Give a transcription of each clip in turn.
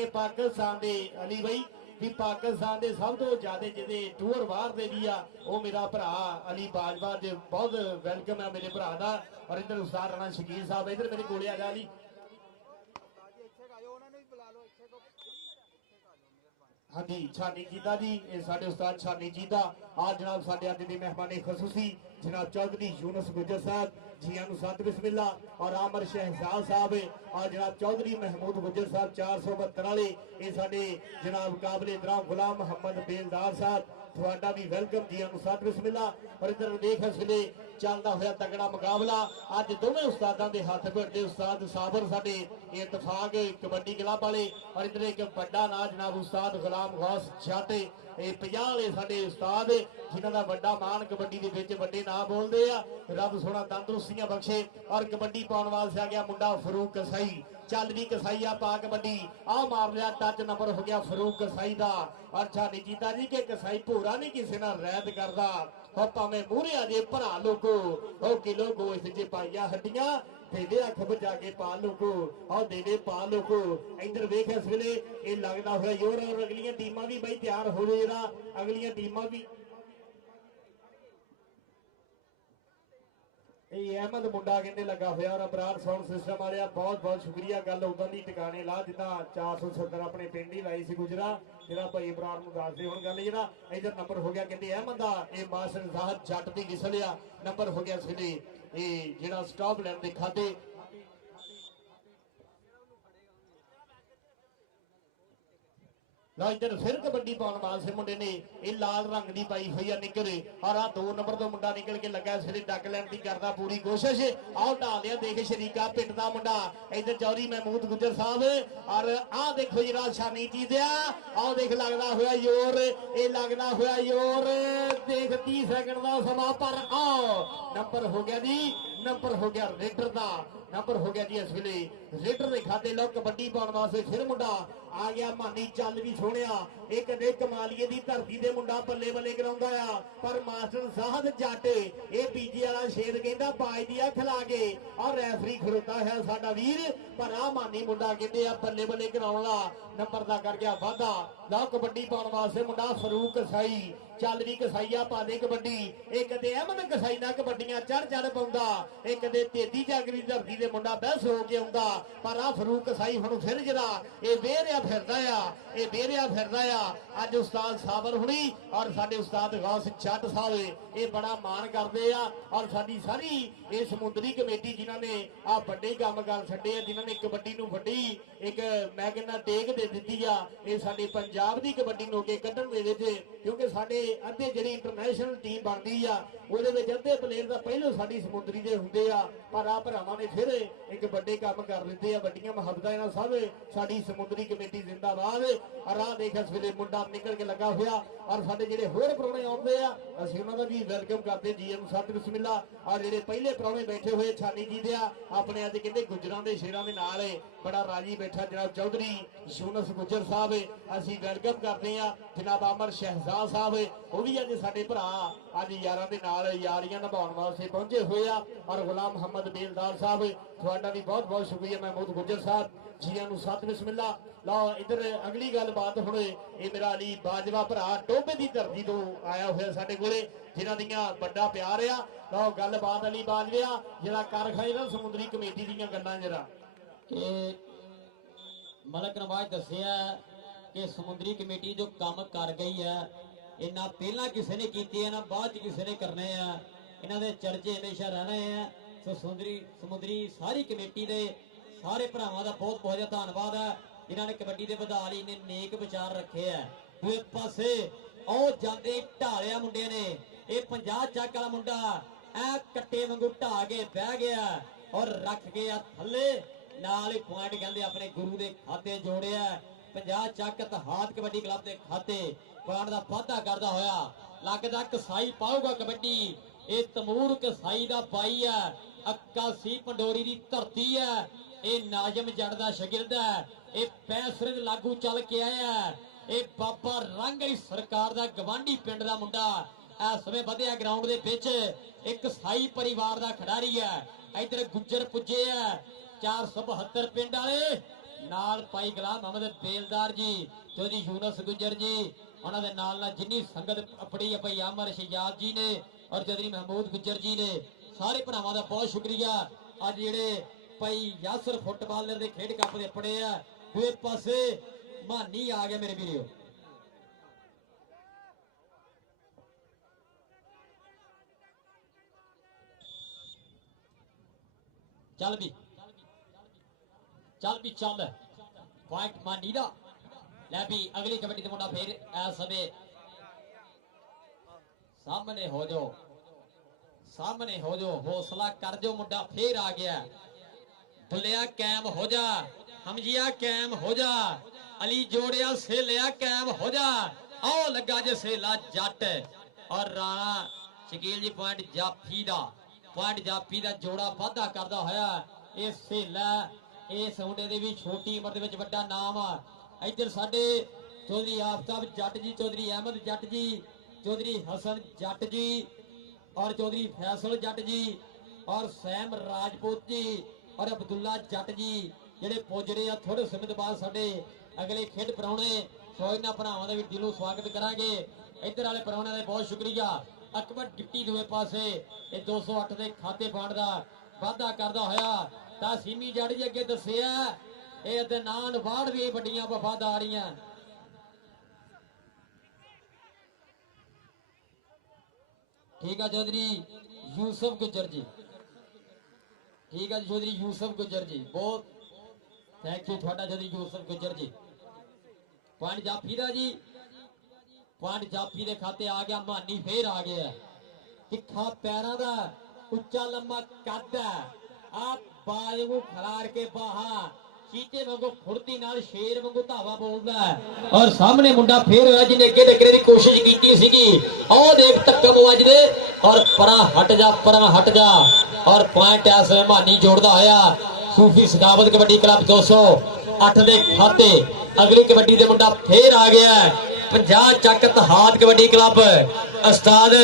कि पाकिस्तान के अली भाई भी पाकिस्तान के सब तो ज्यादा जिहदे टूर बाहर दे भी आ वो मेरा भरा अली बाजवा जो बहुत वेलकम है मेरे भरा का। और इधर उस्ताद राणा शकील साहब इधर मेरे कोले आ जा अली। हाँ जी छानी जीदा जी ये साडे उस्ताद छानी जीदा आज जनाब साडे अज दी मेहमानी खसूसी जनाब चौधरी यूनुस गुजर साहब जी सत बिस्मिल्ला और आमर शहजाद साहब और जनाब चौधरी महमूद गुजर साहब 472 वाले ये साडे जनाब काबिल इहतराम गुलाम मोहम्मद बेलदार साहब थोड़ा भी वेलकम जी सत बिस्मिल्ला। और इधर देख इस वे चलता हुआ तगड़ा मुकाबला अज दोवें उस्तादों के हाथ भिड़ते उस्ताद साबर साडे इतफाक कबड्डी क्लब वाले और इधर एक बड़ा ना जनाब उस्ताद गुलाम गौस जट ये 50 वाले साडे उस्ताद जिन्हों का बड़ा मान कबड्डी के विच वड्डे नाम बोलते आ रब सोना तंदुरुस्तियां बख्शे। और कबड्डी पाने वास्ते आ गया मुंडा फरूक कसाई चल भी कसाई आ पा कबड्डी आ मार लिया टच नंबर हो गया फरूक कसाई का। और छानी जीता जी के कसाई भूरा नहीं किसी ना रैद करता और भावे मूहरे अजे भरा लोगो ओ किलो गोश्त च पाइया हड्डियां देवे अख बजा के पा लोगो और देवे पा लोगो। इधर वेख इस वेले ये लगता हुआ जोर और अगलियां टीमां भी बई तैयार हो जरा अगलियां टीमां भी अहमद मुंडा कहते लगा हुआ और अपराध साउंड सिस्टम वाले बहुत बहुत शुक्रिया गल उदा की टिकाने ला जिदा 470 अपने पिंड ही लाई सी गुजरा जरा भाई इमरान दसते हो गल जरा इधर नंबर हो गया कहते अहमद का ये मास्टर साहब जट की विसल आ नंबर हो गया इसलिए ये जो स्टॉप लैन के खाते इधर फिर कबड्डी पाने वास्ते मुंडे ने ये लाल रंग की पाई हुई है निकले और आ 2 नंबर तो मुंडा निकल के लगा इसलिए डक लैन की करता पूरी कोशिश आओ ढाल दिया देख शरीका पिंड का मुंडा इधर चौधरी महमूद गुजर साहब और आ देखो जरा शानी चीज आओ देख लगता हुआ जोर ये लगता हुआ जोर देख 30 सेकंड का समा पर आओ नंबर हो गया जी नंबर हो गया रेडर का नंबर हो गया जी इस वे रेडर के खाते लो कबड्डी पाने वास्ते फिर मुंडा आ गया मानी चल भी सोने एक कमालीए की धरती से मुंडा बल्ले बल्ले कराया पर मास्टर साहब जट ये बीजे वाला शेर कहता बाज दिया खिला के और रैफरी खड़ोता है साडा वीर पर आ मानी मुंडा कहते बल्ले बल्ले कराने नंबर का कर गया वाधा लो कबड्डी पाने वास्ते मुंडा फरूक कसाई चल भी कसाईया पा दे कबड्डी एक अहमद कसाई ना कबड्डियां चढ़ पाउंदा एक तेजी जागरी धरती से मुंडा बहस हो के आउंदा पर आ फरूक कसाई हुण फिर जरा ये बेरिया फिरदा ये बेरिया फिरदा अज उस्ताद साबर हुणी और साडे उस्ताद गौस जट साहब ये बड़ा मान करते और साडी सारी ये समुद्री कमेटी जिन्हों ने आ बड़े काम कर छड्डे जिन्होंने कबड्डी नूं वड्डी एक मैं कहना टेक दे दित्ती आ ये साडे पंजाब दी कबड्डी नूं अगे कड्ढण दे विच क्योंकि साडे अद्धे जिहड़ी इंटरनेशनल टीम बनदी आ ਉਹਦੇ ਵਿੱਚ ਅੱਧੇ ਪਲੇਅਰ ਦਾ ਪਹਿਲੋਂ ਸਾਡੀ ਸਮੁੰਦਰੀ ਦੇ ਹੁੰਦੇ ਆ ਪਰ ਆ ਭਰਾਵਾਂ ਨੇ ਫਿਰ ਇੱਕ ਵੱਡੇ ਕੰਮ ਕਰ ਦਿੱਤੇ ਆ ਵੱਡੀਆਂ ਮੁਹੱਬਤਾਂ ਇਹਨਾਂ ਸਭ ਸਾਡੀ ਸਮੁੰਦਰੀ ਕਮੇਟੀ ਜ਼ਿੰਦਾਬਾਦ। ਔਰ ਆ ਦੇਖ ਇਸ ਵੇਲੇ ਮੁੰਡਾ ਨਿਕਲ ਕੇ ਲੱਗਾ ਹੋਇਆ ਔਰ ਸਾਡੇ ਜਿਹੜੇ ਹੋਰ ਪ੍ਰਾਹੁਣੇ ਆਉਂਦੇ ਆ ਅਸੀਂ ਉਹਨਾਂ ਦਾ ਵੀ ਵੈਲਕਮ ਕਰਦੇ ਜੀ ਨੂੰ ਸਤ ਬਿਸਮਿਲ੍ਲਾ। ਔਰ ਜਿਹੜੇ ਪਹਿਲੇ ਪ੍ਰਾਹੁਣੇ ਬੈਠੇ ਹੋਏ ਛਾਨੀ ਜੀ ਦੇ ਆ ਆਪਣੇ ਅੱਜ ਕਹਿੰਦੇ ਗੁੱਜਰਾਂ ਦੇ ਸ਼ੇਰਾਂ ਦੇ ਨਾਲ ਬੜਾ ਰਾਜੀ ਬੈਠਾ ਜਨਾਬ ਚੌਧਰੀ ਯੂਨਸ ਗੁੱਜਰ ਸਾਹਿਬ ਅਸੀਂ ਵੈਲਕਮ ਕਰਦੇ ਆ ਜਨਾਬ ਅਮਰ ਸ਼ਹਿਜ਼ਾਦ ਸਾਹਿਬ ਉਹ ਵੀ ਅੱਜ ਸਾਡੇ ਭਰਾ ਅੱਜ ਯਾਰਾਂ ਦੇ ਨਾਲ यारियां निभाने वास्ते पहुंचे हुए और गुलाम मोहम्मद बेलदार साहब थोड़ा भी बहुत बहुत शुक्रिया महमूद गुजर साहब जी सत बिस्मिल्ला। लो इधर अगली गल बात हुण ये मेरा अली बाजवा भरा टोबे की धरती तो आया हुआ साडे कोले जिन्हां दियां बड़ा प्यार आ। लो गल बात अली बाजवा जरा कर खाए ना समुद्री कमेटी दीयां गल्लां जरा मलक नवाज दस्सिया कि समुद्री कमेटी जो काम कर गई है इन्ना पहला किसी ने किए ना बाद किसी ने करने इन्हों के चर्चे हमेशा रहने हैं। सो समुद्री सारी कमेटी के सारे भरावां का बहुत बहुत ज़्यादा धन्यवाद है जिन्होंने कबड्डी के बधा ली ने नेक विचार रखे है। दूए पासे ओ जाते ढालिया मुंडे ने ये 50 चक वाला मुंडा ऐ कट्टे वांगू ढा के बह गया और रख गया थले नाल ही पॉइंट कहते अपने गुरु के खाते जोड़िया 50 चक हाथ कबड्डी क्लब के खाते पॉइंट का वाधा करता होया लगता कसाई पाऊगा कबड्डी ये तमूर कसाई का बाई है 81 पंडोरी की धरती है ये नाजम जट का शगिर्द है ये पैसरिंद लागू चल के आया ये बाबा रंग सरकार का गवांढी पिंड का मुंडा इस समय वधिया ग्राउंड के विच एक कसाई परिवार का खिडारी है। इधर गुज्जर पुजे है 472 पिंड वाले ਨਾਲ ਭਾਈ ਗੁਲਾਮ ਮੁਹੰਮਦ ਬੇਲਦਾਰ ਜੀ, ਚੌਧਰੀ ਯੂਨਸ ਗੁੱਜਰ ਜੀ, ਉਹਨਾਂ ਦੇ ਨਾਲ ਜਿੰਨੀ ਸੰਗਤ ਆਪਣੀ ਭਾਈ ਅਮਰ ਸ਼ਿਜਾਤ ਜੀ ਨੇ ਔਰ ਚੌਧਰੀ ਮਹਿਮੂਦ ਗੁੱਜਰ ਜੀ ਨੇ, ਸਾਰੇ ਭਰਾਵਾਂ ਦਾ ਬਹੁਤ ਸ਼ੁਕਰੀਆ। ਅੱਜ ਜਿਹੜੇ ਭਾਈ ਯਾਸਰ ਫੁੱਟਬਾਲਰ ਦੇ ਖੇਡ ਕੱਪ ਦੇ ਪੜੇ ਆ, ਦੂਏ ਪਾਸੇ ਮਾਨੀ ਆ ਗਿਆ ਮੇਰੇ ਵੀਰੋ। ਚੱਲ ਵੀ ਚੱਲ ਪੁਆਇੰਟ ਮਾਨੀ ਦਾ। ਲੈ ਵੀ ਅਗਲੀ ਕਬੱਡੀ ਦਾ ਮੁੰਡਾ ਫੇਰ ਇਸ ਸਮੇਂ ਸਾਹਮਣੇ ਹੋ ਜਾਓ, ਹੌਸਲਾ ਕਰ ਜੋ, ਮੁੰਡਾ ਫੇਰ ਆ ਗਿਆ। ਭੁੱਲਿਆ ਕੈਮ ਹੋ ਜਾ, ਹਮਜੀਆ ਕੈਮ ਹੋ ਜਾ, ਅਲੀ ਜੋੜਿਆ ਸੇਲਿਆ ਕੈਮ ਹੋ ਜਾ। ਆਓ ਲੱਗਾ ਜੇ ਸੇਲਾ ਜੱਟ ਔਰ ਰਾਣਾ ਸ਼ਕੀਲ ਜੀ ਪੁਆਇੰਟ ਜਾਫੀ ਦਾ ਜੋੜਾ ਵਾਧਾ ਕਰਦਾ ਹੋਇਆ। ਇਹ ਸੇਲਾ ਇਸ ਮੁੰਡੇ ਦੇ ਵੀ ਛੋਟੀ ਉਮਰ ਦੇ ਵਿੱਚ ਵੱਡਾ ਨਾਮ ਆ। ਇੱਧਰ ਸਾਡੇ ਚੌਧਰੀ ਆਫਤਾਬ ਜੱਟ ਜੀ, ਚੌਧਰੀ ਅਹਿਮਦ ਜੱਟ ਜੀ, ਚੌਧਰੀ ਹਸਨ ਜੱਟ ਜੀ ਔਰ ਚੌਧਰੀ ਫੈਸਲ ਜੱਟ ਜੀ ਔਰ ਸੈਮ ਰਾਜਪੂਤ ਜੀ ਔਰ ਅਬਦੁੱਲਾ ਜੱਟ ਜੀ ਜਿਹੜੇ ਪੁੱਜੜੇ ਆ ਥੋੜੇ ਸਮੇਂ ਬਾਅਦ ਸਾਡੇ ਅਗਲੇ ਖੇਡ ਪ੍ਰਾਹੁਣੇ। ਸੋ ਇਹਨਾਂ ਭਰਾਵਾਂ ਦਾ ਵੀ ਦਿਲੋਂ ਸਵਾਗਤ ਕਰਾਂਗੇ। ਇੱਧਰ ਵਾਲੇ ਪ੍ਰਾਹੁਣਿਆਂ ਦਾ ਬਹੁਤ ਸ਼ੁਕਰੀਆ। ਅਕਬਰ ਡਿਪਟੀ ਦੂਏ ਪਾਸੇ ਇਹ 208 ਦੇ ਖਾਤੇ ਪਾਉਣ ਦਾ ਵਾਅਦਾ ਕਰਦਾ ਹੋਇਆ ਤਾਂ ਸੀਮੀ ਜੱਟ ਜੀ ਅੱਗੇ ਦੱਸਿਆ ਇਹ ਅਦਨਾਨ ਵਾੜ ਵੀ ਵੱਡੀਆਂ ਵਫਾਦਾਰੀਆਂ। ਠੀਕ ਆ ਚੌਧਰੀ ਯੂਸਫ ਗੁੱਜਰ ਜੀ, ਠੀਕ ਆ ਜੀ ਚੌਧਰੀ ਯੂਸਫ ਗੁੱਜਰ ਜੀ, ਬਹੁਤ ਥੈਂਕ ਯੂ ਤੁਹਾਡਾ ਚੌਧਰੀ ਯੂਸਫ ਗੁੱਜਰ ਜੀ। ਪੁਆਇੰਟ ਜਾਫੀ ਦਾ ਜੀ, ਪੁਆਇੰਟ ਜਾਫੀ ਦੇ ਖਾਤੇ ਆ ਗਿਆ। ਮਾਨੀ ਫੇਰ ਆ ਗਿਆ। ਤਿੱਖਾ ਪੈਰਾਂ ਦਾ, ਉੱਚਾ ਲੰਮਾ ਕੱਦ ਆ, ਬਾਜ ਨੂੰ ਖਲਾਰ ਕੇ ਬਾਹਾਂ, ਚੀਤੇ ਵਾਂਗੂ ਫੁਰਤੀ ਨਾਲ ਸ਼ੇਰ ਵਾਂਗੂ ਧਾਵਾ ਬੋਲਦਾ ਔਰ ਸਾਹਮਣੇ ਮੁੰਡਾ ਫੇਰ ਹੋਇਆ ਜਿਹਨੇ ਅੱਗੇ ਟੱਕਰੇ ਦੀ ਕੋਸ਼ਿਸ਼ ਕੀਤੀ ਸੀਗੀ। ਆਹ ਦੇਖ ਧੱਕਾ ਵੱਜਦੇ ਔਰ ਪਰਾਂ ਹਟ ਜਾ ਔਰ ਪੁਆਇੰਟ ਐਸ ਮਾਨੀ ਜੋੜਦਾ ਹੋਇਆ। ਸੂਫੀ ਸਦਾਵਤ ਕਬੱਡੀ ਕਲੱਬ 208 ਦੇ ਖਾਤੇ ਅਗਲੀ ਕਬੱਡੀ ਦੇ ਮੁੰਡਾ ਫੇਰ ਆ ਗਿਆ। 50 ਚੱਕ ਤਹਾਦ ਕਬੱਡੀ ਕਲੱਬ ਉਸਤਾਦ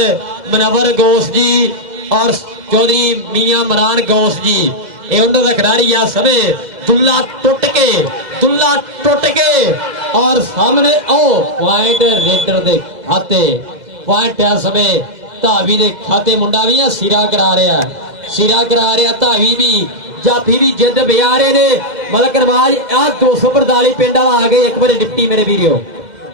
ਮਨਵਰ ਗੋਸ ਜੀ ਔਰ ਚੌਧਰੀ ਮੀਆਂ ਮਰਾਨ ਗੋਸ ਜੀ, ਇਹ ਉਹਨਾਂ ਦਾ ਖਿਡਾਰੀ ਆ। ਸਵੇ ਦੁੱਲਾ ਟੁੱਟ ਕੇ ਔਰ ਸਾਹਮਣੇ ਆਓ ਪੁਆਇੰਟ ਰੇਡਰ ਦੇ ਖਾਤੇ, ਪੁਆਇੰਟ ਇਸ ਸਮੇਂ ਧਾਵੀ ਦੇ ਖਾਤੇ। ਮੁੰਡਾ ਵੀ ਆ ਸਿਰਾ ਕਰਾ ਰਿਹਾ ਧਾਵੀ ਵੀ, ਜਾਫੀ ਵੀ ਜਿੱਦ ਬਿਆਰੇ ਨੇ। ਮਲਕ ਨਵਾਜ ਆ 245 ਪਿੰਡ ਵਾਲਾ ਆ ਗਏ ਇੱਕ ਵਾਰੀ ਡਿਪਟੀ ਮੇਰੇ ਵੀਰੋ।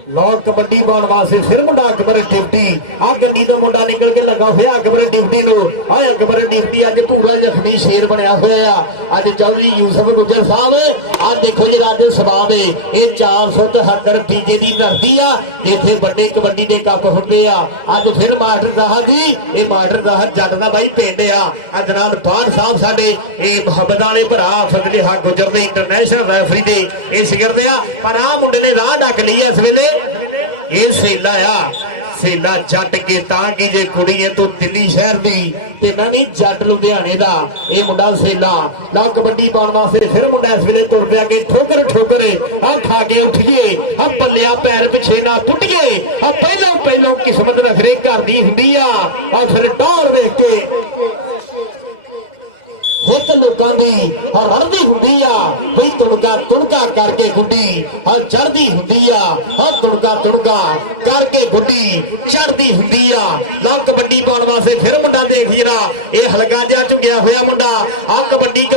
ਲੋ ਕਬੱਡੀ ਪਾਉਣ ਵਾਸਤੇ ਫਿਰ ਮੁੰਡਾ ਅਕਬਰ ਡਿਪਟੀ ਆ ਗੱਡੀ ਤੋਂ ਮੁੰਡਾ ਨਿਕਲ ਕੇ ਲੱਗਾ ਹੋਇਆ ਅਕਬਰ ਡਿਪਟੀ ਨੂੰ। ਆ ਅਕਬਰ ਡਿਪਟੀ ਅੱਜ ਪੂਰਾ ਜ਼ਖਮੀ ਸ਼ੇਰ ਬਣਿਆ ਹੋਇਆ ਆ। ਅੱਜ ਚੌਧਰੀ ਯੂਸਫ ਗੁੱਜਰ ਸਾਹਿਬ ਆ ਦੇਖੋ ਜੀ ਅੱਜ ਸਵਾਬ ਇਹ 473 ਟੀਜੇ ਦੀ ਧਰਤੀ ਆ ਜਿੱਥੇ ਵੱਡੇ ਕਬੱਡੀ ਦੇ ਕੱਪ ਹੁੰਦੇ ਆ। ਅੱਜ ਫਿਰ ਮਾਸਟਰ ਸਾਹਿਬ ਜੀ, ਇਹ ਮਾਸਟਰ ਸਾਹਿਬ ਜੱਟ ਦਾ ਬਾਈ ਪਿੰਡ ਆ। ਅੱਜ ਨਾਲ ਬਾਨ ਸਾਹਿਬ ਸਾਡੇ ਇਹ ਮੁਹੱਬਤ ਵਾਲੇ ਭਰਾ ਫਜ਼ਲੇ ਹੱਕ ਗੁੱਜਰ ਦੇ ਇੰਟਰਨੈਸ਼ਨਲ ਰੈਫਰੀ ਦੇ ਇਹ ਸਿਗਰਦੇ ਆ। ਪਰ ਆ ਮੁੰਡੇ ਨੇ ਰਾਹ ਡੱਕ ਲਈ ਇਸ ਵੇਲੇ। ਇਹ ਸੇਲਾ ਆ, ਸੇਲਾ ਜੱਟ ਕੇ ਤਾਂ ਕਿ ਜੇ ਕੁੜੀ ਹੈ ਤੂੰ ਦਿੱਲੀ ਸ਼ਹਿਰ ਦੀ ਤੇ ਮੈਂ ਨਹੀਂ ਜੱਟ ਲੁਧਿਆਣੇ ਦਾ। ਇਹ ਮੁੰਡਾ ਸੇਲਾ ਨਾ ਕਬੱਡੀ ਪਾਉਣ ਵਾਸਤੇ ਫਿਰ ਮੁੰਡਾ ਇਸ ਵੇਲੇ ਤੁਰ ਪਿਆ ਕਿ ਠੋਕਰ ਆ ਖਾ ਕੇ ਉੱਠੀਏ, ਆ ਪੱਲਿਆ ਪੈਰ ਪਿੱਛੇ ਨਾ ਪੁੱਟੀਏ। ਆ ਪਹਿਲੋਂ ਕਿਸਮਤ ਨਖਰੇ ਕਰਦੀ ਹੁੰਦੀ ਆ ਫਿਰ ਟੌਰ ਵੇਖ ਕੇ ਹੁੱਤ ਲੋਕਾਂ ਦੀ ਰੜਦੀ ਹੁੰਦੀ ਆ ਬਈ ਤੁਣਕਾ ਕਰਕੇ ਗੁੱਡੀ ਚੜਦੀ ਹੁੰਦੀ ਆ। ਤੁਣਕਾ ਕਰਕੇ ਗੁੱਡੀ ਚੜਦੀ ਹੁੰਦੀ ਆ। ਨਾ ਕਬੱਡੀ ਪਾਉਣ ਵਾਸਤੇ ਫਿਰ ਮੁੰਡਾ ਦੇਖ ਜਰਾ ਇਹ ਹਲਕਾ ਜਿਹਾ ਝੁੰਗਿਆ ਹੋਇਆ ਮੁੰਡਾ। ਆ ਕਬੱਡੀ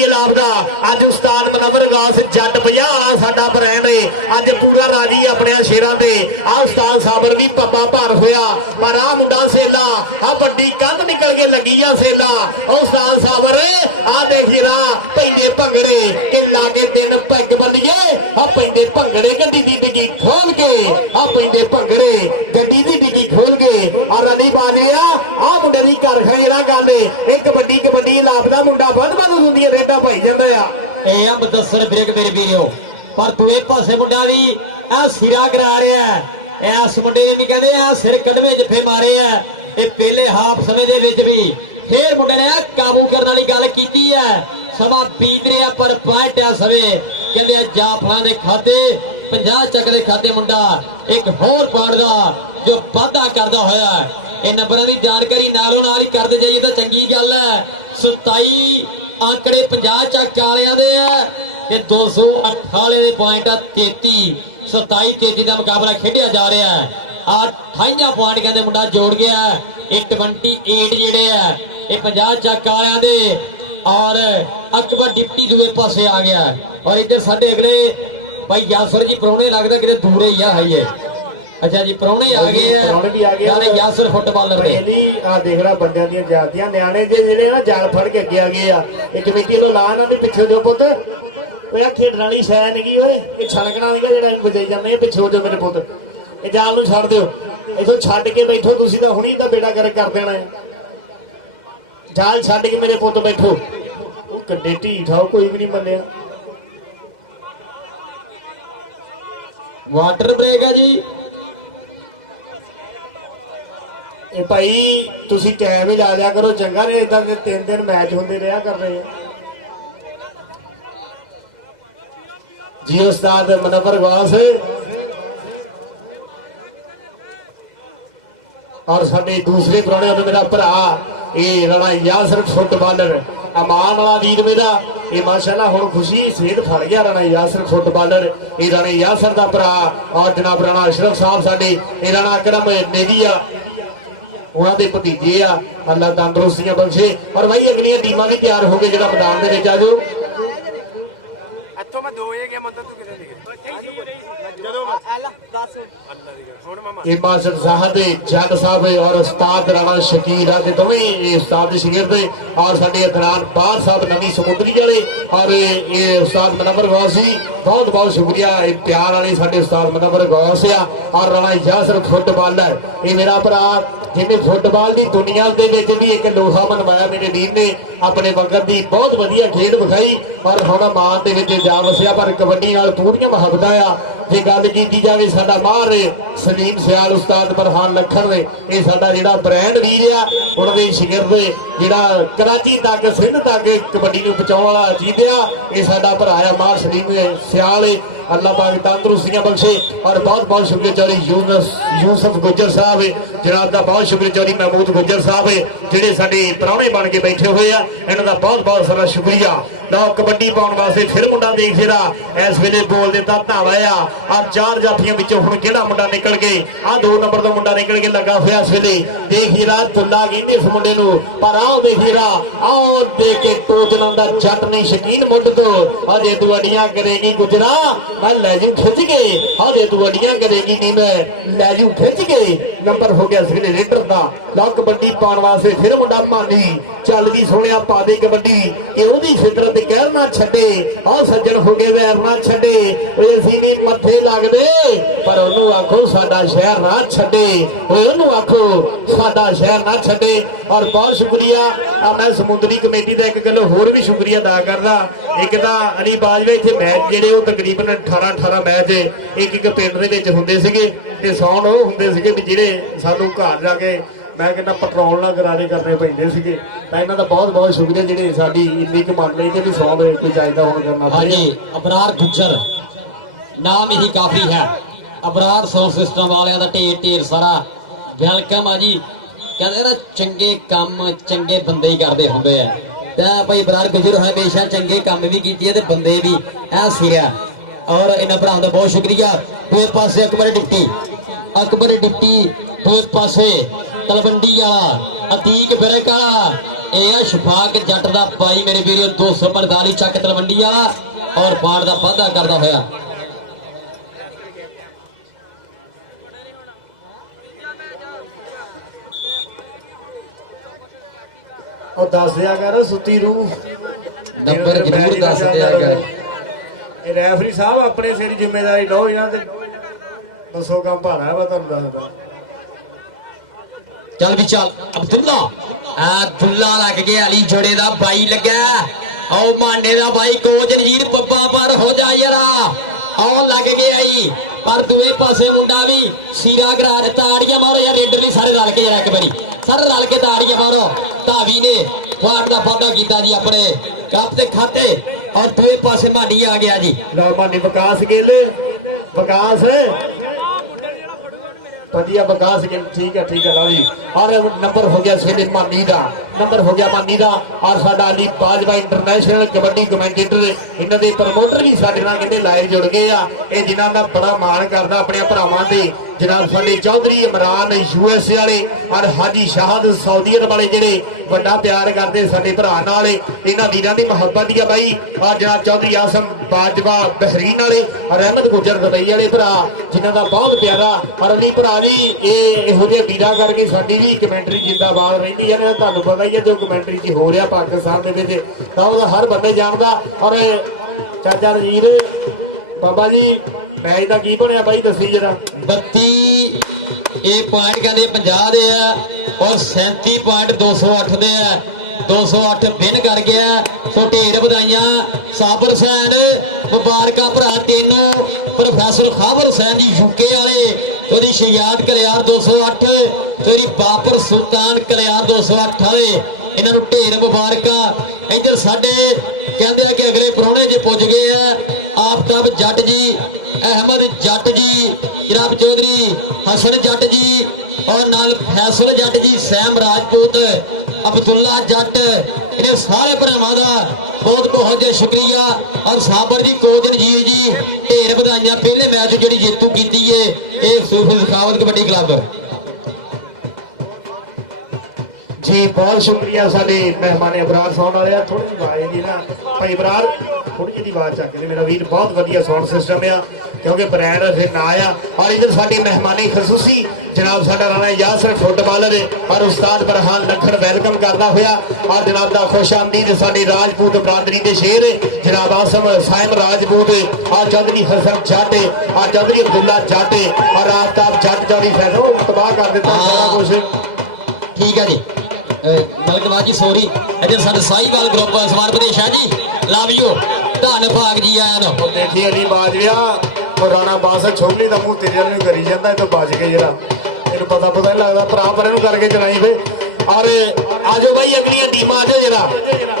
ਇਲਾਮ ਦਾ ਅੱਜ ਉਸਤਾਦ ਮਨਵਰ ਗਾਸ ਜੱਟ 50 ਸਾਡਾ ਬ੍ਰਾਂਡ ਏ। ਅੱਜ ਪੂਰਾ ਰਾਜੀ ਆਪਣੇ ਸ਼ੇਰਾਂ ਦੇ। ਆ ਉਸਤਾਦ ਸਾਬਰ ਵੀ ਪੱਪਾ ਭਾਰ ਹੋਇਆ ਪਰ ਆ ਮੁੰਡਾ ਸੇਲਾ ਆ ਵੱਡੀ ਕੰਧ ਨਿਕਲ ਕੇ ਲੱਗੀ ਆ ਸੇਲਾ। ਉਸਤਾਦ ਸਾਬਰ ਆ ਦੇਖ ਜਰਾ ਪੈਂਦੇ ਭੰਗੜੇ ਕਿ ਲਾਗੇ ਦਿਨ ਪੈਗ ਬੱਲੀਏ। ਆ ਪੈਂਦੇ ਭੰਗੜੇ ਗੱਡੀ ਦੀ ਡਿੱਗੀ ਖੋਲ ਕੇ, ਆ ਪੈਂਦੇ ਭੰਗੜੇ ਗੱਡੀ ਦੀ ਡਿੱਗੀ ਖੋਲ ਕੇ। ਆ ਰਣੀ ਬਾਜਿਆ ਆ ਮੁੰਡੇ ਦੀ ਘਰ ਖੇੜਾ ਗੱਲ ਇਹ ਕਬੱਡੀ ਲਾਭ ਦਾ ਮੁੰਡਾ ਵੱਧ ਹੁੰਦੀਆਂ ਰੇਡਾ ਭਾਈ ਜਾਂਦਾ ਆ। ਇਹ ਆ ਮੁਦੱਸਰ ਬ੍ਰੇਕ ਮੇਰੇ ਵੀਰੋ। ਪਰ ਦੂਏ ਪਾਸੇ ਮੁੰਡਾ ਵੀ ਆ ਸਿਰਾ ਕਰਾ ਰਿਹਾ। ਇਸ ਮੁੰਡੇ ਨੇ ਵੀ ਕਹਿੰਦੇ ਆ ਸਿਰ ਕੱਢਵੇਂ ਜੱਫੇ ਮਾਰੇ ਆ। ਇਹ ਪਹਿਲੇ ਹਾਫ ਸਮੇਂ ਦੇ ਵਿੱਚ ਵੀ ਫੇਰ ਮੁੰਡੇ ਨੇ ਕਾਬੂ ਕਰਨ ਵਾਲੀ ਗੱਲ ਕੀਤੀ ਹੈ। ਸਮਾਂ ਬੀਤ ਰਿਹਾ ਪਰ ਪੁਆਇੰਟ ਆ ਸਵੇ ਕਹਿੰਦੇ ਜਾਫਰਾਂ ਦੇ ਖਾਤੇ 50 ਚੱਕ ਦੇ ਖਾਤੇ ਮੁੰਡਾ ਇੱਕ ਹੋਰ ਪਾਉਣ ਦਾ ਜੋ ਵਾਅਦਾ ਕਰਦਾ ਹੋਇਆ। ਇਹ ਨੰਬਰਾਂ ਦੀ ਜਾਣਕਾਰੀ ਨਾਲੋਂ ਨਾਲ ਹੀ ਕਰਦੇ ਜਾਈਏ ਤਾਂ ਚੰਗੀ ਗੱਲ ਹੈ। 27 ਆંકੜੇ 50 ਚੱਕ ਵਾਲਿਆਂ ਦੇ ਆ ਤੇ 218 ਦੇ ਪੁਆਇੰਟ ਆ 33 27 33 ਦਾ ਮੁਕਾਬਲਾ ਖੇਡਿਆ ਜਾ ਰਿਹਾ ਹੈ। ਆ 28 ਪੁਆਇੰਟ ਕਹਿੰਦੇ ਮੁੰਡਾ ਜੋੜ ਗਿਆ। ਇਹ 28 ਜਿਹੜੇ ਆ ਇਹ 50 ਚੱਕ ਵਾਲਿਆਂ ਦੇ ਔਰ ਅਕਬਰ ਡਿਪਟੀ ਦੂਏ ਪਾਸੇ ਆ ਗਿਆ ਔਰ ਇੱਧਰ ਸਾਡੇ ਅਗਲੇ ਭਾਈ ਯਾਸਰ ਜੀ ਪ੍ਰਾਹੁਣੇ ਲੱਗਦਾ ਕਿਤੇ ਦੂਰੇ ਹੀ ਆ ਹਾਈਏ। ਅੱਛਾ ਜੀ ਪ੍ਰਾਹੁਣੇ ਆ ਗਏ ਆ, ਪ੍ਰਾਹੁਣੇ ਵੀ ਆ ਗਏ ਨਾਲੇ ਯਾਸਰ ਫੁੱਟਬਾਲਰ ਦੇ ਪਹਿਲੀ ਆ ਦੇਖ ਰਾ ਬੰਦਿਆਂ ਦੀਆਂ ਜਾਤੀਆਂ ਨਿਆਣੇ ਜਿਹੜੇ ਨਾ ਜਾਲ ਫੜ ਕੇ ਅੱਗੇ ਆ ਗਏ ਆ। ਇਹ ਕਮੇਟੀ ਵੱਲੋਂ ਲਾ ਇਹਨਾਂ ਦੇ ਪਿੱਛੇ ਜੋ ਪੁੱਤ ਓਏ ਆ ਖੇਡਣ ਵਾਲੀ ਸ਼ੈ ਨਹੀਂਗੀ ਓਏ, ਇਹ ਛਣਕਣਾ ਨਹੀਂਗਾ ਜਿਹੜਾ ਅਸੀਂ ਵਜਾਈ ਜਾਂਦੇ ਆ। ਪਿੱਛੇ ਹੋ ਜਾਓ ਮੇਰੇ ਪੁੱਤ, ਇਹ ਜਾਲ ਨੂੰ ਛੱਡ ਦਿਓ। ਇਥੋਂ ਛੱਡ ਕੇ ਬੈਠੋ ਤੁਸੀਂ ਤਾਂ ਹੁਣੀ ਤਾਂ ਬੇੜਾ ਗਰਕ ਕਰ ਦੇਣਾ ਹੈ। ਜਾਲ ਛੱਡ ਕੇ ਮੇਰੇ ਪੁੱਤ ਬੈਠੋ। ਉਹ ਕੱਡੇ ਢੀਠ ਆ, ਕੋਈ ਵੀ ਨਹੀਂ ਮੰਨਿਆ। ਵਾਟਰ ਬ੍ਰੇਕ ਆ ਜੀ। ਇਹ ਭਾਈ ਤੁਸੀਂ ਟਾਈਮ ਹੀ ਲਾ ਲਿਆ ਕਰੋ ਚੰਗਾ, ਨੇ ਇਦਾਂ ਦੇ 3 ਦਿਨ ਮੈਚ ਹੁੰਦੇ ਰਿਹਾ ਕਰਦੇ ਆ ਜੀ। ਉਸਤਾਦ ਮਨਵਰ ਗਵਾਸ ਔਰ ਸਾਡੇ ਦੂਸਰੇ ਪ੍ਰਾਹੁਣੇ ਉਹਨੇ ਮੇਰਾ ਭਰਾ ਇਹ ਰਣਾ ਯਾਸਰ ਫੁੱਟਬਾਲਰ ਅਮਾਨ ਵਾਲਾ ਵੀਰ ਮੇਰਾ, ਇਹ ਮਾਸ਼ਾਅੱਲਾ ਹੁਣ ਖੁਸ਼ੀ ਸੇਧ ਫੜ ਗਿਆ ਰਣਾ ਯਾਸਰ ਫੁੱਟਬਾਲਰ। ਇਹ ਰਣਾ ਯਾਸਰ ਦਾ ਭਰਾ ਔਰ ਜਨਾਬ ਰਾਣਾ ਅਸ਼ਰਫ ਸਾਹਿਬ ਸਾਡੇ ਇਹ ਰਣਾ ਅਕਰਮ ਨੇਵੀਆ ਉਹਨਾਂ ਦੇ ਭਤੀਜੇ ਆ। ਅੱਲਾ ਤੰਦਰੁਸਤੀਆਂ ਬਖਸ਼ੇ ਔਰ ਭਾਈ ਅਗਲੀਆਂ ਟੀਮਾਂ ਵੀ ਤਿਆਰ ਹੋ ਕੇ ਜਿਹੜਾ ਮੈਦਾਨ ਦੇ ਵਿੱਚ ਆ ਜਾਓ। ਇੱਥੋਂ ਮੈਂ 2 ਗਿਆ ਮਤਲਬ ਤੂੰ ਕਿਹਦੇ ਜਦੋਂ ਹੁਣ ਮਾਮਾ ਇਹ ਮਾਸਟਰ ਸਾਹਿਬ ਦੇ ਜੱਟ ਸਾਹਿਬ ਔਰ ਉਸਤਾਦ ਰਾਣਾ ਸ਼ਕੀਰ ਆ ਤੇ ਦੋਵੇਂ ਇਹ ਉਸਤਾਦ ਦੇ ਸ਼ਗਿਰਦ ਔਰ ਸਾਡੇ ਅਦਨਾਨ ਬਾਰ ਸਾਹਿਬ ਨਵੀਂ ਸਮੁੰਦਰੀ ਵਾਲੇ ਔਰ ਇਹ ਉਸਤਾਦ ਮਨਵਰ ਗੌਸ ਜੀ ਬਹੁਤ ਬਹੁਤ ਸ਼ੁਕਰੀਆ। ਇਹ ਪਿਆਰ ਵਾਲੇ ਸਾਡੇ ਉਸਤਾਦ ਮਨਵਰ ਗੌਸ ਆ ਔਰ ਰਾਣਾ ਯਾਸਰ ਫੁੱਟਬਾਲਰ ਇਹ ਮੇਰਾ ਭਰਾ ਜਿਹਨੇ ਫੁੱਟਬਾਲ ਦੀ ਦੁਨੀਆ ਦੇ ਵਿੱਚ ਵੀ ਇੱਕ ਲੋਹਾ ਮਨਵਾਇਆ। ਮੇਰੇ ਵੀਰ ਨੇ ਆਪਣੇ ਵਕਤ ਦੀ ਬਹੁਤ ਵਧੀਆ ਖੇਡ ਵਿਖਾਈ ਔਰ ਹੁਣ ਮਾਨ ਦੇ ਵਿੱਚ ਜਾ ਵਸਿਆ, ਪਰ ਕਬੱਡੀ ਨਾਲ ਪੂਰੀਆਂ ਮੁਹੱਬਤਾਂ ਆ। ਜੇ ਗੱਲ ਕੀਤੀ ਜਾਵੇ ਸਾਡਾ ਮਾਹਰ ਸਲੀਮ ਸਿਆਲ ਉਸਤਾਦ ਬਰਹਾਨ ਲੱਖਣ ਦੇ ਇਹ ਸਾਡਾ ਜਿਹੜਾ ਬ੍ਰਾਂਡ ਵੀਰ ਆ ਉਹਨਾਂ ਦੇ ਸ਼ਗਿਰਦ ਜਿਹੜਾ ਕਰਾਚੀ ਤੱਕ ਸਿੰਧ ਤੱਕ ਕਬੱਡੀ ਨੂੰ ਪਹੁੰਚਾਉਣ ਵਾਲਾ ਜੀਤਿਆ ਇਹ ਸਾਡਾ ਭਰਾ ਆ ਮਾਹਰ ਸਲੀਮ ਸਿਆਲ। ਅੱਲਾਹ ਪਾਕ ਤੰਦਰੁਸਤੀਆਂ ਬਖਸ਼ੇ ਔਰ ਬਹੁਤ ਬਹੁਤ ਸ਼ੁਕਰੀਆ ਚੌਧਰੀ ਯੂਸਫ ਗੁੱਜਰ ਸਾਹਿਬ ਜਨਾਬ ਦਾ ਬਹੁਤ ਸ਼ੁਕਰੀਆ ਚੌਧਰੀ ਮਹਿਮੂਦ ਗੁੱਜਰ ਸਾਹਿਬ ਜਿਹੜੇ ਸਾਡੇ ਪ੍ਰਾਹੁਣੇ ਬਣ ਕੇ ਬੈਠੇ ਹੋਏ ਆ। ਇਹਨਾਂ ਦਾ ਬਹੁਤ ਬਹੁਤ ਸਾਰਾ ਸ਼ੁਕਰੀਆ। ਲਓ ਕਬੱਡੀ ਪਾਉਣ ਵਾਸਤੇ ਫਿਰ ਮੁੰਡਾ ਦੇਖ ਜਿਹੜਾ ਇਸ ਵੇਲੇ ਬੋਲ ਦਿੱਤਾ ਧਾਵਾ ਆ। ਆ 4 ਜਾਫੀਆਂ ਵਿੱਚੋਂ ਹੁਣ ਕਿਹੜਾ ਮੁੰਡਾ ਨਿਕਲ ਕੇ ਆ 2 ਨੰਬਰ ਦਾ ਮੁੰਡਾ ਨਿਕਲ ਕੇ ਲੱਗਾ ਹੋਇਆ ਇਸ ਵੇਲੇ। ਦੇਖ ਜਿਹੜਾ ਤੁੱਲਾ ਕਹਿੰਦੇ ਇਸ ਮੁੰਡੇ ਨੂੰ, ਪਰ ਆਓ ਦੇਖ ਜਿਹੜਾ ਆਓ ਦੇਖ ਕੇ ਟੋਚਣਾ ਦਾ ਜੱਟ ਨਹੀਂ ਸ਼ਕੀਨ ਮੁੱਢ ਤੋਂ ਅਜੇ ਤੂੰ ਅੜੀਆਂ ਕਰੇਗੀ ਗੁਜਰਾ ਮੈਂ ਲੈ ਜੂ ਖਿੱਚ ਕੇ ਅਜੇ ਤੂੰ ਅੜੀਆਂ ਕਰੇਗੀ ਨਹੀਂ ਮੈਂ ਲੈ ਜੂ ਖਿੱਚ ਕੇ। ਨੰਬਰ ਹੋ ਗਿਆ ਇਸ ਵੇਲੇ ਲੀਡਰ ਦਾ। ਲਓ ਕਬੱਡੀ ਪਾਉਣ ਵਾਸਤੇ ਫਿਰ ਮੁੰਡਾ ਮਾਨੀ ਚੱਲ ਵੀ ਸੋਹਣਿਆ ਪਾ ਦੇ ਕਬੱਡੀ ਕਿ ਉਹਦੀ ਫਿਤਰਤ ਕਹਿਰ ਨਾ ਛੱਡੇ। ਆਹ ਸੱਜਣ ਹੋ ਗਏ ਵੈਰ ਨਾ ਛੱਡੇ ਓਏ ਅਸੀਂ ਨਹੀਂ ਮੱਥੇ ਲੱਗਦੇ ਪਰ ਉਹਨੂੰ ਆਖੋ ਸਾਡਾ ਸ਼ਹਿਰ ਨਾ ਛੱਡੇ ਓਏ ਉਹਨੂੰ ਆਖੋ ਸਾਡਾ ਸ਼ਹਿਰ ਨਾ ਛੱਡੇ। ਔਰ ਬਹੁਤ ਸ਼ੁਕਰੀਆ ਆ ਮੈਂ ਸਮੁੰਦਰੀ ਕਮੇਟੀ ਦਾ ਇੱਕ ਗੱਲ ਹੋਰ ਵੀ ਸ਼ੁਕਰੀਆ ਅਦਾ ਕਰਦਾ। ਇੱਕ ਤਾਂ ਅਲੀ ਬਾਜਵੇ ਇੱਥੇ ਮੈਚ ਜਿਹੜੇ ਉਹ ਤਕਰੀਬਨ 18 ਮੈਚ ਇੱਕ ਪਿੰਡ ਦੇ ਵਿੱਚ ਹੁੰਦੇ ਸੀਗੇ ਤੇ ਸੌਣ ਉਹ ਹੁੰਦੇ ਸੀਗੇ ਵੀ ਜਿਹੜੇ ਸਾਨੂੰ ਘਰ ਜਾ ਕੇ ਮੈਂ ਕਹਿੰਦਾ ਪੈਟਰੋਲ ਨਾਲ ਗਰਾਰੇ ਕਰਨੇ ਪੈਂਦੇ ਸੀਗੇ। ਤਾਂ ਇਹਨਾਂ ਦਾ ਬਹੁਤ ਬਹੁਤ ਸ਼ੁਕਰੀਆ ਜਿਹੜੇ ਸਾਡੀ ਇੰਨੀ ਕੁ ਮੰਨ ਲਈ ਤੇ ਵੀ 100 ਦੇ ਕੋਈ ਚਾਹੀਦਾ ਹੁਣ ਕਰਨਾ। ਹਾਂਜੀ ਅਬਰਾਰ ਗੁੱਜਰ ਨਾਮ ਹੀ ਕਾਫੀ ਹੈ। ਅਬਰਾਰ ਸਾਊਂਡ ਸਿਸਟਮ ਵਾਲਿਆਂ ਦਾ ਢੇਰ ਸਾਰਾ ਵੈਲਕਮ ਆ ਜੀ। ਕਹਿੰਦੇ ਨਾ ਚੰਗੇ ਕੰਮ ਚੰਗੇ ਬੰਦੇ ਹੀ ਕਰਦੇ ਹੁੰਦੇ ਆ ਤਾਂ ਭਾਈ ਅਬਰਾਰ ਗੁੱਜਰ ਹਮੇਸ਼ਾ ਚੰਗੇ ਕੰਮ ਵੀ ਕੀਤੇ ਤੇ ਬੰਦੇ ਵੀ ਐ ਸਿਰਿਆ ਔਰ ਇਹਨਾਂ ਭਰਾਵਾਂ ਦਾ ਬਹੁਤ ਸ਼ੁਕਰੀਆ। ਦੂਏ ਪਾਸੇ ਅਕਬਰ ਡਿਪਟੀ ਦੂਏ ਪਾਸੇ ਤਲਵੰਡੀ ਵਾਲਾ ਅਤੀਕ ਬਿਰਕ ਵਾਲਾ ਇਹ ਆ ਸ਼ਫਾਕ ਜੱਟ ਦਾ ਭਾਈ ਮੇਰੇ ਵੀਰੋ 245 ਚੱਕ ਤਲਵੰਡੀ ਵਾਲਾ ਔਰ ਬਾੜ ਦਾ ਵਾਧਾ ਕਰਦਾ ਹੋਇਆ। ਉਹ ਦੱਸ ਦਿਆ ਕਰ ਸੁੱਤੀ ਰੂਹ ਨੰਬਰ ਜ਼ਰੂਰ ਦੱਸ ਦਿਆ ਕਰ। ਇਹ ਰੈਫਰੀ ਸਾਹਿਬ ਆਪਣੇ ਸਿਰ ਜ਼ਿੰਮੇਵਾਰੀ ਲਓ ਇਹਨਾਂ ਤੇ ਦੱਸੋ ਕੰਮ ਭਾਰਾ ਹੈ ਮੈਂ ਤੁਹਾਨੂੰ ਦੱਸਦਾ। ਚੱਲ ਵੀ ਚੱਲ ਅਬਦੁੱਲਾ ਲੱਗ ਗਿਆ ਅਲੀ ਜੋੜੇ ਦਾ ਬਾਈ ਲੱਗਾ ਆਓ ਮਾਨੇ ਦਾ ਬਾਈ ਕੋਚ ਰਜੀਤ ਪੱਪਾ ਪਰ ਹੋ ਜਾ ਯਾਰਾ ਆਉ ਲੱਗ ਗਿਆ ਈ ਪਰ ਦੂਏ ਪਾਸੇ ਮੁੰਡਾ ਵੀ ਸੀਰਾ ਗਰਾ ਤਾੜੀਆਂ ਮਾਰੋ ਯਾਰ ਰੇਡਰ ਲਈ ਸਾਰੇ ਰਲ ਕੇ ਜਰਾ ਇੱਕ ਵਾਰੀ ਸਾਰੇ ਰਲ ਕੇ ਤਾੜੀਆਂ ਮਾਰੋ। ਧਾਵੀ ਨੇ ਵਾਟ ਦਾ ਵਾਧਾ ਕੀਤਾ ਜੀ ਆਪਣੇ ਕੱਪ ਦੇ ਖਾਤੇ ਔਰ ਦੂਏ ਪਾਸੇ ਮਾਡੀ ਆ ਗਿਆ ਜੀ। ਲਓ ਮਾਡੀ ਵਿਕਾਸ ਗਿੱਲ ਵਿਕਾਸ ਵਧੀਆ ਵਿਕਾਸ ਗਿੱਲ ਠੀਕ ਹੈ ਲਓ ਜੀ। ਔਰ ਨੰਬਰ ਹੋ ਗਿਆ ਸੇਲੇ ਮਾਨੀ ਦਾ, ਨੰਬਰ ਹੋ ਗਿਆ ਮਾਨੀ ਦਾ। ਔਰ ਸਾਡਾ ਅਲੀ ਬਾਜਵਾ ਇੰਟਰਨੈਸ਼ਨਲ ਕਬੱਡੀ ਕਮੈਂਟੇਟਰ, ਇਹਨਾਂ ਦੇ ਪ੍ਰਮੋਟਰ ਵੀ ਸਾਡੇ ਨਾਲ ਕਹਿੰਦੇ ਲਾਈਵ ਜੁੜ ਗਏ ਆ। ਇਹ ਜਿਨ੍ਹਾਂ ਦਾ ਬੜਾ ਮਾਣ ਕਰਦਾ ਆਪਣੇ ਭਰਾਵਾਂ ਤੇ, ਜਨਾਬ ਸਾਡੇ ਚੌਧਰੀ ਇਮਰਾਨ USA ਵਾਲੇ ਔਰ ਹਾਜੀ ਸ਼ਾਹਦ ਸਾਊਦੀ ਅਰਬ ਵਾਲੇ, ਜਿਹੜੇ ਵੱਡਾ ਪਿਆਰ ਕਰਦੇ ਸਾਡੇ ਭਰਾ ਨਾਲ। ਇਹਨਾਂ ਵੀਰਾਂ ਦੀ ਮੁਹੱਬਤ ਹੀ ਆ ਬਾਈ। ਔਰ ਜਨਾਬ ਚੌਧਰੀ ਆਸਮ ਬਾਜਵਾ ਬਹਿਰੀਨ ਵਾਲੇ ਔਰ ਅਹਿਮਦ ਗੁਜਰ ਦੁਬਈ ਵਾਲੇ ਭਰਾ, ਜਿਨ੍ਹਾਂ ਦਾ ਬਹੁਤ ਪਿਆਰਾ। ਔਰ ਅਲੀ ਭਰਾ ਜੀ, ਇਹ ਇਹੋ ਜਿਹੇ ਵੀਰਾਂ ਕਰਕੇ ਸਾਡੀ ਵੀ ਕਮੈਂਟਰੀ ਜਿੰਦਾਬਾਦ ਰਹਿੰਦੀ ਹੈ। ਤੁਹਾਨੂੰ ਪਤਾ ਹੀ ਹੈ ਜੋ ਕਮੈਂਟਰੀ 'ਚ ਹੋ ਰਿਹਾ ਪਾਕਿਸਤਾਨ ਦੇ ਵਿੱਚ, ਤਾਂ ਉਹਦਾ ਹਰ ਬੰਦੇ ਜਾਣਦਾ। ਔਰ ਚਾਚਾ ਰਜੀਤ ਬਾਬਾ ਜੀ, ਮੈਚ ਦਾ ਕੀ ਬਣਿਆ ਬਾਈ ਦੱਸੀ ਜਰਾ। 32 ਇਹ ਪੁਆਇੰਟ ਕਹਿੰਦੇ 50 ਦੇ ਆ ਔਰ 37 ਪੁਆਇੰਟ 208 ਦੇ ਆ। 208 ਵਿਨ ਕਰ ਗਿਆ। ਸੋ ਢੇਰ ਵਧਾਈਆਂ ਸਾਬਰ ਹੁਸੈਨ, ਮੁਬਾਰਕਾਂ ਭਰਾ ਤੈਨੂੰ। ਪ੍ਰੋਫੈਸਰ ਖਾਬਰ ਹੁਸੈਨ ਜੀ UK ਵਾਲੇ, ਉਹਦੀ ਸ਼ਿਆਦ ਕਲਿਆਰ 208, ਤੇਰੀ ਬਾਪਰ ਸੁਲਤਾਨ ਕਲਿਆਰ 208 ਵਾਲੇ, ਇਹਨਾਂ ਨੂੰ ਢੇਰ ਮੁਬਾਰਕਾਂ। ਇੱਧਰ ਸਾਡੇ ਕਹਿੰਦੇ ਆ ਕਿ ਅਗਲੇ ਪ੍ਰਾਹੁਣੇ ਜੇ ਪੁੱਜ ਗਏ ਆ। ਆਫਤਾਬ ਜੱਟ ਜੀ, ਅਹਿਮਦ ਜੱਟ ਜੀ, ਜਨਾਬ ਚੌਧਰੀ ਹਸਨ ਜੱਟ ਜੀ ਔਰ ਨਾਲ ਫੈਸਲ ਜੱਟ ਜੀ, ਸੈਮ ਰਾਜਪੂਤ, ਅਬਦੁੱਲਾ ਜੱਟ, ਇਹਨਾਂ ਸਾਰੇ ਭਰਾਵਾਂ ਦਾ ਬਹੁਤ ਬਹੁਤ ਸ਼ੁਕਰੀਆ। ਔਰ ਸਾਬਰ ਜੀ ਕੋਚ ਰਣਜੀਤ ਜੀ, ਢੇਰ ਵਧਾਈਆਂ। ਪਹਿਲੇ ਮੈਚ ਜਿਹੜੀ ਜੇਤੂ ਕੀਤੀ ਏ ਇਹ ਸੂਫੀ ਸਖਾਵਤ ਕਬੱਡੀ ਕਲੱਬ ਜੀ। ਬਹੁਤ ਸ਼ੁਕਰੀਆ ਸਾਡੇ ਮਹਿਮਾਨ ਅਬਰਾਰ ਸਾਊਂਡ ਵਾਲੇ ਆ। ਥੋੜੀ ਜਿਹੀ ਆਵਾਜ਼ ਦੀ ਨਾ ਭਾਈ ਅਬਰਾਰ, ਥੋੜੀ ਜਿਹੀ ਆਵਾਜ਼ ਚੱਕ ਦੇ ਮੇਰਾ ਵੀਰ। ਬਹੁਤ ਵਧੀਆ ਸਾਊਂਡ ਸਿਸਟਮ ਆ, ਕਿਉਂਕਿ ਬ੍ਰਾਂਡ ਫਿਰ ਨਾ ਆ। ਔਰ ਇਧਰ ਸਾਡੇ ਮਹਿਮਾਨੇ ਖਸੂਸੀ ਜਨਾਬ ਸਾਡਾ ਰਾਣਾ ਯਾਸਰ ਫੁੱਟਬਾਲਰ ਔਰ ਉਸਤਾਦ ਬਰਹਾਨ ਲੱਖੜ ਵੈਲਕਮ ਕਰਦਾ ਹੋਇਆ। ਔਰ ਜਨਾਬ ਦਾ ਖੁਸ਼ਆਮਦੀਦ ਸਾਡੇ ਰਾਜਪੂਤ ਬਰਾਦਰੀ ਦੇ ਸ਼ੇਰ ਜਨਾਬ ਆਸਮ ਸਾਇਮ ਰਾਜਪੂਤ ਔਰ ਚੌਧਰੀ ਹਸਨ ਜੱਟ ਔਰ ਚੌਧਰੀ ਅਬਦੁੱਲਾ ਜੱਟ ਔਰ ਆਫਤਾਬ ਜੱਟ ਚੌਧਰੀ ਫੈਸਲ ਤਬਾਹ ਕਰ ਦਿੱਤਾ ਸਾਰਾ ਕੁਝ। ਠੀਕ ਹੈ ਜੀ ਮਲਕਵਾਜ ਜੀ, ਸੋਰੀ। ਇੱਧਰ ਸਾਡੇ ਸਾਈਵਾਲ ਗਰੁੱਪ ਸਮਾਨ ਪ੍ਰਦੇਸ਼ ਹੈ ਜੀ, ਲਵ ਯੂ, ਧੰਨ ਭਾਗ ਜੀ ਆਇਆਂ ਨੂੰ। ਦੇਖੀ ਅਲੀ ਬਾਜਵਾ ਉਹ ਰਾਣਾ ਬਾਸ ਛੋਗਲੀ ਦਾ ਮੂੰਹ ਤੇਰੇ ਨੂੰ ਕਰੀ ਜਾਂਦਾ, ਇਹ ਤੋਂ ਬਚ ਕੇ ਜਿਹੜਾ ਇਹਨੂੰ ਪਤਾ ਨਹੀਂ ਲੱਗਦਾ। ਭਰਾ ਪਰ ਇਹਨੂੰ ਕਰਕੇ ਚਲਾਈ ਫੇ। ਔਰ ਆਜੋ ਬਾਈ ਅਗਲੀਆਂ ਟੀਮਾਂ ਆਜੋ ਜਰਾ।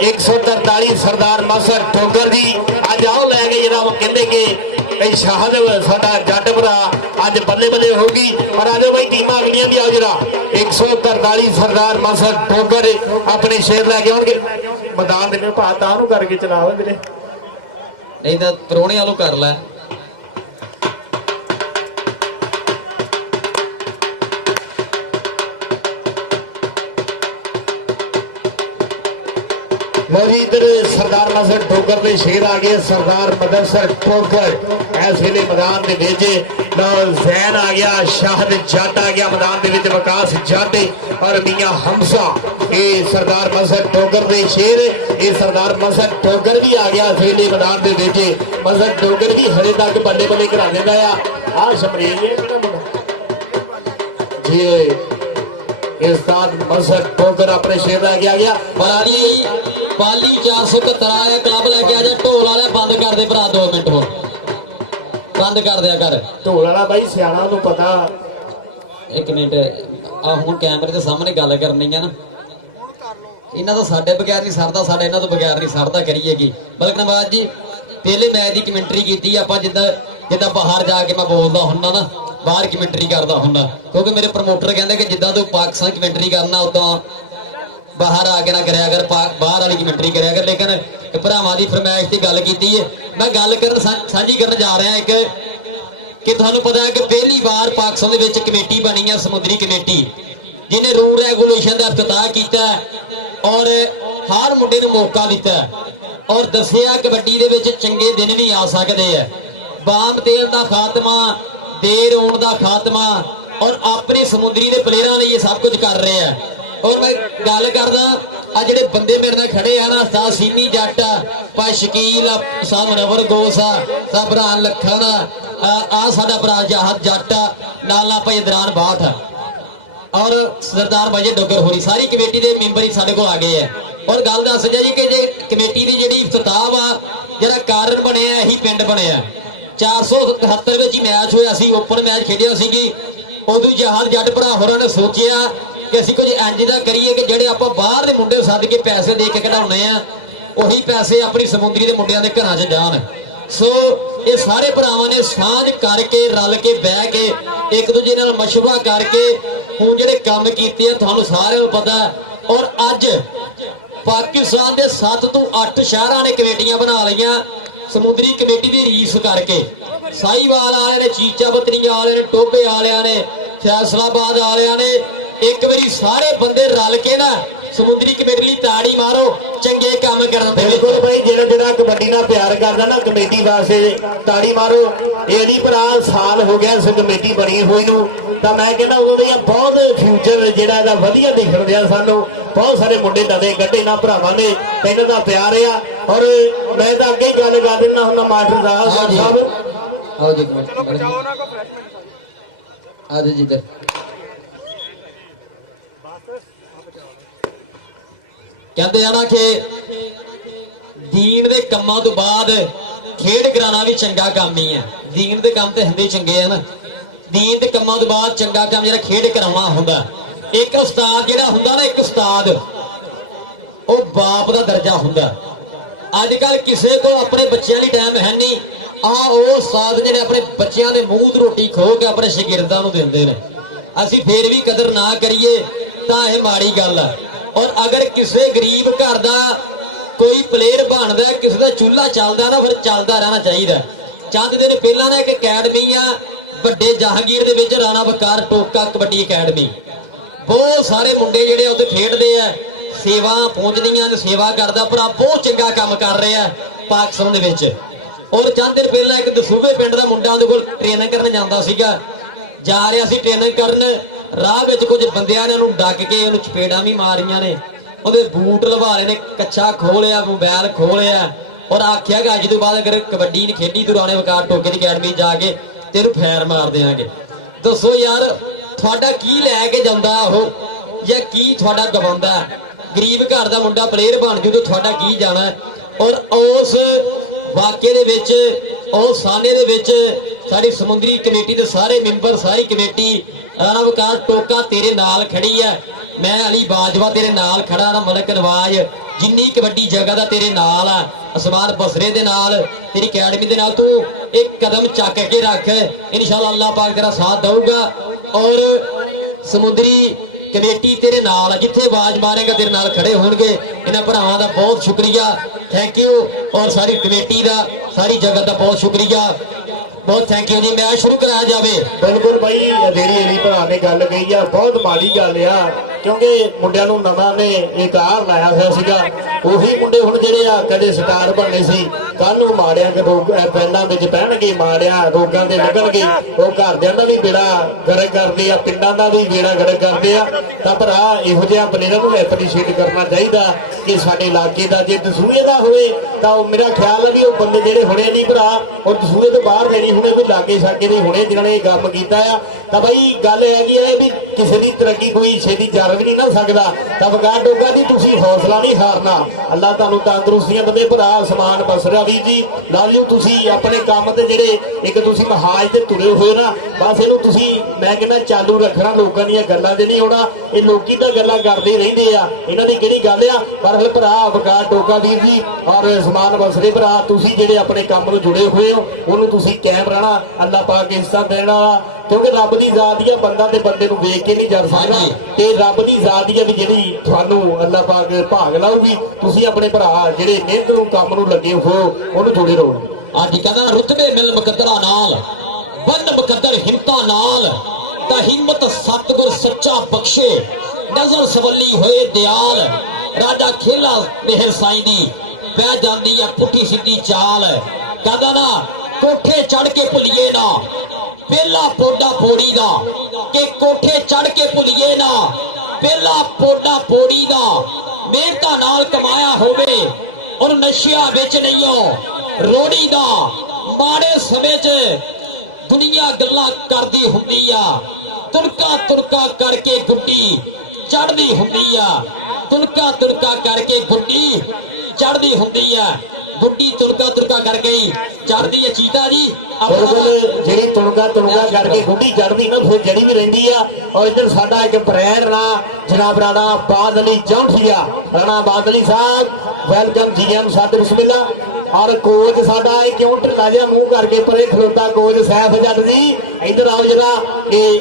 143 ਸਰਦਾਰ ਮਸਰ ਠੋਗਰ ਜੀ ਅੱਜ ਆਓ ਲੈ ਕੇ ਜਿਹੜਾ ਉਹ ਕਹਿੰਦੇ ਕਿ ਇਹ ਸ਼ਾਹਦ ਸਾਡਾ ਜੱਟ ਭਰਾ ਅੱਜ ਬੱਲੇ ਬੱਲੇ ਹੋ ਗਈ। ਪਰ ਆਜੋ ਬਾਈ ਟੀਮਾਂ ਅਗਲੀਆਂ ਵੀ ਆਓ ਜਰਾ। 143 ਸਰਦਾਰ ਮਸਰ ਠੋਗਰ ਆਪਣੇ ਸ਼ੇਰ ਲੈ ਕੇ ਆਉਣਗੇ ਮੈਦਾਨ ਦੇ ਵਿੱਚ। ਭਾ ਤਾਂ ਨੂੰ ਕਰਕੇ ਚਲਾਓ ਵੀਰੇ, ਨਹੀਂ ਤਾਂ ਪ੍ਰਾਹੁਣੇ ਵਾਲੋਂ ਕਰ ਲੈ। इधर सरदार मसर ठोकर के शेर आ गए। सरदार मदरसर ठोकर इस वेले मैदान के जैन आ गया, शाहद जट आ गया मैदान के विकास जट और मियां हमसा। ये सरदार मसर ठोकर के शेर, ये सरदार मसर ठोकर भी आ गया इस वेले मैदान के। मसर ठोकर भी हरे तक बल्ले बल्ले करा देता आ शमरेज जी। उस्ताद मसर ठोकर अपने शेर लैके आ गया। पाली 471 आया क्लब लेके आ जा। ढोल वाले बंद कर दे भरा, 2 मिनट हो बंद कर दिया कर। ढोल वाला भाई सियाना नूं पता। 1 मिनट आ हुण कैमरे के सामने गल करनी है ना, इन्हां तो साडे बगैर नहीं सरदा, साडे इन्हां तो बगैर नहीं सरदा। करिए की बल्कि नवाज जी पहले मैच की कमेंटरी की आपां जिद्दां बाहर जाके मैं बोलदा हुन्ना ना, बाहर कमेंटरी करदा हुन्ना, क्योंकि मेरे प्रमोटर कहंदे कि जिद्दां तूं पाकिस्तान कमेंटरी करना उदां बाहर आके ना कराया कर, बाहर वाली कमेंटरी कराया कर। लेकिन भरावां दी फरमाइश की गल कीती है, मैं गल कर साझी करन जा रहा एक कि तुहानूं पता है कि पहली बार पाकिस्तान दे विच कमेटी बनी है, समुद्री कमेटी, जिन्हें रूल रेगूलेशन का इफ्तिताह किया और हर मुंडे नूं मौका दिता और दसिया कबड्डी दे विच चंगे दिन भी आ सकते हैं। बाम तेल का खात्मा, देर आउण दा खात्मा और अपने समुद्री के प्लेयरां लई ये सब कुछ कर रहे हैं। और मैं गल करदा आ जिहड़े बंदे मेरे नाल खड़े आ ना, सा सीनी जट, भाई शकील, सा मनवर गोसा, सा भरान लखन, आ साडा भरा जहाद जट, नाला भाई दरान बाठ और सरदार भाई डोगर होरी, सारी कमेटी के मैंबर ही साडे कोल आ गए हैं। और गल दस जी कि जे कमेटी की जिहड़ी इफ्तिताह वा जिहड़ा कारण बनिया यही पिंड बनिया। 477 विच मैच होया सी, ओपन मैच खेडिया सी कि उदों जहाद जट भरा होरां ने सोचिया कि असीं कुछ इंज दा करिए कि जिहड़े आपां बाहर दे मुंडे सद के पैसे दे के कढाउणे आ, उही पैसे अपनी समुद्री दे मुंडियां दे घरां 'च जाण। सो ਇਹ ਸਾਰੇ ਭਰਾਵਾਂ ਨੇ ਸਾਂਝ ਕਰਕੇ ਰਲ ਕੇ ਬਹਿ ਕੇ ਇੱਕ ਦੂਜੇ ਨਾਲ ਮਸ਼ਵਰਾ ਕਰਕੇ ਹੁਣ ਜਿਹੜੇ ਕੰਮ ਕੀਤੇ ਆ ਤੁਹਾਨੂੰ ਸਾਰਿਆਂ ਨੂੰ ਪਤਾ ਹੈ। ਔਰ ਅੱਜ ਪਾਕਿਸਤਾਨ ਦੇ 7 ਤੋਂ 8 ਸ਼ਹਿਰਾਂ ਨੇ ਕਮੇਟੀਆਂ ਬਣਾ ਲਈਆਂ ਸਮੁੰਦਰੀ ਕਮੇਟੀ ਦੀ ਰੀਸ ਕਰਕੇ। ਸਾਈਵਾਲ ਵਾਲਿਆਂ ਨੇ, ਚੀਚਾ ਬਤਨੀਆਂ ਵਾਲਿਆਂ ਨੇ, ਟੋਬੇ ਵਾਲਿਆਂ ਨੇ, ਫੈਸਲਾਬਾਦ ਵਾਲਿਆਂ ਨੇ, ਇੱਕ ਵਾਰੀ ਸਾਰੇ ਬੰਦੇ ਰਲ ਕੇ ਨਾ ਸਮੁੰਦਰੀ ਕਮੇਟੀ ਲਈ ਤਾੜੀ ਮਾਰੋ ਚੰਗੇ ਕੰਮ ਕਰਨ ਦੇ ਲਈ। ਬਿਲਕੁਲ ਭਾਈ, ਜਿਹੜਾ ਜਿਹੜਾ ਕਬੱਡੀ ਨਾਲ ਪਿਆਰ ਕਰਦਾ ਨਾ ਕਮੇਟੀ ਵਾਸਤੇ ਤਾੜੀ ਮਾਰੋ। ਇਹ ਨਹੀਂ ਭਰਾ ਸਾਲ ਹੋ ਗਿਆ ਇਸ ਕਮੇਟੀ ਬਣੀ ਹੋਈ ਨੂੰ, ਤਾਂ ਮੈਂ ਕਹਿੰਦਾ ਉਹਦੀਆਂ ਬਹੁਤ ਫਿਊਚਰ ਜਿਹੜਾ ਇਹਦਾ ਵਧੀਆ ਦਿਖਣ ਦਿਆ ਸਾਨੂੰ। ਬਹੁਤ ਸਾਰੇ ਮੁੰਡੇ ਨਵੇਂ ਕੱਢੇ ਇਹਨਾਂ ਭਰਾਵਾਂ ਨੇ, ਤੇ ਇਹਨਾਂ ਦਾ ਪਿਆਰ ਆ। ਔਰ ਮੈਂ ਤਾਂ ਅੱਗੇ ਹੀ ਗੱਲ ਕਰ ਦਿੰਦਾ ਹੁੰਦਾ ਮਾਸਟਰ ਸਾਹਿਬ ਆਓ ਜੀ ਆ ਜੀ ਤੇ ਕਹਿੰਦੇ ਆ ਨਾ ਕਿ ਦੀਨ ਦੇ ਕੰਮਾਂ ਤੋਂ ਬਾਅਦ ਖੇਡ ਕਰਾਉਣਾ ਵੀ ਚੰਗਾ ਕੰਮ ਹੀ ਹੈ। ਦੀਨ ਦੇ ਕੰਮ ਤੇ ਹੁੰਦੇ ਚੰਗੇ ਆ ਨਾ, ਦੀਨ ਦੇ ਕੰਮਾਂ ਤੋਂ ਬਾਅਦ ਚੰਗਾ ਕੰਮ ਜਿਹੜਾ ਖੇਡ ਕਰਾਉਣਾ ਹੁੰਦਾ। ਇੱਕ ਉਸਤਾਦ ਜਿਹੜਾ ਹੁੰਦਾ ਨਾ, ਇੱਕ ਉਸਤਾਦ ਉਹ ਬਾਪ ਦਾ ਦਰਜਾ ਹੁੰਦਾ। ਅੱਜ ਕੱਲ ਕਿਸੇ ਕੋਲ ਆਪਣੇ ਬੱਚਿਆਂ ਲਈ ਟਾਈਮ ਹੈ ਨਹੀਂ। ਉਹ ਉਸਤਾਦ ਜਿਹੜੇ ਆਪਣੇ ਬੱਚਿਆਂ ਦੇ ਮੂੰਹ ਤੋਂ ਰੋਟੀ ਖੋ ਕੇ ਆਪਣੇ ਸ਼ਾਗਿਰਦਾਂ ਨੂੰ ਦਿੰਦੇ ਨੇ। ਅਸੀਂ ਫੇਰ ਵੀ ਕਦਰ ਨਾ ਕਰੀਏ ਤਾਂ ਇਹ ਮਾੜੀ ਗੱਲ ਹੈ। ਔਰ ਅਗਰ ਕਿਸੇ ਗਰੀਬ ਘਰ ਦਾ ਕੋਈ ਪਲੇਅਰ ਬਣਦਾ, ਕਿਸੇ ਦਾ ਚੁੱਲ੍ਹਾ ਚੱਲਦਾ ਨਾ, ਫਿਰ ਚੱਲਦਾ ਰਹਿਣਾ ਚਾਹੀਦਾ। ਚੰਦ ਦਿਨ ਪਹਿਲਾਂ ਨਾ ਇੱਕ ਅਕੈਡਮੀ ਆ ਵੱਡੇ ਜਹਾਂਗੀਰ ਦੇ ਵਿੱਚ, ਰਾਣਾ ਵਕਾਰ ਟੋਕਾ ਕਬੱਡੀ ਅਕੈਡਮੀ। ਬਹੁਤ ਸਾਰੇ ਮੁੰਡੇ ਜਿਹੜੇ ਉੱਥੇ ਖੇਡਦੇ ਆ, ਸੇਵਾ ਪਹੁੰਚਦੀਆਂ ਨੇ, ਸੇਵਾ ਕਰਦਾ ਭਰਾ ਬਹੁਤ ਚੰਗਾ ਕੰਮ ਕਰ ਰਿਹਾ ਪਾਕਿਸਤਾਨ ਦੇ ਵਿੱਚ। ਔਰ ਚੰਦ ਦਿਨ ਪਹਿਲਾਂ ਇੱਕ ਦਸੂਬੇ ਪਿੰਡ ਦਾ ਮੁੰਡਾ ਉਹਦੇ ਕੋਲ ਟ੍ਰੇਨਿੰਗ ਕਰਨ ਜਾਂਦਾ ਸੀਗਾ, ਜਾ ਰਿਹਾ ਸੀ ਟ੍ਰੇਨਿੰਗ ਕਰਨ। ਰਾਹ ਵਿੱਚ ਕੁਝ ਬੰਦਿਆਂ ਨੇ ਉਹਨੂੰ ਡੱਕ ਕੇ ਉਹਨੂੰ ਚਪੇੜਾਂ ਵੀ ਮਾਰੀਆਂ ਨੇ, ਉਹਦੇ ਬੂਟ ਲਵਾਲੇ ਨੇ, ਕੱਛਾ ਖੋਲਿਆ, ਮੋਬਾਈਲ ਖੋਲਿਆ। ਔਰ ਆਖਿਆ ਕਿ ਅੱਜ ਤੋਂ ਬਾਅਦ ਅਗਰ ਕਬੱਡੀ ਨਹੀਂ ਖੇਡੀ ਤੂੰ ਰਾਣੇ ਵਕਾਰ ਟੋਕੇ ਦੀ ਅਕੈਡਮੀ ਜਾ ਕੇ ਤੈਨੂੰ ਫੈਰ ਮਾਰ ਦੇਵਾਂਗੇ। ਦੱਸੋ ਯਾਰ ਤੁਹਾਡਾ ਕੀ ਲੈ ਕੇ ਜਾਂਦਾ ਉਹ, ਜਾਂ ਕੀ ਤੁਹਾਡਾ ਗਵਾਉਂਦਾ? ਗਰੀਬ ਘਰ ਦਾ ਮੁੰਡਾ ਪਲੇਅਰ ਬਣ ਜੂ ਤਾਂ ਤੁਹਾਡਾ ਕੀ ਜਾਣਾ? ਔਰ ਉਸ ਵਾਕਿਏ ਦੇ ਵਿੱਚ, ਉਸ ਸਾਨੇ ਦੇ ਵਿੱਚ ਸਾਡੀ ਸਮੁੰਦਰੀ ਕਮੇਟੀ ਦੇ ਸਾਰੇ ਮੈਂਬਰ, ਸਾਰੀ ਕਮੇਟੀ ਰਾਣਾ ਵਕਾਰ ਟੋਕਾ ਤੇਰੇ ਨਾਲ ਖੜੀ ਹੈ। ਮੈਂ ਅਲੀ ਬਾਜਵਾ ਤੇਰੇ ਨਾਲ ਖੜਾ ਨਾ, ਮਲਕ ਨਵਾਜ਼ ਜਿੰਨੀ ਕਬੱਡੀ ਜਗ੍ਹਾ ਦਾ ਤੇਰੇ ਨਾਲ ਆ, ਅਸਮਾਨ ਬਸਰੇ ਦੇ ਨਾਲ, ਤੇਰੀ ਅਕੈਡਮੀ ਦੇ ਨਾਲ। ਤੂੰ ਇੱਕ ਕਦਮ ਚੱਕ ਕੇ ਰੱਖ, ਇਨਸ਼ਾਅੱਲਾ ਅੱਲਾਹ ਪਾਕ ਤੇਰਾ ਸਾਥ ਦਊਗਾ। ਔਰ ਸਮੁੰਦਰੀ ਕਮੇਟੀ ਤੇਰੇ ਨਾਲ, ਜਿੱਥੇ ਆਵਾਜ਼ ਮਾਰੇਗਾ ਤੇਰੇ ਨਾਲ ਖੜੇ ਹੋਣਗੇ। ਇਹਨਾਂ ਭਰਾਵਾਂ ਦਾ ਬਹੁਤ ਸ਼ੁਕਰੀਆ, ਥੈਂਕ ਯੂ। ਔਰ ਸਾਰੀ ਕਮੇਟੀ ਦਾ, ਸਾਰੀ ਜਗਤ ਦਾ ਬਹੁਤ ਸ਼ੁਕਰੀਆ, ਬਹੁਤ ਥੈਂਕ ਯੂ ਜੀ। ਮੈਚ ਸ਼ੁਰੂ ਕਰਾਇਆ ਜਾਵੇ। ਬਿਲਕੁਲ ਬਾਈ, ਜਿਹੜੀ ਇਹਦੀ ਭਰਾ ਨੇ ਗੱਲ ਕਹੀ ਆ ਬਹੁਤ ਮਾੜੀ ਗੱਲ ਆ, ਕਿਉਂਕਿ ਮੁੰਡਿਆਂ ਨੂੰ ਨਵਾਂ ਨੇ ਇੱਕ ਆਰ ਲਾਇਆ ਹੋਇਆ ਸੀਗਾ। ਉਹੀ ਮੁੰਡੇ ਹੁਣ ਜਿਹੜੇ ਆ ਕਦੇ ਸਟਾਰ ਬਣਨੇ ਸੀ, ਕੱਲ ਨੂੰ ਮਾੜਿਆਂ ਕੇ ਪਿੰਡਾਂ ਵਿੱਚ ਪਹਿਣਗੇ, ਮਾੜਿਆਂ ਰੋਗਾਂ ਦੇ ਲੱਗਣਗੇ, ਉਹ ਘਰਦਿਆਂ ਦਾ ਵੀ ਬੇੜਾ ਗਰਕ ਕਰਦੇ ਆ, ਪਿੰਡਾਂ ਦਾ ਵੀ ਬੇੜਾ ਗਰਕ ਕਰਦੇ ਆ। ਤਾਂ ਭਰਾ ਇਹੋ ਜਿਹਾ ਪਲੇਅਰਾਂ ਨੂੰ ਐਪਰੀਸ਼ੀਏਟ ਕਰਨਾ ਚਾਹੀਦਾ ਕਿ ਸਾਡੇ ਇਲਾਕੇ ਦਾ ਜੇ ਦਸੂਹੇ ਦਾ ਹੋਵੇ ਤਾਂ ਉਹ ਮੇਰਾ ਖਿਆਲ ਹੈ ਵੀ ਉਹ ਬੰਦੇ ਜਿਹੜੇ ਹੁਣੇ ਨਹੀਂ ਭਰਾ ਉਹ ਦਸੂਹੇ ਤੋਂ ਬਾਹਰ ਦੇ ਨਹੀਂ ਹੁਣੇ, ਕੋਈ ਲਾਗੇ ਛਾਗੇ ਦੇ ਹੁਣੇ ਜਿਨ੍ਹਾਂ ਨੇ ਇਹ ਕੰਮ ਕੀਤਾ ਆ। ਤਾਂ ਬਾਈ ਗੱਲ ਹੈਗੀ ਹੈ ਵੀ ਕਿਸੇ ਦੀ ਤਰੱਕੀ ਕੋਈ ਛੇਤੀ ਜਰ ਵੀ ਨਹੀਂ ਨਾ ਸਕਦਾ। ਤਾਂ ਵਕਾਰ ਟੋਕਾ ਦੀ ਤੁਸੀਂ ਹੌਸਲਾ ਨਹੀਂ ਹਾਰਨਾ। ਅੱਲਾਹ ਤੁਹਾਨੂੰ ਤੰਦਰੁਸਤੀਆਂ ਦੇਵੇ ਭਰਾ। ਸਮਾਨ ਬਸਰਾ ਵੀ ਜੀ ਨਾਲ ਜੀ, ਤੁਸੀਂ ਆਪਣੇ ਕੰਮ ਤੇ ਜਿਹੜੇ ਇੱਕ ਤੁਸੀਂ ਮਹਾਜ ਤੇ ਤੁਰੇ ਹੋਏ ਨਾ, ਬਸ ਇਹਨੂੰ ਤੁਸੀਂ ਮੈਂ ਕਹਿੰਦਾ ਚਾਲੂ ਰੱਖਣਾ। ਲੋਕਾਂ ਦੀਆਂ ਗੱਲਾਂ ਦੇ ਨਹੀਂ ਹੋਣਾ, ਇਹ ਲੋਕੀ ਤਾਂ ਗੱਲਾਂ ਕਰਦੇ ਰਹਿੰਦੇ ਆ, ਇਹਨਾਂ ਦੀ ਕਿਹੜੀ ਗੱਲ ਆ। ਪਰ ਫਿਰ ਭਰਾ ਵਕਾਰ ਟੋਕਾ ਵੀਰ ਜੀ ਔਰ ਸਮਾਨ ਬਸਰੇ ਭਰਾ, ਤੁਸੀਂ ਜਿਹੜੇ ਆਪਣੇ ਕੰਮ ਨੂੰ ਜੁੜੇ ਹੋਏ ਹੋ ਉਹਨੂੰ ਤੁਸੀਂ ਕਾਇਮ ਰਹਿਣਾ। ਅੱਲਾਹ ਪਾਕ ਹਿੱਸਾ ਦੇਣਾ, ਕਿਉਂਕਿ ਰੱਬ ਦੀ ਜ਼ਾਤ ਹੀ ਆ, ਬੰਦਾ ਤੇ ਬੰਦੇ ਨੂੰ ਵੇਖ ਕੇ ਨਹੀਂ ਜਰ ਸਕਦਾ। ਤੇ ਰੱਬ ਦੀ ਜ਼ਾਤ ਹੀ ਆ ਵੀ ਜਿਹੜੀ ਤੁਹਾਨੂੰ ਅੱਲਾਹ ਪਾਕ ਭਾਗ ਲਾਊਗੀ। ਤੁਸੀਂ ਆਪਣੇ ਭਰਾ ਜਿਹੜੇ ਮਿਹਨਤ ਨੂੰ ਕੰਮ ਨੂੰ ਲੱਗੇ ਹੋ ਉਹਨੂੰ ਜੁੜੇ ਰਹੋ। ਅੱਜ ਕਹਿੰਦਾ ਰੁਤਬੇ ਮਿਲ ਮੁਕੱਦਰਾਂ ਨਾਲ, ਬੰਨ ਮੁਕੱਦਰ ਹਿੰਮਤਾਂ ਨਾਲ, ਤਾਂ ਹਿੰਮਤ ਸਤਿਗੁਰ ਸੱਚਾ ਬਖਸ਼ੇ, ਨਜ਼ਰ ਸਵੱਲੀ ਹੋਏ ਦਿਆਲ। ਰਾਜਾ ਖੇਲਾ ਮਿਹਰ ਸਾਈਂ ਦੀ, ਪੈ ਜਾਂਦੀ ਆ ਪੁੱਠੀ ਸਿੱਧੀ ਚਾਲ। ਕਹਿੰਦਾ ਨਾ ਕੋਠੇ ਚੜ ਕੇ ਭੁੱਲੀਏ ਨਾ ਪਹਿਲਾ ਪੋਡਾ ਪੋੜੀ ਦਾ, ਕਿ ਕੋਠੇ ਚੜ ਕੇ ਭੁੱਲੀਏ ਨਾ ਪਹਿਲਾ ਪੋਡਾ ਪੋੜੀ ਦਾ। ਮਿਹਨਤਾਂ ਨਾਲ ਕਮਾਇਆ ਹੋਵੇ ਉਹਨੂੰ ਨਸ਼ਿਆਂ ਵਿੱਚ ਨਹੀਂ ਹੋ ਰੋੜੀ ਦਾ। ਮਾੜੇ ਸਮੇਂ 'ਚ ਦੁਨੀਆ ਗੱਲਾਂ ਕਰਦੀ ਹੁੰਦੀ ਆ, ਤੁਰਕਾ ਤੁਰਕਾ ਕਰਕੇ ਗੁੱਡੀ ਚੜਦੀ ਹੁੰਦੀ ਆ। ਤੁਰਕਾ ਤੁਰਕਾ ਕਰਕੇ ਗੁੱਡੀ ਚੜਦੀ ਹੁੰਦੀ ਆ, ਗੁੱਡੀ ਤੁਰਕਾ ਤੁਰਕਾ ਕਰਕੇ ਹੀ ਚੜਦੀ ਹੈ। ਚੀਤਾ ਜੀ ਬਿਲਕੁਲ, ਜਿਹੜੀ ਤੁਣਕਾ ਕਰਕੇ ਗੁੱਡੀ ਚੜਦੀ ਨਾ ਫਿਰ ਜੜੀ ਵੀ ਰਹਿੰਦੀ ਆ। ਔਰ ਇੱਧਰ ਸਾਡਾ ਇੱਕ ਬਰੈਨ ਨਾ ਜਨਾਬ ਰਾਣਾ ਬਾਦ ਅਲੀ ਜੌਂਠੀਆ, ਰਾਣਾ ਬਾਦ ਅਲੀ ਸਾਹਿਬ ਵੈਲਕਮ ਜੀ ਐਮ ਸਾਡ ਬਿਸਮਿਲ੍ਲਾ। ਔਰ ਕੋਚ ਸਾਡਾ ਇਹ ਕਿਉਂ ਢਿੱਲਾ ਜਿਹਾ ਮੂੰਹ ਕਰਕੇ ਪਰੇ ਖਲੋਤਾ ਕੋਚ ਸੈਫ ਜੱਟ ਜੀ ਇੱਧਰ ਆਓ ਜਰਾ ਇਹ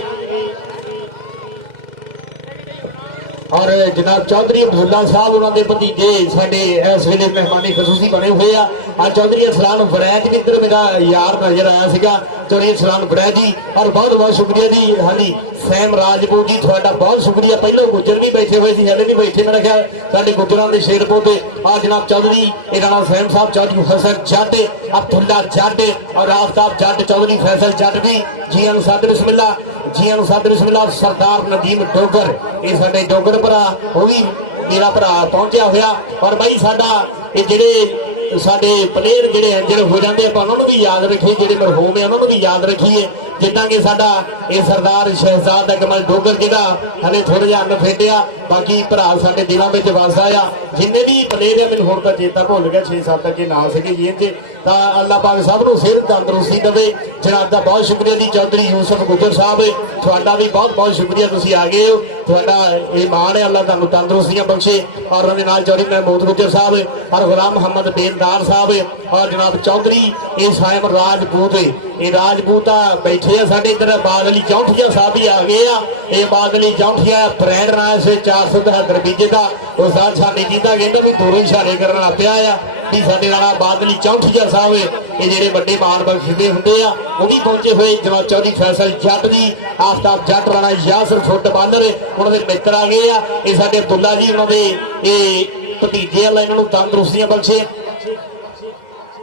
ਔਰ ਜਨਾਬ ਚੌਧਰੀ ਅਬਦੁੱਲਾ ਸਾਹਿਬ ਉਹਨਾਂ ਦੇ ਭਤੀਜੇ ਸਾਡੇ ਇਸ ਵੇਲੇ ਮਹਿਮਾਨੀ ਖਸੂਸੀ ਬਣੇ ਹੋਏ ਆ ਚੌਧਰੀ ਅਸਲਾਨ ਵਰੈਜ ਵੀ ਇੱਧਰ ਮੇਰਾ ਯਾਰ ਨਜ਼ਰ ਆਇਆ ਸੀਗਾ ਚੌਧਰੀ ਅਸਲਾਨ ਵਰੈਜ ਜੀ ਔਰ ਬਹੁਤ ਬਹੁਤ ਸ਼ੁਕਰੀਆ ਜੀ ਹਾਂਜੀ ਸੈਮ ਰਾਜਪੂਤ ਜੀ ਤੁਹਾਡਾ ਬਹੁਤ ਸ਼ੁਕਰੀਆ ਪਹਿਲਾਂ ਗੁੱਜਰ ਵੀ ਬੈਠੇ ਹੋਏ ਸੀ ਹਲੇ ਵੀ ਬੈਠੇ ਮੇਰਾ ਖਿਆਲ ਸਾਡੇ ਗੁੱਜਰਾਂ ਦੇ ਸ਼ੇਰਪੁਰ ਤੇ ਜਨਾਬ ਚੌਧਰੀ ਇਹ ਰਾਣਾ ਸੈਮ ਸਾਹਿਬ ਚੌਧਰੀ ਹਸਨ ਜੱਟ ਅਬਦੁੱਲਾ ਜੱਟ ਔਰ ਆਫਤਾਬ ਜੱਟ ਚੌਧਰੀ ਫੈਸਲ ਜੱਟ ਜੀ ਜੀਆਂ ਨੂੰ ਸਤਿ ਬਿਸਮਿਲ੍ਲਾ ਜੀਆਂ ਨੂੰ ਸਤਿ ਬਿਸਮਿਲ੍ਲਾ ਸਰਦਾਰ ਨਦੀਮ ਡੋਗਰ ਇਹ ਸਾਡੇ ਡੋਗਰ ਭਰਾ ਉਹ ਵੀ ਮੇਰਾ ਭਰਾ ਪਹੁੰਚਿਆ ਹੋਇਆ ਔਰ ਬਾਈ ਸਾਡਾ ਇਹ ਜਿਹੜੇ ਸਾਡੇ ਪਲੇਅਰ ਜਿਹੜੇ ਇੰਜਰ ਹੋ ਜਾਂਦੇ ਆਪਾਂ ਉਹਨਾਂ ਨੂੰ ਵੀ ਯਾਦ ਰੱਖੀਏ ਜਿਹੜੇ ਮਰਹੂਮ ਹੈ ਉਹਨਾਂ ਨੂੰ ਵੀ ਯਾਦ ਰੱਖੀਏ ਜਿੱਦਾਂ ਕਿ ਸਾਡਾ ਇਹ ਸਰਦਾਰ ਸ਼ਹਿਜ਼ਾਦ ਦਾ ਕਮਲ ਡੋਗਰ ਜਿਹੜਾ ਹਲੇ ਥੋੜਾ ਜਿਹਾ ਅੰਨ ਫੇਟਿਆ ਬਾਕੀ ਭਰਾ ਸਾਡੇ ਦਿਲਾਂ ਵਿੱਚ ਵਸਦਾ ਆ ਜਿੰਨੇ ਵੀ ਪਲੇਅਰ ਆ ਮੈਨੂੰ ਹੁਣ ਤਾਂ ਚੇਤਾ ਭੁੱਲ ਗਿਆ 6-7 ਅੱਗੇ ਨਾਂ ਸੀਗੇ ਜੀ ਇਹਦੇ ਤਾਂ ਅੱਲਾਹ ਪਾਕ ਸਭ ਨੂੰ ਸਿਹਤ ਤੰਦਰੁਸਤੀ ਦੇਵੇ ਜਨਾਬ ਦਾ ਬਹੁਤ ਸ਼ੁਕਰੀਆ ਜੀ ਚੌਧਰੀ ਯੂਸਫ ਗੁੱਜਰ ਸਾਹਿਬ ਤੁਹਾਡਾ ਵੀ ਬਹੁਤ ਬਹੁਤ ਸ਼ੁਕਰੀਆ ਤੁਸੀਂ ਆ ਗਏ ਹੋ ਤੁਹਾਡਾ ਇਹ ਮਾਣ ਹੈ ਅੱਲਾਹ ਤੁਹਾਨੂੰ ਤੰਦਰੁਸਤੀਆਂ ਬਖਸ਼ੇ ਔਰ ਉਹਨਾਂ ਦੇ ਨਾਲ ਚੌਧਰੀ ਮਹਿਮੂਦ ਗੁੱਜਰ ਸਾਹਿਬ ਔਰ ਗੁਲਾਮ ਮੁਹੰਮਦ ਬੇਨਦਾਰ ਸਾਹਿਬ ਔਰ ਜਨਾਬ ਚੌਧਰੀ ਇਹ ਸਾਹਿਬ ਰਾਜਪੂਤ ਇਹ ਰਾਜਪੂਤ ਆ ਬੈਠੇ ਆ ਸਾਡੇ ਇੱਧਰ ਬਾਦਲੀ ਚੌਂਠੀਆ ਸਾਹਿਬ ਵੀ ਆ ਗਏ ਆ ਇਹ ਬਾਦਲੀ ਚੌਂਠੀਆ ਬ੍ਰਾਂਡ ਨਾਲ ਸੇ 473 ਬੀਜੇ ਦਾ ਉਹ ਸਾਥ ਸਾਡੀ ਕੀਤਾ ਕਹਿੰਦਾ ਵੀ ਦੂਰੋਂ ਇਸ਼ਾਰੇ ਕਰਨ ਲੱਗ ਪਿਆ ਆ ਵੀ ਸਾਡੇ ਨਾਲ ਬਾਦਲੀ ਚੌਂਠੀਆ ਸਾਹਿਬ ਇਹ ਜਿਹੜੇ ਵੱਡੇ ਮਾਨ ਬਖਸ਼ਦੇ ਹੁੰਦੇ ਆ ਉਹ ਵੀ ਪਹੁੰਚੇ ਹੋਏ ਜਨਾਬ ਚੌਧਰੀ ਫੈਸਲ ਜੱਟ ਜੀ ਆਫਤਾਬ ਜੱਟ ਰਾਣਾ ਯਾਸਰ ਫੁੱਟਬਾਲਰ ਉਹਨਾਂ ਦੇ ਮਿੱਤਰ ਆ ਗਏ ਆ ਇਹ ਸਾਡੇ ਅਬਦੁੱਲਾ ਜੀ ਉਹਨਾਂ ਦੇ ਇਹ ਭਤੀਜੇ ਆ ਇਹਨਾਂ ਨੂੰ ਤੰਦਰੁਸਤੀਆਂ ਬਖਸ਼ੇ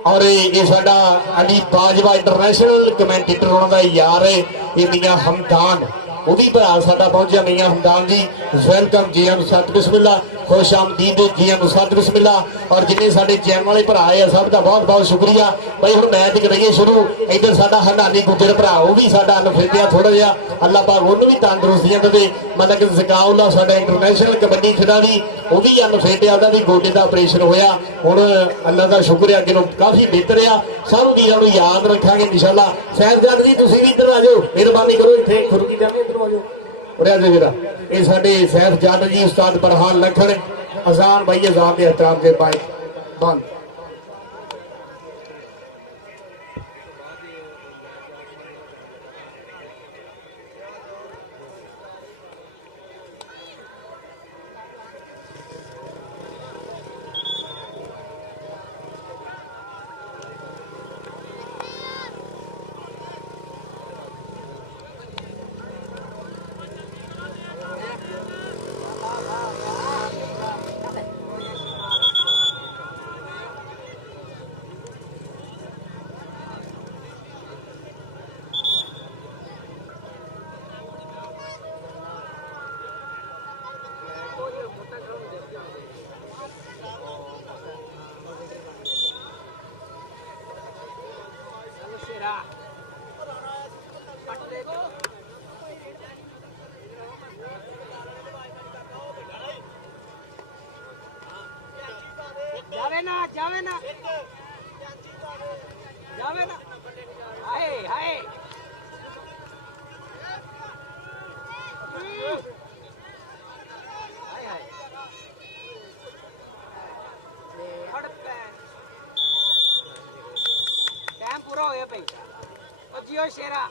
ਔਰ ਇਹ ਸਾਡਾ ਅਲੀ ਬਾਜਵਾ ਇੰਟਰਨੈਸ਼ਨਲ ਕਮੈਂਟੇਟਰ ਉਹਨਾਂ ਦਾ ਯਾਰ ਹੈ ਇਹ ਮੀਆਂ ਹਮਦਾਨ ਉਹ ਵੀ ਭਰਾ ਸਾਡਾ ਪਹੁੰਚਿਆ ਮੀਆਂ ਹਮਦਾਨ ਜੀ ਵੈਲਕਮ ਜੀ ਨੂੰ ਸਤਿ ਬਿਸਮਿਲ੍ਲਾ ਖੁਸ਼ ਆਮਦੀਦ ਜੀ ਨੂੰ ਸਤਿ ਬਿਸਮਿਲ੍ਲਾ ਔਰ ਜਿੰਨੇ ਸਾਡੇ ਚੈਨਲ ਵਾਲੇ ਭਰਾ ਆ ਸਭ ਦਾ ਬਹੁਤ ਬਹੁਤ ਸ਼ੁਕਰੀਆ ਭਾਈ ਹੁਣ ਮੈਚ ਕਰੀਏ ਸ਼ੁਰੂ ਇੱਧਰ ਸਾਡਾ ਹੰਡਾਨੀ ਗੁੱਜਰ ਭਰਾ ਉਹ ਵੀ ਸਾਡਾ ਅਨਫੇਟਿਆ ਥੋੜਾ ਜਿਹਾ ਅੱਲਾਹ ਪਾਕ ਉਹਨੂੰ ਵੀ ਤੰਦਰੁਸਤੀਆਂ ਦੇਵੇ ਮਤਲਬ ਕਿ ਜ਼ਕਾਉल्ला ਸਾਡਾ ਇੰਟਰਨੈਸ਼ਨਲ ਕਬੱਡੀ ਖਿਡਾਰੀ ਉਹ ਵੀ ਅਨਫੇਟਿਆ ਉਹਦਾ ਵੀ ਗੋਡੇ ਦਾ ਆਪਰੇਸ਼ਨ ਹੋਇਆ ਹੁਣ ਅੱਲਾਹ ਦਾ ਸ਼ੁਕਰ ਹੈ ਅੱਗੇ ਨੂੰ ਕਾਫੀ ਬਿਹਤਰ ਆ ਸਭ ਵੀਰਾਂ ਨੂੰ ਯਾਦ ਰੱਖਾਂਗੇ ਇਨਸ਼ਾਅੱਲਾ ਸਹਿਬਜ਼ਾਦ ਜੀ ਤੁਸੀਂ ਵੀ ਇੱਧਰ ਆ ਜਾਓ ਮਿਹਰਬਾਨੀ ਕਰੋ ਇੱਥੇ ਖੁਰਕੀ ਜਾਂਦੇ ਇੱਧਰ ਆ ਜਾਓ ਉਰਿਆ ਜੀ ਵੀਰਾ ਇਹ ਸਾਡੇ ਸਹਿਬਜ਼ਾਦ ਜੀ ਉਸਤਾਦ ਬਰਹਾਨ ਲਖਣ ਅਜ਼ਾਨ ਭਾਈ ਅਜ਼ਾਨ ਦੇ ਇhtਰਾਮ ਦੇ ਬਾਈ ਬੰਦ जावे ना हाय हाय टाइम पूरा हो गया भाई और जियो शेरा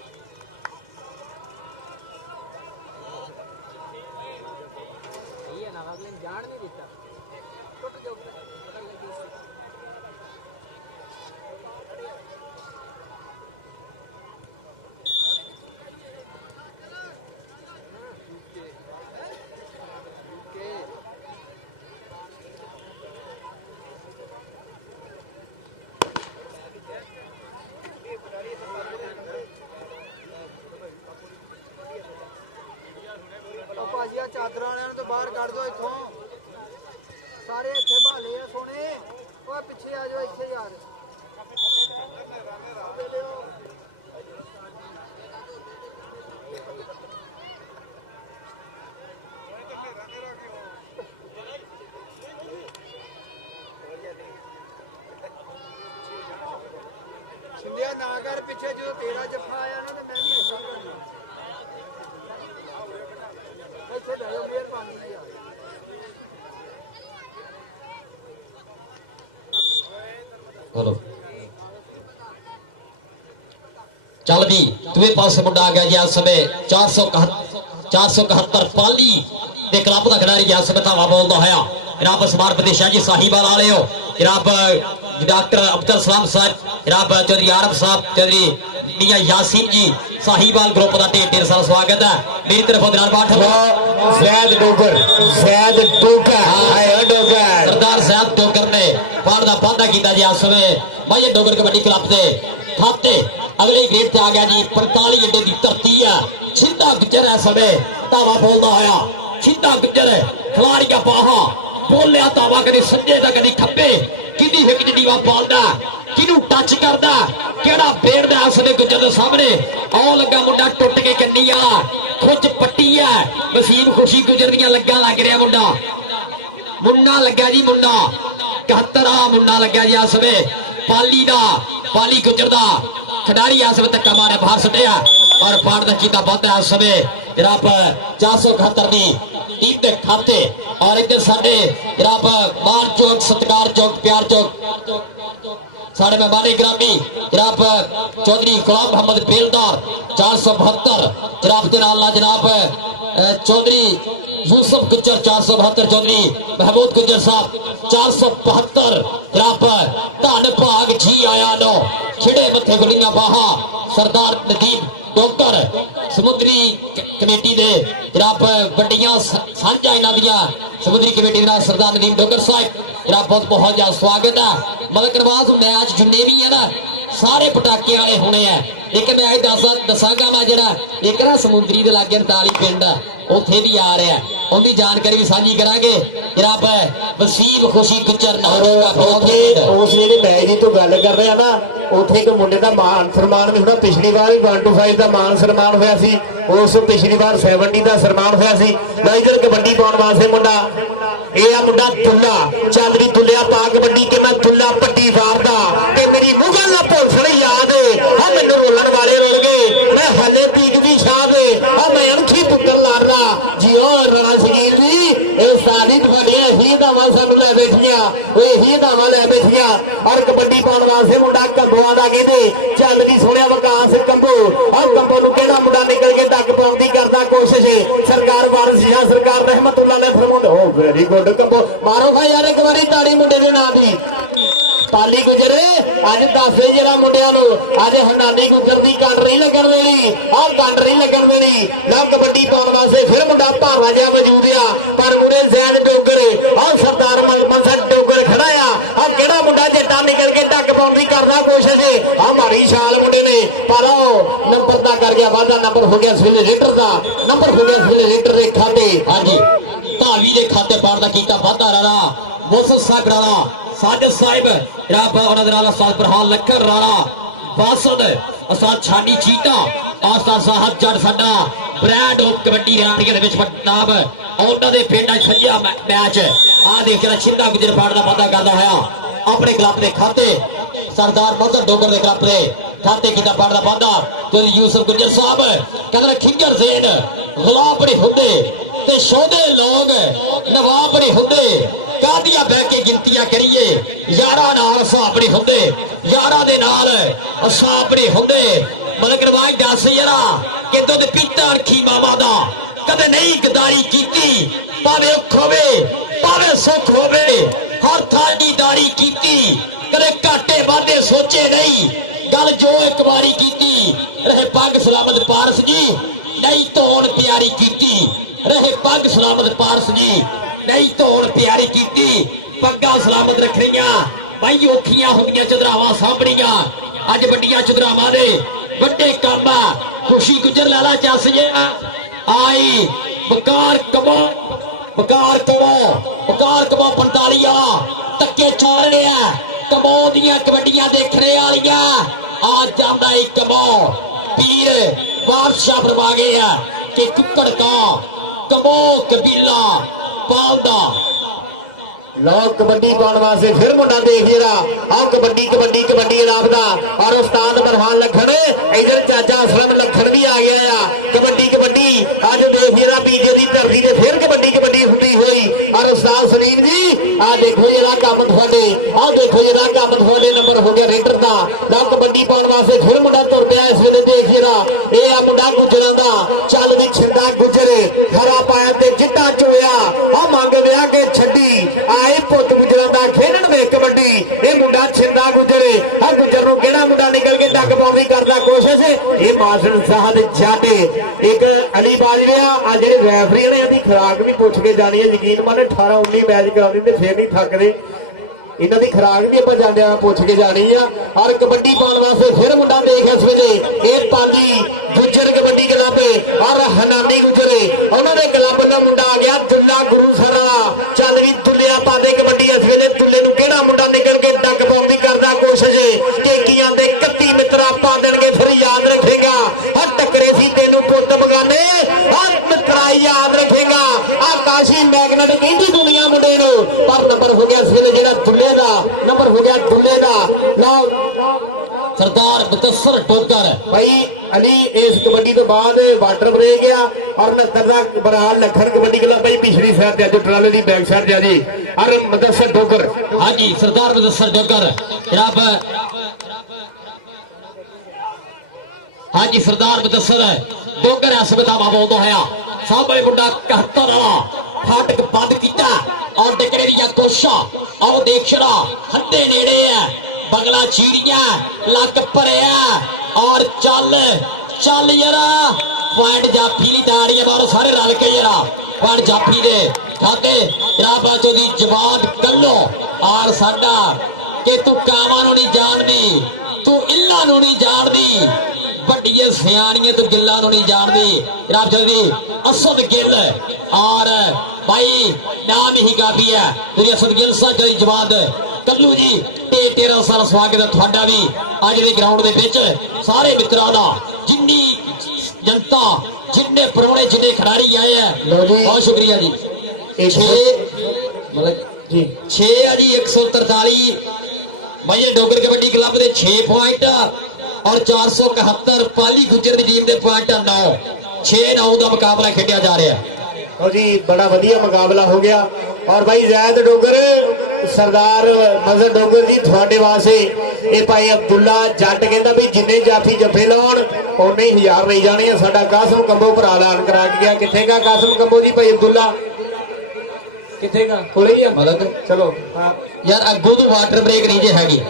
ये ना अगले जान नहीं देता टूट जाओ पता लगी ਚਾਦਰਾਂ ਵਾਲਿਆਂ ਨੂੰ ਤਾਂ ਬਾਹਰ ਕੱਢ ਦਿਓ ਇੱਥੋਂ ਸਾਰੇ ਇੱਥੇ ਭਾਲੇ ਆ ਸੋਹਣੇ ਓਏ ਪਿੱਛੇ ਆ ਜਾਓ ਇੱਥੇ ਯਾਰ ਛਿੰਦਿਆ ਨਾ ਕਰ ਪਿੱਛੇ ਜਦੋਂ ਤੇਰਾ ਜੱਫਾ ਆਇਆ ਨਾ ਤੇ ਮੈਂ ਵੀ ਅੱਛਾ ਕਰਨਾ ਇੱਥੇ ਬਹਿਓ ਮਿਹਰਬਾਨੀ ਜੀ ਬੋਲੋ ਚੱਲਦੀ ਦੂਏ ਪਾਸੇ ਮੁੰਡਾ ਆ ਗਿਆ ਜੀ ਇਸ ਸਮੇਂ 471 ਪਾਲੀ ਦੇ ਕਲੱਬ ਦਾ ਖਿਡਾਰੀ ਇਸ ਸਮੇਂ ਧਾਵਾ ਬੋਲਦਾ ਹੋਇਆ ਜਨਾਬ ਸਮਰਪਿਤ ਸ਼ਾਹ ਜੀ ਸਾਹੀਵਾਲ ਵਾਲਿਓ ਜਨਾਬ डॉक्टर अब्दुल सलाम साहब जनाब चौधरी आरब साहब चौधरी मियां यासीन जी साहिवाल ग्रुप का ढेर ढेर सारा स्वागत है मेरी तरफ जैद डोगर सरदार जैद डोगर ने पार का वादा किया जी इस समय भाई डोगर कबड्डी क्लब के खाते अगले ग्रेड से आ गया जी 45 अड्डे की धरती है छिंदा गुजर है समय धावा बोलता होया छिंदा गुजर खिलाड़ियां बाहा बोलिया धावा कभी सज्जे का कभी खब्बे किदी हिक नीवा पालदा किनू टच करदा केड़ा बेड़दा उसने गुजर दे सामने आओ लगा मुंडा टुट के कन्नी वाला खुच पट्टी है वसीम खुशी गुजर दियां लग्गा लग रहा मुंडा लग्या जी मुंडा 71 मुंडा लग्या जी इस समय पाली गुजर दा खिडारी इस समय धक्का मारे बाहर सुटिया और पाड़ दा कीता वादा इस समय जनाब 471 दी टीम के खाते और इधर साडे जनाब मान चौक सत्कार चौक प्यार चौक साढ़े मेहमान ग्रामी जनाब चौधरी गुलाम मोहम्मद बेलदार 472 जनाब के नाल जनाब चौधरी यूसुफ गुज्जर 472 चौधरी महमूद गुज्जर साहब 472 जनाब धन भाग जी आया नो खिड़े मथे गुलियां बाहा सरदार नदीम डोकर समुद्री कमेटी दे जनाब वड्डियां सांझा इन्हां दियां समुद्री कमेटी दे सरदार नदीम डोकर साहब जनाब बहुत ज्यादा स्वागत है मलक नवाज मैच जिन्ने भी है ना सारे पटाखे वाले होने हैं लेकिन मैं दसांगा मैं जरा एक ना समुद्री दे लागे 39 पिंड उत्थे भी आ रहा है उनकी जानकारी भी साझी करांगे जनाब वसीम खुशी गुजर उस जेहड़े मैच की तू गल कर रहा ना उत्थे एक मुंडे का मान सम्मान भी होना पिछली बार भी 1 to 5 का मान सम्मान होया सी उस पिछली बार 70 का सम्मान होया सी इधर कबड्डी पाउण वास्ते मुंडा ये आ मुंडा तुला चल भी तुलिया पा कबड्डी के मैं तुला पट्टी वारदा ते मेरी मुगल ना भुलसण याद हां मैनू रोलण वाले रोल गए मैं हले पीक दी शाद हां मैं अणखी पुत्तर लाडदा जियो राणा शकील जी ये सारी तुहाडियां ही दावां सानू लै बैठियां ओए ही दावां लै बैठियां और कबड्डी पाउण वास्ते मुंडा कंबोआ दा कहंदे चल भी सोहणिया विकास कंबो और कंबो नू किहड़ा मुंडा निकल के डक पाउण दी करदा कोशिश सरकार वारिस शाह सरकार रहमतुल्लाह ने फरमाउंदे ओ वेरी गुड कंबो मारो भाई यार एक बारी ताड़ी मुंडे दे नाम दी पाली गुजरे अज दस जरा मुंडिया अज हंडानी गुजर की कंड नहीं लगन देनी और कंड नहीं लगन देनी ना कबड्डी पाउण वास्ते फिर मुंडा भारा जिहा मौजूद आ पर मुंडे जैद डोगर और सरदार मनसन डोगर खड़ा आ और किहड़ा मुंडा जट्टा निकल के टक पाउण की करदा कोशिश आ मारी छाल मुंडे ने पर नंबर दा कर गया वादा नंबर हो गया सिले लीटर का नंबर हो गया सिले लीटर के खाते हाँ जी धावी के खाते पार का कीता वादा राणा मोहसिन साहब राणा साजिद साहिब जनाब उन्हां दे नाल उस्ताद फरहान लखन राणा बासद उस्ताद छानी चीता उस्ताद साहब जट साडा ब्रांड ऑफ कबड्डी राणीਆਂ ਦੇ ਵਿੱਚ ਨਾਮ ਉਹਨਾਂ ਦੇ ਪਿੰਡਾਂ ਸੱਜਿਆ मैच आ देख के छिंदा गुजर पाड़ का वादा करदा होया अपने क्लब के खाते सरदार मदर डोगर के क्लब के खाते कीता पाड़ का वादा तो यूसुफ गुजर साहब कहंदे खिंगर ज़ेन गुलाब बड़े हुंदे ते शोधे लोग नवाब बड़े हुंदे कादिया बह के गिनतियां करिए यारा नाल साबड़ी हुंदे यारा दे नाल साबड़ी हुंदे मलक नवाज दस यारा कि दुध पीता अरखी मामा दा कदे नहीं गदारी कीती भावे औख होवे भावे सुख होवे हर थाल दी दारी कीती कदे घाटे वादे सोचे नहीं गल जो एक बारी कीती रहे पग सलामत पारस जी नहीं धोण प्यारी कीती रहे पग सलामत पारस जी नहीं धोण प्यारी कीती पग्गा सलामत रखनियां भाई औखियां होंदियां चदरावां सामणियां अज वड्डियां चदरावां दे वड्डे काम आ खुशी गुजर लाला चस जे आई बकार कमो 45 तक्के चाले कमो दियां कबड्डियां देखने वालियां आ जांदा एक कमो पीर बादशाह फरमा गए कि कुक्कड़ का कमो कबीला पालदा लोग कबड्डी पाउण वास्ते फिर मुंडा देख जरा आओ कबड्डी कबड्डी कबड्डी राबदा और उस्ताद फरहान लखन इधर चाचा असलम लखन भी आ गया कबड्डी कबड्डी अज देख जरा पीजे की धरती से फिर कबड्डी कबड्डी हुंदी हुई और उस्ताद सलीम जी आ देखो जरा काम थोड़े आओ देखो जरा काम थोड़े नंबर हो ਇਹ ਮਾਸਟਰ ਸਾਹਿਬ ਜੱਟ ਇੱਕ ਅਲੀ ਬਾਜਵਾ ਆ ਜਿਹੜੇ ਰੈਫਰੀ ਨੇ ਇਹਦੀ ਖੁਰਾਕ ਵੀ ਪੁੱਛ ਕੇ ਜਾਣੀ ਹੈ। ਯਕੀਨ ਮੰਨ 18 19 ਮੈਚ ਕਰਾਉਂਦੇ ਤੇ ਫੇਰ ਨਹੀਂ ਥੱਕਦੇ। ਇਹਨਾਂ ਦੀ ਖੁਰਾਕ ਵੀ ਆਪਾਂ ਜਾਂਦਿਆਂ ਪੁੱਛ ਕੇ ਜਾਣੀ ਆ। ਔਰ ਕਬੱਡੀ ਪਾਉਣ ਵਾਸਤੇ ਫਿਰ ਮੁੰਡਾ ਦੇਖ ਇਸ ਵੇਲੇ ਇਹ ਪਾਲੀ ਗੁੱਜਰ ਕਬੱਡੀ ਕਲੱਬ ਔਰ ਹਨਾਨੀ ਗੁੱਜਰੇ ਉਹਨਾਂ ਦੇ ਕਲੱਬ ਦਾ ਮੁੰਡਾ ਆ ਗਿਆ ਦੁੱਲਾ ਗੁਰੂਸਰ ਵਾਲਾ। ਚੱਲ ਵੀ ਦੁੱਲਿਆ ਪਾਦੇ ਕਬੱਡੀ ਇਸ ਵੇਲੇ ਦੁੱਲੇ ਨੂੰ ਕਿਹੜਾ ਮੁੰਡਾ ਨਿਕਲ ਕੇ ਡੱਕ ਪਾਉਣ ਦੀ ਕਰਦਾ ਕੋਸ਼ਿਸ਼। ਟੇਕੀਆਂ ਦੇ 31 ਮਿੱਤਰਾ ਪਾ ਦੇਣਗੇ ਫਿਰ ਯਾਦ ਰੱਖੇਗਾ ਆ ਟੱਕਰੇ ਸੀ ਤੈਨੂੰ ਪੁੱਤ ਬਗਾਨੇ ਆ ਮਿੱਤਰਾ ਯਾਦ ਰੱਖੇਗਾ। ਆ ਕਾਸ਼ੀ ਮੈਗਨੇਟ ਕਹਿੰਦੀ ਦੁਨੀਆ ਮੁੰਡੇ ਨੂੰ ਪਰ ਨੰਬਰ ਹੋ ਗਿਆ ਇਸ ਵੇਲੇ ਜਿਹੜਾ ਦੁੱਲੇ ਦਾ ਨੰਬਰ ਹੋ ਗਿਆ ਦੁੱਲੇ ਦਾ। ਲਓ ਸਰਦਾਰ ਬਤਸਰ ਡੋਗਰ ਭਾਈ ਅਲੀ ਇਸ ਕਬੱਡੀ ਤੋਂ ਬਾਅਦ ਵਾਟਰ ਬ੍ਰੇਕ ਆ ਔਰ 69 ਦਾ ਬਰਾਲ ਲਖਣ ਕਬੱਡੀ ਕਲੱਬ ਭਾਈ ਪਿਛਲੀ ਸਾਈਡ ਤੇ ਅੱਜ ਟਰਾਲੇ ਦੀ ਬੈਕ ਸਾਈਡ ਤੇ ਜੀ ਔਰ ਮਦਸਰ ਡੋਗਰ। ਹਾਂਜੀ ਸਰਦਾਰ ਬਤਸਰ ਡੋਗਰ ਜਨਾਬ। ਹਾਂਜੀ ਸਰਦਾਰ ਬਤਸਰ ਡੋਗਰ ਹਸਪਤਾਲ ਬੋਲਦਾ ਹੋਇਆ ਸਾਹਮਣੇ ਮੁੰਡਾ 71 ਵਾਲਾ ਫਾਟਕ ਬੰਦ ਕੀਤਾ ਔਰ ਟਿਕਰੇ ਦੀਆਂ ਕੋਸ਼ਾਂ ਆਓ ਦੇਖ ਛੜਾ ਹੱਦੇ ਨੇੜੇ ਆ ਬਗਲਾ ਚੀੜੀਆਂ ਲੱਕ ਭਰਿਆ ਔਰ ਚੱਲ ਚੱਲ ਯਾਰਾ ਪੁਆਇੰਟ ਜਾਫੀ ਲਈ ਤਾੜੀਆਂ ਮਾਰੋ ਸਾਰੇ ਰਲ ਕੇ ਯਾਰਾ ਪੁਆਇੰਟ ਜਾਫੀ ਦੇ ਖਾਤੇ ਜਨਾਬਾਂ ਚੋਂ ਦੀ ਜਵਾਬ ਕੱਲੋ ਔਰ ਸਾਡਾ ਕਿ ਤੂੰ ਕਾਵਾਂ ਨੂੰ ਨਹੀਂ ਜਾਣਦੀ ਤੂੰ ਇੱਲਾਂ ਨੂੰ ਨਹੀਂ ਜਾਣਦੀ ਵੱਡੀਆਂ ਸਿਆਣੀਆਂ ਤੂੰ ਗਿੱਲਾਂ ਨੂੰ ਨਹੀਂ ਜਾਣਦੀ। ਜਨਾਬ ਜਲਦੀ ਅਸਦ ਗਿੱਲ ਔਰ ਭਾਈ ਨਾਮ ਹੀ ਕਾਫੀ ਹੈ ਤੇਰੀ ਅਸਦ ਗਿੱਲ ਸਾਹਿਬ ਜੀ ਜਵਾਬ ਕੱਲੂ ਜੀ ਤੇ 13 ਸਾਲ ਸਵਾਗਤ ਹੈ ਤੁਹਾਡਾ ਵੀ ਅੱਜ ਦੇ ਗਰਾਊਂਡ ਦੇ ਵਿੱਚ ਸਾਰੇ ਮਿੱਤਰਾਂ ਦਾ ਜਿੰਨੀ ਜਨਤਾ ਜਿੰਨੇ ਪਰੋਣੇ ਜਿੰਨੇ ਖਿਡਾਰੀ ਆਏ ਆ ਬਹੁਤ ਸ਼ੁਕਰੀਆ ਜੀ। 6 ਮਤਲਬ ਜੀ 6 ਆ ਜੀ 143 ਭਾਈ ਡੋਗਰ ਕਬੱਡੀ ਕਲੱਬ ਦੇ 6 ਪੁਆਇੰਟ ਔਰ 471 ਪਾਲੀ ਗੁੱਜਰ ਦੀ ਟੀਮ ਦੇ ਪੁਆਇੰਟ 9 6-9 ਦਾ ਮੁਕਾਬਲਾ ਖੇਡਿਆ ਜਾ ਰਿਹਾ ਲਓ ਜੀ ਬੜਾ ਵਧੀਆ ਮੁਕਾਬਲਾ ਹੋ ਗਿਆ। ਔਰ ਭਾਈ ਜ਼ੈਦ ਡੋਗਰ ਸਰਦਾਰ ਮਜ਼ਰ ਡੋਗਰ ਜੀ ਤੁਹਾਡੇ ਵਾਸਤੇ ਇਹ ਭਾਈ ਅਬਦੁੱਲਾ ਜੱਟ ਕਹਿੰਦਾ ਵੀ ਜਿੰਨੇ ਜਾਫੀ ਜੱਫੇ ਲਾਉਣ ਉਹਨੇ 1000 ਲਈ ਜਾਣੇ ਆ। ਸਾਡਾ ਕਾਸਮ ਕੰਬੋ ਭਰਾ ਐਲਾਨ ਕਰਾ ਕੇ ਗਿਆ। ਕਿੱਥੇ ਗਾ ਕਾਸਮ ਕੰਬੋ ਜੀ ਭਾਈ ਅਬਦੁੱਲਾ ਕਿੱਥੇ ਗਾ ਕੋਲੇ ਹੀ ਆ ਮਦਦ ਚਲੋ ਹਾਂ ਯਾਰ ਅੱਗੋਂ ਤੋਂ ਵਾਟਰ ਬ੍ਰੇਕ ਨਹੀਂ ਜੇ ਹੈਗੀ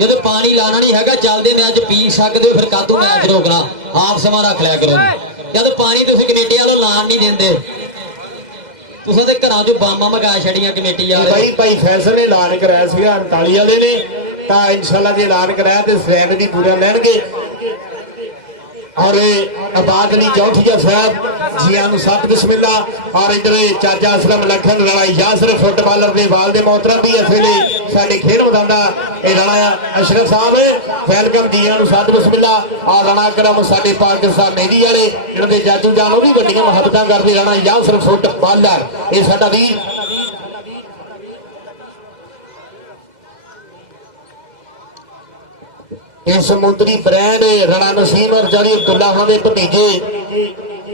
ਜਦੋਂ ਪਾਣੀ ਲਾਣਾ ਨਹੀਂ ਹੈਗਾ ਚੱਲਦੇ ਮੈਚ ਪੀ ਸਕਦੇ ਹੋ ਫਿਰ ਕਾਤੋਂ ਮੈਚ ਰੋਕਣਾ ਆਪ ਸਮਾਂ ਰੱਖ ਲਿਆ ਕਰੋ। ਜਦੋਂ ਪਾਣੀ ਤੁਸੀਂ ਕਮੇਟੀ ਵਾਲੋਂ ਲਾਣ ਨਹੀਂ ਦਿੰਦੇ ਤੁਸੀਂ ਤੇ ਘਰਾਂ ਚੋਂ ਬਾਮਾਂ ਮਗਾ ਛੜੀਆਂ ਕਮੇਟੀ ਵਾਲੇ ਭਾਈ ਫੈਸਲ ਨੇ ਐਲਾਨ ਕਰਾਇਆ ਸੀਗਾ 39 ਵਾਲੇ ਨੇ ਤਾਂ ਇਨਸ਼ਾਅੱਲਾ ਜੇ ਐਲਾਨ ਕਰਾਇਆ ਤੇ ਸਵੈਨ ਦੀ ਪੂਰਾ ਲੈਣਗੇ। और आबाद अली चौथिया साहब जिया सत बिस्मिल्ला और इधर चाचा असलम लखन राणा यासर फुटबालर के वाल दे मोहतरम भी इस वेले साडे खेड मैदान दा राणा अशरफ साहब वेलकम जिया सत बिस्मिल्ला और राणा करम साडे पाकिस्तान मेहदी वाले जिन्होंने जाजू जान भी वड्डियां मुहब्बतां करदे राणा यासर फुटबालर ये साडा भी समुद्री ब्रांड राणा नसीम और जारी अब्दुल्ला के भतीजे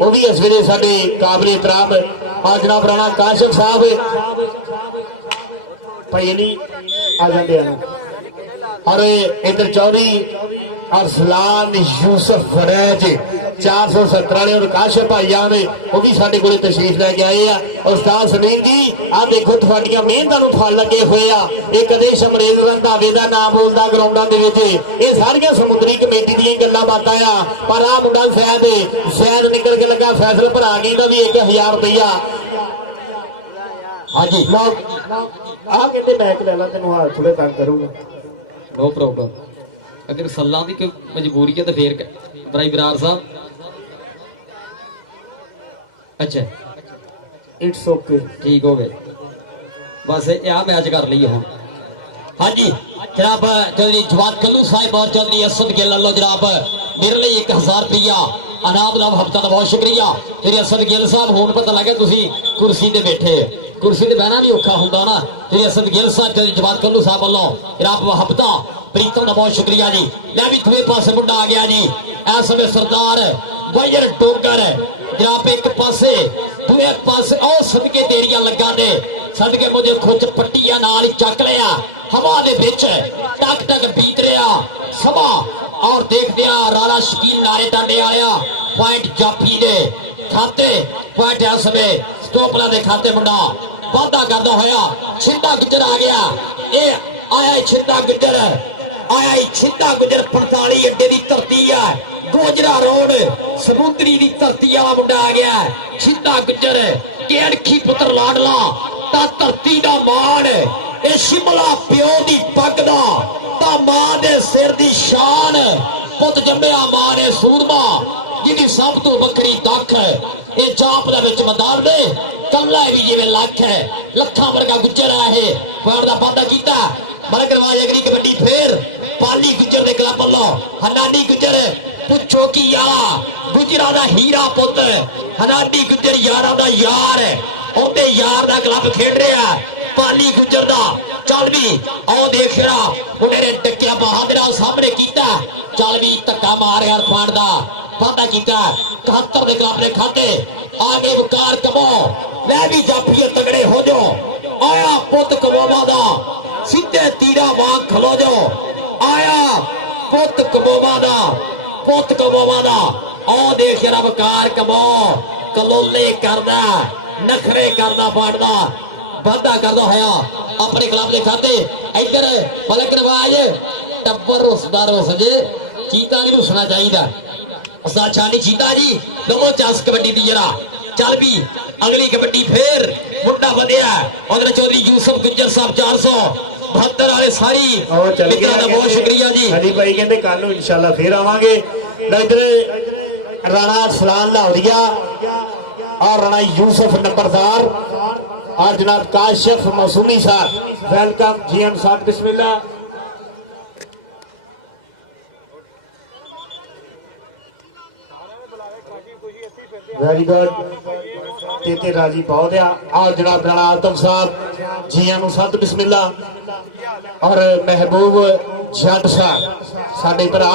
वो भी इस वेले साडे काबिल एहतराम और जनाब राणा काशिफ साहब भाई नहीं आ जाते हैं और इधर चौधरी और सलाम यूसुफ फरैज 470 वाले और काशिफ भाईजान वो भी साडे कोले तशरीफ लैके आए हैं। उस्ताद समीर जी आ देखो तुहाडियां मेहनतां नूं फल लगे हुए आ ये कदे शमरेज रंधावे दा नाम बोलदा ग्राउंडां दे विच ये सारियां समुद्री कमेटी दीयां गल्लां बातां आ पर आ मुंडा शायद निकल के लगा फैसल भरा गई दा भी 1000 रुपया हाँ जी आ कहते बैक ले ला तेनों हाथ थोड़े तंग करूंगा नो प्रॉब्लम अगर सलाह की कोई मजबूरी है तो फिर बराई बरार साहब अच्छा इट्स ओके ठीक हो गए बस यह मैच कर ली हम हाँ जी जनाब चौधरी जवाद कल्लू साहिब और चौधरी असद गिल लो जनाब मेरे लिए 1000 रुपया अनाम नाम हफ्ता का बहुत शुक्रिया तेरे असद गिल साहब हूँ पता लगे तुम कुर्सी ते बैठे कुर्सी ते बहना भी औखा होंगे ना तेरे असद गिल साहब चौधरी जवाद कल्लू साहब वालों जनाब हफ्ता प्रीतम का बहुत शुक्रिया जी मैं भी तुम्हें पास मुंडा आ गया जी इस समय सरदार वजर डोगर जनाब एक पासे दूए पासे और सदके तेरिया लगा दे सदके मुझे खुच पट्टिया नाल ही चक लिया हवा दे विच टक टक बीत रहा समा और देखते राला शकील नारे टांडे आया पॉइंट जाफी दे खाते पॉइंट इस समय स्टोपला दे खाते मुंडा वादा करता होया छिंदा गुजर आ गया ये आया छिंदा गुजर ਆਇਆ ਛਿੰਦਾ ਗੁਜਰ 45 ਅੱਡੇ ਦੀ ਧਰਤੀ ਆ ਗੋਜਰਾ ਰੋਡ ਸਮੁੰਦਰੀ ਦੀ ਧਰਤੀ ਵਾਲਾ ਮੁੰਡਾ ਆ ਗਿਆ ਛਿੰਦਾ ਗੁਜਰ ਕੇੜਖੀ ਪੁੱਤਰ ਲਾਡਲਾ ਤਾਂ ਧਰਤੀ ਦਾ ਮਾਣ ਇਹ ਸ਼ਿਮਲਾ ਪਿਓ ਦੀ ਪੱਗ ਦਾ ਤਾਂ ਮਾਂ ਦੇ ਸਿਰ ਦੀ ਸ਼ਾਨ ਪੁੱਤ ਜੰਮਿਆ ਮਾਂ ਨੇ ਸੂਰਮਾ ਜਿਹਦੀ ਸਭ ਤੋਂ ਵੱਖਰੀ ਦੱਖ ਇਹ ਚਾਪ ਦੇ ਵਿੱਚ ਮੈਦਾਨ ਦੇ ਕੱਲਾ ਵੀ ਜਿਵੇਂ ਲੱਖ ਹੈ ਲੱਖਾਂ ਵਰਗਾ ਗੁੱਜਰ ਆ ਇਹ ਫਾੜ ਦਾ ਵਾਅਦਾ ਕੀਤਾ ਮਰਗਰਵਾਜ ਅਗਰੀ ਕਬੱਡੀ ਫੇਰ ਪਾਲੀ ਗੁੱਜਰ ਦੇ ਕਲੱਬ ਵੱਲੋਂ ਹਨਾਨੀ ਗੁੱਜਰ ਪੁੱਛੋ ਕੀ ਯਾਰਾ ਗੁੱਜਰਾਂ ਦਾ ਹੀਰਾ ਪੁੱਤ ਹਨਾਨੀ ਗੁੱਜਰ ਯਾਰਾਂ ਦਾ ਯਾਰ ਉਹਦੇ ਯਾਰ ਦਾ ਕਲੱਬ ਖੇਡ ਰਿਹਾ ਪਾਲੀ ਗੁੱਜਰ ਦਾ ਚੱਲ ਵੀ ਆਓ ਦੇਖ ਰਿਹਾ ਮੁੰਡੇ ਨੇ ਟੱਕਿਆ ਬਾਹਾਂ ਦੇ ਨਾਲ ਸਾਹਮਣੇ ਕੀਤਾ ਚੱਲ ਵੀ ਧੱਕਾ ਮਾਰ ਯਾਰ ਫਾੜ ਦਾ ਵਾਅਦਾ ਕੀਤਾ 71 ਦੇ ਕਲੱਬ ਦੇ ਖਾਤੇ ਆਗੇ ਵਕਾਰ ਕਮੋ ਲੈ ਵੀ ਜਾਫੀਏ ਤਗੜੇ ਹੋ ਜਾਓ ਆਇਆ ਪੁੱਤ ਕਮੋਵਾ ਦਾ ਸਿੱਧੇ ਤੀਰਾ ਵਾਂਗ ਖਲੋ ਜਾਓ ਆਇਆ ਪੁੱਤ ਕਮੋਵਾ ਦਾ ਆਹ ਦੇਖ ਜਰਾ ਵਕਾਰ ਕਮੋ ਕਲੋਲੇ ਕਰਦਾ ਨਖਰੇ ਕਰਦਾ ਫਾੜਦਾ ਵਾਅਦਾ ਕਰਦਾ ਹੋਇਆ ਆਪਣੇ ਕਲੱਬ ਦੇ ਖਾਤੇ ਇੱਧਰ ਮਲਕ ਨਵਾਜ ਟੱਬਰ ਰੁਸਦਾ ਰੁਸ ਜੇ ਚੀਤਾ ਨਹੀਂ ਰੁਸਣਾ ਚਾਹੀਦਾ ਉਸਤਾਦ ਛਾਨੀ ਚੀਤਾ ਜੀ ਦੋਨੋਂ ਚਾਂਸ ਕਬੱਡੀ ਦੀ ਜਰਾ ਚੱਲ ਵੀ ਅਗਲੀ ਕਬੱਡੀ ਫੇਰ ਮੁੰਡਾ ਵਧਿਆ ਉਹਦੇ ਚੌਧਰੀ ਯੂਸਫ ਗੁੱਜਰ ਸਾਹਿਬ 472 ਵਾਲੇ ਸਾਰੀ ਮਿੱਤਰਾਂ ਦਾ ਬਹੁਤ ਸ਼ੁਕਰੀਆ ਜੀ ਹਾਂਜੀ ਭਾਈ ਕਹਿੰਦੇ ਕੱਲ ਨੂੰ ਇਨਸ਼ਾਅੱਲਾ ਫੇਰ ਆਵਾਂਗੇ ਇਧਰ ਰਾਣਾ ਸਲਾਨ ਲਾਹੌਰੀਆ और राणा यूसुफ नंबरदार और जनाब काशिफ मसूमी साहब वेलकम जी एम साहब बिस्मिल्लाह वेरी गुड तेते राजी बहुत है और जनाब राणा आतम साहब जी एम साहब बिस्मिल्लाह और महबूब जट साहब साडे भरा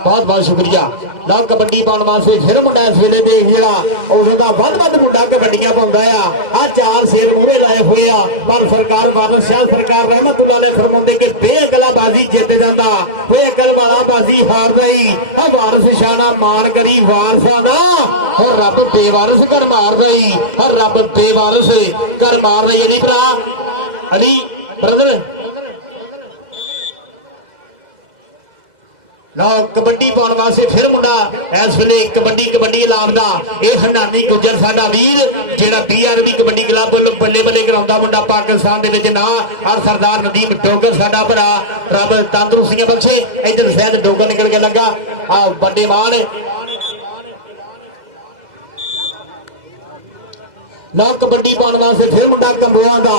बहुत बहुत शुक्रिया लो कबड्डी पाने वास्ते फिर मुंडा इस वेले देख जरा उसका वध मुंडा कबड्डियां पाउंदा आ चार शेर मूहरे लाए हुए आ पर सरकार वारस शाह सरकार रहमतुल्लाह अलैह फरमाउंदे कि बेअकलाबाजी जित जांदा बेअकल वाला बाजी हारदा ही आ वारस शाह ना मान करी वारसां दा और रब बेवारस कर मारदा ही हर रब बेवारस कर मारदा ही अली भरा अली ब्रदर लो कबड्डी पाने वास्ते फिर मुंडा इस वेले कबड्डी इलाम दा ये हनानी गुजर साडा वीर जेड़ा BRB कबड्डी क्लब बल्ले बल्ले कराउंदा मुंडा पाकिस्तान दे विच ना और सरदार नदीम डोगर साडा भरा रब तंदुरुस्तियां बख्शे इधर शायद डोगर निकल के लगा आ बड़े मान लो कबड्डी पाने वास्ते फिर मुंडा कंबोआ दा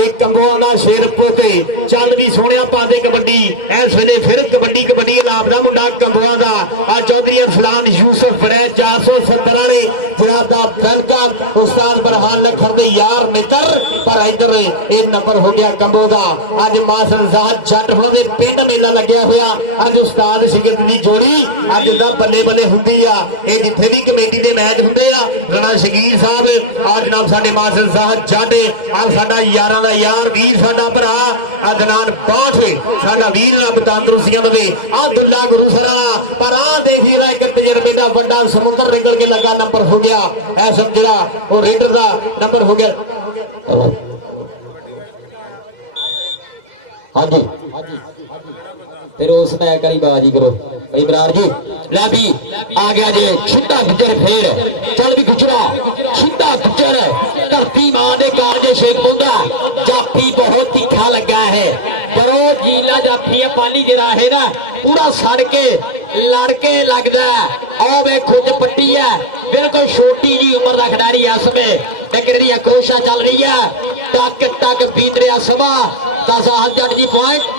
एक कंबोआ दा शेर पोते चल भी सोहणिया पादे कबड्डी इस वेले फिर कबड्डी इलाम दा मुंडा कंबोआ दा आ चौधरी अरसलान यूसुफ बड़े 470 वाले जनाब दा वेलकम उस्ताद बरहान लखर दे यार मित्र पर इधर ये नंबर हो गया कंबो दा अज मास्टर ज़ाहद जट होने दे पिंड मेला लग्या होया अज उस्ताद शिगत दी जोड़ी अज दा बल्ले बल्ले हुंदी आ ये जिथे भी कमेटी दे मैच हुंदे आ राणा शकीर साहब आ जनाब साडे मास्टर ज़ाहद जट आ साडा यारां दा यार वीर साडा भरा अदनान बाठ साडा वीर रब तंदुरुस्तियां देवे आ दुल्ला गुरु सरा पर आ देखी रहा एक तजर्बे दा बड़ा समुद्र निकल के लगा नंबर हो गया ऐ समझा वो रेडर दा नंबर हो गया हाँ जी फिर उसमें करी बाजी करो इमरान जी ला भी आ गया जी छिंदा गुजर फेर चल भी गुजरा छिंदा गुजर धरती मां ने कालजे शेख मुंडा जाफी बहुत तीखा लगा है पर वो जीला जाफी है पाली जरा है ना पूरा सड़ के लड़के लगता है आओ वे खुद पट्टी है बिल्कुल छोटी जी उम्र का खिडारी है इसमें लेकिन कोशिश चल रही है टक टक बीत रहा समा ज़ाहद जट जी पॉइंट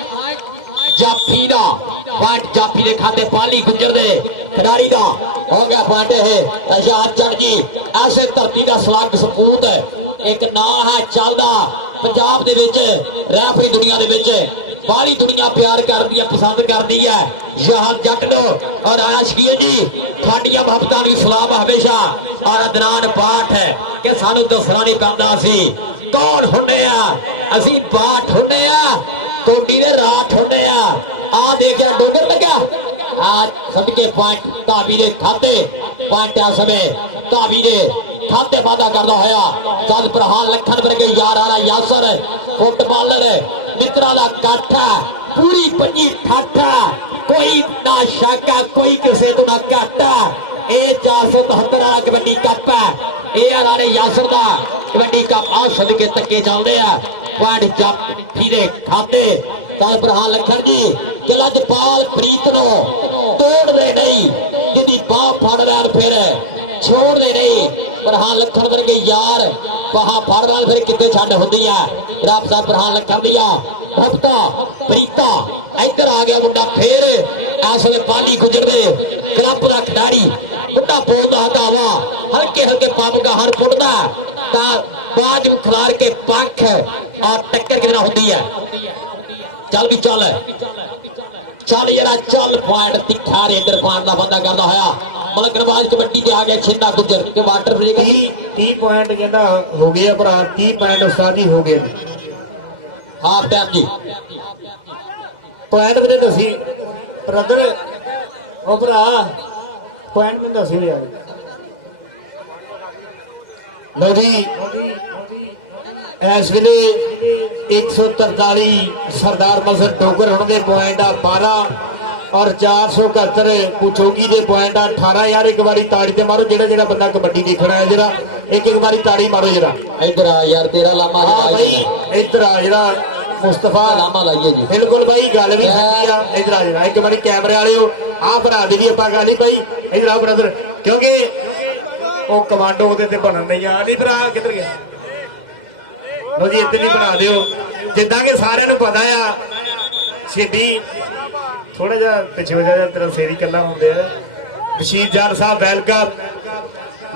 जाफी दा पॉइंट जाफी दे खाते पाली गुजर दे खिडारी दा हो गया पॉइंट है ज़ाहद जट जी ऐसे धरती का सलग सपूत एक नाम है चलदा पंजाब दे विच रैफरी दुनिया दे विच बाली दुनिया प्यार करदी है पसंद करदी है ज़ाहद जट नो और आशिकीन जी थाडियां मोहब्बतां दी सलाम हमेशा और अदनान पाठ है कि सानू दसना नहीं पैंदा सी कौन हुंदे आ असीं बाठ हुंदे आ कोडी दे राठ हुंदे आ देखिया डोगर लगा आज सदके पॉइंट धाबी दे खाते पॉइंट आ समय धाबी दे खाते वादा करदा होया चल प्रहान लखन वर्गे यार आला यासर फुटबॉलर मित्रा दा काठा ਪੂਰੀ ਪੰਜੀ ਠਾਠਾ ਕੋਈ ਨਾ ਸ਼ਾਕਾ ਕੋਈ ਕਿਸੇ ਤੋਂ ਨਾ ਘਾਟਾ ਇਹ 473 ਵਾਲਾ ਕਬੱਡੀ ਕੱਪ ਹੈ ਇਹ ਆ ਰਾਣੇ ਯਾਸਰ ਦਾ ਕਬੱਡੀ ਕੱਪ ਆ ਸਦਕੇ ਤੱਕੇ ਚੱਲਦੇ ਆ ਪੁਆਇੰਟ ਜੱਫੀ ਦੇ ਖਾਤੇ ਤਾਂ ਬਰਹਾਨ ਲੱਖਣ ਜੀ ਜਲਜਪਾਲ ਪ੍ਰੀਤ ਨੂੰ ਤੋੜਦੇ ਨਹੀਂ ਜਿਹਦੀ ਬਾਹ ਫੜ ਲੈਣ ਫਿਰ ਛੋੜਦੇ ਨਹੀਂ ਬਰਹਾਨ ਲੱਖਣ ਵਰਗੇ ਯਾਰ ਬਾਹਾਂ ਫੜ ਲੈਣ ਫਿਰ ਕਿੱਥੇ ਛੱਡ ਹੁੰਦੀ ਆ ਰੱਬ ਸਾਹਿਬ ਬਰਹਾਨ ਲੱਖਣ ਦੀਆਂ ਹਫਤਾ ਪ੍ਰੀਤਾ ਇੱਧਰ ਆ ਗਿਆ ਮੁੰਡਾ ਫੇਰ ਇਸ ਵੇਲੇ ਪਾਲੀ ਗੁਜਰਦੇ ਕਲੱਬ ਦਾ ਖਿਡਾਰੀ ਮੁੰਡਾ ਬੋਲਦਾ ਹਟਾਵਾ ਹਲਕੇ ਹਲਕੇ ਪੰਪ ਗਾਹਰ ਫੁੱਟਦਾ ਤਾਂ ਬਾਜ ਨੂੰ ਖਿਲਾਰ ਕੇ ਪੰਖ ਔਰ ਟੱਕਰ ਕਿਹਨਾਂ ਹੁੰਦੀ ਹੈ ਚੱਲ ਵੀ ਚੱਲ ਜਿਹੜਾ ਚੱਲ ਪੁਆਇੰਟ ਤਿੱਖਾ ਰੇਡਰ ਪਾਣ ਦਾ ਬੰਦਾ ਕਰਦਾ ਹੋਇਆ ਮਲਕਨਵਾਜ ਕਬੱਡੀ ਤੇ ਆ ਗਿਆ ਛਿੰਦਾ ਗੁੱਜਰ ਤੇ ਵਾਟਰ ਬ੍ਰੇਕ 30 ਪੁਆਇੰਟ ਕਹਿੰਦਾ ਹੋ ਗਿਆ ਭਰਾ 30 ਪੁਆਇੰਟ ਉਸਤਾਦ ਜੀ ਹੋ ਗਏ ਹਾਫ ਟਾਈਮ ਜੀ ਪੁਆਇੰਟ ਮੈਨੂੰ ਦੱਸੀ ਬ੍ਰਦਰ ਉਹ ਭਰਾ ਪੁਆਇੰਟ ਮੈਨੂੰ ਦੱਸੀ ਯਾਰ ਲਓ ਜੀ ਇਸ ਵੇਲੇ 143 ਸਰਦਾਰ ਮਸਰ ਡੋਗਰ ਹੁਣ ਦੇ ਪੁਆਇੰਟ ਆ 12 ਔਰ 471 ਪੁਚੋਗੀ ਦੇ ਪੁਆਇੰਟ ਆ 18 ਯਾਰ ਇੱਕ ਵਾਰੀ ਤਾੜੀ ਤੇ ਮਾਰੋ ਜਿਹੜਾ ਬੰਦਾ ਕਬੱਡੀ ਦੇਖਣਾ ਹੈ ਜਿਹੜਾ ਇੱਕ ਵਾਰੀ ਤਾੜੀ ਮਾਰੋ ਜਰਾ ਇੱਧਰ ਆ ਯਾਰ ਤੇਰਾ ਲਾਮਾ ਭਾਈ ਇੱਧਰ ਆ ਜਿਹੜਾ ਮੁਸਤਫਾ ਲਾਮਾ ਲਾਈਏ ਜੀ ਬਿਲਕੁਲ ਭਾਈ ਗੱਲ ਵੀ ਸੱਚੀ ਆ ਇੱਧਰ ਆ ਜਰਾ ਇੱਕ ਵਾਰੀ ਕੈਮਰੇ ਵਾਲਿਓ ਆ ਭਰਾ ਦੀ ਵੀ ਆਪਾਂ ਗੱਲ ਹੀ ਭਾਈ ਇੱਧਰ ਆ ਬ੍ਰਦਰ ਕਿਉਂਕਿ ਉਹ ਕਮਾਂਡੋ ਉਹਦੇ ਤੇ ਬਣਨ ਨਹੀਂ ਆ ਨਹੀਂ ਭਰਾ ਕਿੱਧਰ ਗਿਆ ਲੋ ਜੀ ਇੱਥੇ ਨਹੀਂ ਬਣਾ ਦਿਓ ਜਿੱਦਾਂ ਕਿ ਸਾਰਿਆਂ ਨੂੰ ਪਤਾ ਆ ਛੇਡੀ ਥੋੜਾ ਜਿਹਾ ਪਿੱਛੇ ਹੋ ਜਾ ਤੇਰਾ ਫੇਰੀ ਕੱਲਾ ਹੁੰਦੇ ਆ ਬਸ਼ੀਰ ਜਾਨ ਸਾਹਿਬ ਵੈਲਕਮ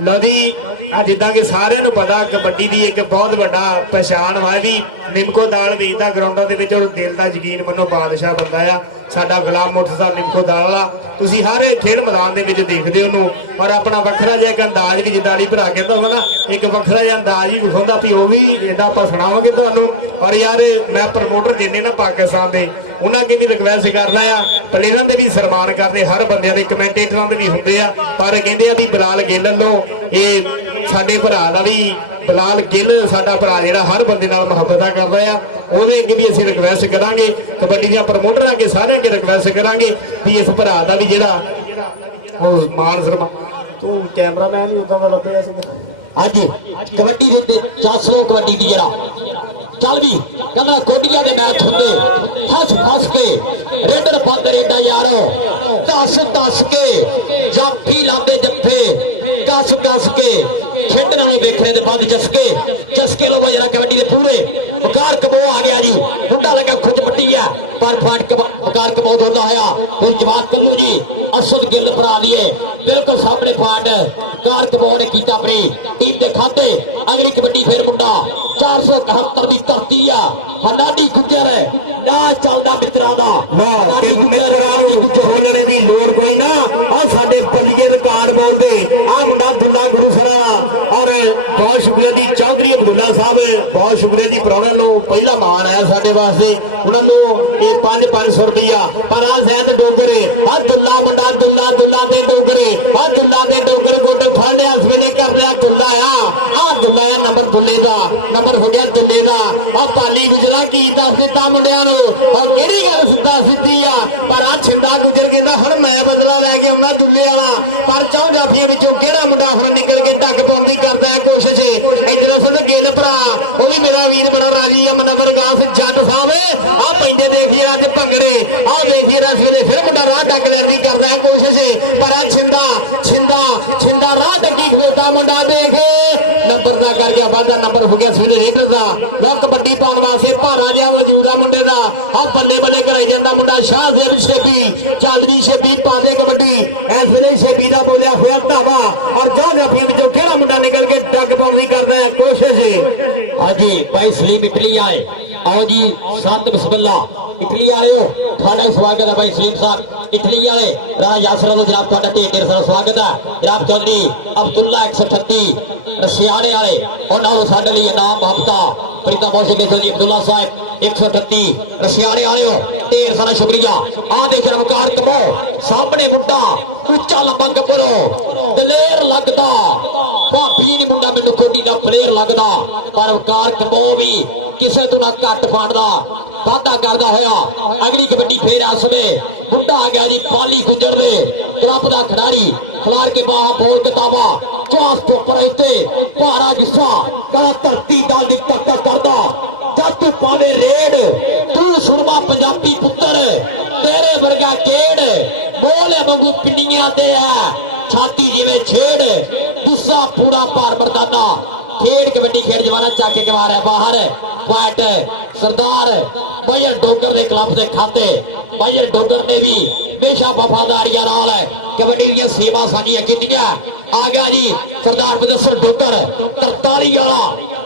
ਲਓ ਜੀ ਆ ਜਿੱਦਾਂ ਕਿ ਸਾਰਿਆਂ ਨੂੰ ਪਤਾ ਕਬੱਡੀ ਦੀ ਇੱਕ ਬਹੁਤ ਵੱਡਾ ਪਛਾਣ ਵਾ ਵੀ ਨਿੰਮਕੋ ਦਾਲ ਵੇਚਦਾ ਗਰਾਊਂਡਾਂ ਦੇ ਵਿੱਚ ਉਹ ਦਿਲ ਦਾ ਯਕੀਨ ਮੰਨੋ ਬਾਦਸ਼ਾਹ ਬੰਦਾ ਆ ਸਾਡਾ ਗੁਲਾਮ ਮੁਹੰਮਦ ਸਾਹਿਬ ਨਿੰਮਕੋ ਦਾਲ ਵਾਲਾ ਤੁਸੀਂ ਹਰ ਖੇਡ ਮੈਦਾਨ ਦੇ ਵਿੱਚ ਦੇਖਦੇ ਉਹਨੂੰ ਔਰ ਆਪਣਾ ਵੱਖਰਾ ਜਿਹਾ ਇੱਕ ਅੰਦਾਜ਼ ਵੀ ਜਿੱਦਾਂ ਅਲੀ ਭਰਾ ਕਹਿੰਦਾ ਹੁੰਦਾ ਨਾ ਇੱਕ ਵੱਖਰਾ ਜਿਹਾ ਅੰਦਾਜ਼ ਹੀ ਵਿਖਾਉਂਦਾ ਵੀ ਉਹ ਵੀ ਜਿੱਦਾਂ ਆਪਾਂ ਸੁਣਾਵਾਂਗੇ ਤੁਹਾਨੂੰ ਔਰ ਯਾਰ ਮੈਂ ਪ੍ਰਮੋਟਰ ਜਿੰਨੇ ਨਾ ਪਾਕਿਸਤਾਨ ਦੇ ਉਹਨਾਂ ਅੱਗੇ ਵੀ ਰਿਕਵੈਸਟ ਕਰਦਾ ਆ ਪਲੇਅਰਾਂ ਦੇ ਵੀ ਸਨਮਾਨ ਕਰਦੇ ਹਰ ਬੰਦਿਆਂ ਦੇ ਕਮੈਂਟੇਟਰਾਂ ਦੇ ਵੀ ਹੁੰਦੇ ਆ ਪਰ ਕਹਿੰਦੇ ਆ ਵੀ ਬਲਾਲ ਗਿੱਲ ਵੱਲੋਂ ਇਹ ਸਾਡੇ ਭਰਾ ਦਾ ਵੀ ਬਲਾਲ ਗਿੱਲ ਸਾਡਾ ਭਰਾ ਜਿਹੜਾ ਹਰ ਬੰਦੇ ਨਾਲ ਮੁਹੱਬਤਾਂ ਕਰਦਾ ਆ ਉਹਦੇ ਅੱਗੇ ਵੀ ਅਸੀਂ ਰਿਕਵੈਸਟ ਕਰਾਂਗੇ ਕਬੱਡੀ ਦੀਆਂ ਪ੍ਰਮੋਟਰਾਂ ਅੱਗੇ ਸਾਰਿਆਂ ਅੱਗੇ ਰਿਕਵੈਸਟ ਕਰਾਂਗੇ ਵੀ ਇਸ ਭਰਾ ਦਾ ਵੀ ਜਿਹੜਾ ਉਹ ਮਾਨ ਸਨਮਾਨ ਤੂੰ ਕੈਮਰਾਮੈਨ ਹੀ ਉਦਾਂ ਦਾ ਲੱਭਿਆ ਸੀ ਅੱਜ ਕਬੱਡੀ ਦੇ 400 ਕਬੱਡੀ ਦੀ ਜਿਹੜਾ ਚੱਲ ਵੀ ਕਹਿੰਦਾ ਕੋਟੀਆਂ ਦੇ ਮੈਚ ਹੁੰਦੇ ਫਸ ਕੇ ਰੇਡਰ ਬੰਦ ਰੇਡਾ ਯਾਰੋ ਦੱਸ ਕੇ ਜਾਫੀ ਲਾਉਂਦੇ ਜੱਫੇ ਕੱਸ ਕੇ ਖੇਡਣ ਵਾਲੇ ਵੇਖਣੇ ਦੇ ਬਾਅਦ ਚਸਕੇ ਲੋ ਜਰਾ ਕਬੱਡੀ ਦੇ ਪੂਰੇ ਵਕਾਰ ਕਬੋ ਆ ਗਿਆ ਜੀ ਮੁੰਡਾ ਲੱਗਾ ਖੁੱਜ ਪੱਟੀ ਆ ਪਰ ਫਾਟ ਵਕਾਰ ਕਬੋ ਦੋਦਾ ਹੋਇਆ ਫਿਰ ਜਵਾਬ ਕਰੂ ਜੀ ਅਸਦ ਗਿੱਲ ਭਰਾ ਲਈਏ ਬਿਲਕੁਲ ਸਾਹਮਣੇ ਫਾਟ ਕਾਰ ਕਬੋ ਨੇ ਕੀਤਾ ਆਪਣੀ ਟੀਮ ਦੇ ਖਾਤੇ ਅਗਲੀ ਕਬੱਡੀ ਫਿਰ ਮੁੰਡਾ 471 ਦੀ ਧਰਤੀ ਆ ਹਨਾਡੀ ਗੁੱਜਰ ਨਾ ਚੱਲਦਾ ਮਿੱਤਰਾਂ ਦਾ ਹਨਾਡੀ ਗੁੱਜਰ ਹੋਣੇ ਦੀ ਲੋੜ ਕੋਈ ਨਾ ਆ ਸਾਡੇ ਬੱਲੀਏ ਰਿਕਾਰਡ ਬੋਲਦੇ ਆ ਮੁੰਡਾ ਦੁੱਲਾ ਗੁਰੂਸਰਾ ਔਰ ਬਹੁਤ ਸ਼ੁਕਰੀਆ ਜੀ ਚੌਧਰੀ ਅਬਦੁੱਲਾ ਸਾਹਿਬ ਬਹੁਤ ਸ਼ੁਕਰੀਆ ਜੀ ਪ੍ਰਾਹੁਣਿਆਂ ਨੂੰ ਪਹਿਲਾ ਮਾਣ ਆਇਆ ਸਾਡੇ ਵਾਸਤੇ ਉਹਨਾਂ ਨੂੰ ਇਹ 500 ਰੁਪਇਆ ਪਰ ਆ ਜ਼ੈਦ ਡੋਗਰੇ ਆ ਦੁੱਲਾ ਮੁੰਡਾ ਦੁੱਲਾ ਤੇ ਡੋਗਰੇ ਆ ਦੁੱਲਾ ਦੇ ਡੋਗਰ ਗੋਡ ਫੜ ਲਿਆ ਇਸ ਵੇਲੇ ਕਰ ਲਿਆ ਦੁੱਲਾ ਆ ਦੁੱਲਾ ਨੰਬਰ ਦੁੱਲੇ ਦਾ ਨੰਬਰ ਹੋ ਗਿਆ ਦੁੱਲੇ ਦਾ ਆ ਪਾਲੀ ਗੁਜਰਾ ਕੀ ਦੱਸ ਦਿੱਤਾ ਮੁੰਡਿਆਂ ਨੂੰ ਔਰ ਕਿਹੜੀ ਗੱਲ ਸਿੱਧਾ ਸਿੱਧੀ ਆ ਪਰ ਆ ਛਿੰਦਾ ਗੁਜਰ ਕਹਿੰਦਾ ਹੁਣ ਮੈਂ ਬਦਲਾ ਲੈ ਕੇ ਆਉਣਾ ਦੁੱਲੇ ਵਾਲਾ ਪਰ ਚੌਂ ਜਾਫੀਆਂ ਵਿੱਚੋਂ ਕਿਹੜਾ ਮੁੰਡਾ ਹੁਣ ਨਿਕਲ ਕੇ ਢੱਕ ਪਾਉਣ ਦੀ ਕਰਦਾ ਹੈ ਕੋਸ਼ਿਸ਼ ਇੱਧਰ ਅਸਲ ਗਿੱਲ ਭਰਾ ਉਹ ਵੀ ਮੇਰਾ ਵੀਰ ਬੜਾ ਰਾਜੀ ਆ ਮਨਵਰ ਗਾਸ ਜੱਟ ਸਾਹਿਬ ਆ ਪੈਂਦੇ ਦੇਖੀਏ ਅੱਜ ਭੰਗੜੇ ਆ ਵੇਖੀਏ ਇਸ ਵੇਲੇ ਫਿਰ ਮੁੰਡਾ ਰਾਹ ਢੱਕ ਲੈਣ ਦੀ ਕਰਦਾ ਹੈ ਕੋਸ਼ਿਸ਼ ਪਰ ਆ ਛਿੰਦਾ ਰਾਹ ਢੱਕੀ ਖੋਤਾ ਮੁੰਡਾ ਦੇਖ ਨੰਬਰ ਦਾ ਕਰ ਗਿਆ ਵਾਧਾ ਨੰਬਰ ਹੋ ਗਿਆ ਸਵੇਰੇ ਰੇਡਰ ਦਾ ਲੋ ਕਬੱਡੀ ਪਾਉਣ ਵਾਸਤੇ ਭਾਰਾ ਜਿਹਾ ਮੌਜੂਦ ਆ ਮੁੰਡੇ ਦਾ ਆ ਬੱਲੇ ਕਰਾਈ ਜਾਂਦਾ ਮੁੰਡਾ ਸ਼ਾਹਜ਼ੇਬ ਸ਼ੇਬੀ ਚਾਂਦਨੀ ਸ਼ੇਬੀ ਪਾਉਂਦੇ ਕਬੱਡੀ ਇਸ ਵੇਲੇ ਸ਼ੇਬੀ ਦਾ ਬੋਲਿਆ ਹੋਇਆ ਧਾਵਾ ਔਰ ਜਾਫੀਆਂ ਵਿੱਚੋਂ ਕਿਹੜਾ ਮੁੰਡਾ ਨਿਕਲ ਕੇ ਡੱਗ ਪਾਉਣ ਦੀ ਕਰਦਾ ਹੈ ਕੋਸ਼ਿਸ਼ ਹਾਂਜੀ ਭਾਈ ਸਲੀਮ ਇਟਲੀ ਆਏ आओ जी संत बिस्मिल्ला इटली वाले थोड़ा स्वागत है भाई सलीम साहब इटली वाले राणा यासर जनाब थोड़ा ढेर सारा स्वागत है जनाब चौधरी अब्दुल्ला 138 रसियाने वाले उन्होंने साडे लिए इनाम मुहब्बता प्रीता मौसी के चौधरी अब्दुल्ला साहब 138 रसियाने वाले ढेर सारा शुक्रिया आ देख रमकार कमो सामने मुंडा उच्चा लंबा कपड़ो दलेर लगता भाभी नहीं मुंडा मैनू कोटी का प्लेयर लगता पर वकार कमो भी ਕਿਸੇ ਤੋਂ ਨਾ ਘੱਟ ਪਾਉਣ ਦਾ ਵਾਅਦਾ ਕਰਦਾ ਹੋਇਆ ਅਗਲੀ ਕਬੱਡੀ ਫੇਰ ਇਸ ਵੇਲੇ ਮੁੰਡਾ ਆ ਗਿਆ ਜੀ ਪਾਲੀ ਗੁੱਜਰ ਦੇ ਕਲੱਬ ਦਾ ਖਿਡਾਰੀ ਖਿਲਾਰ ਕੇ ਬਾਹਰ ਬੋਲ ਕਿਤਾਬਾ ਚਾਸ ਤੋਂ ਉੱਪਰ ਇੱਥੇ ਭਾਰਾ ਗੁੱਸਾ ਕਲਾ ਧਰਤੀ ਨਾਲ ਦੀ ਟੱਕਰ ਕਰਦਾ ਜਦ ਤੂੰ ਪਾਵੇ ਰੇਡ ਤੂੰ ਸੁਣਵਾ ਪੰਜਾਬੀ ਪੁੱਤਰ ਤੇਰੇ ਵਰਗਾ ਖੇਡ ਬੋਲੇ ਵਾਂਗੂ ਪਿੰਨੀਆਂ ਤੇ ਆ ਛਾਤੀ ਜਿਵੇਂ ਛੇੜ ਗੁੱਸਾ ਪੂਰਾ ਭਾਰ ਮਰਦਾਨਾ खेड कबड्डी खेड जवाना चाके के मार है बाहर पॉइंट सरदार बजर डोगर के क्लब के खाते बजर डोगर ने भी हमेशा वफादारियां नाल कबड्डी दी सेवा साझियां कीतियां आ गया जी सरदार बदसर डोगर 43 वाला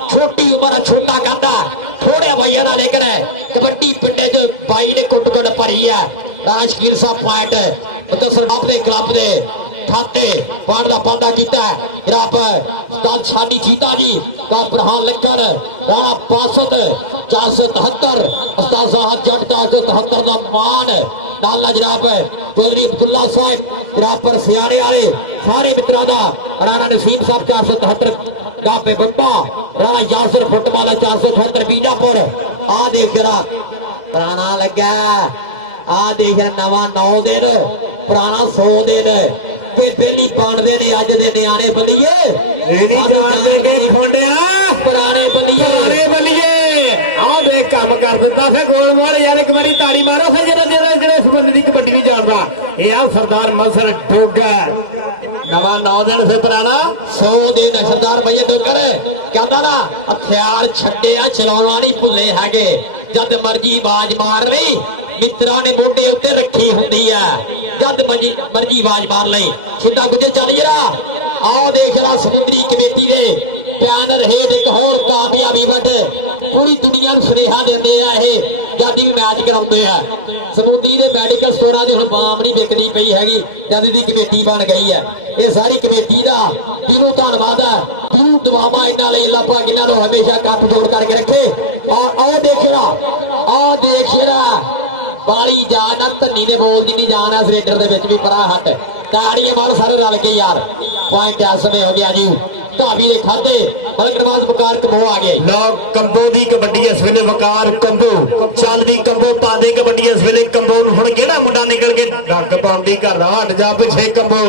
छोटी उम्र छोटा कहता थोड़े भाइयों ना लेकर कबड्डी पिंडे च बाई ने कुट कुट भरी है राजकीर साहब पॉइंट बदसर डोगर क्लब के खाते पार का पांडा किया रब उस्ताद शादी चीता जी का बुरहान लिखर राणा पासद 473 उस्ताद साहब जट 473 का मान नाला जनाब चौधरी अब्दुल्ला साहब जनाब पर सियाने वाले सारे मित्रों का राणा नसीम साहब 473 गापे बंबा राणा यासर फुटबाल 478 बीजापुर आ देख जरा पुराना लगा आ देख नवा 9 दिन पुराना 100 दिन बेली पांडे ने अज दे नियाणे बल्लीए पुराने बल्लीए आओ देख काम कर दिता फिर गोल मार यार एक बारी ताड़ी मारो फिर जेड़ा संबंध की कबड्डी नहीं जानता ये आ सरदार मसर डोगर नवा 9 दिन फिर पुराना 100 दिन सरदार भैया डोगर कहता ना हथियार छड्डिया चलाउणा नहीं भुल्ले हैगे जद मर्जी आवाज मार रही मित्रा ने मोटे उत्ते रखी हुंदी है जद मर्जी आवाज मार ले सीधा गुजे चल जरा आओ देख ला समुद्री कमेटी दे बैनर हेठ एक होर कामयाबी वट पूरी दुनिया नूं सुनेहा दिंदे आ इह जद भी मैच कराउंदे आ समुद्री दे मैडिकल स्टोरां दे हुण बाम नहीं विकदी पई हैगी जद दी कमेटी बन गई है ये सारी कमेटी दा दिलों धन्नवाद है दिलों दुआवां इन्हां लई अल्लाह पाक इन्हां नूं हमेशा कट जोड़ करके रखे और आओ देख जरा बाली जान धनी ने बोल दी नहीं जाना इस रेडर दे विच भी परा हट ताड़ियां मारो सारे रल के यार पॉइंट इस समय हो गया जी धावी दे खाते बलकरवाज वकार कंबो आ गए लो कंबो दी कबड्डी इस वेले वकार कंबो चलदी कंबो पादे कबड्डी इस वेले कंबो हुण केड़ा मुंडा निकल के डक पाउंदी घर हट जा पिछे कंबो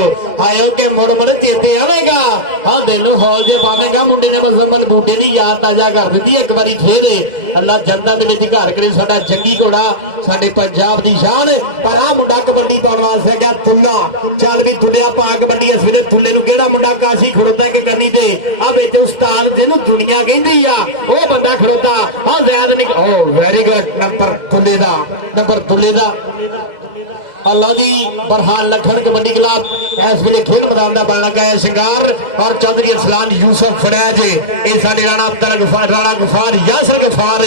आयो के मुड़ मुड़ चेते आवेगा हां दिल नूं हौल जे पावेगा मुंडे ने बसमन बूटे दी याद ताजा कर दित्ती एक बारी फेर अल्लाह जनता दे विच घर करे साडा जंगी घोड़ा साडे पंजाब दी शान पर आ मुंडा कबड्डी पाउण वास्ते गया तुल्ला चल भी तुलिया पा कबड्डी इस वेले तुल्ले नूं केड़ा मुंडा काशी खड़ोता के करनी आ बेच उस्ताद जिन्हों दुनिया कहती आ वो बंदा खड़ोता हाँ ज्यादा नहीं ओ वेरी गुड नंबर तुले दा अल्लाह जी बरहान लखन कबड्डी क्लब इस वेले खेल मैदान का बनना गया श्रृंगार और चौधरी असलान यूसुफ फड़िया जे ये साडे राणा राणा गफार यासर गफार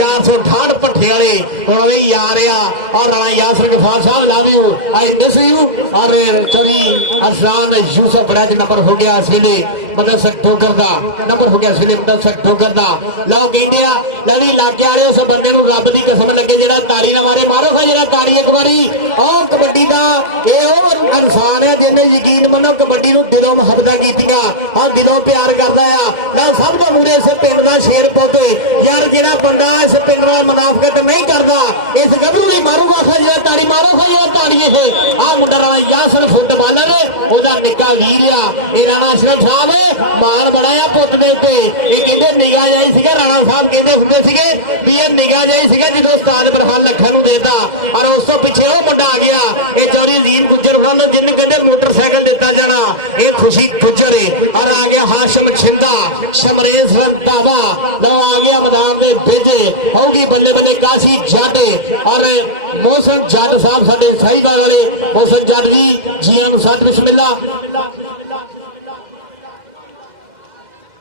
468 पट्ठे वाले हुण भी आ रहा और राणा यासर गफार साहब ला दो आई मिस यू और चौधरी असलान यूसुफ फड़िया नंबर हो गया इस वेले मदरसा ठोकर दा नंबर हो गया इस वेले मदरसा ठोकर दा लाओ कहते आ लड़ी इलाके वाले उस बंदे नूं रब दी कसम लगे जेड़ा ताड़ी ना मारे मारो खा जेड़ा ताड़ी एक बारी कबड्डी का इंसान है जिन्हें यकीन मनो कबड्डी नूं दिलों मुहब्बतां कीतियां हाँ दिलों प्यार करदा है मैं सब तो मूरे इस पिंड दा शेर पोते यार जेड़ा बंदा इस पिंड दा मुनाफकत नहीं करदा इस गबरू दी मारूगा खा जेड़ा ताड़ी मारो खा जेड़ा ताड़ी ये आ मुंडा राणा यासन फुटबालर ओदा निक्का वीर आ ए राणा अशरफ साहब मान बड़ा आ पुੱਤ ਦੇ ਉੱਤੇ ਇਹ ਕਹਿੰਦੇ ਨਿਗਾਹ ਜਾਈ ਸੀਗਾ ਰਾਣਾ ਸਾਹਿਬ ਕਹਿੰਦੇ ਹੁੰਦੇ ਸੀਗੇ ਵੀ ਇਹ ਨਿਗਾਹ ਜਾਈ ਸੀਗਾ ਜਦੋਂ ਉਸਤਾਦ ਬਰਹਾਨ ਲੱਖਾਂ ਨੂੰ ਦੇਤਾ ਔਰ ਉਸ ਤੋਂ ਪਿੱਛੇ ਉਹ ਮੁੰਡਾ ਆ ਗਿਆ ਇਹ ਚੌਧਰੀ ਅਜ਼ੀਮ ਗੁੱਜਰ ਖਾਨ ਨੂੰ ਜਿਹਨੂੰ ਕਹਿੰਦੇ मोटरसाइकिल दिता जाना ये खुशी गुजर और आ गया हाशम छिंदा शमरेज रंधावा लो आ गया मैदान में भेजे होगी बल्ले बल्ले काशी जट और मोहसन जट साहब साडे साहिबाल वाले मोहसन जट जी जी अनुसार बिस्मिल्ला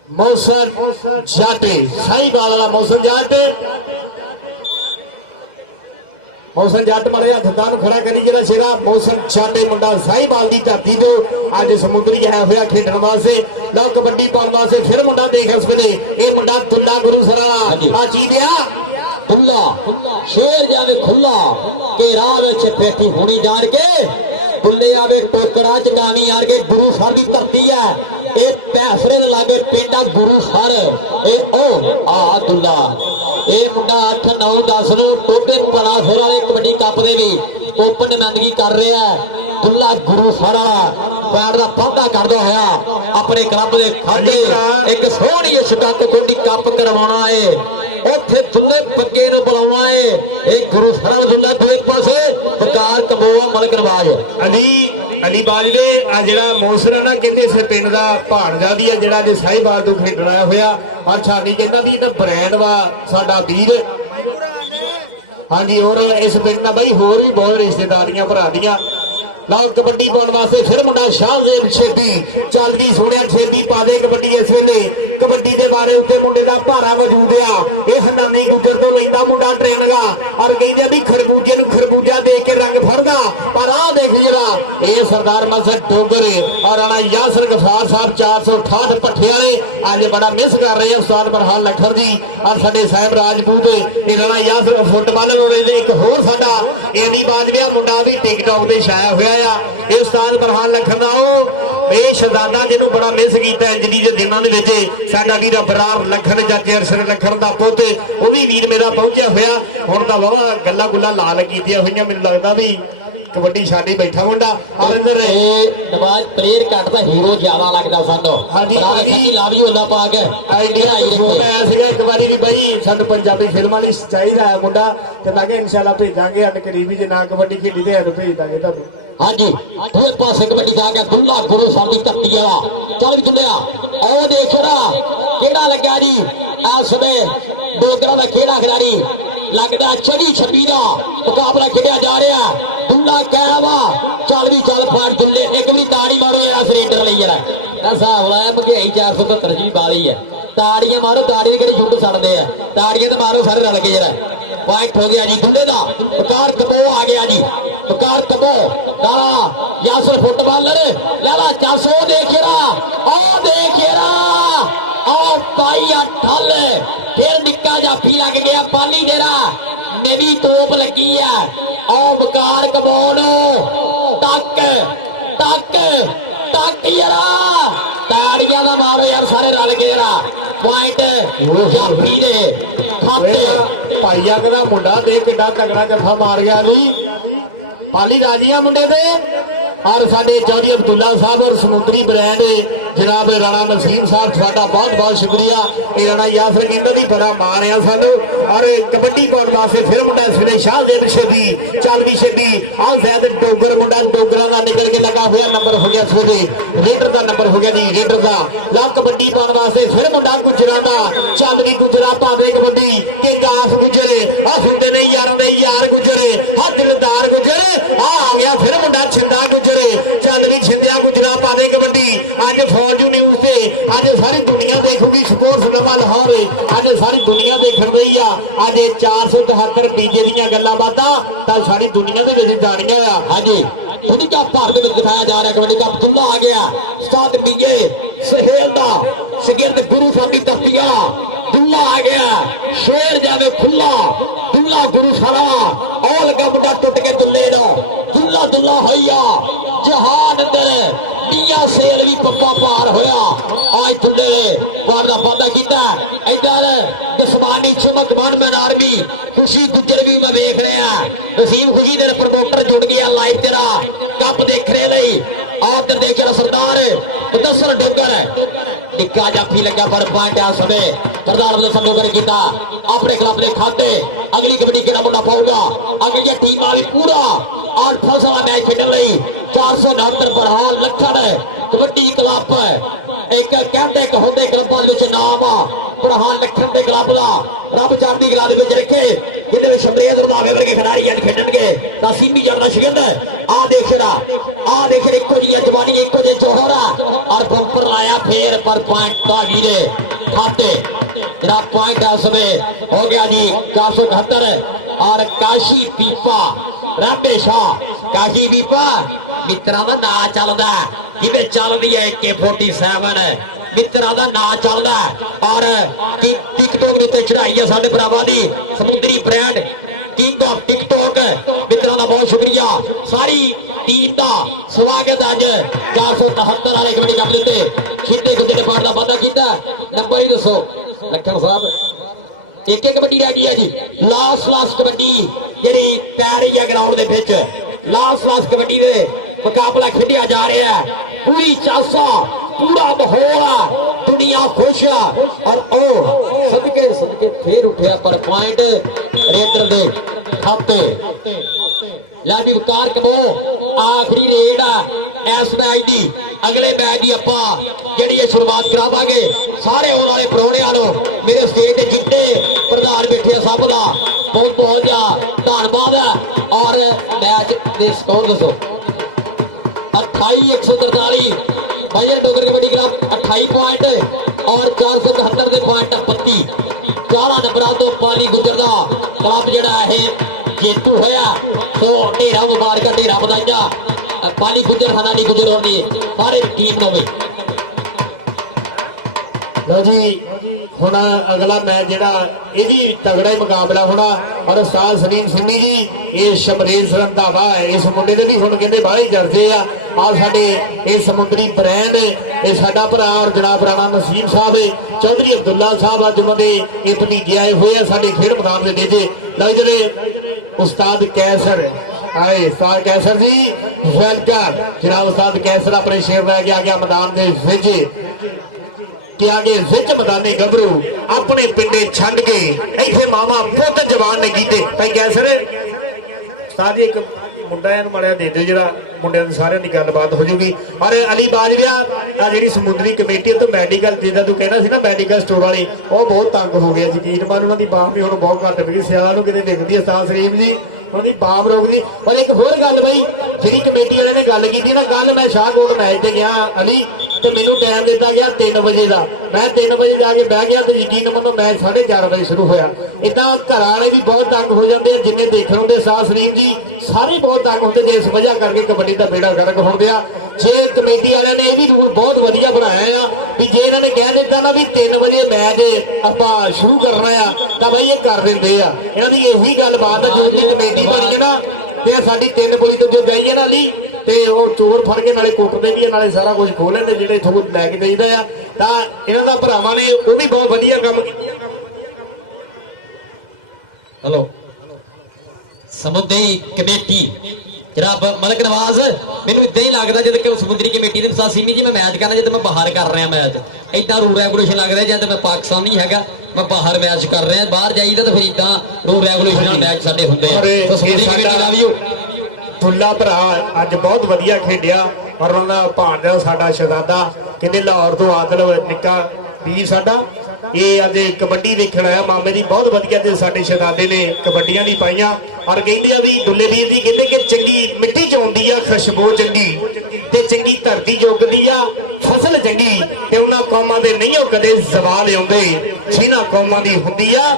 मोहसन जट साहिबाल वाला मोहसन जट मौसम जट मारे हथा खड़ा करी जरा शेरा मौसम जट मुंडा साहिबाल की धरती जो अज समुद्री आया हुआ खेडन वास्ते लो कबड्डी पाउण वास्ते फिर मुंडा देख इस वेले ये मुंडा दुल्ला गुरु सराला आ चीज आ दुल्ला शेर जावे खुला के राह विच बैठी होनी जान के बुल्ले आवे टोकरा च गावी यार के गुरु सर की धरती है ये पैसरे लागे पिंडा गुरु सर ए ओ आ दुल्ला ਨਾਮ ਦੱਸ ਲਓ। ਟੋਟੇ ਪਲਾਸਰ ਵਾਲੇ ਕਬੱਡੀ ਕੱਪ ਦੇ ਵੀ ਓਪਨ ਨੁਮਾਇੰਦਗੀ ਕਰ ਰਿਹਾ ਦੁੱਲਾ ਗੁਰੂ ਸਾਰਾ ਪੈਰ ਦਾ ਵਾਧਾ ਕਰਦਾ ਹੋਇਆ ਆਪਣੇ ਕਲੱਬ ਦੇ ਖਾਤੇ ਇੱਕ ਸੋਹਣੀ ਜਿਹੀ ਸ਼ਟਕ ਕਬੱਡੀ ਕੱਪ ਕਰਵਾਉਣਾ ਏ। ਉੱਥੇ ਦੁੱਲੇ ਪੱਗੇ ਨੂੰ ਬੁਲਾਉਣਾ ਏ। ਇਹ ਗੁਰੂ ਸਾਰਾ ਦੁੱਲਾ ਦੂਏ ਪਾਸੇ ਵਕਾਰ ਕਮੋਆ ਮਲਕ ਨਵਾਜ ਅਲੀ ਬਾਜਵੇ ਆ ਜਿਹੜਾ ਮੋਸਰਾ ਨਾ ਕਹਿੰਦੇ ਇਸ ਪਿੰਡ ਦਾ ਭਾਣਜਾ ਦੀ ਆ ਜਿਹੜਾ ਜੇ ਸਾਈਬਾਲ ਤੋਂ ਖੇਡਣ ਆਇਆ ਹੋਇਆ ਔਰ ਛਾਨੀ ਕਹਿੰਦਾ ਵੀ ਇਹਦਾ ਬ੍ਰਾਂਡ ਵਾ ਸਾਡਾ ਵੀਰ। ਹਾਂਜੀ ਹੋਰ ਇਸ ਪਿੰਡ ਨਾਲ ਬਾਈ ਹੋਰ ਵੀ ਬਹੁਤ ਰਿਸ਼ਤੇਦਾਰੀਆਂ ਭਰਾ ਦੀਆਂ। ਲਓ ਕਬੱਡੀ ਪਾਉਣ ਵਾਸਤੇ ਫਿਰ ਮੁੰਡਾ ਸ਼ਾਹਜ਼ੇਬ ਛੇਤੀ ਚੱਲਦੀ ਸੋਹਣਿਆ ਛੇਤੀ ਪਾ ਦੇ ਕਬੱਡੀ। ਇਸ ਵੇਲੇ ਕਬੱਡੀ ਦੇ ਬਾਰੇ ਉੱਤੇ ਮੁੰਡੇ ਦਾ ਭਾਰਾ ਮੌਜੂਦ ਆ। ਇਹ ਹਨਾਨੀ ਗੁੱਜਰ ਤੋਂ ਲੈਂਦਾ ਮੁੰਡਾ ਟ੍ਰੇਨਗਾ ਔਰ ਕਹਿੰਦੇ ਵੀ ਖਰਬੂਜੇ ਨੂੰ ਖਰਬੂਜਾ ਦੇ ਕੇ ਰੰਗ ਫੜਦਾ। ਪਰ ਆਹ ਦੇਖ ਜਰਾ ਇਹ ਸਰਦਾਰ ਮਸਦ ਡੋਗਰ ਔਰ ਰਾਣਾ ਯਾਸਰ ਗਫਾਰ ਸਾਹਿਬ 468 ਪੱਠੇ ਵਾਲੇ ਅੱਜ ਬੜਾ ਮਿਸ ਕਰ ਰਹੇ ਆ ਉਸਤਾਦ ਬਰਹਾਨ ਲਖਰ ਜੀ ਔਰ ਸਾਡੇ ਸਾਹਿਬ ਰਾਜਪੂਤ। ਇਹ ਰਾਣਾ ਯਾਸਰ ਫੁੱਟਬਾਲ ਦੇ ਇੱਕ ਹੋਰ ਸਾਡਾ ਏਡੀ ਬਾਜਵਿਆ ਮੁੰਡਾ ਵੀ ਟਿਕਟੌਕ ਤੇ ਛਾਇਆ ਹੋਇਆ ਆ। ਇਹ ਉਸਤਾਦ ਬਰਹਾਨ ਲਖਰ ਦਾ ਉਹ ਇਹ ਸ਼ਹਜ਼ਾਦਾ ਜਿਹਨੂੰ ਬੜਾ ਮਿਸ ਕੀਤਾ ਇੰਜਲੀ ਦੇ ਦਿਨਾਂ ਦੇ ਵਿੱਚ ਸਾਡਾ ਵੀਰ ਬਰਾਰ ਲਖਨ ਜੱਜ ਅਰਸ਼ਰ ਲਖਨ ਦਾ ਪੁੱਤ ਉਹ ਵੀ ਵੀਰ ਮੇਰਾ ਪਹੁੰਚਿਆ ਹੋਇਆ। ਹੁਣ ਤਾਂ ਵਾਵਾ ਗੱਲਾਂ ਗੁੱਲਾਂ ਲਾਲ ਕੀਤੀਆਂ ਹੋਈਆਂ। ਮੈਨੂੰ ਲੱਗਦਾ ਵੀ ਕਬੱਡੀ ਛਾੜੀ ਬੈਠਾ ਮੁੰਡਾ ਅਮਰਿੰਦਰ ਇਹ ਨਵਾਜ਼ ਪਲੇਅਰ ਘੱਟ ਦਾ ਹੀਰੋ ਜ਼ਿਆਦਾ ਲੱਗਦਾ ਸਾਨੂੰ। ਹਾਂਜੀ ਸੱਚੀ ਲਾਵੀ ਹੁੰਦਾ ਪਾ ਕੇ ਆਇਆ ਸੀਗਾ ਇੱਕ ਵਾਰੀ ਵੀ ਬਾਈ ਸਾਨੂੰ ਪੰਜਾਬੀ ਫਿਲਮਾਂ ਲਈ ਚਾਹੀਦਾ ਹੈ ਮੁੰਡਾ ਤੇ ਮੈਂ ਕਿਹਾ ਇਨਸ਼ਾਅੱਲਾ ਭੇਜਾਂਗੇ। ਅਨ ਕਰੀਬੀ ਜੇ ਨਾ ਕਬੱਡੀ ਖੇਡੀ ਤੇ ਇਹਨੂੰ ਭੇਜ ਦਾਂਗੇ ਤੁਹਾਨੂੰ। ਹਾਂਜੀ ਦੂਏ ਪਾਸੇ ਕਬੱਡੀ ਜਾ ਗਿਆ ਦੁੱਲਾ ਗੁਰੂ ਸਾਹਿਬ ਦੀ ਧਰਤੀ ਵਾਲਾ। ਚੱਲ ਵੀ ਦੁੱਲਿਆ ਉਹ ਦੇਖ ਕਿਹੜਾ ਲੱਗਾ ਜੀ ਇਸ ਵੇਲੇ ਡੋਗਰਾਂ ਦਾ ਕਿਹੜਾ ਖਿਡਾਰੀ ਲੱਗਦਾ 24-26 ਦਾ ਮੁਕਾਬਲਾ ਖੇਡਿਆ ਜਾ ਰਿਹਾ। ਦੁੱਲਾ ਕਹਿਆ ਵਾ ਚੱਲ ਵੀ ਚੱਲ ਫਾੜ ਦੁੱਲੇ ਇੱਕ ਵੀ ਤਾੜੀ ਮਾਰੋ ਯਾਰ ਸਰੇਂਡਰ ਲਈ ਯਾਰ ਹਿਸਾਬ ਲਾਇਆ ਮਹਿੰਗਾਈ 470 ਦੀ ਬਾਲੀ ਹੈ। ਤਾੜੀਆਂ ਮਾਰੋ ਤਾੜੀ ਕਿਹੜੇ ਛੁੱਟ ਛੱਡਦੇ ਆ ਤਾੜੀਆਂ ਤੇ ਮਾਰੋ ਸਾਰੇ ਰਲ ਕੇ ਯਾਰ। ਵਾਈਟ ਹੋ ਗਿਆ ਜੀ ਦੁੱਲੇ ਦਾ ਵਕਾਰ ਕਬੋ ਆ ਗਿਆ ਜੀ ਵਕਾਰ ਕਬੋ ਕਾਲਾ ਯਾਸਰ ਫੁੱਟਬਾਲਰ ਲੈਲਾ ਚਾਸੋ ਦੇਖੇਰਾ ਉਹ ਦੇਖੇਰਾ ਉਹ ਪਾਈਆ ਠੱਲ ਫਿਰ ਨਿੱਕਾ ਜਾਫੀ ਲੱਗ ਗਿਆ ਪਾਲੀ ਡੇਰਾ ਨਵੀਂ ਤੋਪ ਲੱਗੀ ਆ ਉਹ ਵਕਾਰ ਕਬੋ ਨੂੰ ਟੱਕ ਟੱਕ ਟੱਕ ਯਾਰਾ ਤਾੜੀਆਂ ਦਾ ਮਾਰੋ ਯਾਰ ਸਾਰੇ ਰਲ ਕੇ ਯਾਰਾ ਪੁਆਇੰਟ ਜਾਫੀ ਦੇ ਖਾਤੇ ਭਾਈਆ ਕਹਿੰਦਾ ਮੁੰਡਾ ਦੇ ਕਿੱਡਾ ਤਗੜਾ ਜੱਫਾ ਮਾਰ ਗਿਆ ਜੀ। ਪਾਲੀ ਰਾਜੀਆਂ ਮੁੰਡੇ ਦੇ ਔਰ ਸਾਡੇ ਚੌਧਰੀ ਅਬਦੁੱਲਾ ਸਾਹਿਬ ਔਰ ਸਮੁੰਦਰੀ ਬ੍ਰਾਂਡ ਜਨਾਬ ਰਾਣਾ ਨਸੀਮ ਸਾਹਿਬ ਤੁਹਾਡਾ ਬਹੁਤ ਬਹੁਤ ਸ਼ੁਕਰੀਆ। ਇਹ ਰਾਣਾ ਯਾਸਰ ਕਹਿੰਦਾ ਵੀ ਬੜਾ ਮਾਣ ਆ ਸਾਨੂੰ ਔਰ ਕਬੱਡੀ ਪਾਉਣ ਵਾਸਤੇ ਫਿਰ ਮੁੰਡਾ ਸਵੇਰੇ ਸ਼ਾਹਜ਼ੇਬ ਛੇਦੀ ਚੱਲ ਵੀ ਛੇਦੀ ਆਹ ਜ਼ੈਦ ਡੋਗਰ ਮੁੰਡਾ ਡੋਗਰਾਂ ਦਾ ਨਿਕਲ ਕੇ ਲੱਗਾ ਹੋਇਆ ਨੰਬਰ ਹੋ ਗਿਆ ਸਵੇਰੇ ਰੇਡਰ ਦਾ ਨੰਬਰ ਹੋ ਗਿਆ ਜੀ ਰੇਡਰ ਦਾ। ਲਾ ਕਬੱਡੀ ਪਾਉਣ ਵਾਸਤੇ ਫਿਰ ਮੁੰਡਾ ਗੁਜਰਾਂ ਦਾ ਚੱਲ ਵੀ ਗੁਜਰਾ ਪਾਵੇ ਕਬੱਡੀ ਕਿ ਗਾਸ ਗੁਜਰੇ ਆ ਹੁੰਦੇ ਨੇ ਯਾਰਾਂ ਦੇ ਯਾਰ ਗੁਜਰੇ ਆ ਦਿਲਦਾਰ ਗੁਜਰੇ ਆ ਗਿਆ ਫਿਰ ਮੁੰਡਾ ਛਿੰਦਾ ਗੁਜਰੇ ਚੱਲ ਵੀ ਛਿੰਦਿਆ ਗੁਜਰਾ ਪਾਵੇ ਕਬੱਡੀ। ਅੱਜ ਫੌਜੂ ਨਿਊਜ਼ ਤੇ ਅੱਜ ਸਾਰੀ ਦੁਨੀਆ ਦੇਖੂਗੀ ਸਪੋਰਟਸ ਨਵਾਂ ਲਾਹੌਰ ਅੱਜ ਸਾਰੀ ਦੁਨੀਆ ਦੇਖਣ ਰਹੀ ਆ। ਅੱਜ 473 ਬੀਜੇ ਦੀਆਂ ਗੱਲਾਂ ਬਾਤਾਂ ਤਾਂ ਸਾਰੀ ਦੁਨੀਆ ਦੇ ਵਿੱਚ ਜਾਣੀਆਂ ਆ। ਹਾਂਜੀ ਕਬੱਡੀ ਕੱਪ ਭਾਰਤ ਦੇ ਵਿੱਚ ਦਿਖਾਇਆ ਜਾ ਰਿਹਾ ਕਬੱਡੀ ਕੱਪ ਦੁੱਲਾ ਆ ਗਿਆ ਸਟਾਰਟ ਬੀਜੇ ਸਹੇਲ ਦਾ ਸ਼ਗਿਰਦ ਗੁਰੂ ਸਾਹਿਬ ਦੀ ਧਰਤੀ ਵਾਲਾ ਦੁੱਲਾ ਆ ਗਿਆ ਸ਼ੇਰ ਜਾਵੇ ਖੁੱਲਾ ਦੁੱਲਾ ਗੁਰੂ ਸਾਰਾ ਉਹ ਲੱਗਾ ਮੁੰਡਾ ਟੁੱਟ ਕੇ ਦੁੱਲੇ ਦਾ ਦੁੱਲਾ ਦੁੱਲਾ ਹੋਈਆ ਜਹਾਨ ਅੰਦਰ ਦੀਆਂ ਸੇਲ ਵੀ ਪੱਪਾ ਪਾਰ ਹੋਇਆ ਅੱਜ ਦੁੱਲੇ ਬਾਰ ਦਾ ਵਾਅਦਾ ਕੀਤਾ ਇਧਰ ਦਸਮਾਨੀ ਚਮਕ ਮਨ ਮਨਾਰ ਵੀ ਖੁਸ਼ੀ ਗੁੱਜਰ ਵੀ ਮੈਂ ਵੇਖ ਰਿਹਾ ਨਸੀਮ ਖੁਸ਼ੀ ਦੇ ਪ੍ਰਮੋਟਰ ਜੁੜ ਗਿਆ ਲਾਈਵ ਤੇਰਾ ਕੱਪ ਦੇਖਣੇ ਲਈ ਆਦਰ ਦੇਖਿਆ ਸਰਦਾਰ ਦਸਰ ਡੋਗਰ ਨਿੱਕਾ ਜਾਫੀ ਲੱਗਾ ਬੜ ਪੁਆਇੰਟ ਆ ਸਮੇਂ ਸਰਦਾਰ ਨੇ ਸੰਦੋਗਰ ਕੀਤਾ ਆਪਣੇ ਕਲੱਬ ਦੇ ਖਾਤੇ ਅਗਲੀ ਕਬੱਡੀ ਕਿਹੜਾ ਮੁੰਡਾ ਪਾਊਗਾ ਅਗਲੀ ਟੀਮ ਵਾਲੀ ਪੂਰਾ 8 ਫਸਲਾ ਮੈਚ ਖੇਡਣ ਲਈ 469 ਬਰਹਾਨ ਲੱਖਣ ਕਬੱਡੀ ਕਲੱਬ ਇੱਕ ਕਹਿੰਦੇ ਇੱਕ ਹੁੰਦੇ ਕਲੱਬਾਂ ਦੇ ਵਿੱਚ ਨਾਮ ਆ ਬਰਹਾਨ ਲੱਖਣ ਦੇ ਕਲੱਬ ਦਾ ਰੱਬ ਚੜ੍ਹਦੀ ਕਲਾ ਦੇ ਵਿੱਚ ਰੱਖੇ ਜਿਹਦੇ ਵਿੱਚ ਸ਼ਮਰੇਜ਼ ਰੰਧਾਵੇ ਵਰਗੇ ਖਿਡਾਰੀ ਅੱਜ ਖੇਡਣਗੇ ਤਾਂ ਸੀਮੀ ਜਰਨਾ ਸ਼ਿਕੰਦ ਆ ਦੇਖ ਇੱਕੋ ਜਿਹੀ ਜਵਾਨੀ ਇੱਕੋ ਜਿਹੇ ਜੋਹਰ ਆ ਔਰ ਬੰਪਰ ਲਾਇਆ ਫੇਰ ਪਰ ਪੁਆਇੰਟ ਦਾ ਵੀਰੇ ਖਾਤੇ ਜਿਹੜਾ ਪੁਆਇੰਟ ਆ ਸਮੇਂ ਹੋ ਗਿਆ ਜੀ 471 ਔਰ ਕਾਸ਼ੀ ਪੀਪਾ ਰਾਬੇ ਸ਼ਾਹ ਕਾਸ਼ੀ ਪੀਪਾ ਮਿੱਤਰਾਂ ਦਾ ਨਾਂ ਚੱਲਦਾ ਜਿਵੇਂ ਚੱਲਦੀ ਹੈ AK-47 ਮਿੱਤਰਾਂ ਦਾ ਨਾਂ ਚੱਲਦਾ ਔਰ ਟਿਕਟੋਕ ਦੇ ਉੱਤੇ ਚੜਾਈ ਹੈ ਸਾਡੇ ਭਰਾਵਾਂ ਦੀ ਸਮੁੰਦਰੀ ਬ੍ਰਾਂਡ ਕਿੰਗ ਆਫ ਟਿਕਟੋਕ ਮਿੱਤਰਾਂ ਦਾ ਬਹੁਤ ਸ਼ੁਕਰੀਆ ਸਾਰੀ ਟੀਮ ਦਾ ਸਵਾਗਤ ਅੱਜ 473 ਵਾਲੇ ਕਬੱਡੀ ਕੱਪ ਦੇ ਉੱਤੇ ਖਿੱਤੇ ਖੁੱਦੇ ਨੇ ਪਾੜ ਦਾ ਵਾਅਦਾ ਕੀਤਾ ਨੰਬਰ ਹੀ ਦੱਸੋ ਲੱਖਣ ਸਾਹਿਬ ਇੱਕ ਕਬੱਡੀ ਰਹਿ ਗਈ ਹੈ ਜੀ। ਲਾਸਟ ਕਬੱਡੀ ਜਿਹੜੀ ਪੈ ਰਹੀ ਹੈ ਗਰਾਊਂਡ ਦੇ ਵਿੱਚ, ਲਾਸਟ ਕਬੱਡੀ ਦੇ ਮੁਕਾਬਲਾ ਖੇਡਿਆ ਜਾ ਰਿਹਾ ਹੈ। ਪੂਰੀ ਚਾਸਾ, ਪੂਰਾ ਮਾਹੌਲ ਆ, ਦੁਨੀਆ ਖੁਸ਼ ਆ। ਔਰ ਉਹ ਸਦਕੇ ਫੇਰ ਉੱਠਿਆ ਪਰ ਪੁਆਇੰਟ ਰੇਡਰ ਦੇ ਖਾਤੇ। ਲਾਡੀ ਵਕਾਰ ਕਮੋ ਆਖਰੀ ਰੇਡ ਆ ਇਸ ਮੈਚ ਦੀ। ਅਗਲੇ ਮੈਚ ਦੀ ਆਪਾਂ ਜਿਹੜੀ ਇਹ ਸ਼ੁਰੂਆਤ ਕਰਾਵਾਂਗੇ। ਸਾਰੇ ਆਉਣ ਵਾਲੇ ਪ੍ਰਾਹੁਣਿਆਂ ਨੂੰ ਮੇਰੇ ਸਟੇਜ ਤੇ ਜਿੱਤੇ ਪ੍ਰਧਾਨ ਬੈਠੇ ਸਭ ਦਾ ਬਹੁਤ ਧੰਨਵਾਦ ਹੈ। ਔਰ ਮੈਚ ਦੇ ਸਕੋਰ ਦੱਸੋ। 28-143 भाई डोगर कबड्डी क्लब 28 पॉइंट और 471 ਦੇ ਪੁਆਇੰਟ 32। 14 ਨੰਬਰਾਂ ਤੋਂ ਪਾਲੀ ਗੁੱਜਰ ਦਾ ਕਲੱਬ ਜਿਹੜਾ ਇਹ ਜੇਤੂ ਹੋਇਆ। ਸੋ ਢੇਰਾ ਮੁਬਾਰਕਾਂ, ਢੇਰਾ ਵਧਾਈਆਂ ਪਾਲੀ ਗੁੱਜਰ ਖਾਨਾ ਦੀ ਗੁੱਜਰ ਹੋਣੀ ਸਾਰੇ ਟੀਮ ਨੂੰ ਵੀ। ਲੋ ਜੀ ਹੁਣ ਅਗਲਾ ਮੈਚ ਜਿਹੜਾ ਇਹ ਵੀ ਤਗੜਾ ਹੀ ਮੁਕਾਬਲਾ ਹੋਣਾ। ਔਰ ਉਸਤਾਦ ਸਲੀਮ ਸਿੰਮੀ ਜੀ ਇਹ ਸ਼ਮਰੇਜ਼ ਰੰਧਾਵਾ ਇਸ ਮੁੰਡੇ ਦੇ ਵੀ ਹੁਣ ਕਹਿੰਦੇ ਬਾਹਲੇ ਜਰਦੇ ਆ ਸਾਡੇ ਇਹ ਸਮੁੰਦਰੀ ਬ੍ਰਾਂਡ ਇਹ ਸਾਡਾ ਭਰਾ ਔਰ ਜਨਾਬ ਰਾਣਾ ਨਸੀਮ ਸਾਹਿਬ ਚੌਧਰੀ ਅਬਦੁੱਲਾ ਸਾਹਿਬ ਅੱਜ ਉਹਨਾਂ ਦੇ ਇਹ ਭਤੀਜੇ ਆਏ ਹੋਏ ਆ ਸਾਡੇ ਖੇਡ ਮੈਦਾਨ ਦੇ ਵਿੱਚ। ਲਓ ਜਿਹੜੇ ਉਸਤਾਦ ਕੈਸਰ ਆਏ, ਉਸਤਾਦ ਕੈਸਰ ਜੀ ਵੈਲਕਮ। ਜਨਾਬ ਉਸਤਾਦ ਕੈਸਰ ਆਪਣੇ ਸ਼ੇਰ ਲੈ ਕੇ ਆ ਗਿਆ ਮੈਦਾਨ ਦੇ ਵਿੱਚ ਕਿ ਆਗੇ ਵਿੱਚ ਮੈਦਾਨੀ ਗੱਭਰੂ ਆਪਣੇ ਪਿੰਡੇ ਛੱਡ ਕੇ ਇੱਥੇ ਮਾਵਾ ਪੁੱਤ ਜਵਾਨ ਨੇ ਕੀਤੇ। ਭਾਈ ਕੈਸਰ ਉਸਤਾਦ ਇੱਕ ਮੁੰਡਾ ਇਹਨੂੰ ਮੜਿਆ ਦੇ ਦਿਓ ਜਿਹੜਾ ਮੁੰਡਿਆਂ ਦੀ ਸਾਰਿਆਂ ਦੀ ਗੱਲਬਾਤ ਹੋ ਜੂਗੀ। ਔਰ ਅਲੀ ਬਾਜਵਾ ਆ ਜਿਹੜੀ ਸਮੁੰਦਰੀ ਕਮੇਟੀ ਤੋਂ ਮੈਡੀਕਲ ਜਿਹਦਾ ਤੂੰ ਕਹਿੰਦਾ ਸੀ ਨਾ ਮੈਡੀਕਲ ਸਟੋਰ ਵਾਲੀ ਉਹ ਬਹੁਤ ਤੰਗ ਹੋ ਗਿਆ। ਯਕੀਨ ਮੰਨ ਉਹਨਾਂ ਦੀ ਬਾਂਹ ਵੀ ਹੁਣ ਬਹੁਤ ਘੱਟ ਪਈ। ਸਿਆਲਾਂ ਨੂੰ ਕਿਤੇ ਦਿਖਦੀ ਉਸਤਾਦ ਸਲੀਮ ਜੀ ਉਹਦੀ ਬਾਂਹ ਰੋਕਦੀ। ਔਰ ਇੱਕ ਹੋਰ ਗੱਲ ਬਈ ਜਿਹੜੀ ਕਮੇਟੀ ਵਾਲਿਆਂ ਨੇ ਗੱਲ ਕੀਤੀ ਨਾ, ਕੱਲ ਮੈਂ ਸ਼ਾਹਕੋਟ ਮੈਚ ਤੇ ਗਿਆ ਅਲੀ ਤੇ ਮੈਨੂੰ ਟਾਈਮ ਦਿੱਤਾ ਗਿਆ 3 ਵਜੇ ਦਾ। ਮੈਂ 3 ਵਜੇ ਜਾ ਕੇ ਬਹਿ ਗਿਆ ਤੇ ਯਕੀਨ ਮੰਨੋ ਮੈਚ 4:30 ਵਜੇ ਸ਼ੁਰੂ ਹੋਇਆ। ਇਦਾਂ ਘਰਾਂ ਵਾਲੇ ਵੀ ਬਹੁਤ ਤੰਗ ਹੋ ਜਾਂਦੇ ਆ, ਜਿੰਨੇ ਦੇਖਣ ਹੁੰਦੇ ਉਸਤਾਦ ਸਲੀਮ ਜੀ ਸਾਰੇ ਬਹੁਤ ਤੰਗ ਹੁੰਦੇ ਜੇ ਇਸ ਵਜ੍ਹਾ ਕਰਕੇ ਕਬੱਡੀ ਦਾ ਬੇੜਾ ਗਰਕ ਹੁੰਦੇ ਆ। ਜੇ ਕਮੇਟੀ ਵਾਲਿਆਂ ਨੇ ਇਹ ਵੀ ਰੂਲ ਬਹੁਤ ਵਧੀਆ ਬਣਾਇਆ ਆ ਵੀ ਜੇ ਇਹਨਾਂ ਨੇ ਕਹਿ ਦਿੱਤਾ ਨਾ ਵੀ 3 ਵਜੇ ਮੈਚ ਆਪਾਂ ਸ਼ੁਰੂ ਕਰਨਾ ਆ ਤਾਂ ਬਈ ਇਹ ਕਰ ਦਿੰਦੇ ਆ। ਇਹਨਾਂ ਦੀ ਇਹੀ ਗੱਲਬਾਤ ਆ ਜੋ ਦੀ ਕਮੇਟੀ ਬਣੀ ਹੈ ਨਾ ਤੇ ਸਾਡੀ 3 ਪੁਲੀ ਤੋਂ ਜੋ ਗਈ ਹੈ ਨਾ ਅਲੀ ਤੇ ਉਹ ਚੋਰ ਫੜ ਕੇ ਨਾਲੇ ਕੁੱਟਦੇ ਵੀ ਨਾਲੇ ਸਾਰਾ ਕੁਝ ਖੋਹ ਲੈਂਦੇ ਜਿਹੜੇ ਇੱਥੋਂ ਲੈ ਕੇ ਦੇਈਦਾ ਆ। ਤਾਂ ਇਹਨਾਂ ਦਾ ਭਰਾਵਾਂ ਨੇ ਉਹ ਵੀ ਬਹੁਤ ਵਧੀਆ ਕੰਮ ਕੀਤਾ। हेलो ਸਮੁੰਦਰੀ ਕਮੇਟੀ ਜਨਾਬ ਮਲਕ ਨਵਾਜ਼ ਮੈਨੂੰ ਇਦਾਂ ਹੀ ਲੱਗਦਾ ਜਦ ਕਿ ਸਮੁੰਦਰੀ ਕਮੇਟੀ ਦੇ ਉਸਤਾਦ ਸੀਮੀ ਜੀ ਮੈਂ ਮੈਚ ਕਰਨਾ ਜਦ ਮੈਂ ਬਾਹਰ ਕਰ ਰਿਹਾ ਮੈਚ ਇਦਾਂ ਰੂਲ ਰੈਗੂਲੇਸ਼ਨ ਲੱਗ ਰਿਹਾ ਜਦ ਮੈਂ ਪਾਕਿਸਤਾਨ ਨਹੀਂ ਹੈਗਾ ਮੈਂ ਬਾਹਰ ਮੈਚ ਕਰ ਰਿਹਾ ਬਾਹਰ ਜਾਈਦਾ ਤਾਂ ਫਿਰ ਇਦਾਂ ਰੂਲ ਰੈਗੂਲੇਸ਼ਨ ਨਾਲ ਮੈਚ ਸਾਡੇ ਹੁੰਦੇ ਆ। ਤਾਂ ਸਮੁੰਦਰੀ ਕਮੇਟੀ ਦਾ ਵੀ ਦੁੱਲਾ ਭਰਾ ਅੱਜ ਬਹੁਤ ਵਧੀਆ ਖੇਡਿਆ ਔਰ ਉਹਨਾਂ ਦਾ ਭਾਂਜਾ ਸਾਡਾ ਸ਼ਹਜ਼ਾਦਾ ਕਹਿੰਦੇ ਲਾਹੌਰ ਤੋਂ ਆਦਲ ਨਿੱਕਾ ਵੀਰ ਸਾਡਾ ਇਹ ਅੱਜ ਕਬੱਡੀ ਦੇਖਣ ਆਇਆ ਮਾਮੇ ਦੀ ਬਹੁਤ ਵਧੀਆ ਤੇ ਸਾਡੇ ਸ਼ਹਜ਼ਾਦੇ ਨੇ ਕਬੱਡੀਆਂ ਨਹੀਂ ਪਾਈਆਂ ਔਰ ਕਹਿੰਦੇ ਆ ਵੀ ਦੁੱਲੇ ਵੀਰ ਜੀ ਕਹਿੰਦੇ ਕਿ ਚੰਗੀ ਮਿੱਟੀ ਚ ਆਉਂਦੀ ਆ ਖੁਸ਼ਬੂ ਚੰਗੀ ਤੇ ਚੰਗੀ ਧਰਤੀ ਜੋਗਦੀ ਆ ਫਸਲ ਚੰਗੀ ਤੇ ਉਹਨਾਂ ਕੌਮਾਂ ਦੇ ਨਹੀਂ ਉਹ ਕਦੇ ਜ਼ਵਾਲ ਆਉਂਦੇ ਜਿਨ੍ਹਾਂ ਕੌਮਾਂ ਦੀ ਹੁੰਦੀ ਆ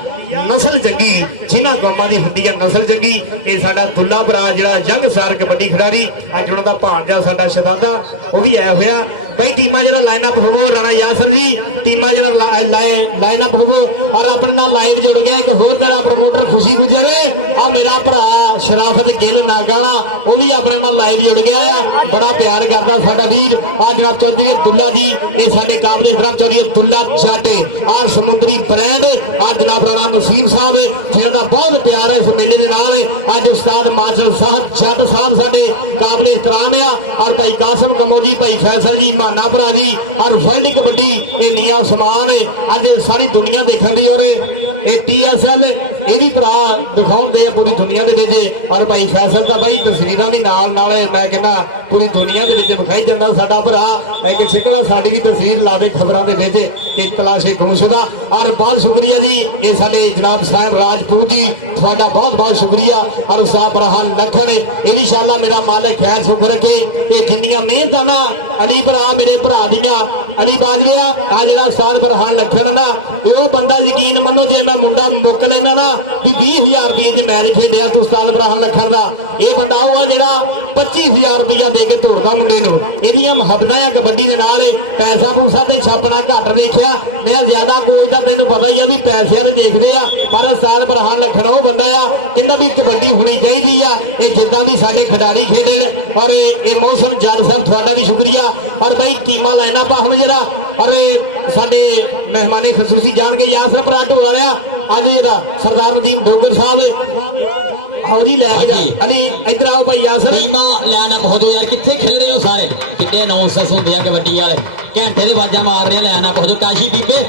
ਨਸਲ ਚੰਗੀ ਜਿਨ੍ਹਾਂ ਕੌਮਾਂ ਦੀ ਹੁੰਦੀ ਆ ਨਸਲ ਚੰਗੀ। ਇਹ ਸਾਡਾ ਦੁੱਲਾ ਭਰਾ ਜਿਹੜਾ ਜੰਗਸਾਰ ਕਬੱਡੀ ਖਿਡਾਰੀ ਅੱਜ ਉਹਨਾਂ ਦਾ ਭਾਂਜਾ ਸਾਡਾ ਸ਼ਹਜ਼ਾਦਾ ਉਹ ਵੀ ਆਇਆ ਹੋਇਆ। ਬਈ ਟੀਮਾਂ ਜਿਹੜਾ ਲਾਈਨ ਅਪ ਹੋਵੋ ਰਾਣਾ ਯਾਸਰ ਜੀ ਟੀਮਾਂ ਜਿਹੜਾ ਲਾਈਨ ਅਪ ਹੋਵੋ ਔਰ ਆਪਣੇ ਨਾਲ ਲਾਈਵ ਜੁੜ ਗਿਆ ਇੱਕ ਹੋਰ ਤਰ੍ਹਾਂ ਪ੍ਰਮੋਟਰ ਖੁਸ਼ੀ ਗੁਜਰੇ ਆ ਮੇਰਾ ਭਰਾ ਸ਼ਰਾਫਤ ਗਿੱਲ ਨਾਗਾਣਾ ਉਹ ਵੀ ਆਪਣੇ ਨਾਲ ਲਾਈਵ ਜੁੜ ਗਿਆ ਆ ਬੜਾ ਪਿਆਰ ਕਰਦਾ ਸਾਡਾ ਵੀਰ ਆ ਜਨਾਬ ਚੌਧਰੀ ਦੁੱਲਾ ਜੀ ਇਹ ਸਾਡੇ ਕਾਬਲੇ ਇਕਰਾਮ ਚੌਧਰੀ ਦੁੱਲਾ ਜੱਟ ਆ ਸਮੁੰਦਰੀ ਬ੍ਰਾਂਡ ਆ ਜਨਾਬ ਰਾਣਾ ਨਸੀਮ ਸਾਹਿਬ ਜਿਹਦਾ ਬਹੁਤ ਪਿਆਰ ਹੈ ਇਸ ਮੇਲੇ ਦੇ ਨਾਲ। ਅੱਜ ਉਸਤਾਦ ਮਾਸਟਰ ਸਾਹਿਬ ਜੱਟ ਸਾਹਿਬ ਸਾਡੇ ਕਾਬਲੇ ਇਕਰਾਮ ਆ ਔਰ ਭਾਈ ਕਾਸਮ ਕਮੋਜੀ ਭਾਈ ਫੈਸਲ ਜੀ ਮਾਨਾ ਭਰਾ ਜੀ ਔਰ ਵਰਲਡ ਕਬੱਡੀ ਇਹ ਨੀਆਂ ਸਮਾਨ ਅੱਜ ਸਾਰੀ ਦੁਨੀਆ ਦੇਖਣ ਦੀ ਔਰ ਇਹ TSL ਇਹ ਵੀ ਭਰਾ ਦਿਖਾਉਂਦੇ ਪੂਰੀ ਦੁਨੀਆ ਦੇ ਵਿੱਚ ਔਰ ਭਾਈ ਫੈਸਲ ਤਾਂ ਬਾਈ ਤਸਵੀਰਾਂ ਵੀ ਨਾਲ ਮੈਂ ਕਹਿੰਦਾ ਪੂਰੀ ਦੁਨੀਆ ਦੇ ਵਿੱਚ ਵਿਖਾਈ ਜਾਂਦਾ ਸਾਡਾ ਭਰਾ ਇੱਕ ਸਿੱਕੜਾ ਸਾਡੀ ਵੀ ਤਸਵੀਰ ਲਾਵੇ ਖਬਰਾਂ ਦੇ ਵਿੱਚ ਇਹ ਤਲਾਸ਼ੇ ਗੁੰਮਸ਼ੁਦਾ ਔਰ ਬਹੁਤ ਸ਼ੁਕਰੀਆ ਜੀ ਇਹ ਸਾਡੇ ਜਨਾਬ ਸਾਹਿਬ ਰਾਜਪੂਤ ਜੀ ਤੁਹਾਡਾ ਬਹੁਤ ਬਹੁਤ ਸ਼ੁਕਰੀਆ ਔਰ ਉਸਤਾਦ ਬਰਹਾਨ ਲਖਨ ਇਨਸ਼ਾਅੱਲਾ ਮੇਰਾ ਮਾਲਕ ਖੈਰ ਸੁਖ ਰੱਖੇ ਇਹ ਜਿੰਨੀਆਂ ਮਿਹਨਤਾਂ ਨਾ ਅਲੀ ਭਰਾ ਮੇਰੇ ਭਰਾ ਦੀਆਂ ਅਲੀ ਬਾਜਵਾ ਆ ਜਿਹੜਾ ਉਸਤਾਦ ਬਰਹਾਨ ਲਖਨ ਨਾ ਉਹ ਬੰਦਾ ਯਕੀਨ ਮੰਨੋ ਜੇ ਮੈਂ ਮੁੰਡਾ ਮੁੱਕ ਲੈਣਾ ਨਾ ਵੀ 20,000 ਰੁਪਏ ਚ ਮੈਚ ਖੇਡਿਆ ਤੂੰ ਉਸਤਾਦ ਬਰਹਾਨ ਲਖਨ ਦਾ ਇਹ ਬੰਦਾ ਉਹ ਆ ਜਿਹੜਾ 25,000 ਰੁਪਇਆ ਦੇ ਕੇ ਤੋੜਦਾ ਮੁੰਡੇ ਨੂੰ ਇਹਦੀਆਂ ਮੁਹੱਬਤਾਂ ਆ ਕਬੱਡੀ ਦੇ ਨਾਲ ਪੈਸਾ ਪੂਸਾ ਤੇ ਛਾਪਣਾ ਘੱਟ ਦੇਖਿਆ ਮੇਰਾ ਜ਼ਿਆਦਾ ਕੋਚ ਦਾ ਤੈਨੂੰ ਪਤਾ ਹੀ ਆ ਵੀ ਪੈਸਿਆਂ ਦੇ ਦੇਖਦੇ ਆ ਪਰ ਉਸਤਾਦ ਬਰਹਾਨ ਲਖਨ ਉਹ ਬੰਦਾ ਆ ਕਹਿੰਦਾ ਵੀ ਕਬੱਡੀ ਹੋਣੀ ਚਾਹੀਦੀ ਆ ਇਹ ਜਿੱਦਾਂ ਵੀ ਸਾਡੇ ਖਿਡਾਰੀ ਖੇਡੇ ਔਰ ਇਹ ਮੌਸਮ ਜੱਜ ਸਾਹਿਬ ਤੁਹਾਡਾ ਵੀ ਸ਼ੁਕਰੀਆ ਔਰ ਬਈ ਟੀਮਾਂ ਲਾਈਨਾਂ ਪਾ ਹੁਣ ਜਰਾ ਔਰ ਸਾਡੇ ਮਹਿਮਾਨੇ ਖਸੂਸੀ ਜਾਣ ਕੇ ਯਾਸਰ ਭਰਾ ਢੋਲ ਵਾਲਿਆ ਅੱਜ ਜਿਹੜਾ ਸਰਦਾਰ ਨਦੀਮ ਡੋਗਰ ਸਾਹਿਬ ਆਓ ਜੀ ਲੈ ਕੇ ਜਾ ਅਲੀ ਇੱਧਰ ਆਓ ਭਾਈ ਯਾਸਰ ਟੀਮਾਂ ਲੈਣ ਅਪ ਹੋ ਜਾਓ ਯਾਰ, ਕਿੱਥੇ ਖੇਡ ਰਹੇ ਹੋ ਸਾਰੇ? ਕਿੱਡੇ ਅਨਾਉਂਸਰਸ ਹੁੰਦੇ ਆ ਕਬੱਡੀ ਵਾਲੇ, ਘੰਟੇ ਦੇ ਆਵਾਜ਼ਾਂ ਮਾਰ ਰਹੇ ਲੈਣ ਅਪ ਹੋ ਜਾਓ। ਕਾਸ਼ੀ ਬੀਬੇ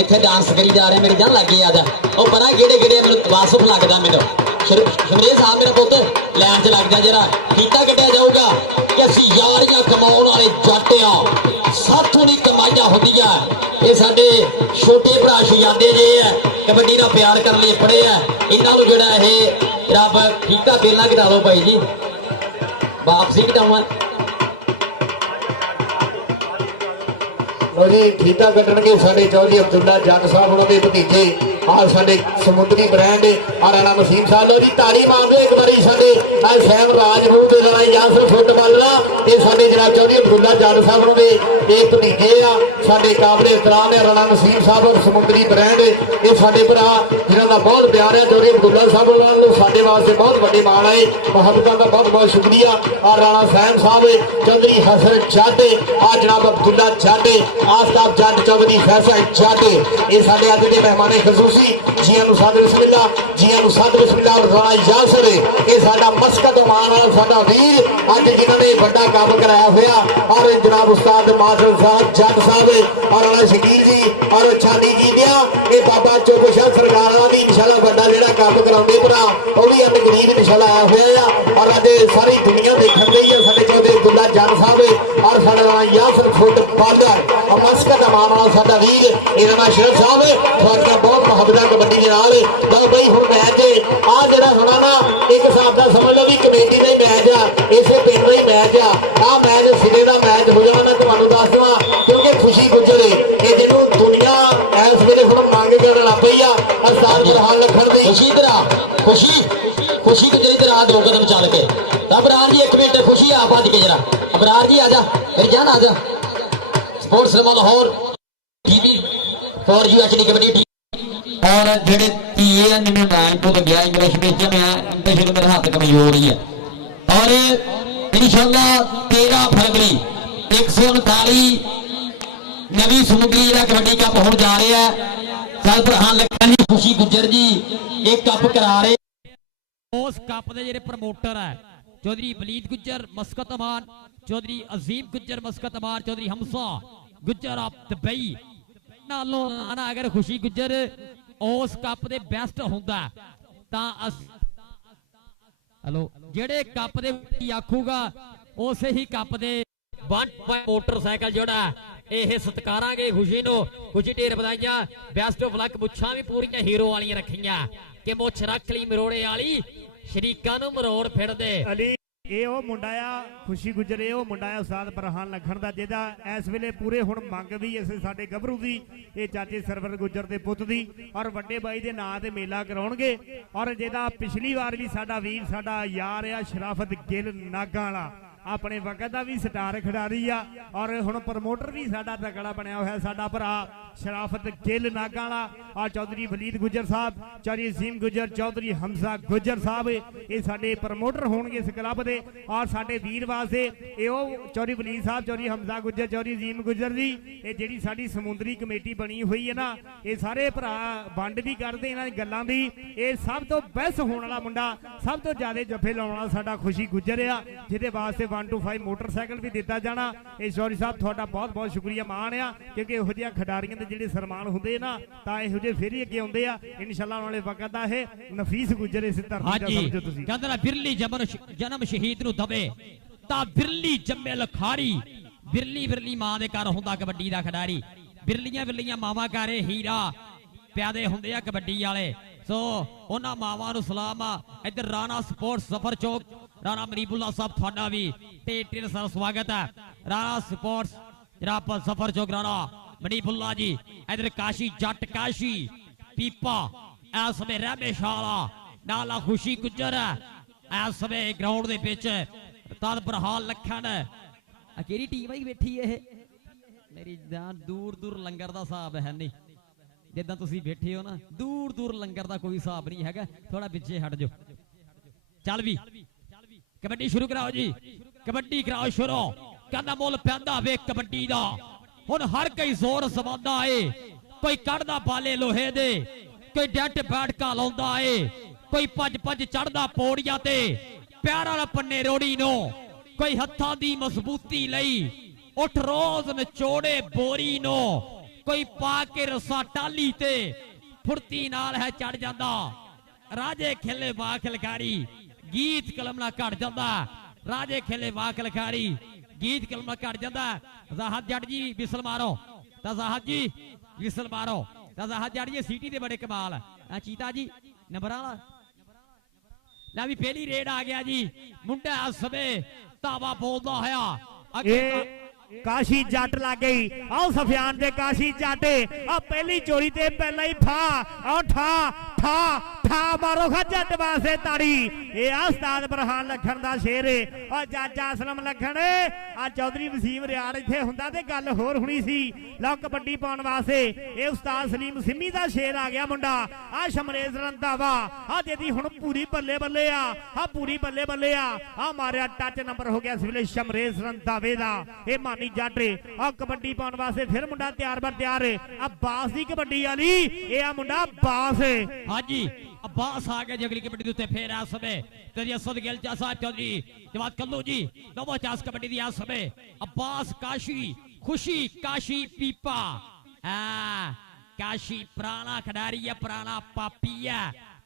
ਇੱਥੇ ਡਾਂਸ ਕਰੀ ਜਾ ਰਹੇ, ਮੇਰੀ ਜਾਨ ਲੱਗੀ ਆ ਜਾ। ਉਹ ਪਰਾਂ ਕਿਹੜੇ ਮੈਨੂੰ ਵਾਸਫ ਲੱਗਦਾ ਮੈਨੂੰ। ਸ਼ਮਰੇਜ ਸਾਹਿਬ ਮੇਰਾ ਪੁੱਤ ਲੈਣ 'ਚ ਲੱਗ ਜਾ ਜਰਾ। ਫੀਤਾ ਕੱਢਿਆ ਜਾਊਗਾ ਕਿ ਅਸੀਂ ਯਾਰੀਆਂ ਕਮਾਉਣ ਵਾਲੇ ਜੱਟ ਆ, ਸਾਥੋਂ ਨਹੀਂ ਕਮਾਈਆਂ ਹੁੰਦੀਆਂ। ਇਹ ਸਾਡੇ ਛੋਟੇ ਭਰਾ ਸ਼ਹਿਜ਼ਾਦੇ ਜੇ ਆ, ਕਬੱਡੀ ਦਾ ਪਿਆਰ ਕਰਨ ਲਈ ਪੜੇ ਆ। ਇਹਨਾਂ ਨੂੰ ਜਿਹੜਾ ਇਹ ਰੱਬ ਫੀਤਾ ਪਹਿਲਾਂ ਕਢਾ ਲਓ ਭਾਈ ਜੀ, ਵਾਪਸੀ ਕਢਾਉਣ। ਲੋ ਜੀ ਫੀਤਾ ਕੱਢਣਗੇ ਸਾਡੇ ਚੌਧਰੀ ਅਬਦੁੱਲਾ ਜੱਟ ਸਾਹਿਬ ਉਹਨਾਂ ਦੇ ਭਤੀਜੇ ਆ ਸਾਡੇ ਸਮੁੰਦਰੀ ਬ੍ਰਾਂਡ ਆ ਰਾਣਾ ਨਸੀਮ ਸਾਹਿਬ। ਲੋ ਜੀ ਤਾੜੀ ਮਾਰ ਦਿਓ ਇੱਕ ਵਾਰੀ ਸਾਡੇ ਆ ਸੈਮ ਰਾਜਪੂਤ ਲੜਾਈ ਯਾਸਰ ਫੁੱਟਬਾਲ ਦਾ ਇਹ ਸਾਡੇ ਜਨਾਬ ਚੌਧਰੀ ਅਬਦੁੱਲਾ ਜੱਟ ਸਾਹਿਬ ਉਹਨਾਂ ਦੇ ਇਹ ਭਤੀਜੇ ਆ ਸਾਡੇ ਕਾਬਲੇ ਇਤਰਾਮ ਨੇ ਰਾਣਾ ਨਸੀਮ ਸਾਹਿਬ ਔਰ ਸਮੁੰਦਰੀ ਬ੍ਰਾਂਡ ਇਹ ਸਾਡੇ ਭਰਾ ਜਿਨ੍ਹਾਂ ਦਾ ਬਹੁਤ ਪਿਆਰ ਹੈ। ਚੌਧਰੀ ਅਬਦੁੱਲਾ ਸਾਹਿਬ ਉਹਨਾਂ ਨੂੰ ਸਾਡੇ ਵਾਸਤੇ ਬਹੁਤ ਵੱਡੇ ਮਾਣ ਹੈ, ਮੁਹੱਬਤਾਂ ਦਾ ਬਹੁਤ ਬਹੁਤ ਸ਼ੁਕਰੀਆ। ਆ ਰਾਣਾ ਸੈਮ ਸਾਹਿਬ ਚੌਧਰੀ ਹਸਨ ਜੱਟ ਆ ਜਨਾਬ ਅਬਦੁੱਲਾ ਜੱਟ ਆਸਤਾਬ ਜੱਟ ਚੌਧਰੀ ਫੈਸਲ ਜੱਟ ਇਹ ਸਾਡੇ ਅੱਜ ਦੇ ਮਹਿਮਾਨ ਖਸੂਸੀ ਜੀਆਂ ਨੂੰ ਸਾਦ ਬਿਸਮਿਲ੍ਲਾ ਜੀਆਂ ਨੂੰ ਸਾਦ ਬਿਸਮਿਲ੍ਲਾ। ਰਾਣਾ ਯਾਸਰ ਇਹ ਸਾਡਾ ਮਸਕਤ ਮਾਨ ਵਾਲਾ ਸਾਡਾ ਵੀਰ ਅੱਜ ਜਿਨ੍ਹਾਂ ਨੇ ਵੱਡਾ ਕੰਮ ਕਰਾਇਆ ਹੋਇਆ ਔਰ ਜਨਾਬ ਉਸਤਾਦ ਮਾਸਟਰ ਸਾਹਿਬ ਜੱਟ ਸਾਹਿਬ ਔਰ ਰਾਣਾ ਸ਼ਕੀਲ ਜੀ ਔਰ ਛਾਨੀ ਜੀ ਦਿਆ ਇਹ ਬਾਬਾ ਚੋਬਸ਼ਾ ਸਰਕਾਰਾਂ ਦੀ ਇਨਸ਼ਾਅੱਲਾ ਵੱਡਾ ਜਿਹੜਾ ਕੰਮ ਕਰਾਉਂਦੇ ਭਰਾ ਉਹ ਵੀ ਅੱਜ ਗਰੀਬ ਇਨਸ਼ਾਅੱਲਾ ਆਇਆ ਹੋਇਆ ਆ ਔਰ ਅੱਜ ਸਾਰੀ ਦੁਨੀਆ ਦੇਖਣ ਗਈ ਹੈ ਸਾਡੇ ਚੌਧਰੀ ਅਬਦੁੱਲਾ ਜੱਟ ਸਾਹਿਬ ਔਰ ਸਾਡਾ ਰਾਣਾ ਯਾਸਰ ਫੁੱਟਬਾਲਰ ਮਸਕਤ ਮਾਨ ਵਾਲਾ ਸਾਡਾ ਵੀਰ ਇਹਨਾਂ ਦਾ ਸ਼ਰਫ ਸਾਹਿਬ ਤੁਹਾਡਾ ਬਹੁਤ ਮੁਹੱਬਤਾਂ ਕਬੱਡੀ ਦੇ ਨਾਲ। ਲਓ ਬਈ ਹੁਣ ਮੈਚ ਆ ਜਿਹੜਾ ਹੋਣਾ ਨਾ ਇੱਕ ਹਿਸਾਬ ਦਾ ਸਮਝ ਲਓ ਵੀ ਕਮੇਟੀ ਦਾ ਹੀ ਮੈਚ ਆ, ਇਸੇ ਪਿੰਡ ਦਾ ਹੀ ਮੈਚ ਆ ਮੈਚ ਸਿਰੇ ਦਾ ਮੈਚ ਹੋ ਜਾਣਾ ਮੈਂ ਤੁਹਾਨੂੰ ਦੱਸ ਦੇਵਾਂ ਕਿਉਂਕਿ ਖੁਸ਼ੀ ਗੁੱਜਰ ਇਹ ਜਿਹਨੂੰ ਦੁਨੀਆ ਇਸ ਵੇਲੇ ਹੁਣ ਮੰਗ ਕਰਨ ਲੱਗ ਪਈ ਆ ਅਸਤਾਦ ਬਰਹਾਨ ਲੱਖਣ ਦੀ ਖੁਸ਼ੀ ਤੇਰਾ ਖੁਸ਼ੀ ਗੁਜਰੀ ਤੇ ਰਾਤ 2 ਕਦਮ ਚੱਲ ਕੇ ਤਾਂ ਅਬਰਾਰ ਜੀ 1 ਮਿੰਟ ਖੁਸ਼ੀ ਆ ਭੱਜ ਕੇ ਜਰਾ ਅਬਰਾਰ ਜੀ ਆ ਜਾ ਮੇਰੀ ਜਾਨ ਆ ਜਾ। Sports Lahore TV for UHD kabaddi team और जेडे पीए जिन्हें मैच को गया इंग्लिश में मैं इंग्लिश में मेरा हाथ कमजोर ही है और इंशाल्लाह 13 फरवरी 139 नवी समुद्री जिला कबड्डी कप होने जा रहा है। सर प्रधान लखन जी खुशी गुजर जी एक कप करा रहे उस कप के जेडे प्रमोटर है चौधरी वलीद गुज्जर मस्कत अमान चौधरी अजीम गुज्जर मस्कत अमान चौधरी हमसा गुज्जर आप दुबई नालों ना अगर खुशी गुज्जर उस कप दे बेस्ट हुंदा तां हेलो जेड़े कप दे आखूगा उसे ही कप दे मोटरसाइकिल जोड़ा ਇਹ ਸਤਿਕਾਰਾਂਗੇ ਖੁਸ਼ੀ ਨੂੰ ਖੁਸ਼ੀ ਢੇਰ ਵਧਾਈਆਂ ਬੈਸਟ ਆਫ ਲੱਕ ਮੁੱਛਾਂ ਵੀ ਪੂਰੀਆਂ ਹੀਰੋ ਵਾਲੀਆਂ ਰੱਖੀਆਂ ਕਿ ਮੁੱਛ ਰੱਖ ਲਈ ਮਰੋੜੇ ਵਾਲੀ ਸ਼ਰੀਕਾਂ ਨੂੰ ਮਰੋੜ ਫਿਰਦੇ ਅਲੀ ਇਹ ਉਹ ਮੁੰਡਾ ਆ ਖੁਸ਼ੀ ਗੁਜਰੇ ਉਹ ਮੁੰਡਾ ਆ ਉਸਤਾਦ ਬਰਹਾਨ ਲਖਣ ਦਾ ਜਿਹਦਾ ਇਸ ਵੇਲੇ ਪੂਰੇ ਹੁਣ ਮੰਗ ਵੀ ਇਸੇ ਸਾਡੇ ਗੱਭਰੂ ਦੀ ਇਹ ਚਾਚੇ ਸਰਵਰ ਗੁਜਰ ਦੇ ਪੁੱਤ ਦੀ ਔਰ ਵੱਡੇ ਬਾਈ ਦੇ ਨਾਂ ਤੇ ਮੇਲਾ ਕਰਾਉਣਗੇ ਔਰ ਜਿਹਦਾ ਪਿਛਲੀ ਵਾਰ ਵੀ ਸਾਡਾ ਵੀਰ ਸਾਡਾ ਯਾਰ ਆ ਸ਼ਰਾਫਤ ਗਿੱਲ ਨਾਗਾਂ ਵਾਲਾ अपने वक्त का भी स्टार खिडारी आ और हुण प्रमोटर भी साडा तगड़ा बनया होया साडा भरा शराफत गिल नागा वाला और चौधरी वलीद गुजर साहब चौधरी अजीम गुजर चौधरी हमजा गुजर साहब ये साडे प्रमोटर होणगे इस क्लब दे और साडे वीर वास्ते ये चौधरी वलीद साहब चौधरी हमजा गुजर चौधरी अजीम गुजर जी ये जिहड़ी साडी समुद्री कमेटी बनी हुई है ना ये सारे भरा वंड भी करते इन्हां दी गल्लां दी ये सब तो बेस्ट होने वाला मुंडा सब तो ज्यादा जफे लाउण वाला साडा खुशी गुजर आ जिहदे वास्ते 125 मोटरसाइकिल भी दिता जाना। चौधरी साहब थोड़ा बहुत बहुत शुक्रिया मान आ क्योंकि इहो जिहा खिडारियों के जिहड़े सन्मान हुंदे ना तां इहो जिहे फिर ही अगे आउंदे आ इंशाअल्लाह वाले वक्त दा इह नफीस गुजर इस धरती दा समझो तुसीं कहंदा ना बिरली जन्म शहीद नूं दवे तां बिरली जम्मे लखारी बिरली बिरली मां दे घर हुंदा कबड्डी दा खिडारी बिरलियां बिरलियां मावां घरे हीरा प्यादे हुंदे आ कबड्डी वाले सो उन्हां मावां नूं सलाम आ। इधर राणा स्पोर्ट्स सफर चौक राणा मरीबुल्ला साहब थाना भी ढेर सारा स्वागत है। राणा स्पोर्ट्स जनाब सफर चौक राणा मरीबुल्ला जी इधर काशी जट काशी पीपा इस समय रहमे शाला नाला खुशी गुजर है इस समय ग्राउंड दे विच तद बरहाल लखन केड़ी टीम ही बैठी है मेरी जान दूर दूर लंगर दा हिसाब है नहीं जिद्दां तुसीं बैठे हो ना दूर दूर लंगर दा कोई हिसाब नहीं है थोड़ा पिछे हट जाओ चल भी कबड्डी शुरू कराओ जी कबड्डी कराओ शुरू कहना मुल पैंदा वे कबड्डी दा हुण हर कोई जोर समांदा है कोई कढ़दा बाले लोहे दे ਕੋਈ ਡੱਟ ਬੈਠਕਾ ਲਾਉਂਦਾ ਏ, ਕੋਈ ਭੱਜ ਭੱਜ ਚੜਦਾ ਪੌੜੀਆਂ ਤੇ ਪਿਆਰ ਵਾਲਾ ਪੰਨੇ ਰੋੜੀ ਨੂੰ, ਕੋਈ ਹੱਥਾਂ ਦੀ ਮਜ਼ਬੂਤੀ ਲਈ ਉੱਠ ਰੋਜ਼ ਨਿਚੋੜੇ ਬੋਰੀ ਨੂੰ, ਕੋਈ ਪਾ ਕੇ ਰਸਾ ਟਾਲੀ ਤੇ ਫੁਰਤੀ ਨਾਲ ਹੈ ਚੜ ਜਾਂਦਾ। ਰਾਜੇ ਖੇਲੇ ਵਾਹ ਖਿਲਕਾਰੀ ਗੀਤ ਕਲਮ ਨਾਲ ਘੜ ਜਾਂਦਾ, ਰਾਜੇ ਖੇਲੇ ਵਾਹ ਖਿਲਕਾਰੀ ਗੀਤ ਕਲਮ ਨਾਲ ਘੜ ਜਾਂਦਾ। ਜ਼ਾਹਦ ਜੱਟ ਜੀ ਵਿਸਲ ਮਾਰੋ ਤਾਂ ਜ਼ਾਹਦ ਜੀ ਵਿਸਲ ਮਾਰੋ ਤਾਂ ਜ਼ਾਹਦ ਜੱਟ ਜੀ ਸੀਟੀ ਦੇ ਬੜੇ ਕਮਾਲ ਆ ਚੀਤਾ ਜੀ ਨੰਬਰਾਂ ਵਾਲਾ ਲੈ ਵੀ ਪਹਿਲੀ ਰੇਡ ਆ ਗਿਆ ਜੀ। ਮੁੰਡਾ ਇਸ ਸਮੇਂ ਧਾਵਾ ਬੋਲਦਾ ਹੋਇਆ ਅੱਗੇ ਕਾਸ਼ੀ ਜੱਟ ਲੱਗ ਗਈ। ਆਓ ਸਫਿਆਨ ਦੇ ਕਾਸ਼ੀ ਜੱਟ ਆ ਪਹਿਲੀ ਚੋਰੀ ਤੇ ਪਹਿਲਾਂ ਹੀ ਠਾ ਆਓ ਠਾ ਠਾ ਠਾ ਮਾਰੋ ਖਾ ਜੱਟ ਵਾਸਤੇ ਤਾੜੀ। ਇਹ ਆ ਉਸਤਾਦ ਬਰਹਾਨ ਲੱਖਣ ਦਾ ਸ਼ੇਰ ਆ ਜਾਜਾ ਅਸਲਮ ਲੱਖਣ ਆ ਚੌਧਰੀ ਵਸੀਮ ਰਿਆੜ ਇੱਥੇ ਹੁੰਦਾ ਤੇ ਗੱਲ ਹੋਰ ਹੋਣੀ ਸੀ। ਲਓ ਕਬੱਡੀ ਪਾਉਣ ਵਾਸਤੇ ਇਹ ਉਸਤਾਦ ਸਲੀਮ ਸਿੰਮੀ ਦਾ ਸ਼ੇਰ ਆ ਗਿਆ ਮੁੰਡਾ ਆ ਸ਼ਮਰੇਜ਼ ਰੰਧਾਵਾ ਆ ਜਿਹਦੀ ਹੁਣ ਪੂਰੀ ਬੱਲੇ ਬੱਲੇ ਆ ਪੂਰੀ ਬੱਲੇ ਬੱਲੇ ਆ ਮਾਰਿਆ ਟੱਚ ਨੰਬਰ ਹੋ ਗਿਆ ਇਸ ਵੇਲੇ ਸ਼ਮਰੇਜ਼ ਰੰਧਾਵੇ ਦਾ। ਇਹ ਮਾਨੀ ਜੱਟ ਆ ਕਬੱਡੀ ਪਾਉਣ ਵਾਸਤੇ ਫਿਰ ਮੁੰਡਾ ਤਿਆਰ ਬਰ ਤਿਆਰ ਆ ਬਾਸ ਦੀ ਕਬੱਡੀ ਵਾਲੀ ਇਹ ਆ ਮੁੰਡਾ ਬਾਸ। ਹਾਂਜੀ अब्बास आ गए जगली कबड्डी उत्ते फेर आ समय तेरी असद गेल चा साहब चौधरी जवाब कल्लू जी नवो चास कबड्डी दी आ समय अब्बास काशी खुशी काशी पीपा काशी पुराना खिडारी है पुराना पापी है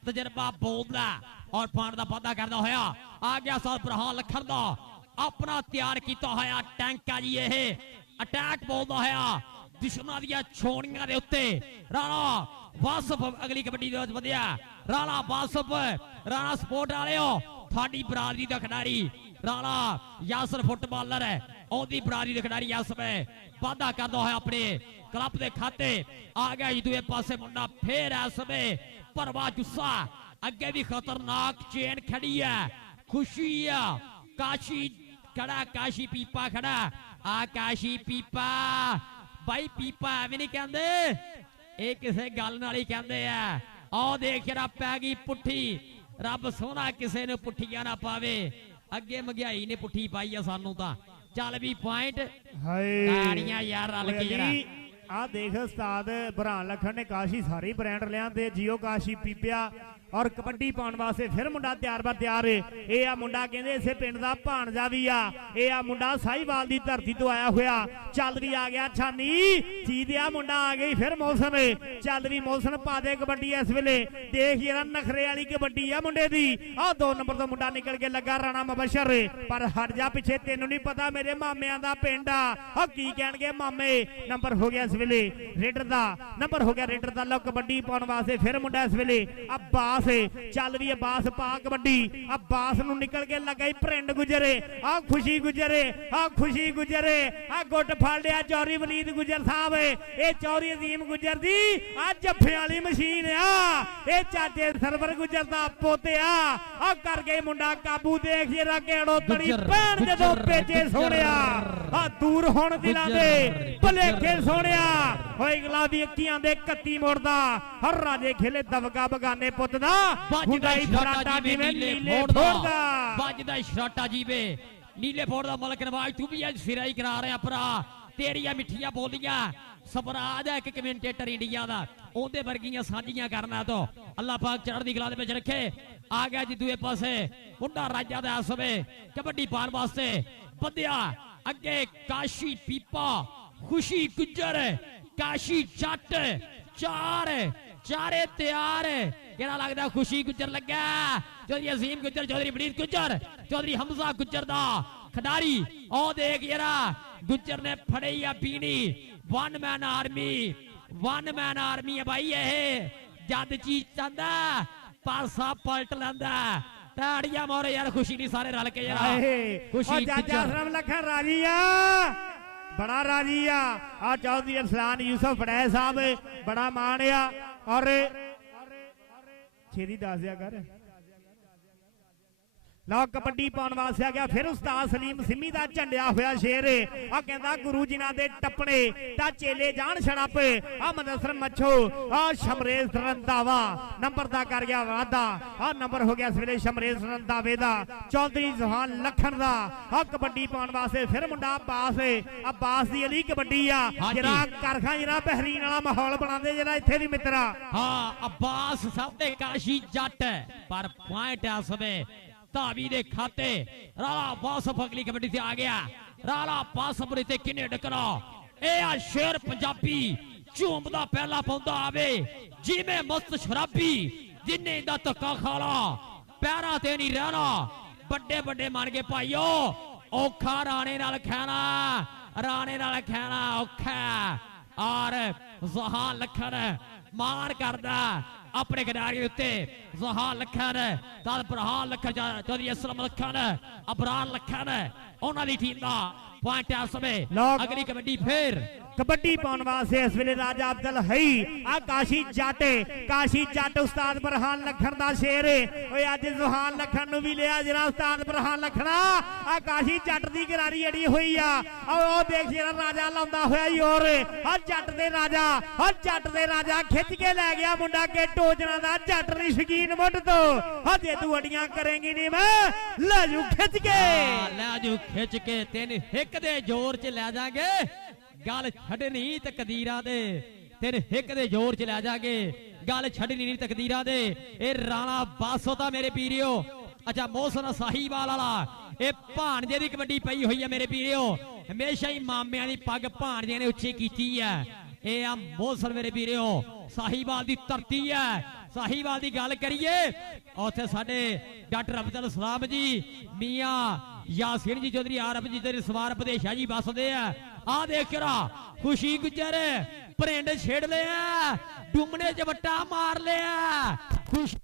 तजर्बा बोलदा और पाण दा वादा करदा होया आ गया साल बरहान लखन दा अपना तैयार कीता होया टैंक आ जी ये अटैक बोलदा होया दुश्मनां दी छोणियां दे उत्ते राणा वासफ अगली कबड्डी दे विच वधिया राणा वासफ राणा स्पोर्ट वाले थाडी बरादरी दा खिडारी राणा यासर फुटबॉलर है ओदी बरादरी दे खिडारी इस समय वादा करदा होया अपने क्लब दे खाते आ गया जी दूए पासे मुंडा फिर इस समय परवा जुस्सा अगे भी खतरनाक चेन खड़ी है खुशी है काशी खड़ा काशी पीपा खड़ा आ काशी पीपा भाई पीपा एवं नहीं कहते ਇਹ ਕਿਸੇ ਗੱਲ ਨਾਲ ਹੀ ਕਹਿੰਦੇ ਆ। ਆਹ ਦੇਖ ਜਰਾ ਪੈ ਗਈ ਪੁੱਠੀ ਰੱਬ ਸੋਹਣਾ ਕਿਸੇ ਨੂੰ ਪੁੱਠੀਆਂ ਨਾ ਪਾਵੇ ਅੱਗੇ ਮਹਿੰਗਾਈ ਨੇ ਪੁੱਠੀ ਪਾਈ ਆ ਸਾਨੂੰ ਤਾਂ ਚੱਲ ਵੀ ਪੁਆਇੰਟ ਹਾਏ ਤਾੜੀਆਂ ਯਾਰ ਰਲ ਕੇ ਜਰਾ ਆ ਦੇਖ ਉਸਤਾਦ ਬਰਹਾਨ ਲੱਖਣ ਨੇ ਕਾਸ਼ੀ ਸਾਰੇ ਬ੍ਰਾਂਡ ਲਿਆਂਦੇ ਜੀਓ ਕਾਸ਼ੀ ਪੀਪਿਆ और कबड्डी पाने वास्ते फिर मुंडा तैयार बर तैयार है आ मुंडा कहते इसे पिंड दा भाणजा भी आ मुंडा साहिवाल दी धरती तो आया हुआ चल भी आ गया छानी चीदिया मुंडा आ गई फिर मौसम चल भी मौसम पा दे कबड्डी इस वेले देख यार नखरे वाली कबड्डी आ मुंडे दी आ 2 नंबर तो मुंडा निकल के लगा राणा मुबशर पर हट जा पिछे तेनू नहीं पता मेरे मामिया दा पिंड आ की कहणगे मामे नंबर हो गया इस वेले रेडर दा नंबर हो गया रेडर दा लो कबड्डी पाने वास्ते फिर मुंडा इस वेले आ चल भी अब्बास पा कबड्डी अब्बास नू निकल के लगा प्रिंड गुजरे आ खुशी गुजरे आ गुट फड़ लिया चौरी वलीद गुजर साहब ए चौरी अजीम गुजर दी आ जफ्फे वाली मशीन आ चाचे सरवर गुजर दा पोते आ कर गए मुंडा काबू देख जरा केड़ो तड़ी पैन जदों पेचे सोहणिया आ दूर होण दिलां दे भलेखे सोहणिया होए गुलाबी अखियां दे कत्ती मोड़दा हर राजे खेले दबका बगाने पुत दा नीले फोड़ दा मलक नवाज तू भी अज सिरा ही करा रहा भरा तेरिया मिठिया बोलियां सबराज है एक कमेंटेटर इंडिया दा ओंदे वर्गियां साझियां करना तो अल्लाह पाक चढ़दी कला दे विच रखे आ गया जी दूए पासे मुंडा राजा दा समय कबड्डी पान वास्ते बंदिया अगे काशी पीपा खुशी गुजर काशी जट चारे तैयार केड़ा लगदा खुशी गुजर लगा चौधरी अजीम गुजर चौधरी बनीत गुजर चौधरी हमजा गुजर दा खिडारी ओ देख यारा गुजर ने फड़े या बीनी वन मैन आर्मी है भाई ये जद चीज चाहता पासा पलट लैंदा ताड़ियां मारो यार खुशी नहीं सारे रल के यार खुशी गुजर लखन राजी बड़ा राजी आ चौधरी अरसलान यूसुफ फड़ैस साहब बड़ा मान और छेदी दस दिया कर ਲਓ ਕਬੱਡੀ ਪਾਉਣ ਵਾਸਤੇ ਆ ਗਿਆ ਫਿਰ ਉਸਤਾਦ ਸਲੀਮ ਸਿੰਮੀ ਦਾ ਝੰਡਿਆ ਹੋਇਆ ਸ਼ੇਰ ਆ ਕਹਿੰਦਾ ਗੁਰੂ ਜਿਨ੍ਹਾਂ ਦੇ ਟੱਪਣੇ ਤਾਂ ਚੇਲੇ ਜਾਣ ਛੜਾਪੇ ਆ ਮਨਸਰ ਮੱਛੋ ਆ ਸ਼ਮਰੇਸ਼ ਰੰਧਾਵਾ ਨੰਬਰ ਦਾ ਕਰ ਗਿਆ ਵਾਦਾ ਆ ਨੰਬਰ ਹੋ ਗਿਆ ਇਸ ਵੇਲੇ ਸ਼ਮਰੇਸ਼ ਰੰਧਾਵੇ ਦਾ ਚੌਧਰੀ ਜ਼ਹਾਨ ਲੱਖਣ ਦਾ ਆ ਕਬੱਡੀ ਪਾਉਣ ਵਾਸਤੇ ਫਿਰ ਮੁੰਡਾ ਅਬਾਸ ਦੀ ਅਲੀ ਕਬੱਡੀ ਆ ਜਿਹੜਾ ਕਰਖਾਂ ਜਿਹੜਾ ਬਹਿਰੀਨ ਵਾਲਾ ਮਾਹੌਲ ਬਣਾਉਂਦੇ ਜਿਹੜਾ ਇੱਥੇ ਵੀ ਮਿੱਤਰਾ ਹਾਂ ਅਬਾਸ ਸਾਹਮਣੇ ਕਾਸ਼ੀ ਜੱਟ ਪਰ ਪੁਆਇੰਟ ਆ ਸਮੇਂ ਧਾਵੀ ਦੇ ਖਾਤੇ ਰਾਲਾ ਬਾਸਫ ਅਗਲੀ ਕਬੱਡੀ ਤੇ ਆ ਗਿਆ ਰਾਲਾ ਬਾਸਫ ਤੇ ਕਿੰਨੇ ਡਕਰਾ ਇਹ ਆ ਸ਼ੇਰ ਪੰਜਾਬੀ ਝੂਮਦਾ ਪਹਿਲਾ ਪਾਉਂਦਾ ਆਵੇ ਜਿਵੇਂ ਮਸਤ ਸ਼ਰਾਬੀ ਜਿੰਨੇ ਦਾ ਧੱਕਾ ਖਾਲਾ ਪੈਰਾਂ ਤੇ ਨਹੀਂ ਰਹਿਣਾ ਵੱਡੇ ਵੱਡੇ ਮੰਨ ਕੇ ਭਾਈਓ ਔਖਾ ਰਾਣੇ ਨਾਲ ਖਾਣਾ ਔਖਾ ਔਰ ਜ਼ਹਾਨ ਲੱਖਣ ਮਾਰ ਕਰਦਾ अपने खिडारी उत्ते ज़हान लखन ताल बरहान लखन चौधरी असलम लखन अबरार लखन उन्हां दी टीम दा पॉइंट आ समय अगली कबड्डी फिर कबड्डी पाउण वास्ते इस वेले राजा अब्दुल हई आ काशी जट उस्ताद बरहान लखन दा शेर ओए अज ज़हान लखन नु भी लिया जरा उस्ताद बरहान लखना आ काशी जट दी गिरारी अड़ी हुई आ ओ देख जरा राजा लाउंदा होया ही और आ जट दे राजा खिच के ले गया मुंडा के टोजना दा जट दी शकीन मुंड तो हजे तू अड़ियां करेंगी नहीं मैं ले जू खिच के तेन हिक दे जोर च ले जाएंगे गल छड़नी तकदीरा दे तेरे हिक दे जोर च लै जागे गल छड़नी नहीं तकदीरा दे ए राणा बासो ता मेरे पीरियो अच्छा मौसम साहिवाल वाला ए भाणजे दी कबड्डी पई हुई है मेरे पीरियो हमेशा ही मामियां दी पग भाणजे ने उच्ची कीती है ए आ मौसम मेरे पीरियो साहिवाल दी धरती है साहिवाल दी गल करिए उत्थे साडे डॉक्टर अब्दुल सलाम जी मियां यासीन जी चौधरी आरब जी तेरे सवार बदेशा जी बसदे आ देख करा खुशी गुजर परिंड छेड़ लिया डुमने च वट्टा मार लिया खुशी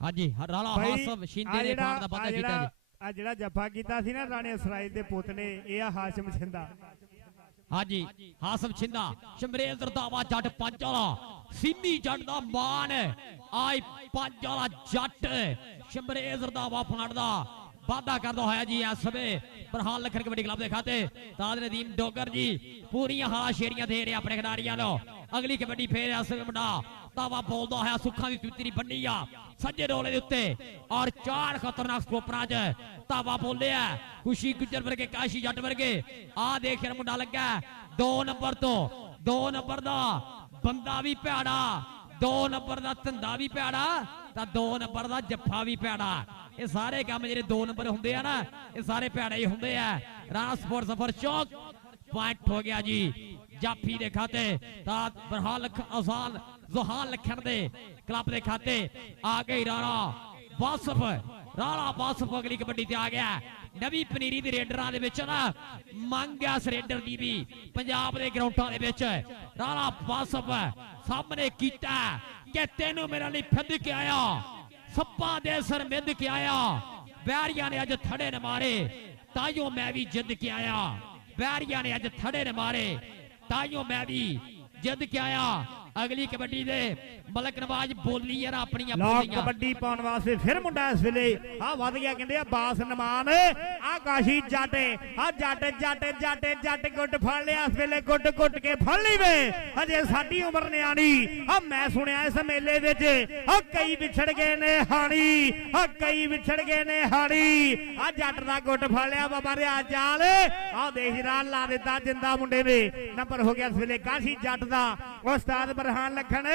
हाँ जी राला हासम शिंदे दे बाण दा पता कीता जी आ जेड़ा जफा कीता सी ना राणे इसराइल दे पुत ने ए आ हाशिम छिंदा हाँ जी हासम छिंदा शमरेल दरदावा जट पंज वाला सिमी जट दा मान आई पंज वाला जट शमरेल दरदावा फाड़दा वादा करदा होया जी इस समय बरहान लखन कबड्डी क्लब दे खाते ताज नदीम डोगर जी पूरी हाला शेरियां दे रहे अपने खिडारियां नो अगली कबड्डी फेर इस मुंडा तावा बोलदा है सुखा दी तितरी बन्नी आ सज्जे रोले दे उत्ते और चार खतरनाक स्कोपरां च तावा बोले है खुशी गुजर वर्गे काशी जट वर्गे आ देख मुंडा लगा 2 नंबर तो 2 नंबर दा बंदा भी भैड़ा 2 नंबर दा धंधा भी भैड़ा ता 2 नंबर दा जफ्फा भी भैड़ा ये सारे काम जेडे 2 नंबर हुंदे आ ना ये सारे भैड़े ही हुंदे आ राणा स्पोर्ट सफर चौक पॉइंट हो गया जी जाफी दे खाते तात बरहान आसान ज़हान लखन दे क्लब दे खाते आ गई राणा बासफ अगली कबड्डी ते आ गया नवी पनीरी दे रेडरां दे विच ना मंग आ रेडर दी भी पंजाब दे ग्राउंडां दे विच राणा बासफ सामने कीता कि तेनू मेरे लिए फिद के आया सप्पा दे सर मिद के आया बैरिया ने अज थड़े न मारे ताइयों मैं भी जिद के आया बैरिया ने अज थड़े न मारे ताइयों मैं भी जिद के आया ਅਗਲੀ ਕਬੱਡੀ ਦੇ ਮਲਕ ਨਵਾਜ ਬੋਲੀ ਯਾਰ ਆਪਣੀਆਂ ਲੋ ਬੋਲੀਆਂ ਕਬੱਡੀ ਪਾਉਣ ਵਾਸਤੇ ਫਿਰ ਮੁੰਡਾ ਇਸ ਵੇਲੇ ਆ ਵੱਧ ਗਿਆ ਕਹਿੰਦੇ ਆ ਬਾਸ ਨਮਾਨ ਆ ਕਾਸ਼ੀ ਜੱਟ ਆ ਜੱਟ ਗੁੱਟ ਫੜ ਲਿਆ ਇਸ ਵੇਲੇ ਗੁੱਟ ਕੇ ਫੜ ਲਈ ਵੇ ਹਜੇ ਸਾਡੀ ਉਮਰ ਨਿਆਣੀ ਆ ਮੈਂ ਸੁਣਿਆ ਇਸ ਮੇਲੇ ਵਿੱਚ ਆ ਕਈ ਵਿਛੜ ਗਏ ਨੇ ਹਾਣੀ ਆ ਜੱਟ ਦਾ ਗੁੱਟ ਫੜ ਲਿਆ ਬਾਬਾ ਰਿਆ ਚਾਲ ਆ ਦੇਖ ਰਾ ਲਾ ਦਿੱਤਾ ਜਿੰਦਾ ਮੁੰਡੇ ਨੇ ਨੰਬਰ ਹੋ ਗਿਆ ਇਸ ਵੇਲੇ ਕਾਸ਼ੀ ਜੱਟ ਦਾ ਉਸਤਾਦ ਬਰਹਾਨ ਲਖਣ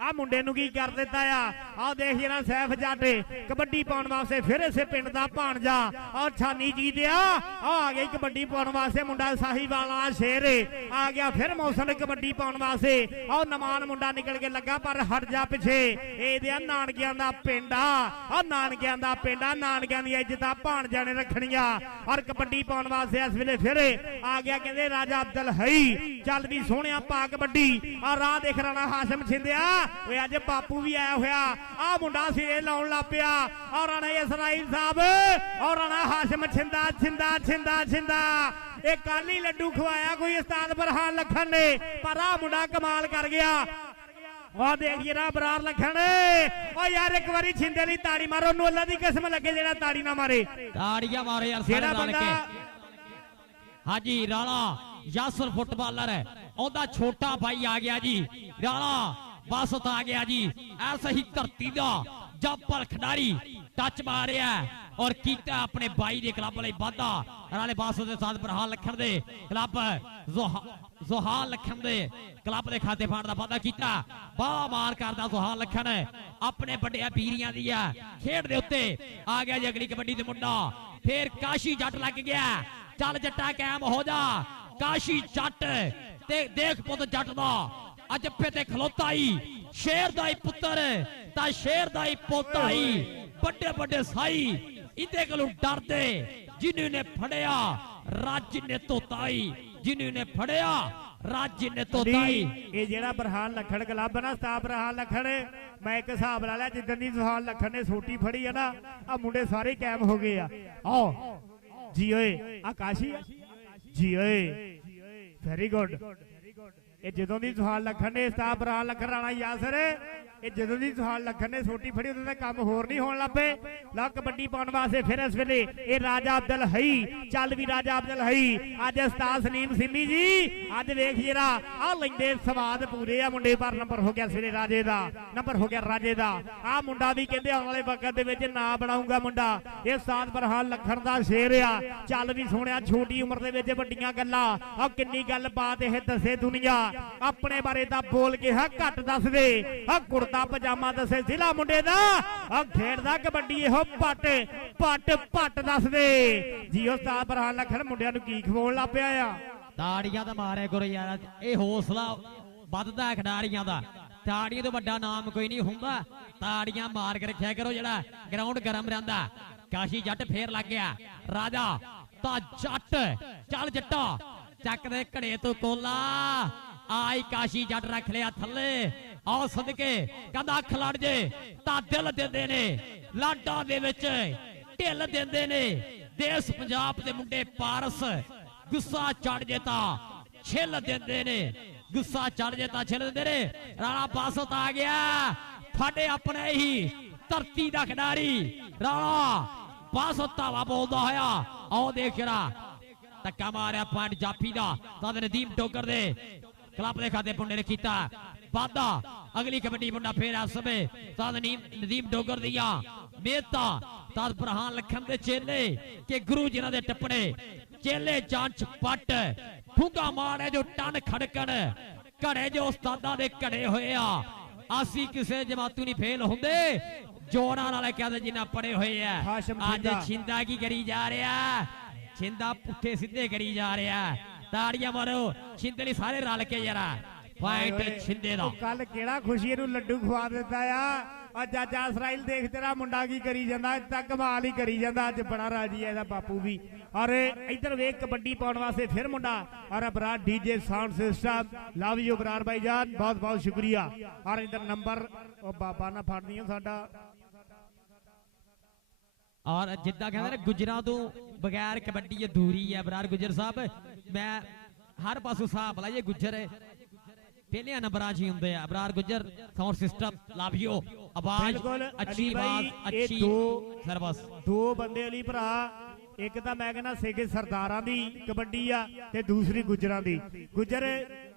ਆ ਮੁੰਡੇ ਨੂੰ ਕੀ ਕਰ ਦਿੱਤਾ ਆ ਦੇਖ ਜਰਾ ਸੈਫ ਜੱਟ ਕਬੱਡੀ ਪਾਉਣ ਵਾਸਤੇ ਫਿਰ ਇਸੇ ਪਿੰਡ ਦਾ ਭਾਣਜਾ ਔਰ ਛਾਨੀ ਜੀਤਿਆ ਆ ਗਈ ਕਬੱਡੀ ਪਾਉਣ ਵਾਸਤੇ ਮੁੰਡਾ ਸਾਹੀਵਾਲ ਵਾਲਾ ਸ਼ੇਰ ਆ ਗਿਆ ਫਿਰ ਮੌਸਮ ਕਬੱਡੀ ਪਾਉਣ ਵਾਸਤੇ ਆ ਨਮਾਨ ਮੁੰਡਾ ਨਿਕਲ ਕੇ ਲੱਗਾ ਪਰ ਹਟ ਜਾ ਪਿੱਛੇ ਇਹਦੇ ਨਾਨਕਿਆਂ ਦਾ ਪਿੰਡ ਆ ਨਾਨਕਿਆਂ ਦੀ ਇੱਜ਼ਤ ਭਾਣਜਾ ਨੇ ਰੱਖਣੀਆਂ ਔਰ ਕਬੱਡੀ ਪਾਉਣ ਵਾਸਤੇ ਇਸ ਵੇਲੇ ਫਿਰ ਆ ਗਿਆ ਕਹਿੰਦੇ ਰਾਜਾ ਅਬਦੁਲ ਹਈ ਚੱਲ ਵੀ ਸੋਹਣਿਆ ਪਾ ਕਬੱਡੀ ਆ ਰਾਹ ਦੇਖ ਰਾਣਾ ਹਾਸ਼ਮ ਛਿੰਦਿਆ ਓਏ ਅੱਜ ਬਾਪੂ ਵੀ ਆਇਆ ਹੋਇਆ ਆ ਮੁੰਡਾ ਸਿਰੇ ਲਾਉਣ ਲੱਗ ਪਿਆ ਔਰ ਰਾਣਾ ਇਸਰਾਈਲ ਸਾਹਿਬ ਔਰ ਰਾਣਾ ਹਾਸ਼ਮ ਛਿੰਦਾ ਇਹ ਕਾਲੀ ਲੱਡੂ ਖਵਾਇਆ ਕੋਈ ਉਸਤਾਦ ਬਰਹਾਨ ਲਖਣ ਨੇ ਪਰ ਆ ਮੁੰਡਾ ਕਮਾਲ ਕਰ ਗਿਆ ਆ ਦੇਖੀਏ ਨਾ ਬਰਾਰ ਲਖਣ ਓ ਯਾਰ ਇੱਕ ਵਾਰੀ ਛਿੰਦੇ ਲਈ ਤਾੜੀ ਮਾਰੋ ਉਹਨੂੰ ਅੱਲਾ ਦੀ ਕਿਸਮ ਲੱਗੇ ਜਿਹੜਾ ਤਾੜੀ ਨਾ ਮਾਰੇ ਤਾੜੀਆਂ ਮਾਰੋ ਯਾਰ ਜਿਹੜਾ ਸਾਰੇ ਰਲ ਬੰਦਾ ਕੇ ਹਾਂਜੀ ਰਾਣਾ ਯਾਸਰ ਫੁੱਟਬਾਲਰ ਉਹਦਾ ਛੋਟਾ ਭਾਈ ਆ ਗਿਆ ਜੀ ਰਾਣਾ ਬਾਸਤ ਆ ਗਿਆ ਜੀ ਐਸਾ ਹੀ ਧਰਤੀ ਦਾ ਜੱਪਲ ਖਿਡਾਰੀ ਟੱਚ ਮਾਰਿਆ ਔਰ ਕੀਤਾ ਆਪਣੇ ਬਾਈ ਦੇ ਕਲੱਬ ਲਈ ਵਾਧਾ ਨਾਲੇ ਬਾਸਤ ਦੇ ਸਾਥ ਬਰਹਾਨ ਲਖਣ ਦੇ ਕਲੱਬ ਜ਼ੋਹਾਨ ਲਖਣ ਦੇ ਕਲੱਬ ਦੇ ਖਾਤੇ ਪਾਉਣ ਦਾ ਵਾਅਦਾ ਕੀਤਾ ਬਾਹ ਮਾਰ ਕਰਦਾ ਜ਼ੋਹਾਨ ਲਖਣ ਆਪਣੇ ਵੱਡਿਆਂ ਪੀਰੀਆਂ ਦੀ ਆ ਖੇਡ ਦੇ ਉੱਤੇ ਆ ਗਿਆ ਜੀ ਅਗਲੀ ਕਬੱਡੀ ਦੇ ਮੁੰਡਾ ਫੇਰ ਕਾਸ਼ੀ ਜੱਟ ਲੱਗ ਗਿਆ ਚੱਲ ਜੱਟਾ ਕਾਇਮ ਹੋ ਜਾ ਕਾਸ਼ੀ ਜੱਟ ਤੇ ਦੇਖ ਪੁੱਤ ਜੱਟ ਦਾ ਅਜੱਪੇ ਤੇ ਖਲੋਤਾ ਹੀ ਸ਼ੇਰ ਦਾ ਹੀ ਪੁੱਤਰ ਤਾਂ ਸ਼ੇਰ ਦਾ ਹੀ ਪੋਤਾ ਹੀ ਵੱਡੇ ਸਾਈ ਇਹਦੇ ਕੋਲੋਂ ਡਰਦੇ ਜਿਨ੍ਹਾਂ ਨੇ ਫੜਿਆ ਰੱਜ ਨੇ ਤੋਤਾਈ ਜਿਨ੍ਹਾਂ ਨੇ ਫੜਿਆ ਰੱਜ ਨੇ ਤੋਤਾਈ ਇਹ ਜਿਹੜਾ ਬਰਹਾਨ ਲਖਣ ਕਲੱਬ ਨਾ ਸਟਾਫ ਬਰਹਾਨ ਲਖਣ ਮੈਂ ਇੱਕ ਹਿਸਾਬ ਲਾ ਲਿਆ ਜਿੱਦਣ ਦੀ ਬਰਹਾਨ ਲਖਣ ਨੇ ਸੋਟੀ ਫੜੀ ਆ ਨਾ ਆ ਮੁੰਡੇ ਸਾਰੇ ਕਾਇਮ ਹੋ ਗਏ ਆ ਆਓ ਜੀ ਓਏ ਆਕਾਸ਼ੀ ਜੀ ਓਏ ਵੈਰੀ ਗੁੱਡ ਇਹ ਜਦੋਂ ਦੀ ਸੁਹਾਲ ਲਖਣ ਨੇ ਸਟਾਫ ਬਰਹਾਨ ਲਖਣ ਰਾਣਾ ਯਾਸਰ ਇਹ ਜਦੋਂ ਦੀ ਸੁਹਾਲ ਲਖਣ ਨੇ ਸੋਟੀ ਫੜੀ ਉਹਦਾ ਕੰਮ ਹੋਰ ਨਹੀਂ ਹੋਣ ਲੱਪੇ ਲਾ ਕਬੱਡੀ ਪਾਉਣ ਵਾਸਤੇ ਫਿਰ ਇਸ ਵੇਲੇ ਇਹ ਰਾਜਾ ਅਬਦੁਲ ਹਈ ਚੱਲ ਵੀ ਰਾਜਾ ਅਬਦੁਲ ਹਈ ਅੱਜ ਉਸਤਾਦ ਸਲੀਮ ਸਿੰਮੀ ਜੀ ਅੱਜ ਵੇਖ ਜਰਾ ਆ ਲੈਂਦੇ ਸਵਾਦ ਪੂਰੇ ਆ ਮੁੰਡੇ ਪਰ ਨੰਬਰ ਹੋ ਗਿਆ ਸਵੇਰੇ ਰਾਜੇ ਦਾ ਨੰਬਰ ਹੋ ਗਿਆ ਰਾਜੇ ਦਾ ਆ ਮੁੰਡਾ ਵੀ ਕਹਿੰਦੇ ਆਉਣ ਵਾਲੇ ਵਕਤ ਦੇ ਵਿੱਚ ਨਾ ਬਣਾਉਂਗਾ ਮੁੰਡਾ ਇਹ ਉਸਤਾਦ ਬਰਹਾਨ ਲਖਣ ਦਾ ਸ਼ੇਰ ਆ ਚੱਲ ਵੀ ਸੋਹਣਿਆ ਛੋਟੀ ਉਮਰ ਦੇ ਵਿੱਚ ਵੱਡੀਆਂ ਗੱਲਾਂ ਆ ਕਿੰਨੀ ਗੱਲ ਬਾਤ ਇਹ ਦੱਸੇ ਦੁਨੀਆ ਆਪਣੇ ਬਾਰੇ ਤਾਂ ਬੋਲ ਕੇ ਹਾਂ ਘੱਟ ਦੱਸ ਦੇ ਆ ਕੁੜਤਾ ਪਜਾਮਾ ਦੱਸੇ ਜ਼ਿਲ੍ਹਾ ਮੁੰਡੇ ਦਾ ਆ ਖੇਡਦਾ ਕਬੱਡੀ ਇਹੋ ਪੱਟ ਦੱਸ ਦੇ ਜੀ ਉਸਤਾਦ ਬਰਹਾਨ ਲਖਣ ਮੁੰਡਿਆਂ ਨੂੰ ਕੀ ਖਵਾਉਣ ਲੱਗ ਪਿਆ ਆ ਤਾੜੀਆਂ ਤਾਂ ਮਾਰਿਆ ਕਰੋ ਯਾਰ ਇਹ ਹੌਸਲਾ ਵੱਧਦਾ ਖਿਡਾਰੀਆਂ ਦਾ ਤਾੜੀਆਂ ਤੋਂ ਵੱਡਾ ਨਾਮ ਕੋਈ ਨਹੀਂ ਹੁੰਦਾ ਤਾੜੀਆਂ ਮਾਰ ਕੇ ਰੱਖਿਆ ਕਰੋ ਜਿਹੜਾ ਗਰਾਊਂਡ ਗਰਮ ਰਹਿੰਦਾ ਕਾਸ਼ੀ ਜੱਟ ਫੇਰ ਲੱਗ ਗਿਆ ਰਾਜਾ ਤਾਂ ਜੱਟ ਚੱਲ ਜੱਟਾ ਚੱਕ ਦੇ ਘੜੇ ਤੋਂ ਕੋਲਾ ਆਈ ਕਾਸ਼ੀ ਜੱਟ ਰੱਖ ਲਿਆ ਥੱਲੇ ਆਓ ਸਦਕੇ ਕਹਿੰਦਾ ਅੱਖ ਲੜ ਜੇ ਤਾਂ ਦਿਲ ਦਿੰਦੇ ਨੇ ਲਾਡਾਂ ਦੇ ਵਿੱਚ ਢਿੱਲ ਦਿੰਦੇ ਨੇ ਦੇਸ਼ ਪੰਜਾਬ ਦੇ ਮੁੰਡੇ ਪਾਰਸ ਗੁੱਸਾ ਚੜ ਜੇ ਤਾਂ ਛਿੱਲ ਦਿੰਦੇ ਨੇ ਗੁੱਸਾ ਚੜ ਜੇ ਤਾਂ ਛਿੱਲ ਦਿੰਦੇ ਨੇ ਰਾਣਾ ਬਾਸਤ ਆ ਗਿਆ ਫਾਡੇ ਆਪਣੇ ਹੀ ਧਰਤੀ ਦਾ ਖਿਡਾਰੀ ਰਾਣਾ ਬਾਸਤ ਧਾਵਾ ਬੋਲਦਾ ਹੋਇਆ ਆਓ ਦੇਖ ਜਰਾ ਧੱਕਾ ਮਾਰਿਆ ਪੁਆਇੰਟ ਜਾਫੀ ਦਾ ਤਾਂ ਨਦੀਮ ਡੋਗਰ ਦੇ ਕਲੱਬ ਦੇ ਖਾਤੇ ਪੁੰਡੇ ਨੇ ਕੀਤਾ ਵਾਧਾ ਅਗਲੀ ਕਬੱਡੀ ਮੁੰਡਾ ਫੇਰ ਇਸ ਸਮੇਂ ਤਾਂ ਨਦੀਮ ਡੋਗਰ ਦੀਆਂ ਮਿਹਨਤਾਂ ਤਾਂ ਬਰਹਾਨ ਲਖਣ ਦੇ ਚੇਲੇ ਕਿ ਗੁਰੂ ਜਿਨ੍ਹਾਂ ਦੇ ਟੱਪਣੇ ਚੇਲੇ ਜਾਂਚ ਪੱਟ ਠੁੰਗਾ ਮਾਰੇ ਜੋ ਟਨ ਖੜਕਣ ਘੜੇ ਜੋ ਉਸਤਾਦਾਂ ਦੇ ਘੜੇ ਹੋਏ ਆ ਅਸੀਂ ਕਿਸੇ ਜਮਾਤੂ ਨਹੀਂ ਫੇਲ ਹੁੰਦੇ ਜੋਰਾਂ ਨਾਲ ਕਹਿੰਦੇ ਜਿਨ੍ਹਾਂ ਪੜੇ ਹੋਏ ਆ ਅੱਜ ਛਿੰਦਾ ਕੀ ਕਰੀ ਜਾ ਰਿਹਾ ਛਿੰਦਾ ਪੁੱਠੇ ਸਿੱਧੇ ਕਰੀ ਜਾ ਰਿਹਾ ਤਾੜੀਆਂ ਮਾਰੋ ਛਿੰਦੇ ਲਈ ਸਾਰੇ ਰਲ ਕੇ ਯਾਰਾ ਪੁਆਇੰਟ ਛਿੰਦੇ ਦਾ ਕੱਲ ਕਿਹੜਾ ਖੁਸ਼ੀ ਇਹਨੂੰ ਲੱਡੂ ਖਵਾ ਦਿੱਤਾ ਆ ਚਾਚਾ ਇਸਰਾਈਲ ਦੇਖ ਤੇਰਾ ਮੁੰਡਾ ਕੀ ਕਰੀ ਜਾਂਦਾ ਅੱਜ ਤੱਕ ਕਮਾਲ ਹੀ ਕਰੀ ਜਾਂਦਾ ਅੱਜ ਬੜਾ ਰਾਜੀ ਹੈ ਇਹਦਾ ਬਾਪੂ ਵੀ ਔਰ ਇੱਧਰ ਵੇਖ ਕਬੱਡੀ ਪਾਉਣ ਵਾਸਤੇ ਫਿਰ ਮੁੰਡਾ ਔਰ ਬਰਾ DJ sound system love you Brar ਭਾਈ ਜਾਨ ਬਹੁਤ ਬਹੁਤ ਸ਼ੁਕਰੀਆ ਔਰ ਇੱਧਰ ਨੰਬਰ ਉਹ ਬਾਬਾ ਨਾ ਫੜਨੀ ਸਾਡਾ ਔਰ ਜਿੱਦਾਂ ਕਹਿੰਦੇ ਨੇ ਗੁਜਰਾਂ ਤੋਂ ਬਗੈਰ ਕਬੱਡੀ ਅਧੂਰੀ ਹੈ ਬਰਾਰ ਗੁਜਰ ਸਾਹਿਬ ਮੈਂ ਹਰ ਪਾਸੋਂ ਹਿਸਾਬ ਲਾਈਏ ਗੁਜਰ ਪਹਿਲੇ ਨੰਬਰਾਂ 'ਚ ਹੀ ਹੁੰਦੇ ਆ। Abrar Gujjar sound system love you, ਆਵਾਜ਼ ਬਿਲਕੁਲ ਅੱਛੀ, ਅਲੀ ਬਾਈ, ਆਵਾਜ਼ ਇਹ ਅੱਛੀ ਸਰਵਸ। ਦੋ ਬੰਦੇ ਅਲੀ ਭਰਾ, ਇੱਕ ਤਾਂ ਮੈਂ ਕਹਿੰਦਾ ਸਿੱਖ ਸਰਦਾਰਾਂ ਦੀ ਕਬੱਡੀ ਆ ਤੇ ਦੂਸਰੀ ਗੁੱਜਰਾਂ ਦੀ। ਗੁੱਜਰ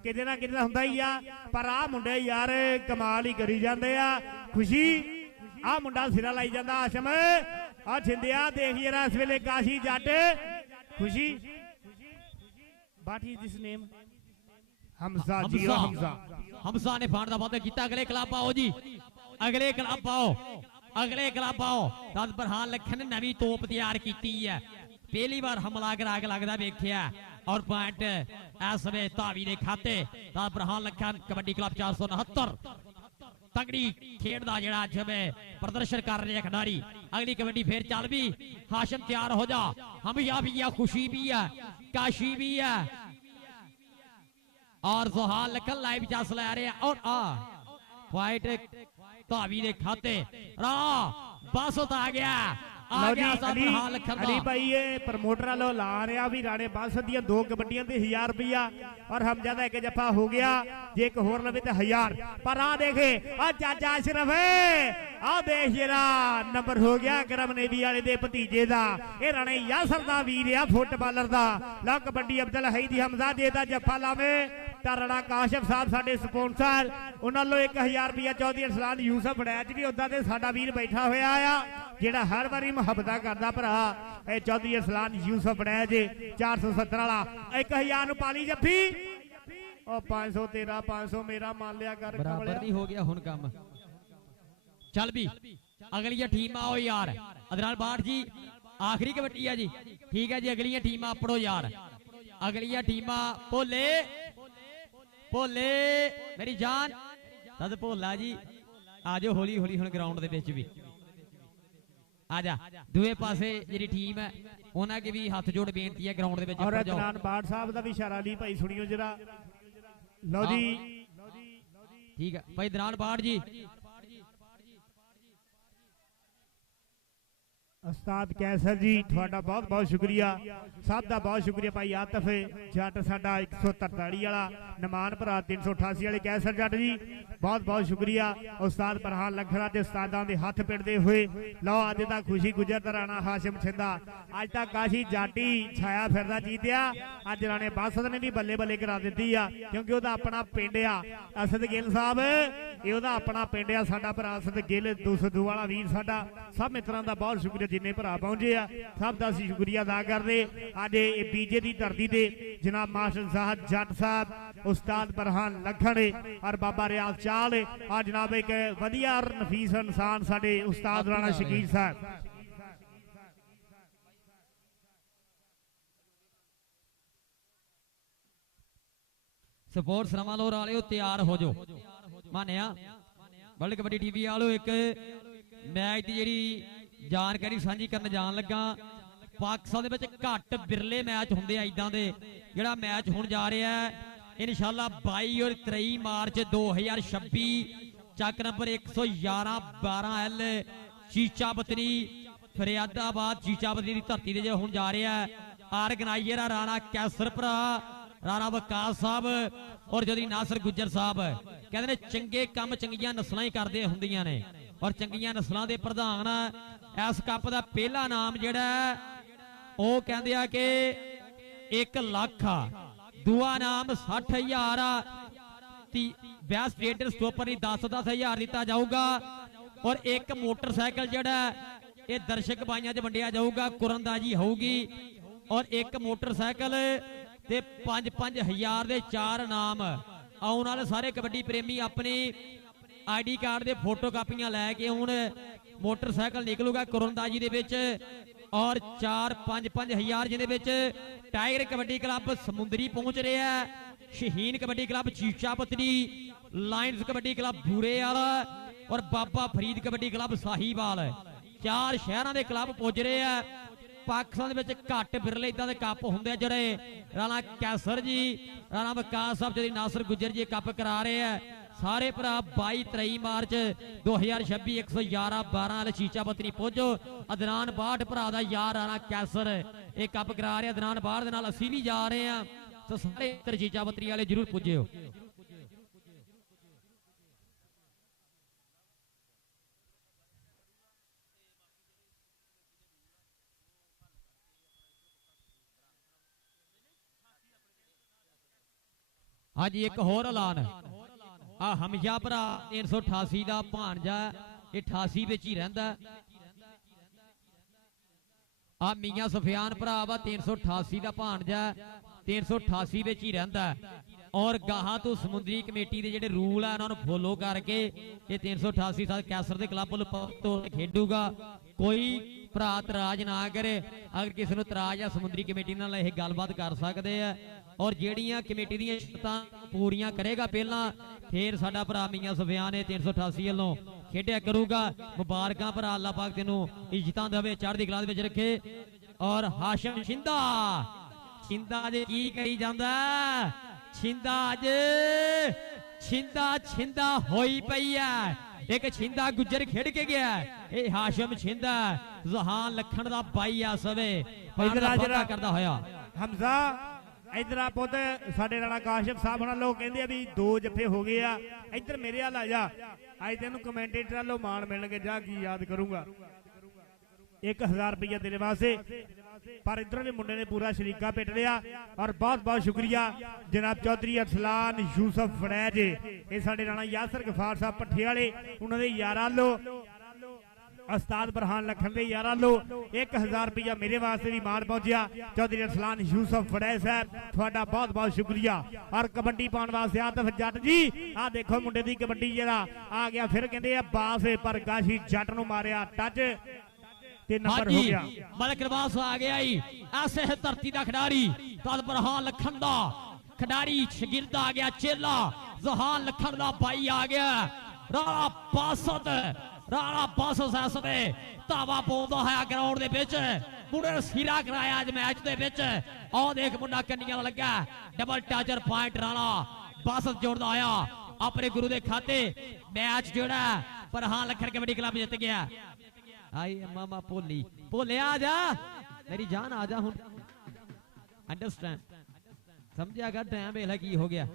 ਕਿਤੇ ਨਾ ਕਿਤੇ ਹੁੰਦਾ ਹੀ ਆ, ਪਰ ਆ ਮੁੰਡੇ ਯਾਰ ਕਮਾਲ ਹੀ ਕਰੀ ਜਾਂਦੇ ਆ। ਖੁਸ਼ੀ ਆ ਮੁੰਡਾ ਸਿਰਾ ਲਾਈ ਜਾਂਦਾ। ਆਸ਼ਮ ਆ ਛਿੰਦਿਆ ਦੇਖ ਜਰਾ ਇਸ ਵੇਲੇ ਕਾਸ਼ੀ ਜੱਟ। ਖੁਸ਼ੀ ਵਾਟ ਇਜ਼ ਦਿਸ ਨੇਮ? ਹਮਜ਼ਾ ਜੀ, ਹਮਜ਼ਾ ਨੇ ਫਾਂਡ ਦਾ ਵਾਅਦਾ ਕੀਤਾ। ਅਗਲੇ ਕਲੱਬ ਆਓ ਜੀ, ਅਗਲੇ ਕਲੱਬ ਆਓ, ਅਗਲੇ ਕਲੱਬ ਆਓ। ਤਦ ਬਰਹਾਨ ਲੱਖਣ ਨੇ ਨਵੀਂ ਤੋਪ ਤਿਆਰ ਕੀਤੀ ਹੈ। ਪਹਿਲੀ ਵਾਰ ਹਮਲਾ ਕਰਾ ਕੇ ਲੱਗਦਾ ਵੇਖਿਆ ਔਰ ਪੁਆਇੰਟ ਇਸ ਵੇ ਧਾਵੀ ਦੇ ਖਾਤੇ। ਤਦ ਬਰਹਾਨ ਲੱਖਣ ਕਬੱਡੀ ਕਲੱਬ 469 ਤਗੜੀ ਖੇਡ ਦਾ ਜਿਹੜਾ ਅੱਜ ਪ੍ਰਦਰਸ਼ਨ ਕਰ ਰਹੇ ਖਿਡਾਰੀ। ਅਗਲੀ ਕਬੱਡੀ ਫੇਰ ਚੱਲ ਵੀ। ਹਾਸ਼ਮ ਤਿਆਰ ਹੋ ਜਾ। ਹਮਜ਼ਾ ਵੀ ਆ, ਖੁਸ਼ੀ ਵੀ ਹੈ, ਕਾਸ਼ੀ ਵੀ ਹੈ और जोहार लखन लाइव चांस ले रहे हैं। और फाइट धावी दे खाते बस आ गया, आ गया जोहार लखन अली भाई ये प्रमोटर वालों ला रहा भी राणे बस दियां 2 कबड्डियां ते 1000 रुपया और हमजा दा एक जफा हो गया। जे एक होर लवे ते 1000। पर आ देखे आ चाचा अशरफ आ देख जरा नंबर हो गया करम नेवी वाले दे भतीजे दा। ए राणे यासर दा वीर आ फुटबालर दा। ला कबड्डी अब्दुल हईदी हमजा दे दा जफा लावे। राणा काशिफ साहब साडे स्पॉन्सर उन्हां लो 1000 रुपया चौधरी अरसलान यूसुफ वड़ैच भी उदा ते साडा वीर बैठा होया आ जेड़ा हर बारी मुहब्बत करदा भरा। ए चौधरी अरसलान यूसुफ वड़ैच 470 वाला 1000 नु पाली जफ्फी। ओ 500 तेरा 500 मेरा मान लिया कर बराबर नहीं हो गया हुन काम। चल भी अगली टीम आओ यार। अदनान बाट जी आखिरी कबड्डी है जी, ठीक है जी। अगली टीम अपड़ो यार, अगली टीम भोले भोले मेरी जान तद भोला जी आ जाओ हौली हौली हुण ग्राउंड दे विच भी आ जा। दूए पासे जिहड़ी टीम है उन्हां के भी हाथ जोड़ बेनती है ग्राउंड दे विच और अदनान बाट साहब दा भी इशारा ली भाई सुनियो जरा। लो जी ठीक है भाई अदनान बाट जी। उस्ताद कैसर जी थोड़ा बहुत बहुत शुक्रिया, सब का बहुत शुक्रिया। भाई आतफ जट साडा 143 वाला, नमान भरा 388 वाले कैसर जट जी बहुत बहुत शुक्रिया। उस्ताद परहान लखरा के उस्तादां दे हाथ पिटदे हुए लो अज दा खुशी गुजर दा राणा हाशिम छिंदा। अज तक काशी जाटी छाया फिरदा जीतिया, अज राणे बासद ने भी बल्ले बल्ले करा दित्ती आ क्योंकि ओदा अपना पिंड आ। असद गिल साहब ये ओदा अपना पिंड आ। साडा भरा असद गिल 202 वाला वीर साडा। सब मित्रां दा बहुत शुक्रिया जिन्ने भरा पहुंचे आ, सब का असीं शुक्रिया अदा करदे। अज बीजे की धरती ते जनाब मास्टर साहब जट साहब, उस्ताद परहान लखन और बाबा रियाज चाल और जनाब एक वधिया और नफीस इंसान साडे उस्ताद राणा शकीर साहब। स्पोर्ट्स रमालोर वाले तैयार हो जाओ। मानिया वर्ल्ड कबड्डी टीवी वालों एक मैच की जी जानकारी साझी करने जान लगा। पाकिस्तान दे विच घट बिरले मैच होंदे आ इदां दे। जिहड़ा मैच हुण जा रहा है इंशाअल्लाह 22 और 23 मार्च 2026 चक नंबर 111 12L चीचा बतनी फरियादाबाद चीचा बतनी की धरती ते हुण जा रहा है। आर्गेनाइजर राणा कैसर भरा, राणा वकास साहब और जदी नासर गुज्जर साहब। कहते ने चंगे काम चंगियां नस्लां ही करदे हुंदियां ने और चंगियां नस्लां दे प्रधान इस कप का पहला नाम जिहड़ा वो कहंदे आ कि 1 लाख आ, दूआ नाम 60,000 आ, बेस्ट ट्रेडर स्टॉपर 10,000 दिता जाऊगा और एक मोटरसाइकिल जिहड़ा ये दर्शक भाइयों च वंडिया जाऊगा, कुरंदाजी होगी और एक मोटरसाइकिल ते 5-5,000 दे 4 नाम। आउण वाले सारे कबड्डी प्रेमी अपनी आईडी कार्ड दे फोटो कापियां लैके हुण मोटरसाइकिल निकलूगा कुरंदाजी दे विच और 4-5-5,000 जिहदे विच टाइगर कबड्डी क्लब समुंदरी पहुंच रहा है, शहीन कबड्डी क्लब चीचा पतनी, लायंस कबड्डी क्लब बूरेवाला और बाबा फरीद कबड्डी क्लब साहिवाल। 4 शहरां दे क्लब पुज रहे हैं। पाकिस्तान दे विच घट बिरले इदां दे कप हुंदे जिहड़े राणा कैसर जी, राणा वकास साहब जी, नासर गुज्जर जी कप करा रहे हैं। सारे भरा 22-23 मार्च 2026 111 12 चीचा बतनी पहुंचो। अदनान बाट भरा दा यार राणा कैसर एक कप करा रहे। अदनान बाट दे नाल असीं भी जा रहे हैं तो सारे चीचा बतनी वाले जरूर पुज्जिओ। ਹਾਂਜੀ ਇੱਕ ਹੋਰ ਐਲਾਨ ਆ ਹਮਜਾ ਭਰਾ 388 ਦਾ ਭਾਣਜਾ ਇਹ 88 ਵਿੱਚ ਹੀ ਰਹਿੰਦਾ ਆ ਮੀਆਂ ਸੁਫਿਆਨ ਭਰਾ ਵਾ 388 ਦਾ ਭਾਣਜਾ 388 ਵਿੱਚ ਹੀ ਰਹਿੰਦਾ ਔਰ ਗਾਹਾਂ ਤੋਂ ਸਮੁੰਦਰੀ ਕਮੇਟੀ ਦੇ ਜਿਹੜੇ ਰੂਲ ਆ ਉਹਨਾਂ ਨੂੰ ਫੋਲੋ ਕਰਕੇ ਇਹ 388 ਸਾਲ ਕੈਸਰ ਦੇ ਕਲੱਬ ਤੋਂ ਖੇਡੂਗਾ ਕੋਈ ਭਰਾ ਇਤਰਾਜ਼ ਨਾ ਕਰੇ ਅਗਰ ਕਿਸੇ ਨੂੰ ਇਤਰਾਜ਼ ਆ ਸਮੁੰਦਰੀ ਕਮੇਟੀ ਨਾਲ ਇਹ ਗੱਲਬਾਤ ਕਰ ਸਕਦੇ ਆ ਔਰ ਜਿਹੜੀਆਂ ਕਮੇਟੀ ਦੀਆਂ ਸ਼ਰਤਾਂ ਪੂਰੀਆਂ ਕਰੇਗਾ ਪਹਿਲਾਂ ਫੇਰ ਸਾਡਾ ਭਰਾ ਮੀਆਂ ਸੁਫਿਆਨ ਇਹ 388 ਵੱਲੋਂ ਖੇਡਿਆ ਕਰੂਗਾ ਮੁਬਾਰਕਾਂ ਭਰਾ ਅੱਲਾਹ ਪਾਕ ਤੈਨੂੰ ਇੱਜ਼ਤਾਂ ਦੇਵੇ ਚੜ੍ਹਦੀ ਕਲਾ ਦੇ ਵਿੱਚ ਰੱਖੇ ਔਰ ਹਾਸ਼ਮ ਛਿੰਦਾ ਜੇ ਕੀ ਕਰੀ ਜਾਂਦਾ ਛਿੰਦਾ ਹੋਈ ਪਈ ਐ ਇੱਕ ਛਿੰਦਾ ਗੁੱਜਰ ਖੇਡ ਕੇ ਗਿਆ ਇਹ ਹਾਸ਼ਮ ਛਿੰਦਾ ਜ਼ਹਾਨ ਲਖਣ ਦਾ ਬਾਈ ਆ ਸਵੇ ਇਧਰ ਕਰਦਾ ਹੋਇਆ ਹਮਜ਼ਾ ਇਧਰ ਆ ਪੁੱਤ ਸਾਡੇ ਰਾਣਾ ਕਾਸ਼ਿਫ ਸਾਹਿਬ ਨਾਲ ਲੋਕ ਕਹਿੰਦੇ ਆ ਵੀ 2 ਜੱਫੇ ਹੋ ਗਏ ਆ ਇਧਰ ਮੇਰੇ ਵੱਲ ਆ ਜਾ ਅੱਜ ਤੈਨੂੰ ਕਮੈਂਟੇਟਰ ਵੱਲੋਂ ਮਾਣ ਮਿਲਣਗੇ ਜਾ ਕੀ ਯਾਦ ਕਰੂੰਗਾ 1000 ਰੁਪਇਆ ਤੇਰੇ ਵਾਸਤੇ ਪਰ ਇਧਰਲੇ ਮੁੰਡੇ ਨੇ ਪੂਰਾ ਸ਼ਰੀਕਾ ਪਿੱਟ ਲਿਆ ਔਰ ਬਹੁਤ ਬਹੁਤ ਸ਼ੁਕਰੀਆ ਜਨਾਬ ਚੌਧਰੀ ਅਰਸਲਾਨ ਯੂਸਫ ਫੜੈਜ ਇਹ ਸਾਡੇ ਰਾਣਾ ਯਾਸਰ ਗਫਾਰ ਸਾਹਿਬ ਪੱਠੇ ਵਾਲੇ ਉਹਨਾਂ ਦੇ ਯਾਰਾਂ ਲੋ ਉਸਤਾਦ ਬਰਹਾਨ ਲਖਣ ਦੇ ਯਾਰਾਂ ਲੋ 1000 ਰੁਪਇਆ ਮੇਰੇ ਵਾਸਤੇ ਵੀ ਮਾਣ ਪਹੁੰਚਿਆ ਚੌਧਰੀ ਅਰਸਲਾਨ ਯੂਸਫ ਫੜੈਜ ਸਾਹਿਬ ਤੁਹਾਡਾ ਬਹੁਤ ਬਹੁਤ ਸ਼ੁਕਰੀਆ ਔਰ ਕਬੱਡੀ ਪਾਉਣ ਵਾਸਤੇ ਆਤਫ ਜੱਟ ਜੀ ਆਹ ਦੇਖੋ ਮੁੰਡੇ ਦੀ ਕਬੱਡੀ ਜਿਹੜਾ ਆ ਗਿਆ ਫਿਰ ਕਹਿੰਦੇ ਆ ਬਾਸ ਪਰ ਗਾਸ਼ੀ ਜੱਟ ਨੂੰ ਮਾਰਿਆ ਟੱਚ ਤੇ ਨੰਬਰ ਹੋ ਗਿਆ ਮਲਕ ਨਵਾਜ਼ ਆ ਗਿਆ ਜੀ ਐਸੇ ਧਰਤੀ ਦਾ ਖਿਡਾਰੀ ਤਦ ਬਰਹਾਨ ਲਖਣ ਦਾ ਖਿਡਾਰੀ ਸ਼ਗਿਰਦ ਆ ਗਿਆ ਚੇਲਾ ਜ਼ਹਾਨ ਲਖਣ ਦਾ ਭਾਈ ਆ ਗਿਆ ਰਾਣਾ ਬਾਸਤ ਐਸਦੇ ਧਾਵਾ ਪਾਉਂਦਾ ਹੈ ਗਰਾਊਂਡ ਦੇ ਵਿੱਚ ਮੁੰਡੇ ਨੇ ਸਿਰਾ ਕਰਾਇਆ ਅੱਜ ਮੈਚ ਦੇ ਵਿੱਚ ਆਹ ਦੇਖ ਮੁੰਡਾ ਕੰਨੀਆਂ ਲੱਗਾ ਡਬਲ ਟਾਚਰ ਪੁਆਇੰਟ ਰਾਣਾ ਬਾਸਤ ਜੋੜਦਾ ਆਇਆ ਆਪਣੇ ਗੁਰੂ ਦੇ ਖਾਤੇ ਮੈਚ ਜਿਹੜਾ ਬਰਹਾਨ ਲਖਣ ਕਬੱਡੀ ਕਲੱਬ ਜਿੱਤ ਗਿਆ ਆਈ ਮਾਮਾ ਭੋਲੇ ਆ ਜਾ ਮੇਰੀ ਜਾਨ ਆ ਜਾ ਹੁਣ ਅੰਡਰਸਟੈਂਡ ਸਮਝਿਆ ਕਰ ਟਾਈਮ ਵੇਲਾ ਕੀ ਹੋ ਗਿਆ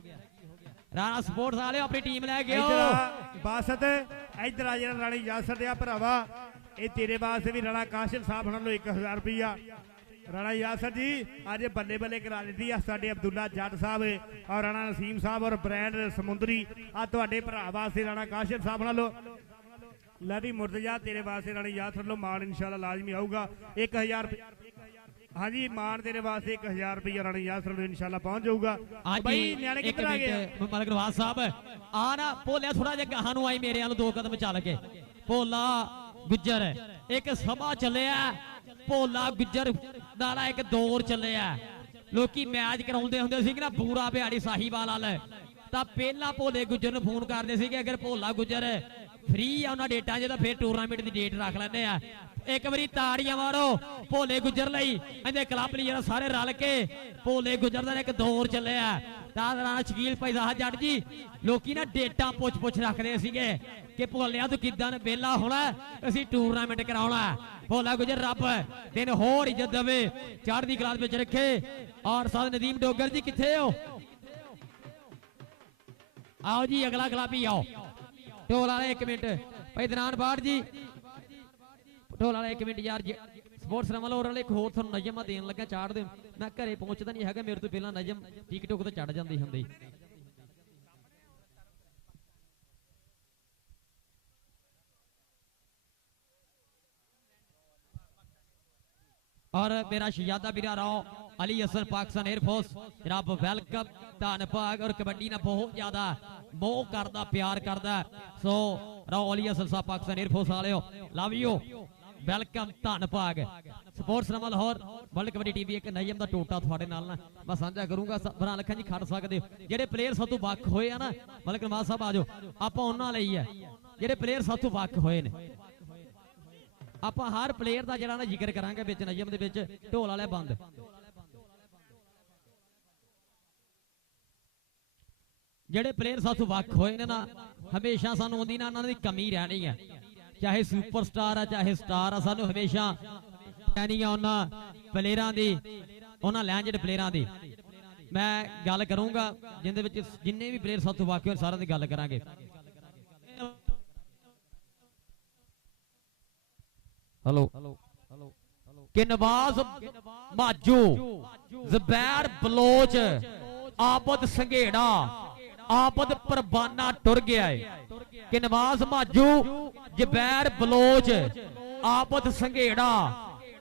ਰਾਣਾ ਸਪੋਰਟਸ ਵਾਲੇ ਆਪਣੀ ਟੀਮ ਲੈ ਕੇ ਆਓ ਬਾਸਤ ਇਧਰ ਆ ਜਿਹੜਾ ਰਾਣੀ ਯਾਸਰ ਦੇ ਆ ਭਰਾਵਾ ਇਹ ਤੇਰੇ ਵਾਸਤੇ ਵੀ ਰਾਣਾ ਕਾਸ਼ਿਫ ਸਾਹਿਬ ਨਾਲ 1000 ਰੁਪਇਆ ਰਾਣਾ ਯਾਸਰ ਜੀ ਅੱਜ ਬੱਲੇ ਬੱਲੇ ਕਰਾ ਦਿੱਤੀ ਆ ਸਾਡੇ ਅਬਦੁੱਲਾ ਜੱਟ ਸਾਹਿਬ ਔਰ ਰਾਣਾ ਨਸੀਮ ਸਾਹਿਬ ਔਰ ਬ੍ਰੈਂਡ ਸਮੁੰਦਰੀ ਆ ਤੁਹਾਡੇ ਭਰਾ ਵਾਸਤੇ ਰਾਣਾ ਕਾਸ਼ਿਫ ਸਾਹਿਬ ਨਾਲੋਂ ਲਾਡੀ ਮੁਰਤਜ਼ਾ ਤੇਰੇ ਵਾਸਤੇ ਰਾਣੀ ਯਾਸਰ ਵੱਲੋਂ ਮਾਣ ਇਨਸ਼ਾਅੱਲਾ ਲਾਜ਼ਮੀ ਆਊਗਾ 1000 ਹਾਂਜੀ ਮਾਣ ਤੇਰੇ ਵਾਸਤੇ 1000 ਰੁਪਇਆ ਰਾਣੀ ਯਾਸਰ ਨੂੰ ਇਨਸ਼ਾਅੱਲਾ ਪਹੁੰਚ ਜਾਊਗਾ ਬਾਈ ਨਿਆਣੇ ਕਿੱਧਰ ਆ ਗਏ ਮਲਕ ਨਵਾਜ਼ ਸਾਹਿਬ ਆ ਨਾ ਭੋਲਿਆ ਥੋੜਾ ਜਿਹਾ ਗਾਹਾਂ ਨੂੰ ਆਈ ਮੇਰੇ ਵੱਲ 2 ਕਦਮ ਚੱਲ ਕੇ ਭੋਲਾ ਗੁੱਜਰ ਇੱਕ ਸਮਾਂ ਚੱਲਿਆ ਭੋਲਾ ਗੁੱਜਰ ਦਾ ਇੱਕ ਦੌਰ ਚੱਲਿਆ ਲੋਕੀ ਮੈਚ ਕਰਾਉਂਦੇ ਹੁੰਦੇ ਸੀ ਨਾ ਬੂਰਾ ਬਿਹਾੜੀ ਸਾਹੀਵਾਲ ਵਾਲ ਤਾਂ ਪਹਿਲਾਂ ਭੋਲੇ ਗੁੱਜਰ ਨੂੰ ਫੋਨ ਕਰਦੇ ਸੀਗੇ ਅਗਰ ਭੋਲਾ ਗੁੱਜਰ ਫ੍ਰੀ ਆ ਉਹਨਾਂ ਡੇਟਾਂ ਜਿਹਦਾ ਫਿਰ ਟੂਰਨਾਮੈਂਟ ਦੀ ਡੇਟ ਰੱਖ ਲੈਂਦੇ ਆ ਇੱਕ ਵਾਰੀ ਤਾੜੀਆਂ ਮਾਰੋ ਭੋਲੇ ਗੁੱਜਰ ਲਈ ਇਹਦੇ ਕਲੱਬ ਪਲੇਅਰ ਸਾਰੇ ਰਲ ਕੇ ਭੋਲੇ ਗੁੱਜਰ ਦਾ ਇੱਕ ਦੌਰ ਚੱਲਿਆ ਤਾਂ ਰਾਣਾ ਸ਼ਕੀਲ ਪੈਦਾ ਜੱਟ ਜੀ ਲੋਕੀ ਨਾ ਡੇਟਾਂ ਪੁੱਛ ਰੱਖਦੇ ਸੀਗੇ ਕਿ ਭੋਲਿਆਂ ਤੋਂ ਕਿਦਾਂ ਵਿਹਲਾ ਹੋਣਾ ਅਸੀਂ ਟੂਰਨਾਮੈਂਟ ਕਰਾਉਣਾ ਭੋਲਾ ਗੁੱਜਰ ਰੱਬ ਦਿਨ ਹੋਰ ਇੱਜ਼ਤ ਦੇਵੇ ਚੜ੍ਹਦੀ ਕਲਾ ਵਿੱਚ ਰੱਖੇ ਔਰ ਸਾਧ ਨਦੀਮ ਡੋਗਰ ਜੀ ਕਿੱਥੇ ਹੋ ਆਓ ਜੀ ਅਗਲਾ ਕਲੱਬੀ ਆਓ ਢੋਲ ਵਾਲੇ 1 ਮਿੰਟ ਭਾਈ ਦਨਾਨ ਬਾੜ ਜੀ ਢੋਲ ਵਾਲੇ 1 ਮਿੰਟ ਯਾਰ ਸਪੋਰਟਸ ਰਮਲ ਹੋਰ ਵਾਲੇ ਇੱਕ ਹੋਰ ਤੁਹਾਨੂੰ ਨਜਮ ਦੇਣ ਲੱਗਾ ਚਾੜ ਦੇ ਮੈਂ ਘਰੇ ਪਹੁੰਚਦਾ ਨਹੀਂ ਹੈਗਾ ਮੇਰੇ ਤੋਂ ਪਹਿਲਾਂ ਨਜਮ ਟਿਕਟੋਕ ਤੇ ਚੜ ਜਾਂਦੀ ਹੁੰਦੀ और मेरा शहजादा बिरा राव अली असर पाकिस्तान एयरफोर्स जनाब वेलकम धन्नवाद और कबड्डी ना बहुत ज्यादा मोह करदा प्यार करदा सो राव अली असर साहब पाकिस्तान एयरफोर्स वाले हो लव यू वेलकम धन्नवाद स्पोर्ट्स नमल होर वर्ल्ड कबड्डी टीवी एक नजम दा टोटा ਤੁਹਾਡੇ ਨਾਲ ਨਾ ਮੈਂ ਸਾਂਝਾ ਕਰੂੰਗਾ ਬਰਾਂ ਲਖਾਂ ਜੀ ਖੜ ਸਕਦੇ ਜਿਹੜੇ ਪਲੇਅਰ ਸਭ ਤੋਂ ਵੱਖ ਹੋਏ ਆ ਨਾ ਮਲਕ ਨਵਾਜ਼ ਸਾਹਿਬ ਆਜੋ ਆਪਾਂ ਉਹਨਾਂ ਲਈ ਹੈ ਜਿਹੜੇ ਪਲੇਅਰ ਸਭ ਤੋਂ ਵੱਖ ਹੋਏ ਨੇ ਆਪਾਂ ਹਰ ਪਲੇਅਰ ਦਾ ਜਿਹੜਾ ਨਾ ਜ਼ਿਕਰ ਕਰਾਂਗੇ ਵਿੱਚ ਨਜਮ ਦੇ ਵਿੱਚ ਢੋਲ ਵਾਲੇ ਬੰਦ ਜਿਹੜੇ ਪਲੇਅਰ ਸਾਥੋਂ ਵੱਖ ਹੋਏ ਨੇ ਨਾ ਹਮੇਸ਼ਾ ਸਾਨੂੰ ਉਹਦੀ ਨਾ ਉਹਨਾਂ ਦੀ ਕਮੀ ਰਹਿਣੀ ਹੈ ਚਾਹੇ ਸੁਪਰਸਟਾਰ ਆ ਚਾਹੇ ਸਟਾਰ ਆ ਸਾਨੂੰ ਹਮੇਸ਼ਾ ਕਹਿਣੀ ਆ ਉਹਨਾਂ ਪਲੇਅਰਾਂ ਦੀ ਉਹਨਾਂ ਲੈਂਜਡ ਪਲੇਅਰਾਂ ਦੀ ਮੈਂ ਗੱਲ ਕਰੂੰਗਾ ਜਿੰਦੇ ਵਿੱਚ ਜਿੰਨੇ ਵੀ ਪਲੇਅਰ ਸਾਥੋਂ ਵੱਖ ਹੋਏ ਸਾਰਿਆਂ ਦੀ ਗੱਲ ਕਰਾਂਗੇ हेलो कि नवाज माजू जुबैर बलोच ਆਬਦ ਸੰਘੇੜਾ ਆਬਦ ਪਰਬਾਨਾ ਟੁਰ ਗਿਆ ਏ ਕਿ ਨਵਾਜ਼ ਮਾਜੂ ਜਬੈਰ ਬਲੋਚ ਆਬਦ ਸੰਘੇੜਾ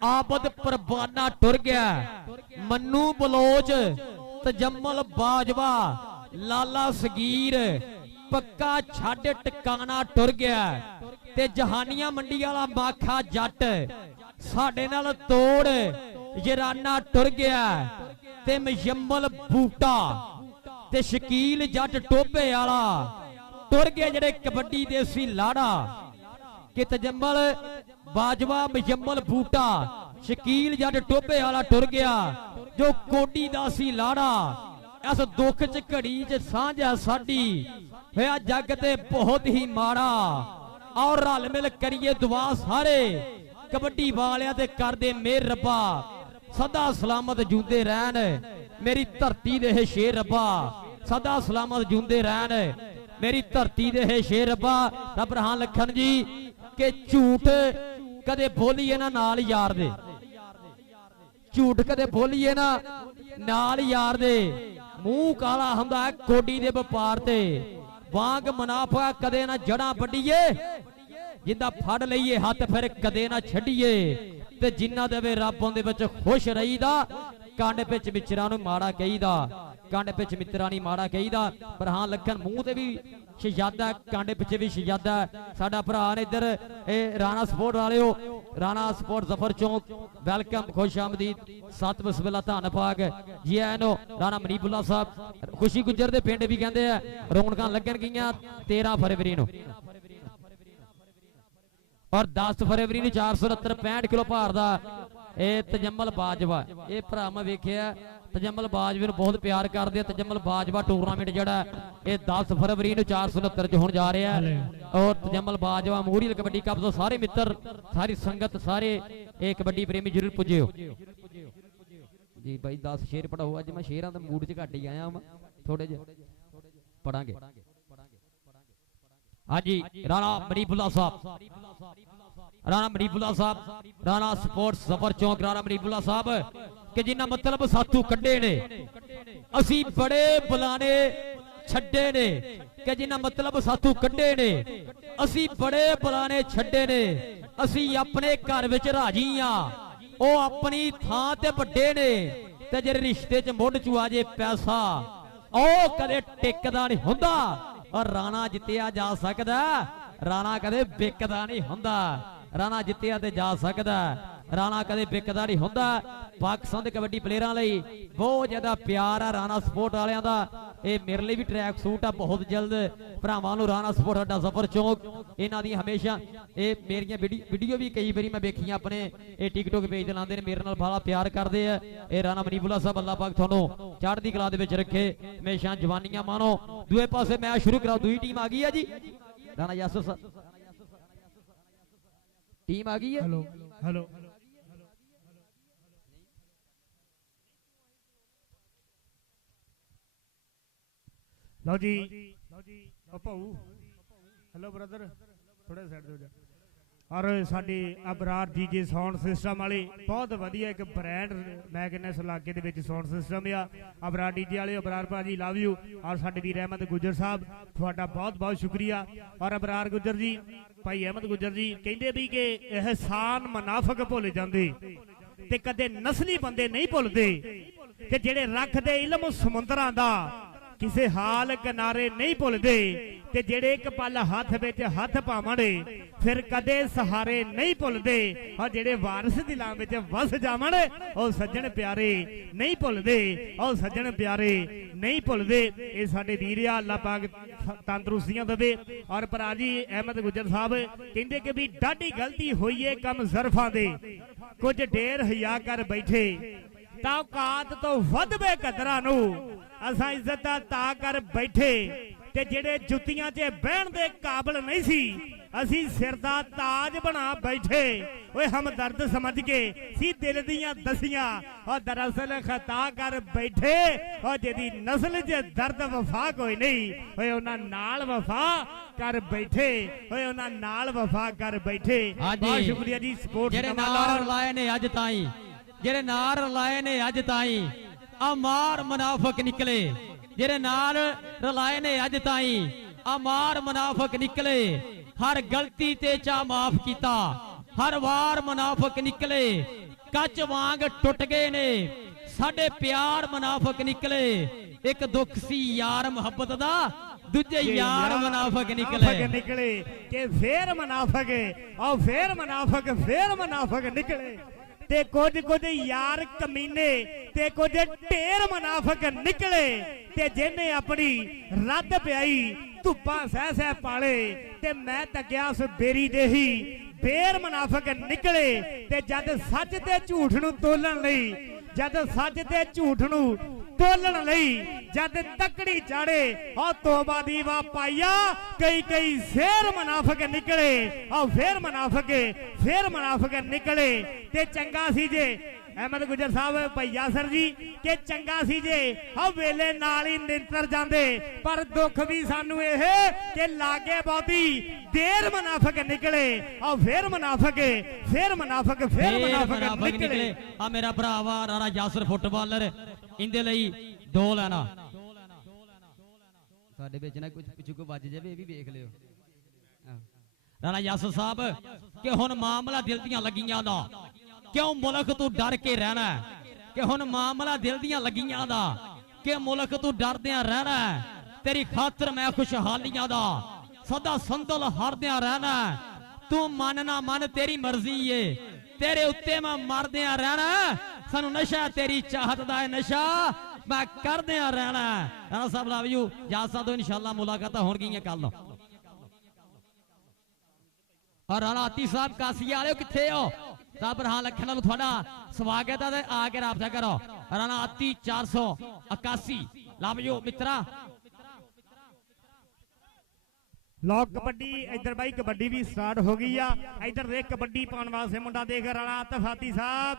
ਆਬਦ ਪਰਬਾਨਾ ਟੁਰ ਗਿਆ ਮੰਨੂ ਬਲੋਚ ਤਜਮਲ ਬਾਜਵਾ ਲਾਲਾ ਸਗੀਰ ਪੱਕਾ ਛੱਡ ਟਿਕਾਣਾ ਟੁਰ ਗਿਆ ਤੇ ਜਹਾਨੀਆਂ ਮੰਡੀ ਵਾਲਾ ਮਾਖਾ ਜੱਟ ਸਾਡੇ ਨਾਲ ਤੋੜ ਯਰਾਨਾ ਟੁਰ ਗਿਆ ਤੇ ਮਯੰਮਲ ਬੂਟਾ ਤੇ ਸ਼ਕੀਲ ਜੱਟ ਟੋਬੇ ਵਾਲਾ ਟੁਰ ਗਏ ਜਿਹੜੇ ਕਬੱਡੀ ਦੇ ਸੀ ਲਾੜਾ ਕਿ ਤਜਮਲ ਬਾਜਵਾ ਮਯੰਮਲ ਬੂਟਾ ਸ਼ਕੀਲ ਜੱਟ ਟੋਬੇ ਵਾਲਾ ਟੁਰ ਗਿਆ ਜੋ ਕੋਡੀ ਦਾ ਸੀ ਲਾੜਾ ਇਸ ਦੁੱਖ ਚ ਘੜੀ ਚ ਸਾਂਝਾ ਸਾਡੀ ਹੋਇਆ ਜੱਗ ਤੇ ਬਹੁਤ ਹੀ ਮਾੜਾ ਔਰ ਰਲ ਮਿਲ ਕਰੀਏ ਦੁਆ ਸਾਰੇ ਕਬੱਡੀ ਵਾਲਿਆਂ ਤੇ ਕਰਦੇ ਮੇਰ ਰੱਬਾ ਸਦਾ ਸਲਾਮਤ ਜੂੰਦੇ ਰਹਿਣ ਮੇਰੀ ਧਰਤੀ ਦੇ ਇਹ ਸ਼ੇਰ ਰੱਬਾ ਸਦਾ ਸਲਾਮਤ ਜੂੰਦੇ ਰਹਿਣ ਮੇਰੀ ਧਰਤੀ ਦੇ ਇਹ ਸ਼ੇਰ ਰੱਬਾ ਰੱਬ ਰਹਾਨ ਲਖਣ ਜੀ ਕਿ ਝੂਠ ਕਦੇ ਬੋਲੀਏ ਨਾ ਨਾਲ ਯਾਰ ਦੇ ਝੂਠ ਕਦੇ ਬੋਲੀਏ ਨਾ ਨਾਲ ਯਾਰ ਦੇ ਮੂੰਹ ਕਾਲਾ ਹੁੰਦਾ ਕੋਡੀ ਦੇ ਵਪਾਰ ਤੇ ਵਾਂਗ ਮੁਨਾਫਾ ਕਦੇ ਨਾ ਜੜਾਂ ਵੱਡੀਏ ਜਿੰਦਾ ਫੜ ਲਈਏ ਹੱਥ ਫਿਰ ਕਦੇ ਨਾ ਛੱਡੀਏ ਤੇ ਜਿੰਨਾ ਦੇਵੇ ਰੱਬ ਉਹਦੇ ਵਿੱਚ ਖੁਸ਼ ਰਹੀਦਾ ਕੰਡ ਵਿੱਚ ਮਿੱਤਰਾਂ ਨੂੰ ਮਾੜਾ ਕਹੀਦਾ ਕੰਡ ਵਿੱਚ ਮਿੱਤਰਾਂ ਨਹੀਂ ਮਾੜਾ ਕਹੀਦਾ ਪਰ ਹਾਂ ਲਖਣ ਮੂੰਹ ਤੇ ਵੀ ਸ਼ਹਿਜ਼ਾਦਾ ਕੰਡ ਪਿੱਛੇ ਵੀ ਸ਼ਹਿਜ਼ਾਦਾ ਸਾਡਾ ਭਰਾ ਨੇ ਇੱਧਰ ਇਹ ਰਾਣਾ ਸਪੋਰਟ ਵਾਲਿਓ ਰਾਣਾ ਸਪੋਰਟ ਜ਼ਫਰ ਚੌਂਕ ਵੈਲਕਮ ਖੁਸ਼ ਆਮਦੀਦ ਸਤ ਬਿਸਮਿਲ੍ਲਾ ਧੰਨ ਪਾਕ ਜੀ ਆਇਆਂ ਨੂੰ ਰਾਣਾ ਮਨੀਪੁੱਲਾ ਸਾਹਿਬ ਖੁਸ਼ੀ ਗੁੱਜਰ ਦੇ ਪਿੰਡ ਵੀ ਕਹਿੰਦੇ ਆ ਰੌਣਕਾਂ ਲੱਗਣ ਗਈਆਂ 13 ਫਰਵਰੀ ਨੂੰ ਔਰ 10 ਫਰਵਰੀ ਨੂੰ 469 65 ਕਿਲੋ ਭਾਰ ਦਾ ਇਹ ਤਜਮਲ ਬਾਜਵਾ ਇਹ ਭਰਾ ਮੈਂ ਵੇਖਿਆ ਤਜਮਲ ਬਾਜਵੇ ਨੂੰ ਬਹੁਤ ਪਿਆਰ ਕਰਦੇ ਆ ਤਜਮਲ ਬਾਜਵਾ ਟੂਰਨਾਮੈਂਟ ਜਿਹੜਾ ਇਹ 10 ਫਰਵਰੀ ਨੂੰ 469 ਚ ਹੋਣ ਜਾ ਰਿਹਾ ਔਰ ਤਜਮਲ ਬਾਜਵਾ ਮੂਰੀਅਲ ਕਬੱਡੀ ਕੱਪ ਤੋਂ ਸਾਰੇ ਮਿੱਤਰ ਸਾਰੀ ਸੰਗਤ ਸਾਰੇ ਇਹ ਕਬੱਡੀ ਪ੍ਰੇਮੀ ਜਰੂਰ ਪੁੱਜਿਓ ਜੀ ਬਾਈ 10 ਸ਼ੇਰ ਪੜਾਓ ਅੱਜ ਮੈਂ ਸ਼ੇਰਾਂ ਦੇ ਮੂਡ 'ਚ ਘੱਟ ਹੀ ਆਇਆ ਹਾਂ ਥੋੜੇ ਜਿਹੇ ਪੜਾਂਗੇ ਹਾਂਜੀ ਰਾਣਾ ਮਨੀਪੁੱਲਾ ਸਾਹਿਬ ਰਾਣਾ ਮਨੀਪੁੱਲਾ ਸਾਹਿਬ ਰਾਣਾ ਸਪੋਰਟਸ ਜ਼ਫਰ ਚੌਂਕ ਰਾਣਾ ਮਨੀਪੁੱਲਾ ਸਾਹਿਬ ਕਿ ਜਿੰਨਾ ਮਤਲਬ ਸਾਥੂ ਕੱਢੇ ਨੇ ਅਸੀਂ ਬੜੇ ਬੁਲਾਣੇ ਛੱਡੇ ਨੇ ਕਿ ਜਿੰਨਾ ਮਤਲਬ ਸਾਥੂ ਕੱਢੇ ਨੇ ਅਸੀਂ ਬੜੇ ਬੁਲਾਣੇ ਛੱਡੇ ਨੇ ਅਸੀਂ ਆਪਣੇ ਘਰ ਵਿੱਚ ਰਾਜੀ ਆ ਉਹ ਆਪਣੀ ਥਾਂ ਤੇ ਵੱਡੇ ਨੇ ਤੇ ਜਿਹੜੇ ਰਿਸ਼ਤੇ 'ਚ ਮੁੱਢ ਚ ਆ ਜੇ ਪੈਸਾ ਉਹ ਕਦੇ ਟਿਕਦਾ ਨਹੀਂ ਹੁੰਦਾ ਔਰ ਰਾਣਾ ਜਿੱਤਿਆ ਜਾ ਸਕਦਾ ਰਾਣਾ ਕਦੇ ਵਿਕਦਾ ਨਹੀਂ ਹੁੰਦਾ ਰਾਣਾ ਜਿੱਤਿਆ ਤੇ ਜਾ ਸਕਦਾ ਰਾਣਾ ਕਦੇ ਵਿਕਦਾ ਨਹੀਂ ਹੁੰਦਾ ਪਾਕਿਸਤਾਨ ਦੇ ਕਬੱਡੀ ਪਲੇਅਰਾਂ ਲਈ ਬਹੁਤ ਜ਼ਿਆਦਾ ਪਿਆਰ ਆ ਰਾਣਾ ਸਪੋਰਟ ਵਾਲਿਆਂ ਦਾ ਇਹ ਮੇਰੇ ਲਈ ਵੀ ਟਰੈਕ ਸੂਟ ਆ ਬਹੁਤ ਜਲਦ ਭਰਾਵਾਂ ਨੂੰ ਰਾਣਾ ਸਪੋਰਟ ਸਾਡਾ ਜ਼ਫਰ ਚੌਂਕ ਇਹਨਾਂ ਦੀ ਹਮੇਸ਼ਾ ਇਹ ਮੇਰੀਆਂ ਵੀਡੀਓ ਵੀ ਕਈ ਵਾਰੀ ਮੈਂ ਵੇਖੀਆਂ ਆਪਣੇ ਇਹ ਟਿਕਟੋਕ ਪੇਜ ਤੇ ਲਾਉਂਦੇ ਨੇ ਮੇਰੇ ਨਾਲ ਬੜਾ ਪਿਆਰ ਕਰਦੇ ਆ ਇਹ ਰਾਣਾ ਮਨੀਪੁੱਲਾ ਸਾਹਿਬ ਅੱਲਾਹ ਪਾਕ ਤੁਹਾਨੂੰ ਚੜ੍ਹਦੀ ਕਲਾ ਦੇ ਵਿੱਚ ਰੱਖੇ ਹਮੇਸ਼ਾ ਜਵਾਨੀਆਂ ਮਾਣੋ ਦੂਏ ਪਾਸੇ ਮੈਚ ਸ਼ੁਰੂ ਕਰਾਓ ਦੂਜੀ ਟੀਮ ਆ ਗਈ ਹੈ ਜੀ ਰਾਣਾ ਯਾਸਰ ਸਾਹਿਬ ਟੀਮ ਆ ਗਈ ਹੈ ਹੈਲੋ ਲਓ ਜੀ ਉਹ ਭਾਊ ਹੈਲੋ ਬ੍ਰਦਰ ਥੋੜਾ ਸਾਈਡ ਤੇ ਹੋ ਜਾ ਔਰ ਸਾਡੇ ਅਬਰਾਰ ਡੀਜੇ ਸਾਊਂਡ ਸਿਸਟਮ ਵਾਲੇ ਬਹੁਤ ਵਧੀਆ ਇੱਕ ਬ੍ਰਾਂਡ ਮੈਂ ਕਹਿੰਦਾ ਇਸ ਇਲਾਕੇ ਦੇ ਵਿੱਚ ਸਾਊਂਡ ਸਿਸਟਮ ਆ ਅਬਰਾਰ ਡੀਜੇ ਵਾਲੇ ਅਬਰਾਰ ਭਾਜੀ ਲਵ ਯੂ ਔਰ ਸਾਡੇ ਵੀਰ ਅਹਿਮਦ ਗੁੱਜਰ ਸਾਹਿਬ ਤੁਹਾਡਾ ਬਹੁਤ ਬਹੁਤ ਸ਼ੁਕਰੀਆ ਔਰ ਅਬਰਾਰ ਗੁੱਜਰ ਜੀ ਭਾਈ ਅਹਿਮਦ ਗੁੱਜਰ ਜੀ ਕਹਿੰਦੇ ਵੀ ਕਿ ਇਹਸਾਨ ਮੁਨਾਫਕ ਭੁੱਲ ਜਾਂਦੇ ਤੇ ਕਦੇ ਨਸਲੀ ਬੰਦੇ ਨਹੀਂ ਭੁੱਲਦੇ ਕਿ ਜਿਹੜੇ ਰੱਖਦੇ ਇਲਮ ਸਮੁੰਦਰਾਂ ਦਾ ਕਿਸੇ ਹਾਲ ਕਿਨਾਰੇ ਨਹੀਂ ਭੁੱਲਦੇ ਤੇ ਜਿਹੜੇ ਇੱਕ ਪਲ ਹੱਥ ਵਿੱਚ ਹੱਥ ਪਾਵਣੇ ਫਿਰ ਕਦੇ ਸਹਾਰੇ ਨਹੀਂ ਭੁੱਲਦੇ ਔਰ ਜਿਹੜੇ ਵਾਰਿਸ ਦਿਲਾਂ ਵਿੱਚ ਵਸ ਜਾਵਣ ਉਹ ਸੱਜਣ ਪਿਆਰੇ ਨਹੀਂ ਭੁੱਲਦੇ ਉਹ ਸੱਜਣ ਪਿਆਰੇ ਨਹੀਂ ਭੁੱਲਦੇ ਇਹ ਸਾਡੇ ਵੀਰ ਆ ਅੱਲਾਹ ਪਾਕ ਤੰਦਰੁਸਤੀਆਂ ਦੇਵੇ ਔਰ ਭਰਾ ਜੀ ਅਹਿਮਦ ਗੁੱਜਰ ਸਾਹਿਬ ਕਹਿੰਦੇ ਕਿ ਵੀ ਡਾਢੀ ਗਲਤੀ ਹੋਈ ਏ ਕੰਮ ਜ਼ਰਫਾਂ ਦੇ ਕੁਝ ਢੇਰ ਹਿਆ ਕਰ ਬੈਠੇ ਤਾਂ ਔਕਾਤ ਤੋਂ ਵੱਧ ਵੇ ਕਦਰਾਂ ਨੂੰ ਅਸਾਂ ਇੱਜ਼ਤ ਦਾ ਤਾ ਕਰ ਬੈਠੇ ਤੇ ਜਿਹੜੇ ਜੁੱਤੀਆਂ 'ਚ ਬਹਿਣ ਦੇ ਕਾਬਲ ਨਹੀਂ ਸੀ ਅਸੀਂ ਸਿਰ ਦਾ ਤਾਜ ਬਣਾ ਬੈਠੇ ਓਏ ਹਮਦਰਦ ਸਮਝ ਕੇ ਸੀ ਦਿਲ ਦੀਆਂ ਦਸੀਆਂ ਔਰ ਦਰਅਸਲ ਖਤਾ ਕਰ ਬੈਠੇ ਔਰ ਜਿਹਦੀ ਨਸਲ 'ਚ ਦਰਦ ਵਫਾ ਕੋਈ ਨਹੀਂ ਓਏ ਉਹਨਾਂ ਨਾਲ ਵਫਾ ਕਰ ਬੈਠੇ ਓਏ ਉਹਨਾਂ ਨਾਲ ਵਫਾ ਕਰ ਬੈਠੇ ਬਹੁਤ ਸ਼ੁਕਰੀਆ ਜੀ ਸਪੋਰਟ ਜਿਹੜੇ ਨਾਰ ਲਾਏ ਨੇ ਅੱਜ ਤਾਈਂ ਜਿਹੜੇ ਨਾਰ ਲਾਏ ਨੇ ਅੱਜ ਤਾਈਂ ਅਮਾਰ ਮੁਨਾਫਕ ਨਿਕਲੇ ਜਿਹੜੇ ਨਾਲ ਰਲਾਏ ਨੇ ਅੱਜ ਤਾਈਂ ਅਮਾਰ ਮੁਨਾਫਕ ਨਿਕਲੇ ਹਰ ਗਲਤੀ ਤੇ ਚਾ ਮਾਫ ਕੀਤਾ ਹਰ ਵਾਰ ਮੁਨਾਫਕ ਨਿਕਲੇ ਕੱਚ ਵਾਂਗ ਟੁੱਟ ਗਏ ਨੇ ਸਾਡੇ ਪਿਆਰ ਮੁਨਾਫਕ ਨਿਕਲੇ ਇੱਕ ਦੁੱਖ ਸੀ ਯਾਰ ਮੁਹੱਬਤ ਦਾ ਦੂਜੇ ਯਾਰ ਮੁਨਾਫਕ ਨਿਕਲੇ ਕਿ ਫੇਰ ਮੁਨਾਫਕ ਆ ਫੇਰ ਮੁਨਾਫਕ ਨਿਕਲੇ ਤੇ ਕੁਝ ਯਾਰ ਕਮੀਨੇ ਤੇ ਕੁਝ ਢੇਰ ਮੁਨਾਫਕ ਨਿਕਲੇ ਤੇ ਜਿਹਨੇ ਆਪਣੀ ਰੱਦ ਪਿਆਈ ਧੁੱਪਾਂ ਸਹਿ ਪਾਲੇ ਤੇ ਮੈਂ ਤੱਕਿਆ ਉਸ ਬੇਰੀ ਦੇਹੀ ਬੇਰ ਮੁਨਾਫਕ ਨਿਕਲੇ ਤੇ ਜਦ ਸੱਚ ਤੇ ਝੂਠ ਨੂੰ ਤੋਲਣ ਲਈ ਤੋਲਣ ਲਈ ਜਦ ਤਕੜੀ ਚਾੜੇ ਆ ਤੋਬਾ ਦੀ ਵਾ ਪਾਈਆ ਕਈ ਫੇਰ ਮੁਨਾਫਕ ਨਿਕਲੇ ਆ ਫੇਰ ਮੁਨਾਫਕ ਨਿਕਲੇ ਤੇ ਚੰਗਾ ਸੀ ਜੇ ਅਹਿਮਦ ਗੁਜਰ ਸਾਹਿਬ ਭਈਆ ਸਰ ਜੀ ਕਿ ਚੰਗਾ ਸੀ ਜੇ ਆ ਵੇਲੇ ਨਾਲ ਹੀ ਨਿੰਤਰ ਜਾਂਦੇ ਪਰ ਦੁੱਖ ਵੀ ਸਾਨੂੰ ਇਹ ਕਿ ਲਾਗੇ ਬਹੁਤੀ ਦੇਰ ਮੁਨਾਫਕ ਨਿਕਲੇ ਆ ਫੇਰ ਮੁਨਾਫਕ ਨਿਕਲੇ ਆ ਮੇਰਾ ਭਰਾ ਵਾ ਰਾਣਾ ਯਾਸਰ ਫੁੱਟਬਾਲਰ ਇਹਦੇ ਲਈ 2 ਲੈਣਾ ਸਾਡੇ ਵਿੱਚ ਨਾ ਕੁਝ ਪਿੱਛੇ ਕੋ ਵੱਜ ਜਾਵੇ ਇਹ ਵੀ ਵੇਖ ਲਿਓ ਰਾਣਾ ਯਾਸਰ ਸਾਹਿਬ ਕਿ ਹੁਣ ਮਾਮਲਾ ਦਿਲ ਦੀਆਂ ਲੱਗੀਆਂ ਦਾ ਕਿਉਂ ਮੁਲਕ ਤੂੰ ਡਰ ਕੇ ਰਹਿਣਾ ਕਿ ਹੁਣ ਮਾਮਲਾ ਦਿਲ ਦੀਆਂ ਲੱਗੀਆਂ ਦਾ ਕਿ ਮੁਲਕ ਤੂੰ ਡਰਦਿਆਂ ਰਹਿਣਾ ਤੇਰੀ ਖਾਤਰ ਮੈਂ ਖੁਸ਼ਹਾਲੀਆਂ ਦਾ ਸਦਾ ਸੰਦਲ ਹਾਰਦਿਆਂ ਰਹਿਣਾ ਤੂੰ ਮੰਨ ਨਾ ਮੰਨ ਤੇਰੀ ਮਰਜ਼ੀ ਏ ਤੇਰੇ ਉੱਤੇ ਮੈਂ ਮਰਦਿਆਂ ਰਹਿਣਾ ਸਾਨੂੰ ਨਸ਼ਾ ਤੇਰੀ ਚਾਹਤ ਦਾ ਹੈ ਨਸ਼ਾ ਮੈਂ ਕਰਦਿਆਂ ਰਹਿਣਾ ਰਾਣਾ ਸਾਹਿਬ ਲਵ ਯੂ ਜਾ ਸਕਦੇ ਇਨਸ਼ਾਅੱਲਾ ਮੁਲਾਕਾਤਾਂ ਹੋਣਗੀਆਂ ਕੱਲ ਔਰ ਰਾਣਾ ਆਤੀ ਸਾਹਿਬ ਕਾਸੀਆ ਵਾਲਿਓ ਕਿੱਥੇ ਹੋ ਤਾਂ ਬਰਹਾਨ ਲੱਖਣ ਨੂੰ ਤੁਹਾਡਾ ਸਵਾਗਤ ਹੈ ਤੇ ਆ ਕੇ ਰਾਬਤਾ ਕਰੋ ਰਾਣਾ ਆਤੀ 481 ਲਵ ਯੂ ਮਿੱਤਰਾ ਲੋਕ ਕਬੱਡੀ ਇੱਧਰ ਬਾਈ ਕਬੱਡੀ ਵੀ ਸਟਾਰਟ ਹੋ ਗਈ ਆ ਇੱਧਰ ਦੇਖ ਕਬੱਡੀ ਪਾਉਣ ਵਾਸਤੇ ਮੁੰਡਾ ਦੇਖ ਰਾਣਾ ਆਤਫ ਹਾਤੀ ਸਾਹਿਬ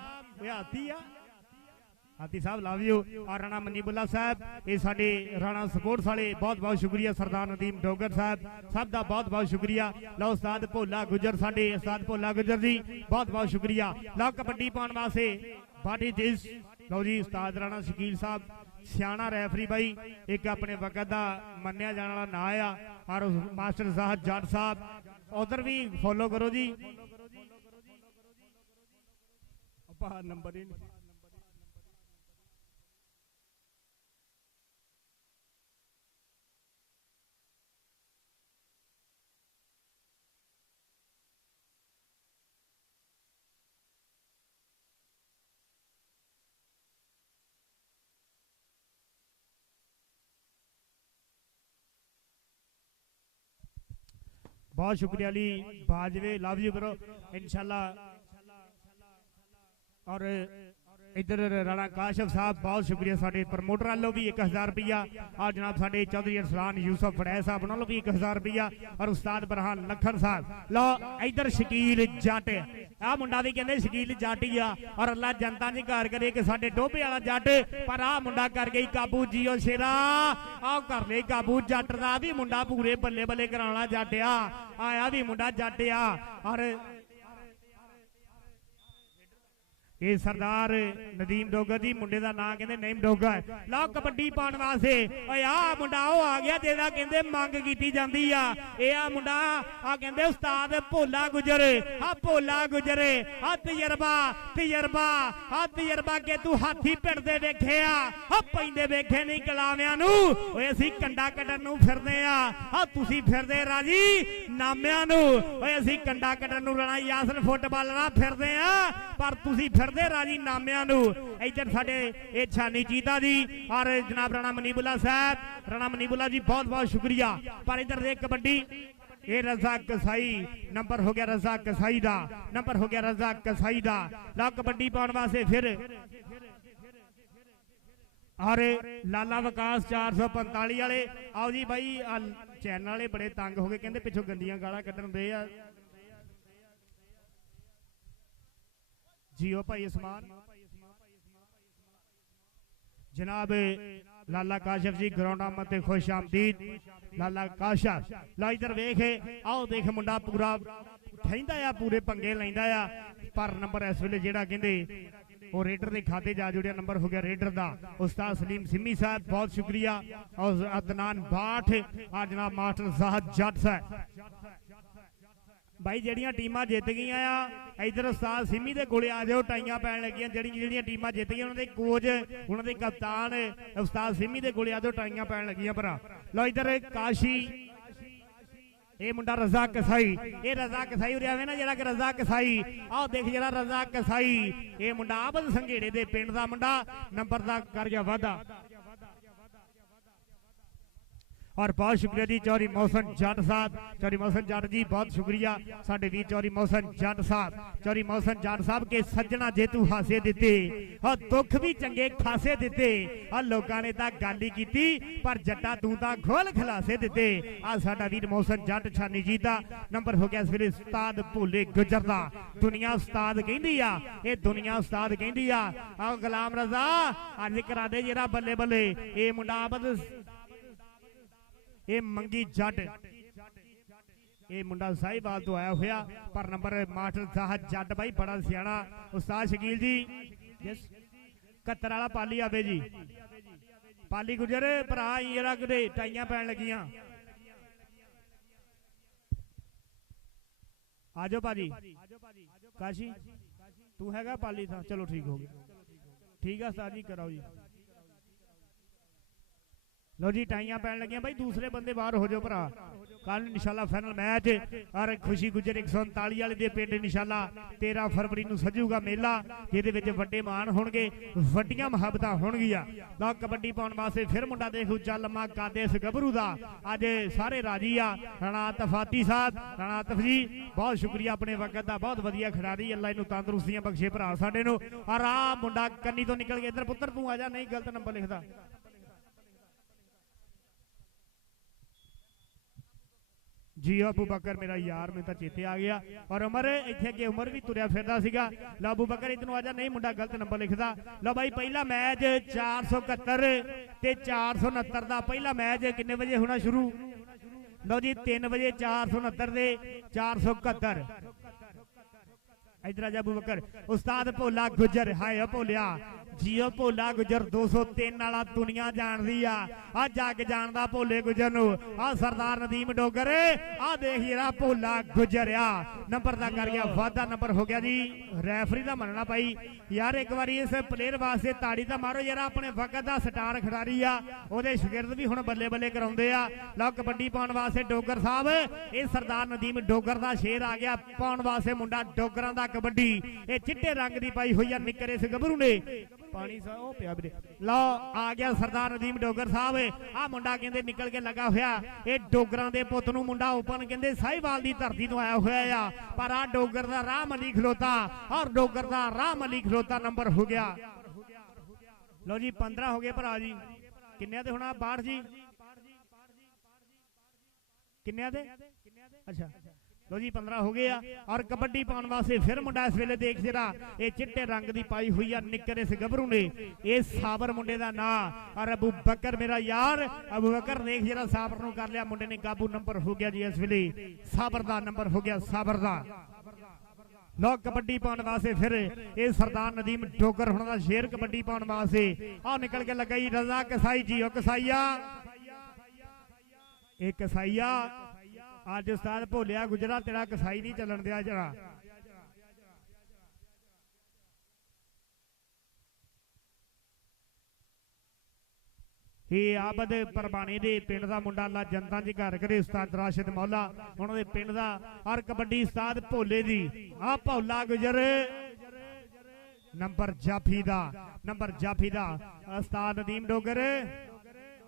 ਹਾਤੀ ਸਾਹਿਬ ਲਵ ਯੂ ਔਰ ਰਾਣਾ ਮਨੀਬੁੱਲਾ ਸਾਹਿਬ ਇਹ ਸਾਡੇ ਰਾਣਾ ਸਪੋਰਟਸ ਵਾਲੇ ਬਹੁਤ ਸ਼ੁਕਰੀਆ ਸਰਦਾਰ ਨਦੀਮ ਡੋਗਰ ਸਾਹਿਬ ਸਭ ਦਾ ਬਹੁਤ ਸ਼ੁਕਰੀਆ ਲਓ ਉਸਤਾਦ ਭੋਲਾ ਗੁਜਰ ਸਾਡੇ ਉਸਤਾਦ ਭੋਲਾ ਗੁਜਰ ਜੀ ਬਹੁਤ ਸ਼ੁਕਰੀਆ ਲਓ ਕਬੱਡੀ ਪਾਉਣ ਵਾਸਤੇ ਬਾਡੀ ਦਿਸ ਲਓ ਜੀ ਉਸਤਾਦ ਰਾਣਾ ਸ਼ਕੀਲ ਸਾਹਿਬ ਸਿਆਣਾ ਰੈਫਰੀ ਬਾਈ ਇੱਕ ਆਪਣੇ ਵਕਤ ਦਾ ਮੰਨਿਆ ਜਾਣ ਵਾਲਾ ਨਾਂ ਆ ਔਰ ਮਾਸਟਰ ਸਾਹਿਬ ਜੱਟ ਸਾਹਿਬ ਉਧਰ ਵੀ ਫੋਲੋ ਕਰੋ ਜੀ ਆਪਾਂ ਨੰਬਰ ਹੀ बहुत शुक्रिया अली बाजवे लव यू ब्रो इंशाल्लाह और इधर राणा काशफ साहब बहुत शुक्रिया साडे प्रमोटर वालों भी 1000 रुपया और जनाब साडे चौधरी अरसलान यूसुफ फड़ै साहब वालों भी 1000 रुपया और उस्ताद बरहान लखन साहब लो इधर शकील जट आ मुंडा भी कहते शकील जट ही आ और अल्लाह जनता जी घर करे कि साडे डोबे वाला जट पर आ मुंडा कर गई काबू जियो शेरा आ कर ले काबू जट दा भी मुंडा पूरे बल्ले बल्ले कराने वाला जट आ आया भी मुंडा जट आ और ये सरदार नदीम डोगर जी मुंडे का नाम कहते नईम डोगर लो कबड्डी पाने वास्ते आ मुंडा आ गया जेदा कहते मंग की जाती आ मुंडा आ कहते उस्ताद भोला गुजर आ तजर्बा के तू हाथी भिड़ते वेखे आ पैंदे वेखे नहीं कलावियां नूं ओए असीं कंडा कड्डण नूं फिरदे आ तुसीं फिरदे राजी नामियां नूं ओए असीं कंडा कड्डण नूं राणा यासर फुटबालर फिरदे आ पर तुसीं राजी नामिया इधर साडे ए छानी चीता जी और जनाब राणा मनीबुल्ला जी बहुत शुक्रिया पर इधर देख कबड्डी ये रजा कसाई नंबर हो गया रजा कसाई दा ला कबड्डी पाउण वास्ते फिर और लाला विकास 445 वाले आओ जी भाई चैनल वाले बड़े तंग हो गए कहते पिछों गंदियां गालां कड्डण दे आ जियो भाई इसमान जनाब लाला काशफ जी ग्राउंड मत खुश आमदीद लाला काशफ ला इधर वेख आओ देख मुंडा पूरा खैंदा आ पूरे पंगे लैंदा आ पर नंबर इस वेले जेड़ा कहंदे ਉਹ ਰੇਡਰ ਦੇ ਖਾਤੇ ਜਾ ਜੁੜਿਆ। ਨੰਬਰ ਹੋ ਗਿਆ ਰੇਡਰ ਦਾ ਉਸਤਾਦ ਸਲੀਮ ਸਿੰਮੀ ਸਾਹਿਬ, ਬਹੁਤ ਸ਼ੁਕਰੀਆ। ਔਰ ਅਦਨਾਨ ਬਾਠ ਆ ਜਨਾਬ ਮਾਸਟਰ ਸਾਹਦ ਜੱਟ ਸਾਹਿਬ। ਭਾਈ ਜਿਹੜੀਆਂ ਟੀਮਾਂ ਜਿੱਤ ਗਈਆਂ ਆ ਇਧਰ ਉਸਤਾਦ ਸਿੰਮੀ ਦੇ ਕੋਲੇ ਆ ਜਾਓ, ਟਾਈਆਂ ਪੈਣ ਲੱਗੀਆਂ। ਜਿਹੜੀਆਂ ਟੀਮਾਂ ਜਿੱਤ ਗਈਆਂ ਉਹਨਾਂ ਦੇ ਕੋਚ, ਉਹਨਾਂ ਦੇ ਕਪਤਾਨ ਉਸਤਾਦ ਸਿੰਮੀ ਦੇ ਕੋਲੇ ਆ ਜਾਓ, ਟਾਈਆਂ ਪੈਣ ਲੱਗੀਆਂ ਭਰਾ। ਲਓ ਇਧਰ ਕਾਸ਼ੀ, ਇਹ ਮੁੰਡਾ ਰਜ਼ਾ ਕਸਾਈ, ਇਹ ਰਜ਼ਾ ਕਸਾਈ ਉਰੇ ਆਵੇ ਨਾ ਜਿਹੜਾ ਕਿ ਰਜ਼ਾ ਕਸਾਈ, ਆਹ ਦੇਖ ਜਿਹੜਾ ਰਜ਼ਾ ਕਸਾਈ, ਇਹ ਮੁੰਡਾ ਆਬਦ ਸੰਘੇੜੇ ਦੇ ਪਿੰਡ ਦਾ ਮੁੰਡਾ, ਨੰਬਰ ਦਾ ਕਰ ਗਿਆ ਵਾਧਾ। और बहुत शुक्रिया जी चौरी मौसन जट साहब, चौरी मौसन जट जी बहुत शुक्रिया साडे वीर चौरी मौसन जट साहब। चौरी मौसन जट साहब के सज्जना जेतू हासे दिते और दुख भी चंगे खासे दिते और लोगों ने तां गल ही कीती पर जट्टा तू तां घोल खलासे दिते। आ साडा वीर मौसन जट छानी जी दा नंबर हो गया इस वेले उस्ताद भोले गुजर दा। दुनिया उस्ताद कहंदी आ, ये दुनिया उस्ताद कहंदी आ। आ गुलाम रजा अज करा दे जरा बल्ले बल्ले, ये मुंडा आबद ये मंगी जट, ये मुंडा साहिवाल तो आया हुआ पर नंबर मास्टर साहब जट भाई बड़ा सियाना उस्ताद शकील जी। यस कत्तर वाला पाली आवे जी, पाली गुजर भरा जरा कि टाइयां पैन लगियां। आजो भाजी काशी तू हैगा पाली था, चलो ठीक हो गया, ठीक है उस्ताद जी कराओ जी। लो जी टाइयां पैन लगियां भाई, दूसरे बंदे बाहर हो जाओ भरा। कल इंशाल्लाह फाइनल मैच और खुशी गुजर 139 वाले दे पिंड इंशाल्लाह 13 फरवरी नूं सजूगा मेला, जिहदे विच वड्डे मान होणगे, वड्डियां मुहब्बतां होणगीਆਂ। लो कबड्डी पाउण वास्ते फिर मुंडा देख उच्चा लम्मा कादे इस गभरू दा अज सारे राजी आ। राणा तफाती साहब, राणा तफ जी बहुत शुक्रिया अपने वक्त दा, बहुत वधिया खिडारी, अल्लाह इनू तंदुरुस्तियां बख्शे भरा साडे नूं। और आ मुंडा कन्नी तो निकल के इधर पुत्र तू आ जा, नहीं गलत नंबर लिखदा जी। अबू बकर मेरा यार, मैं तो चेते आ गया। और उमर इत्थे अगे उमर भी तुरया फिरदा सीगा। लो अबू बकर इधरों आजा, नहीं मुंडा गलत नंबर लिखदा। लो भाई पहला मैच 471 ते 469 दा पहला मैच किन्ने बजे होना शुरू? लो जी 3 बजे 469 दे 471। इधर आजा अबू बकर उस्ताद भोला गुजर, हाय भोलिया जियो भोला गुजर 203 वाला दुनिया जानदी आ जग जानदा भोले गुजर नूं। आ सरदार नदीम डोगर आ देख जरा भोला गुजर आ नंबर दा कर गया वादा। नंबर हो गया जी रैफरी दा मनना भाई यार, एक बारी इस प्लेयर वास्ते ताड़ी दा मारो यार, अपने वक्त दा स्टार खिडारी आ, ओदे शागिर्द भी हुण बल्ले बल्ले कराउंदे आ। लो कबड्डी पाउण वास्ते डोगर साहब, ये सरदार नदीम डोगर दा शेर आ गया पाउण वास्ते मुंडा डोगरां दा कबड्डी। ये चिट्टे रंग दी पाई हुई आ निक्कर इस गभरू ने पानी सा ओ पिया वीरे। लो आ गया सरदार नदीम डोगर साहब, आ मुंडा कहंदे निकल के लगा होया, ये डोगरां दे पुੱਤ ਨੂੰ मुंडा ओपन कहंदे साहिवाल दी धरती तो आया होया आ, पर आ डोगर दा राम अली खलोता और डोगर दा राम अली खलोता। नंबर हो गया लो जी 15 हो गए भरा जी। किन्ने दे होना 62 जी, किन्ने दे? अच्छा लो जी 15 हो गया। और कबड्डी पाउण वास्ते फिर मुंडा इस वेले देख जरा, ये चिट्टे रंग दी पाई हुई है निक्कर इस गभरू ने, ये साबर मुंडे दा ना। और अबू बकर मेरा यार, अबू बकर देख जरा साबर नूं कर लिया मुंडे ने काबू। नंबर हो गया जी इस वेले साबर दा, नंबर हो गया साबर दा। लो कबड्डी पाउण वास्ते फिर ये सरदार नदीम डोगर हुण दा शेर कबड्डी पाउण वास्ते आ निकल के लगा जी रजा कसाई जी। ओ कसाईया, ए कसाईया आज उस्ताद भोलिया गुजरा तेरा कसाई नहीं चलन दिया जरा। आबद परबानी दे पिंड दा मुंडा ला जनता जी घर करे उस्ताद राशिद मौला उन्हां दे पिंड दा। और कबड्डी उस्ताद भोले दी आ भोला गुजर नंबर जाफी दा, नंबर जाफी दा उस्ताद नदीम डोगर,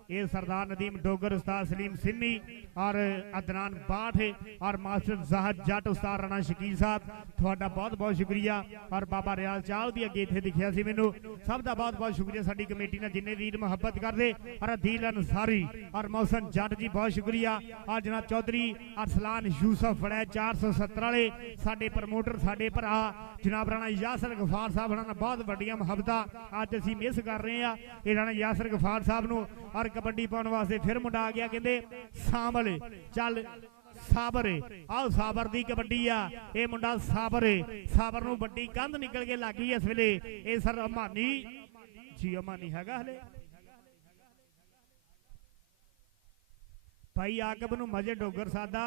ये सरदार नदीम डोगर उस्ताद सलीम सिन्नी और अदनान बाठ और मास्टर जहाद जट उस्ताद राणा शकील साहब थोड़ा बहुत बहुत शुक्रिया। और बाबा रियाल चाल भी अगे इत्थे दिखिया सी मैनू, सब का बहुत बहुत शुक्रिया। साडी कमेटी ने जिन्ने वीर मुहब्बत करदे और अदील अंसारी और मौसन जट जी बहुत शुक्रिया। और जनाब चौधरी अरसलान यूसुफ बड़ा 470 वाले साडे प्रमोटर साडे भरा जनाब राणा यासर गफार साहब ने बहुत वड्डियां मुहब्बतां अज असीं मिस कर रहे हैं ये राणा यासर गफार साहब नूं। और कबड्डी पाउण वास्ते फिर मुंडा आ गया कहंदे सामल चल ਸਾਬਰ ਆਹ ਸਾਬਰ ਦੀ ਕਬੱਡੀ ਆ। ਇਹ ਮੁੰਡਾ ਸਾਬਰ ਸਾਬਰ ਨੂੰ ਵੱਡੀ ਕੰਧ ਨਿਕਲ ਕੇ ਲੱਗੀ ਇਸ ਵੇਲੇ। ਇਹ ਸਰ ਅਮਾਨੀ ਜੀ ਅਮਾਨੀ ਹੈਗਾ ਹਲੇ ਭਾਈ ਆਕਬ ਨੂੰ ਮਜੇ ਡੋਗਰ ਸਾਦਾ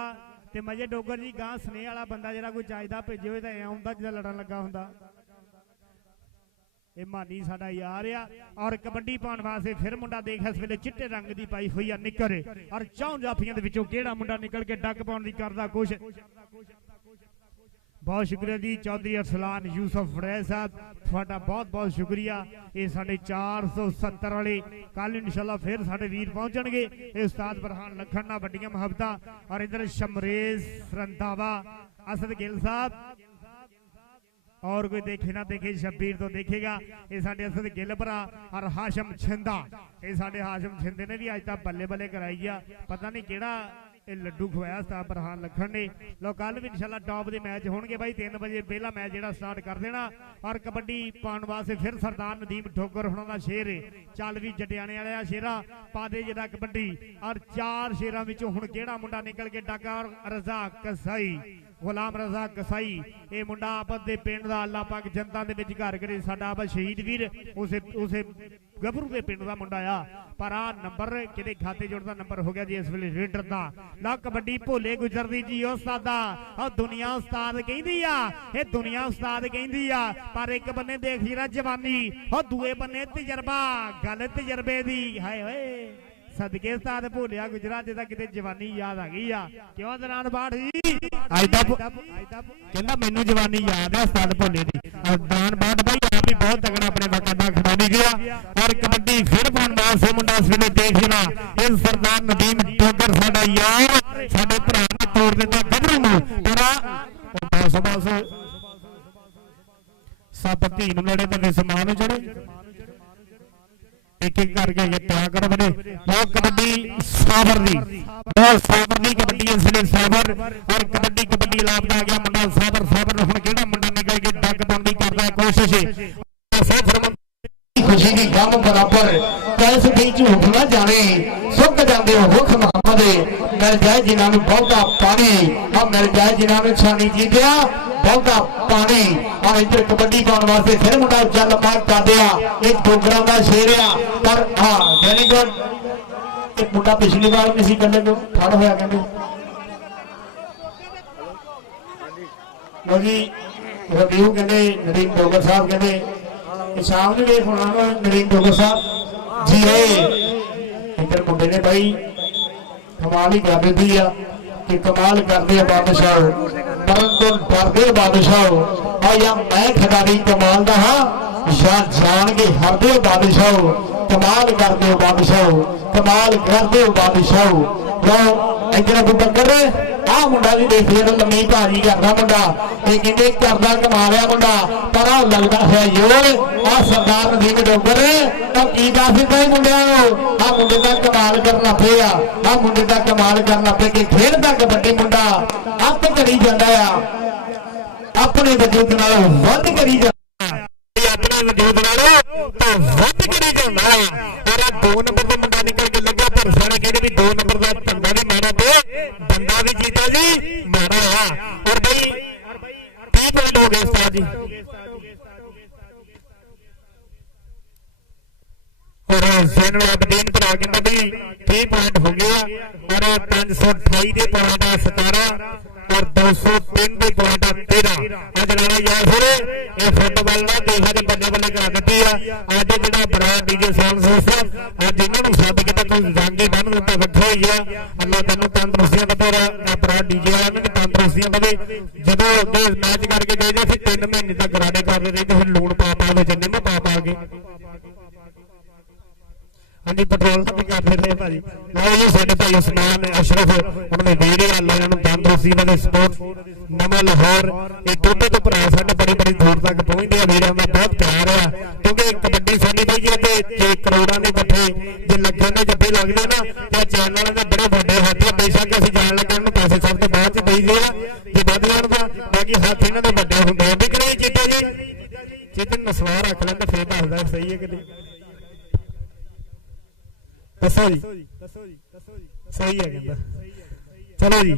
ਤੇ ਮਜੇ ਡੋਗਰ ਜੀ ਗਾਂ ਸਨੇਹ ਵਾਲਾ ਬੰਦਾ ਜਿਹੜਾ ਕੋਈ ਚਾਹੀਦਾ ਭੇਜੇ ਹੋਏ ਤਾਂ ਐ ਹੁੰਦਾ ਜਿੱਦਾਂ ਲੜਨ ਲੱਗਾ ਹੁੰਦਾ। ਇਹ ਮਾਨੀ ਸਾਡਾ ਯਾਰ ਆ। ਔਰ ਕਬੱਡੀ ਪਾਉਣ ਵਾਸਤੇ ਫਿਰ ਮੁੰਡਾ ਦੇਖ ਇਸ ਵੇਲੇ ਚਿੱਟੇ ਰੰਗ ਦੀ ਪਾਈ ਹੋਈ ਆ ਨਿੱਕਰ। ਔਰ ਚੌਂ ਜਾਫੀਆਂ ਦੇ ਵਿੱਚੋਂ ਕਿਹੜਾ ਮੁੰਡਾ ਨਿਕਲ ਕੇ ਡੱਕ ਪਾਉਣ ਦੀ ਕਰਦਾ ਕੋਸ਼ਿਸ਼। बहुत शुक्रिया जी चौधरी अरसलान यूसुफ वड़ैल साहब ਤੁਹਾਡਾ बहुत बहुत शुक्रिया। ये साढ़े 470 वाले कल इंशाल्लाह फिर साढ़े वीर पहुंचणगे। उस्ताद फरहान लखन ना वड्डियां मुहब्बतां। और इधर शमरेज रंधावा असद गिल साहब और कोई देखे ना देखे शब्बीर तो देखेगा। ये साढ़े असद गिल भरा और हाशम छिंदा। ये साढ़े हाशम छिंदे ने भी अज तक बल्ले बल्ले कराई आ। पता नहीं केड़ा लड्डू खवाया उस्ताद फरहान लखन ने। लो कल भी इंशाल्लाह टॉप के मैच होंगे भाई 3 बजे पहला मैच जो स्टार्ट कर देना। और कबड्डी पाने वास्ते फिर सरदार नदीम ठोकर होना का शेर है। चल भी जटियाने वाला शेरा पा दे जरा कबड्डी। और 4 शेरों में हुण केड़ा मुंडा निकल के डाका। और रज़ाक कसाई गुलाम रज़ा कसाई ये मुंडा आपस के पिंड का अल्लाह पाक जनता के घर करे साडा आपस शहीद वीर उसे गभरू के पिंड का मुंडा आ। पर आ नंबर कि खाते जुड़ता नंबर हो गया जी इस वेले रेडर का। ला कबड्डी भोले गुजरदी जी उस्तादा और दुनिया उस्ताद कहती आ। ये दुनिया उस्ताद कहती आ। पर एक बन्ने देख जरा जवानी और दूए बन्ने तजर्बा गल तजर्बे दी। हाय होए सदके उस्ताद भोलिया गुजरा जिदा किते जवानी याद आ गई आ। क्यों दरान बाट जी कहंदा मैनू जवानी याद है उस्ताद भोले दी। और दान बाट भाई आप भी बहुत तगड़ा अपने वक्त दा खिलाड़ी गया। और कबड्डी फिर पाउंड से मुंडा इस वेले देख लेना। इस सरदार नदीम ठोकर साडा यार साडे भरा ने तोड़ दिता गबरू नूं। तेरा बस बस सप धी नूं लड़े ते समान चढ़े एक एक करके ये तय करो बने। बहुत कबड्डी साबर दी बहुत साबर दी कबड्डी इसलिए साबर। और कबड्डी कबड्डी लाभ आ गया मुंडा साबर साबर हुण केड़ा मुंडा निकल के डग बंदी करदा कोशिश खुशी की गम बराबर कैस भी झूठ ना जाने सुख जाते हो हुख मोहम्मद मिल जाए जिन्होंने बहुता पानी और मिल जाए जिन्होंने छानी जीतिया बहुता पानी। और इधर कबड्डी पाने वास्ते फिर मुंडा चल मार कर दिया एक डोगरा का शेर आ। पर हाँ वेरी गुड एक मुंडा पिछली बार किसी गले को फड़ होया कहते जी रबीऊ कहते नदीम डोगर साहब कहते शाम ਨੂੰ ਵੇਖ ਹੋਣਾ ਨਰੀਨ ਡੋਗਰ ਸਾਹਿਬ ਜੀ ਇੱਧਰ ਮੁੰਡੇ ਨੇ ਭਾਈ ਕਮਾਲ ਹੀ ਕਰ ਦਿੱਤੀ ਆ ਕਿ ਕਮਾਲ ਕਰਦੇ ਆ ਬਾਦਸ਼ਾਹ ਮਰਨ ਤੋਂ ਡਰਦੇ ਬਾਦਸ਼ਾਹ ਆ ਜਾਂ ਮੈਂ ਖਿਡਾਰੀ ਕਮਾਲ ਦਾ ਹਾਂ ਸ਼ਾਨ ਜਾਣ ਕੇ ਹਰਦੇ ਬਾਦਸ਼ਾਹ ਕਮਾਲ ਕਰਦੇ ਬਾਦਸ਼ਾਹ ਕਮਾਲ ਕਰਦੇ ਬਾਦਸ਼ਾਹ। ਲਓ ਇੱਧਰ ਅਬੂ ਬਕਰ आ मुंडा भी देख लिया लम्मी भारी करता मुंडा ये कहते करदा कमा लिया मुंडा पर आ लगता है योर आ सरदार नदीम डोगर की दस दिता मुंडिया आ मुंडे का कमाल करना पे आ मुंडे का कमाल करना पे कि खेलता कबड्डी मुंडा आप करी जाता आ अपने वजूद नाल वध करी जाता अपने वजूद नाल तो वध करी जाता है। और 2 नंबर का मुंडा निकल के लगा पर सारे कहते भी 2 नंबर का धंधा भी मारा पे बंदा भी जीता जी मारा है। और भाई 30 पॉइंट हो गए उस्ताद जी। और जैनुल आबदीन पर आगे ना भी 3 पॉइंट हो गया। और 528 के पॉइंट 17 और 203 के पॉइंट 13 आज राणा यार फिर ये फुटबॉल ना देखा जे बल्ले बल्ले करा ਦਿੱਤੀ ਆ। ਅੱਜ ਜਿਹੜਾ ਬੜਾ ਡੀਜੇ ਸਾਊਂਡ ਸਿਸਟਮ ਅੱਜ ਇਹਨਾਂ ਨੂੰ ਸੱਦ ਕੇ ਤਾਂ ਕੋਈ ਜਾਂਗੇ ਬੰਨ ਦਿੱਤਾ ਵੱਖਰਾ ਹੀ ਆ। ਅੱਲਾ ਤੈਨੂੰ ਤੰਦਰੁਸਤੀਆਂ ਦੇ ਤੇਰਾ ਬੜਾ ਡੀਜੇ ਵਾਲਿਆਂ ਨੂੰ ਤੰਦਰੁਸਤੀਆਂ ਦੇਵੇ। ਜਦੋਂ ਅੱਗੇ ਮੈਚ ਕਰਕੇ ਗਏ ਜੇ ਫਿਰ 3 ਮਹੀਨੇ ਤੱਕ ਗਰਾੜੇ ਕਰਦੇ ਰਹੇ ਤੇ ਫਿਰ ਲੂਣ ਪਾ ਪਾ ਵਿੱਚ ਨਿੰਮ ਪਾ ਪਾ ਕੇ हाँ जी पेट्रोल भी करते रहे भाजी। लो जी साडे भाई उस्मान अशरफ उन्होंने वीर अल्लाह इन्होंने तंदुरुस्ती वाले स्पोर्ट्स नवा लाहौर ये टोटे तो भरा साडे बड़ी बड़ी दूर तक पहुंचते हैं। वीरों का बहुत प्यार है क्योंकि कबड्डी साडी भाई जी करोड़ों के इकट्ठे जो लगे ने जब्बे लगते ना तो चैनल के बड़े बड़े हाथ है। बेशक असं जान लगे उन्होंने पैसे सब तो बाद च दे जो बद जान का बाकी हाथ इन्हों के बड़े होंगे भी कि नहीं चीता जी चेतन नसवार रख लेंगे फिर दसदा सही है कि नहीं दसो जी सही है कहता ਚਲੋ ਜੀ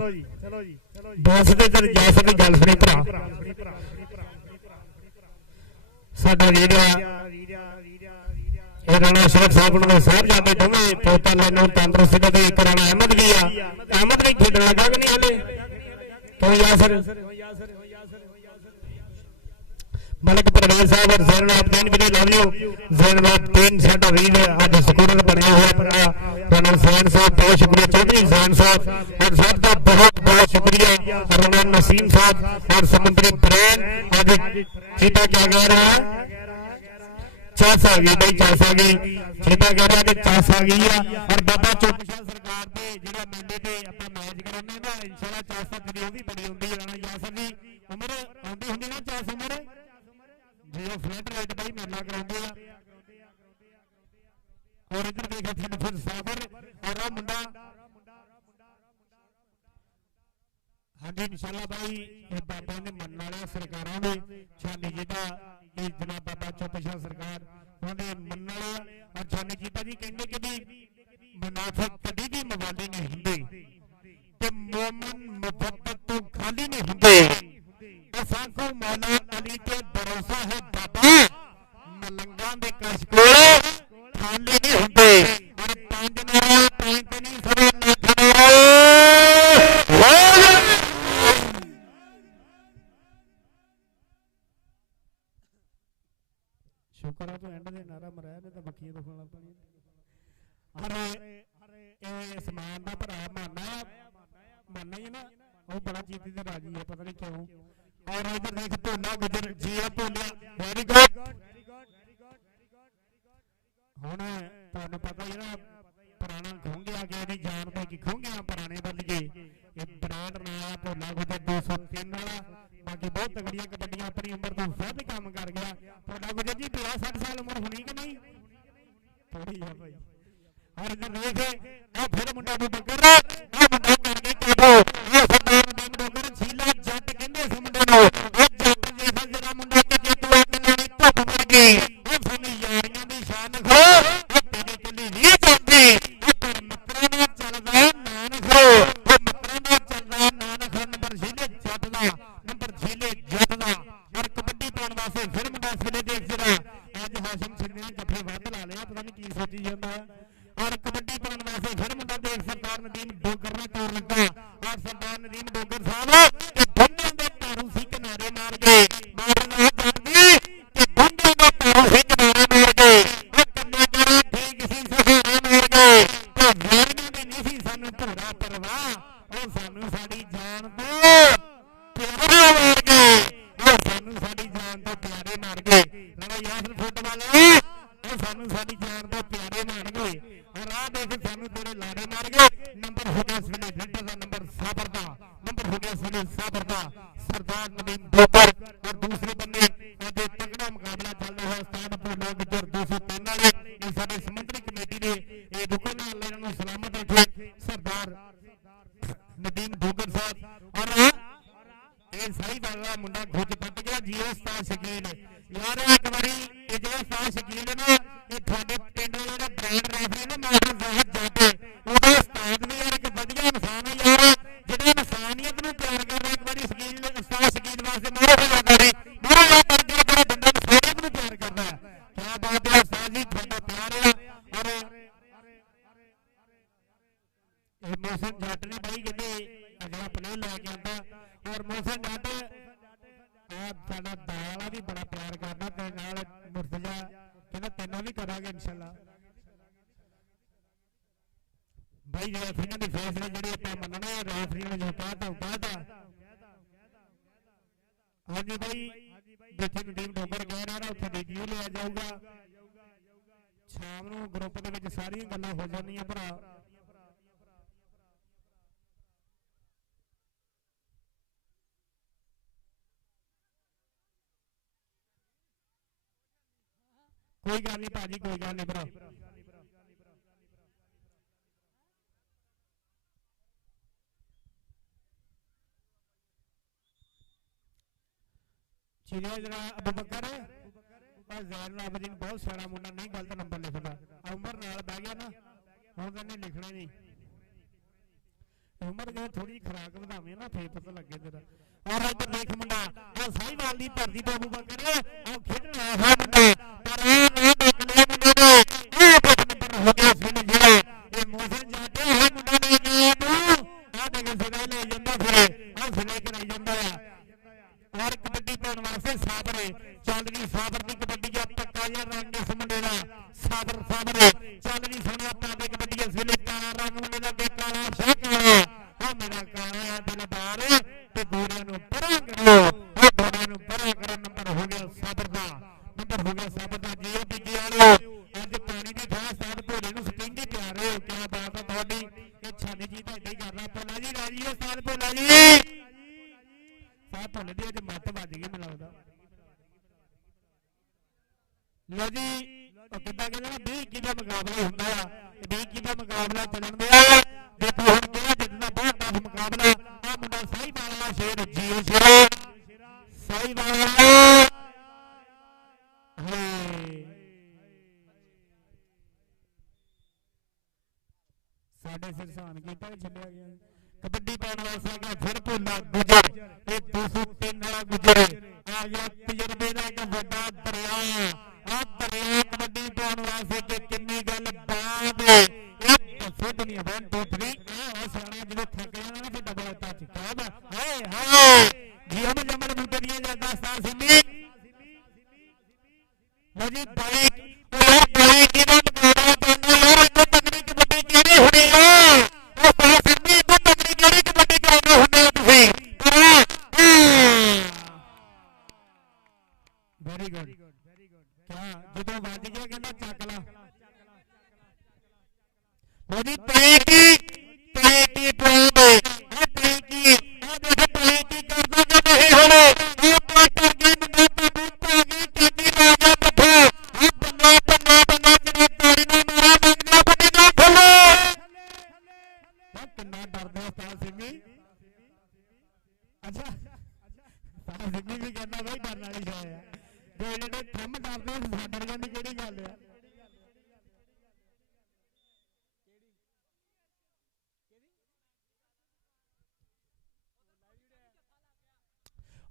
ਬਸ ਤੇ ਜਦ ਜਾ ਸਕਦੀ ਗੱਲ ਸੁਣੀ ਭਰਾ ਸਾਡਾ ਵੀਰਾ ਇਹ ਰਾਣਾ ਸ਼ਰਫ ਸਾਹਿਬ ਨੂੰ ਸਾਹਿਬ ਜਾਂਦੇ ਦੋਵੇਂ ਪੋਤਾ ਲੈਣੋਂ ਤੰਦਰੁਸਤ ਦੇ ਇੱਕ ਰਾਣਾ ਅਹਿਮਦ ਵੀ ਆ ਅਹਿਮਦ ਨਹੀਂ ਖੇਡਣ ਲੱਗਾ ਕਿ ਨਹੀਂ ਹਲੇ ਤੂੰ ਯਾਸਰ मलिक परवेज साहब और ज़ैनुलाब्दीन भी लव यू ज़ैनुलाब्दीन साडा वीर अज स्कूटर बनया हुआ भरा राणा हुसैन साहब बहुत शुक्रिया चौधरी हुसैन साहब और सब का बहुत बहुत शुक्रिया राणा नसीम साहब और समुद्री ब्रैन अज चीता क्या कह रहा है चस आ गई भाई चस आ गई चीता कह रहा कि चस आ गई है और बाबा चौकशा सरकार के जिहड़ा मेले ते आपां मैच कराने ना इंशाअल्लाह चस दी वो भी बड़ी हुंदी है राणा यासर दी उम्र आउंदी हुंदी ना चस उम्र जी फ्लैट लाइट भाई मेला कराते हैं और इधर देखा फिर साबर और मुंडा हाँ जी इंशाल्लाह भाई ये बाबा ने मनने वाले सरकारों ने छानी जीता ये जनाब बाबा चौपशा सरकार उन्होंने मनने वाले और छानी जीता जी कहते कि भी मुनाफिक कभी भी मवाली नहीं होंगे ते मोमन मुहब्बत तो खाली नहीं होंगे असांको मौला अली ते भरोसा है बाबा मलंगा दे कश कोल खाली नहीं हुंदे और पंज नारा पंज नहीं सवा नठ नारा शुक्र है तो एंड दे नारा मराया ने तो बखिए तो खाना पानी अरे ए समान दा भरा माना ही ना वो बड़ा जीती ते राजी है पता नहीं क्यों और इधर देख भोला गुजर जी भोला वेरी गुड हुण तुहानू पता ही ना पुराना खोंगिया गया नहीं जानते कि खोंगिया पुराने बन गए ये ब्रांड नया भोला गुजर 203 वाला बाकी बहुत तगड़िया कबड्डियां अपनी उम्र तो वध काम कर गया भोला गुजर जी 50-60 साल उम्र होनी कि नहीं थोड़ी है भाई और इधर देख आ फिर मुंडा डोगर आ मुंडा करके काबू आ सरदार नदीम डोगर छीला जट कहंदे इस मुंडे नु आ जट जैसा जरा मुंडा के तू एक नानी धुप मर गई आ सानू यारियां दी शान खो आ तेरी चली री ਜਾਂਦੀ आ पर मकरा ना चलदा नान खो आ मकरा ना चलदा नान खो नंबर छीले जट दा नंबर छीले जट दा और कबड्डी पाउण वास्ते फिर मुंडा छीले देख जरा आज हाशिम सिंह ने जफे वध ला लिया पता नहीं की सोची ਜਾਂਦਾ और कबड्डी पाने वास्ते फिर मुंडा देख सरदार नदीम डोगर ने तोड़ लगा और सरदार नदीम डोगर साहब के दोनों दे पैरों से किनारे मार गए मारना जानदी कि दोनों दे पैरों से किनारे मार गए और कन्ने करा ठीक सी सहारा मार गए तो यारियां दी नहीं सी सानू भूरा परवाह और सानू साडी जान तो प्यारे मार गए और सानू साडी जान तो प्यारे मार गए राणा यासर फुटबाल और सानू साडी जान तो प्यारे मार गए और आ देख सानू तेरे लाड़े मार गए नंबर हो गया इसलिए फिल्टर का नंबर साबर का नंबर हो गया इसलिए साबर का सरदार नदीम डोगर और दूसरे बंदे आज तगड़ा मुकाबला चल रहा है उस्ताद भोला गुजर 203 वाले ये साडे समुद्री कमेटी ने ये रुकन अल्लाह इन्हां नूं सलामत रखे सरदार नदीम डोगर साहब और ये सही वाला मुंडा खुद फट गया जी उस्ताद शकील यार एक बारी ये जो उस्ताद शकील है ना ये ਤੁਹਾਡੇ ਪਿੰਡ ਵਾਲੇ ਦਾ ਬ੍ਰਾਂਡ ਰੈਫਰੀ ਨੇ ਮਾਸਟਰ ਸਾਹਿਬ ਜਾਦੇ ਉਹਦਾ ਉਸਤਾਦ ਵੀ ਯਾਰ ਇੱਕ ਵਧੀਆ ਇਨਸਾਨ ਹੈ ਯਾਰ ਜਿਹੜਾ ਇਨਸਾਨੀਅਤ ਨੂੰ ਪਿਆਰ ਕਰਦਾ ਇੱਕ ਵਾਰੀ ਸ਼ਕੀਲ ਉਸਤਾਦ ਸ਼ਕੀਲ ਵਾਸਤੇ ਮਾਰੋ ਜਾਂਦਾ ਨੇ ਮਾਰੋ ਯਾਰ ਕਰਕੇ ਜਿਹੜਾ ਬੰਦਾ ਇਨਸਾਨੀਅਤ ਨੂੰ ਪਿਆਰ ਕਰਦਾ ਹੈ ਕਿਆ ਬਾਤ ਹੈ ਉਸਤਾਦ ਜੀ ਤੁਹਾਡਾ ਪਿਆਰ ਹੈ ਔਰ ਇਹ ਮੋਹਸਨ ਜੱਟ ਨੇ ਬਾਈ ਕਹਿੰਦੇ ਅਗਲਾ ਪਲੇ ਲੈ ਕੇ ਆਉਂਦਾ ਔਰ ਮੋਹਸਨ ਜੱਟ ਆਪ ਸਾਡਾ ਦਾਲਾ ਵੀ ਬੜਾ ਪਿਆਰ ਕਰਦਾ ਤੇ ਨਾਲ ਮੁਰਤਜ਼ਾ ਕਹਿੰਦਾ ਤੈਨੂੰ ਵੀ ਕਰਾਂਗੇ ਇਨਸ਼ਾਅੱਲਾ ਭਾਈ ਰੈਫਰੀਆਂ ਦੇ ਫੈਸਲੇ ਜਿਹੜੇ ਆਪਾਂ ਮੰਨਣੇ ਆ ਰੈਫਰੀਆਂ ਨੇ ਜੋ ਕਹਤਾ ਹਾਂਜੀ ਭਾਈ ਜਿੱਥੇ ਨਦੀਮ ਡੋਗਰ ਕਹਿ ਰਿਹਾ ਨਾ ਉੱਥੇ ਡੀਜੀਓ ਲਿਆ ਜਾਊਗਾ ਸ਼ਾਮ ਨੂੰ ਗਰੁੱਪ ਦੇ ਵਿੱਚ ਸਾਰੀਆਂ ਗੱਲਾਂ ਹੋ ਜਾਂਦੀਆਂ ਭਰਾ कोई गल नहीं भाजी कोई गल नहीं भरा चिड़िया जरा अबू बकर ज़ैनुलाब्दीन बहुत सारा मुंडा नहीं गलत नंबर लिखता उमर नाल बह गया ना हुण कहने लिखना नहीं ਉਮਰ ਦੇ ਥੋੜੀ ਖਰਾਕ ਵਧਾਵੇਂ ਨਾ ਫੇਰ ਪਤਾ ਲੱਗੇ ਤੇਰਾ। ਔਰ ਇੱਧਰ ਦੇਖ ਮੁੰਡਾ ਆ ਸਾਈਵਾਲ ਦੀ ਧਰਤੀ ਤੋਂ ਅਬੂ ਬਕਰ ਉਹ ਖੇਡਣਾ ਹੈ ਮੁੰਡਾ ਪਰ ਇਹ ਨਹੀਂ ਨਿਕਲੇ ਮੁੰਡੇ ਨੇ ਇਹ ਬਸ ਨੰਬਰ ਹੋ ਗਿਆ ਸੀ ਜਿਹੜਾ ਇਹ ਮੋਹਨ ਜਾਂਦੇ ਹੈ ਮੁੰਡਾ ਨੇ ਗੇਮ ਆ ਦੇਖ ਸਿਰੇ ਲੈ ਜਾਂਦਾ ਫਿਰ ਆ ਸਿਰੇ ਕਰਾਈ ਜਾਂਦਾ ਆ। ਔਰ ਕਬੱਡੀ ਪਾਉਣ ਵਾਸਤੇ ਸਾਬਰ ਚੱਲ ਵੀ ਸਾਬਰ ਦੀ ਕਬੱਡੀ ਆ ਪੱਕਾ ਜਿਹਾ ਰੰਗ ਇਸ ਮੁੰਡੇ ਦਾ ਸਾਬਰ ਚੱਲ ਵੀ ਸੋਹਣਾ ਪਾਉਂਦੇ ਕਬੱਡੀ ਇਸ ਵੇਲੇ ਕਾਲਾ ਰੰਗ ਮੁੰਡੇ ਦਾ ਕਾਲਾ ਸ਼ਾਹ ਆ ਮੇਰਾ ਕਾਲਾ ਦਿਲਦਾਰ ਤੇ ਗੋਰਿਆਂ ਨੂੰ ਪਰਾਂ ਕਰੋ ਉਹ ਗੋਰਿਆਂ ਨੂੰ ਪਰਾਂ ਕਰੋ। ਨੰਬਰ ਹੋ ਗਿਆ ਸਾਬਰ ਦਾ ਜੀਓ ਬੀਜੀ ਵਾਲਿਓ ਅੱਜ ਪਾਣੀ ਦੀ ਥਾਂ ਸਾਧ ਭੋਲੇ ਨੂੰ ਸਪਿੰਡੀ ਪਿਆ ਰਹੇ ਹੋ। ਕਿਆ ਬਾਤ ਆ ਤੁਹਾਡੀ ਇਹ ਛਾਨੀ ਜੀ ਤਾਂ ਏਦਾਂ ਹੀ ਕਰਨਾ ਭੋਲਾ ਜੀ ਰਾਜੀ ਹੈ ਸਾਧ ਭੋਲਾ ਜੀ ਸਾਧ ਭੋਲੇ ਦੀ ਅੱਜ ਮੱਤ ਵੱਜ ਗਈ ਮੈਨੂੰ ਲੱਗਦਾ। ਲੋ ਜੀ ਉਹ ਕਿੱਦਾਂ ਕਹਿੰਦੇ ਨਾ 20 ਦਾ ਮੁਕਾਬਲਾ ਹੁੰਦਾ ਆ 20 ਦਾ ਮੁਕਾਬਲਾ ਚੱਲਣ ਦਿਆ ਦੇਖੋ ਹੁਣ ਕਿਹੜਾ ਜਿੱਤਦਾ ਬਹੁਤ ਟਫ ਮੁਕਾਬਲਾ ਆ ਮੁੰਡਾ ਸਾਈਵਾਲ ਵਾਲਾ ਸ਼ੇਰ ਜੀਓ ਸ਼ੇਰ ਸਾਈਵਾਲ ਵਾਲਾ ਸਾਡੇ ਸਰਸਾਨ ਕੀਤਾ ਛੱਡਿਆ ਗਿਆ ਕਬੱਡੀ ਪਾਉਣ ਵਾਸਤੇ ਗਿਆ ਫਿਰ ਭੋਲਾ ਗੁਜਰ ਇਹ 203 ਵਾਲਾ ਗੁਜਰ ਆ ਗਿਆ ਤਜਰਬੇ ਦਾ ਇੱਕ ਵੱਡਾ ਦਰਿਆ ਆ ਦਰਿਆ ਕਬੱਡੀ ਪਾਉਣ ਵਾਸਤੇ ਕਿ ਕਿੰਨੀ ਗੱਲ ਬਾਤ ਇਹ ਦੱਸੋ ਦੁਨੀਆ 1 2 3 ਆ ਸਾਰਾ ਜਦੋਂ ਥੱਕ ਜਾਣਾ ਨਾ ਫਿਰ ਡਬਲ ਟੱਚ ਕਾਬ ਹਾਏ ਜੀਵਨ ਜਮਲ ਬੂਟੇ ਦੀਆਂ ਜਾਂਦਾ ਸਤਾਰ ਸਿੰਮੀ ਲਜੀ ਬਾਈਕ ਉਹ ਬਾਈਕ ਦੀ ਬਾਤ ਕਰਦਾ ਪੈਂਦਾ ਯਾਰ ਇੱਕੋ ਤਕੜੀ ਕਬੱਡੀ ਕਿਹੜੀ ਹੋਣੀ ਆ ਉਹ ਸਤਾਰ ਸਿੰਮੀ ਇੱਕੋ ਤਕੜੀ ਕਿਹੜੀ ਕਬੱਡੀ ਕਰਾਉਂਦੇ ਹੁੰਦੇ ਹੋ ਤੁਸੀਂ ਵੈਰੀ ਗੁੱਡ ਕਿਆ ਜਦੋਂ ਵੱਜ ਗਿਆ ਕਹਿੰਦਾ ਚੱਕ ਲਾ ਉਹਦੀ ਟੈਂਕੀ ਪਲਾਨ ਆ ਟੈਂਕੀ ਆ ਦੇਖ ਟੈਂਕੀ ਕਰਦਾ ਕਿ ਨਹੀਂ ਹੁਣ ਇਹ ਪਾਟਰ ਦੀ ਮੁੰਡੇ ਤੇ ਬੂਟਾ ਗਈ ਟੈਂਕੀ ਲਾ ਗਿਆ ਪੱਠਾ ਆ ਪੰਨਾ ਕਿਨੇ ਤਾੜੀ ਨਾਲ ਮਾਰਾ ਮੰਗਦਾ ਪੱਟੀ ਦਾ ਥੱਲੇ ਕਿੰਨਾ ਡਰਦਾ ਉਸਤਾਦ ਸਿੰਘੀ ਅੱਛਾ ਉਸਤਾਦ ਸਿੰਘੀ ਵੀ ਕਹਿੰਦਾ ਬਈ ਡਰਨ ਵਾਲੀ ਸ਼ਾਇ ਆ ਜੋ ਜਿਹੜੇ ਥੰਮ ਡਰਦੇ ਸਾਡੇ ਵਰਗਿਆਂ ਦੀ ਕਿਹੜੀ ਗੱਲ ਆ।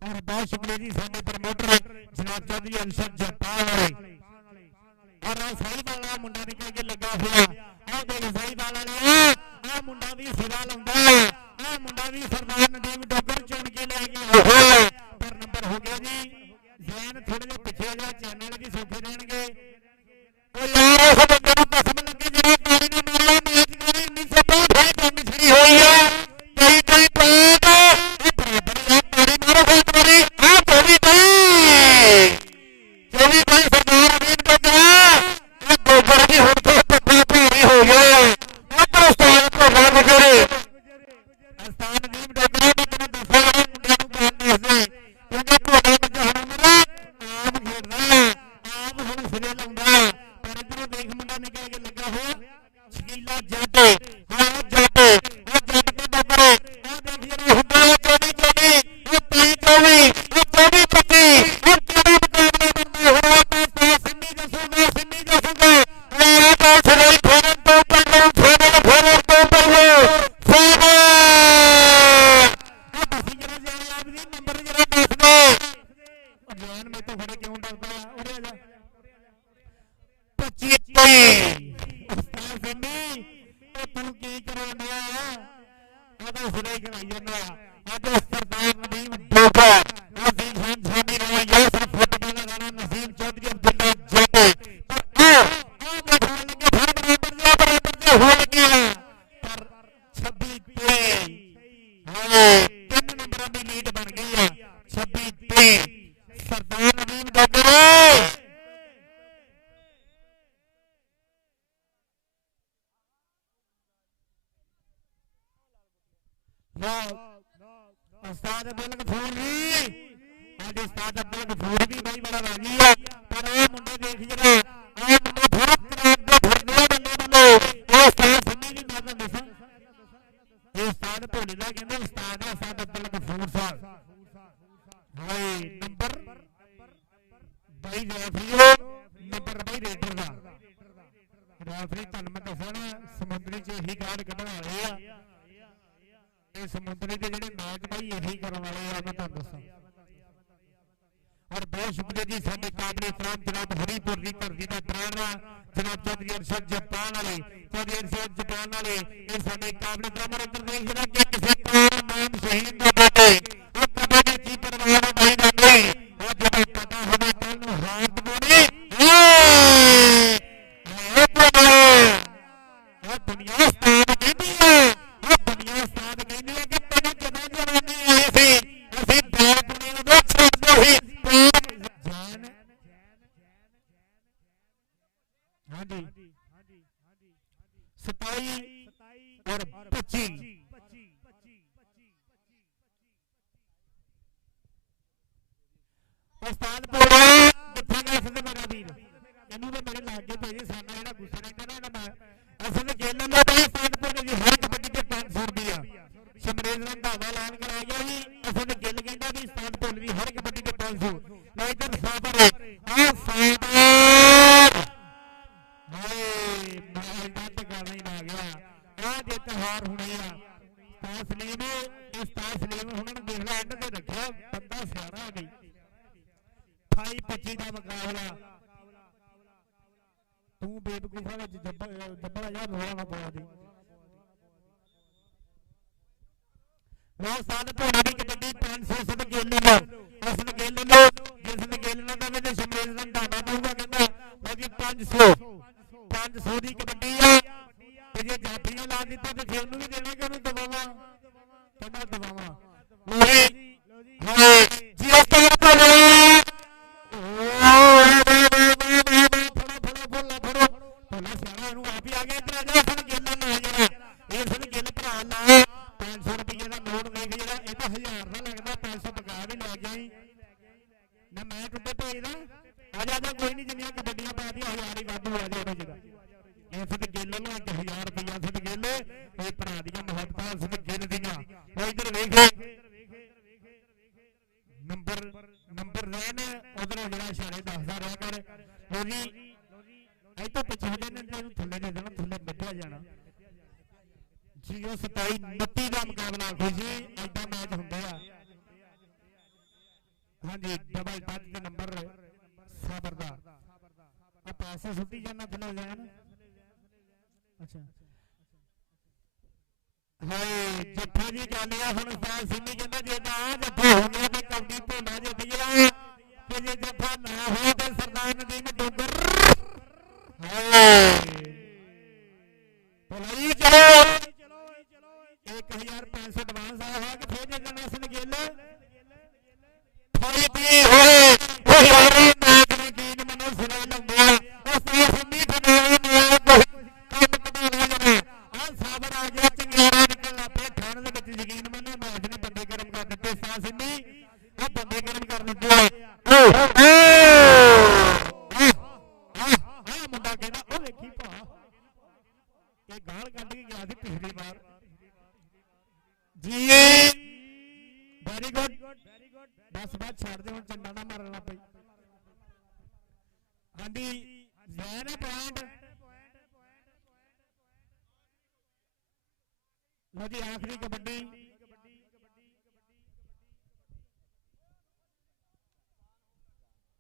और बहुत शुक्रिया जी सामने प्रमोटर जनाब चौधरी अरशद जगतार वाले और सही वाला मुंडा निकल के लगा हुआ आ देख सही वाला ने आ मुंडा भी सिरा लाउंदा आ मुंडा भी सरदार नदीम डोगर चुन के ले गया पर नंबर हो गया जी जैन थोड़े जे पीछे जा चैनल भी सोखे देंगे ओ यार उस बंदे ਨੂੰ कसम ਲੱਗੇ ਜਿਹੜਾ ਪਾਣੀ ਨੇ ਮਾਰਿਆ ਮੈਚ ਕਰੀ 1965 ਕੰਮ ਛੜੀ ਹੋਈ ਹੈ ਕਈ ਪੁਆਇੰਟ ਇਹ ਬਰਾਬਰ ਹੈ ਪਾਣੀ ਮਾਰੋ ਕੋਈ ਤੁਹਾਡੀ ਆ 24 ਭਾਈ ਸਰਦਾਰ ਅਮੀਨ ਕਹਿੰਦਾ ਇਹ ਗੋਬਰ ਦੀ ਹੁਣ ਤੋਂ ਪੱਕਾ ਭਾਰੀ ਹੋ ਗਿਆ ਆ ਤਾਂ ਉਸਤਾਦ ਭੋਲਾ ਵਗਰੇ ਉਸਤਾਦ ਅਮੀਨ ਡੋਗਰਾ ਨੇ ਕਿਹਾ ਦੱਸਿਆ ਮੁੰਡਿਆਂ ਨੂੰ ਕਾਨ ਦੱਸਦੇ ਕਿਉਂਕਿ ਭੋਲਾ ਬੱਚਾ ਹੁਣ ਮੇਰਾ ਆਪ ਖੇਡਦਾ ਆਪ ਹੁਣ ਸਿਰੇ ਲਾਉਂਦਾ ਪਰ ਇਧਰੋਂ ਦੇਖ ਮੁੰਡਾ ਨਿਕਲ ਕੇ ਲੱਗਾ ਹੋਇਆ ਸ਼ਕੀਲਾ ਜੱਟ ਹਾਂ ਜੱਟ ਉਹ ਜੱਟ ਤੇ ਡੋਗਰੇ ਆ ਦੇਖ ਜਿਹੜਾ ਹੁੰਦਾ 24 ਉਹ 23 ਉਹ 24 25 ਉਹ ਕਿਹੜਾ ਮੁਕਾਬਲਾ ਬਣਦਾ ਹੋਇਆ ਤਾਂ ਸਿੰਮੀ ਦੱਸੂਗਾ ਇਹ ਤਾਂ ਸਿਰੇ ਫੇਰਨ ਤੋਂ ਪਹਿਲਾਂ ਫੇਰਨ ਤੋਂ ਪਹਿਲਾਂ ਆ ਦੱਸੀ ਜਿਹੜਾ ਜਾਣੇ ਆਪ ਦੀ ਨੰਬਰ ਜਿਹੜਾ ਦੱਸਦਾ ਜਵਾਨ ਮੇਰੇ ਤੋਂ ਫੜੇ ਕਿਉਂ ਡਰਦਾ ਉਰੇ ਆ ਜਾ 25 ਉਸਤਾਦ ਸਿੰਮੀ ਉਹ ਤੂੰ ਕੀ ਕਰਾਉਂਦਾ ਆ ਤਾਂ ਸਿਰੇ ਕਰਾਈ ਜਾਂਦਾ ਅੱਜ ਸਰਦਾਰ ਨਦੀਮ ਡੋਗਰਾ ਨਦੀਮ ਸਿੰਘ ਸਾਡੀ ਨਾਲ ਯਾਸਰ ਫੁੱਟਬਾਲ ਦਾ ਰਾਣਾ ਨਦੀਮ ਚੌਧਰੀ ਅਬਦੁੱਲਾ ਜੱਟ ਪਰ ਆ ਬੈਠਣ ਲੱਗੇ ਫਿਰ ਬਰਾਬਰ ਦੇ ਹੋ ਲੱਗਿਆ ਪਰ 26 ਤੇ ਹਾਂ 3 ਨੰਬਰਾਂ ਦੀ ਲੀਡ ਬਣ ਗਈ ਆ 26 ਤੇ ਸਰਦਾਰ ਨਦੀਮ ਡੋਗਰਾ उस्ताद अब्दुल गफूर जी आज उस्ताद अब्दुल गफूर भी भाई बड़ा राजी है पर ये मुंडे देख जरा ये मुंडे बहुत खराब दे फिरने बंदे बंदे ये उस्ताद सिम्मी जी मैं तो दसा ये उस्ताद भोले दा कहंदे उस्ताद है उस्ताद अब्दुल गफूर साहब हाय नंबर भाई रेफरी नंबर भाई रेडर दा रेफरी तन मैं दसना समुद्री च यही गार्ड कढवा रहे आ ਇਹ ਸਮੁੰਦਰੀ ਦੇ ਜਿਹੜੇ ਮੈਚ ਭਾਈ ਇਹੀ ਕਰਨ ਵਾਲੇ ਆ ਮੈਂ ਤੁਹਾਨੂੰ ਦੱਸਾਂ। ਔਰ ਬਹੁਤ ਸ਼ੁਕਰੀਆ ਜੀ ਸਾਡੇ ਕਾਬਲੇ ਇਤਰਾਮ ਜਨਾਬ ਹਰੀਪੁਰ ਦੀ ਧਰਤੀ ਦਾ ਪ੍ਰਾਣਾ ਜਨਾਬ ਚੌਧਰੀ ਅਰਸ਼ਦ ਜਾਪਾਨ ਵਾਲੇ ਇਹ ਸਾਡੇ ਕਾਬਲੇ ਇਤਰਾਮ ਅੰਦਰ ਦੇਖ ਜਿਹੜਾ ਕਿ ਕਿਸੇ ਦਾ ਨਾਮ ਸ਼ਹੀਦ ਦਾ ਬੇਟੇ ਉਹ ਕਦੇ ਵੀ ਜੀ ਪਰਵਾਹ ਨਹੀਂ ਜਾਂਦੇ। ਉਹ ਜਦੋਂ ਪਤਾ ਹੋਵੇ ਕੱਲ ਨੂੰ ਹਾਰ ਦਵਾਉਣੀ ਉਹ ਦੁਨੀਆ ਉਸਤਾਦ ਕਹਿੰਦੀ ਹੈ ਕਿ ਤੈਨੂੰ ਜਦੋਂ ਜਵਾਨੀ ਆਈ ਸੀ ਅਸੀਂ ਬਾਤ ਨਹੀਂ ਉਦੋਂ ਛੱਡਦੇ ਸੀ ਜਾਨ। ਹਾਂਜੀ 27 ਔਰ 25 ਉਸਤਾਦ ਪੋੜਾ ਕਿੱਥੇ ਗਿਆ ਸੀ ਮੇਰਾ ਵੀਰ ਇਹਨੂੰ ਤੇ ਮੇਰੇ ਲਾਗੇ ਭੇਜੇ ਸਾਡਾ ਜਿਹੜਾ ਗੁੱਸਾ ਰਹਿੰਦਾ ਨਾ ਇਹਦਾ ਅਸਲ ਵਿੱਚ ਖੇਲਣ ਦਾ ਤਾਂ ਉਸਤਾਦਪੁਰ ਦੇ ਹਰ ਕਬੱਡੀ ਤੇ 500 ਰੁਪਇਆ ਸਮਰੇਜ਼ ਰੰਧਾਵਾ ਐਲਾਨ ਕਰਾਇਆ ਗਿਆ ਜੀ। ਅਸਲ ਵਿੱਚ ਗਿੱਲ ਕਹਿੰਦਾ ਵੀ ਉਸਤਾਦਪੁਰ ਦੀ ਹਰ ਕਬੱਡੀ ਤੇ 500 ਨਾ ਇਧਰ ਸਾਬਰ ਆ ਸਾਬਰ ਹਾਏ ਮਾਲ ਦਾ ਟਿਕਾਣਾ ਹੀ ਨਾ ਗਿਆ ਆ ਜੇ ਤਿਉਹਾਰ ਹੋਣੇ ਆ ਸਲੀਮ ਇਸ ਸਲੀਮ ਉਹਨਾਂ ਨੇ ਦੇਖ ਲਿਆ ਐਂਡ ਤੇ ਰੱਖਿਆ ਬੰਦਾ ਸਿਆਣਾ ਨਹੀਂ 28-25 ਦਾ ਮੁਕਾਬਲਾ ਤੂੰ ਬੇਵਕੂਫਾਂ ਵਿੱਚ ਜੱਬੜਾ ਯਾਰ ਰੋਣਾ ਨਾ ਪਵਾ ਦੇ। ਲੋ ਸਾਲ ਭੋੜਾ ਦੀ ਕਬੱਡੀ 500 ਸਦ ਗਿੱਲ ਨੂੰ ਅਸਲ ਗਿੱਲ ਨੂੰ ਜਿਸ ਨੇ ਗਿੱਲ ਨਾਲ ਦਾ ਵੀ ਸਮਰੇਜ਼ ਦਾ ਢਾਬਾ ਦਊਗਾ ਕਹਿੰਦਾ ਬਾਕੀ 500 ਦੀ ਕਬੱਡੀ ਆ ਤੇ ਜੇ ਜਾਫੀਆਂ ਲਾ ਦਿੱਤਾ ਤੇ ਫਿਰ ਉਹਨੂੰ ਵੀ ਦੇਣਾ ਕਿ ਉਹਨੂੰ ਦਬਾਵਾਂ ਕਹਿੰਦਾ ਦਬਾਵਾਂ। ਲੋ ਜੀ ਹਾਂ ਜੀ ਉਸ ਤੋਂ ਬਾਅਦ ਭੋਲਾ ਸਿਆਣਾ ਇਹਨੂੰ ਆਪ ਹੀ ਆ ਗਿਆ ਤੇ ਅਜਾ ਹੁਣ ਗਿੱਲ ਨਾ ਜਿਹੜਾ ਇਹ ਸੁਣ ਗਿੱਲ ਭਰਾ ਲਾ 500 ਰੁਪਏ ਦਾ ਨੋਟ ਵੇਖ ਜਿਹੜਾ ਇਹ ਤਾਂ 1000 ਦਾ ਲੱਗਦਾ 500 ਬਕਾ ਵੀ ਲੈ ਗਿਆ ਨਾ ਮੈਂ ਟੁੱਟੇ ਭੇਜਦਾ ਆ ਜਾ ਕੋਈ ਨਹੀਂ ਜਿੰਨੀਆਂ ਕਬੱਡੀਆਂ ਪਾਦੀਆਂ 1000 ਹੀ ਵਾਧੂ ਆ ਜਾ ਉਹਦੇ ਜਿਹੜਾ ਇਹ ਸਿੱਧ ਗਿੱਲ ਨੂੰ 1000 ਰੁਪਇਆ ਸਿੱਧ ਗਿੱਲ ਇਹ ਭਰਾ ਦੀਆਂ ਮੁਹੱਬਤਾਂ ਸਿੱਧ ਗਿੱਲ ਦੀਆਂ ਉਹ ਇੱਧਰ ਵੇਖ ਨੰਬਰ ਰਹਿਣ ਉਧਰ ਜਿਹੜਾ ਇਸ਼ਾਰੇ ਦੱਸਦਾ ਰਿਹਾ ਕਰ ਲੋ ਜੀ ਇੱਥੋਂ ਪਿੱਛੇ ਹੋ ਜਾਂਦੇ ਇਹਨੂੰ ਥੱਲੇ ਦੇ ਦੇਣਾ ਥੱਲੇ ਵੱਢਿਆ ਜਾਣਾ ਜੀ। ਉਹ 27-29 ਦਾ ਮੁਕਾਬਲਾ ਹੋਈ ਜੀ ਐਡਾ ਮੈਚ ਹੁੰਦੇ ਆ। ਹਾਂਜੀ ਡਬਲ ਟੱਚ ਦੇ ਨੰਬਰ ਸਾਬਰ ਦਾ ਆ ਪੈਸੇ ਸੁੱਟੀ ਜਾਣਾ ਥੱਲੇ ਲੈਣ ਅੱਛਾ ਹਾਏ ਜੱਫਾ ਜੀ ਗੱਲ ਆ ਹੁਣ ਉਸਤਾਦ ਸਿੰਮੀ ਕਹਿੰਦਾ ਜੇ ਤਾਂ ਆ ਜੱਫਾ ਹੋ ਗਿਆ ਤੇ ਕਬੱਡੀ ਭੋਲਾ ਜਿੱਤ ਗਿਆ ਤੇ ਜੇ ਜੱਫਾ ਨਾ ਹੋਇਆ ਤਾਂ ਸਰਦਾਰ ਨਦੀਮ ਡੋਗਰ ਹਾਏ ਭੋਲਾ ਜੀ ਚਲੋ 1500 ਐਡਵਾਂਸ ਆਇਆ ਹੋਇਆ ਕਿ ਫੇਰ ਜੇ ਜਣਾ ਸਿੰਘ ਗਿੱਲ ਥੋੜੀ ਪੀ ਹੋਏ ਉਹ ਯਾਰੀ ਮੈਚ ਨੇ ਕੀ ਮੈਨੂੰ ਸੁਣਾ ਲੰਬਿਆ ਉਸਤਾਦ ਸਿੰਮੀ ਖਨਾਵੇ ਨੇ ਕੰਮ ਕਢਾਉਣਾ ਜਣਾ ਆ ਸਾਬਰ ਆ ਗਿਆ ਚੰਗਿਆੜਾ ਨਿਕਲਣਾ ਪਿਆ ਠਾਣ ਦੇ ਵਿੱਚ ਯਕੀਨ ਮੰਨੋ ਮੈਚ ਨੇ ਬੰਦੇ ਗਰਮ ਕਰ ਦਿੱਤੇ ਉਸਤਾਦ ਸਿੰਮੀ ਉਹ ਬੰਦੇ ਗਰਮ ਕਰ ਦਿੱਤੇ ਮੁੰਡਾ ਕਹਿੰਦਾ ਉਹ ਵੇਖੀ ਭਾ ਇਹ ਗਾਲ ਕੱਢ ਕੇ ਗਿਆ ਸੀ ਪਿਛਲੀ ਵਾਰ ਜੀ ਵੈਰੀ ਗੁੱਡ ਬਸ ਛੱਡ ਦੇ ਹੁਣ ਚੰਡਾ ਨਾ ਮਾਰਨ ਲੱਗ ਪਈ। ਹਾਂਜੀ ਜ਼ੈਨ ਪੁਆਇੰਟ ਲੋ ਜੀ ਆਖਰੀ ਕਬੱਡੀ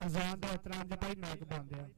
ਅਜ਼ਾਨ ਦਾ ਇਤਰਾਮ ਦੇ ਭਾਈ ਮੈਚ ਬੰਦ ਆ।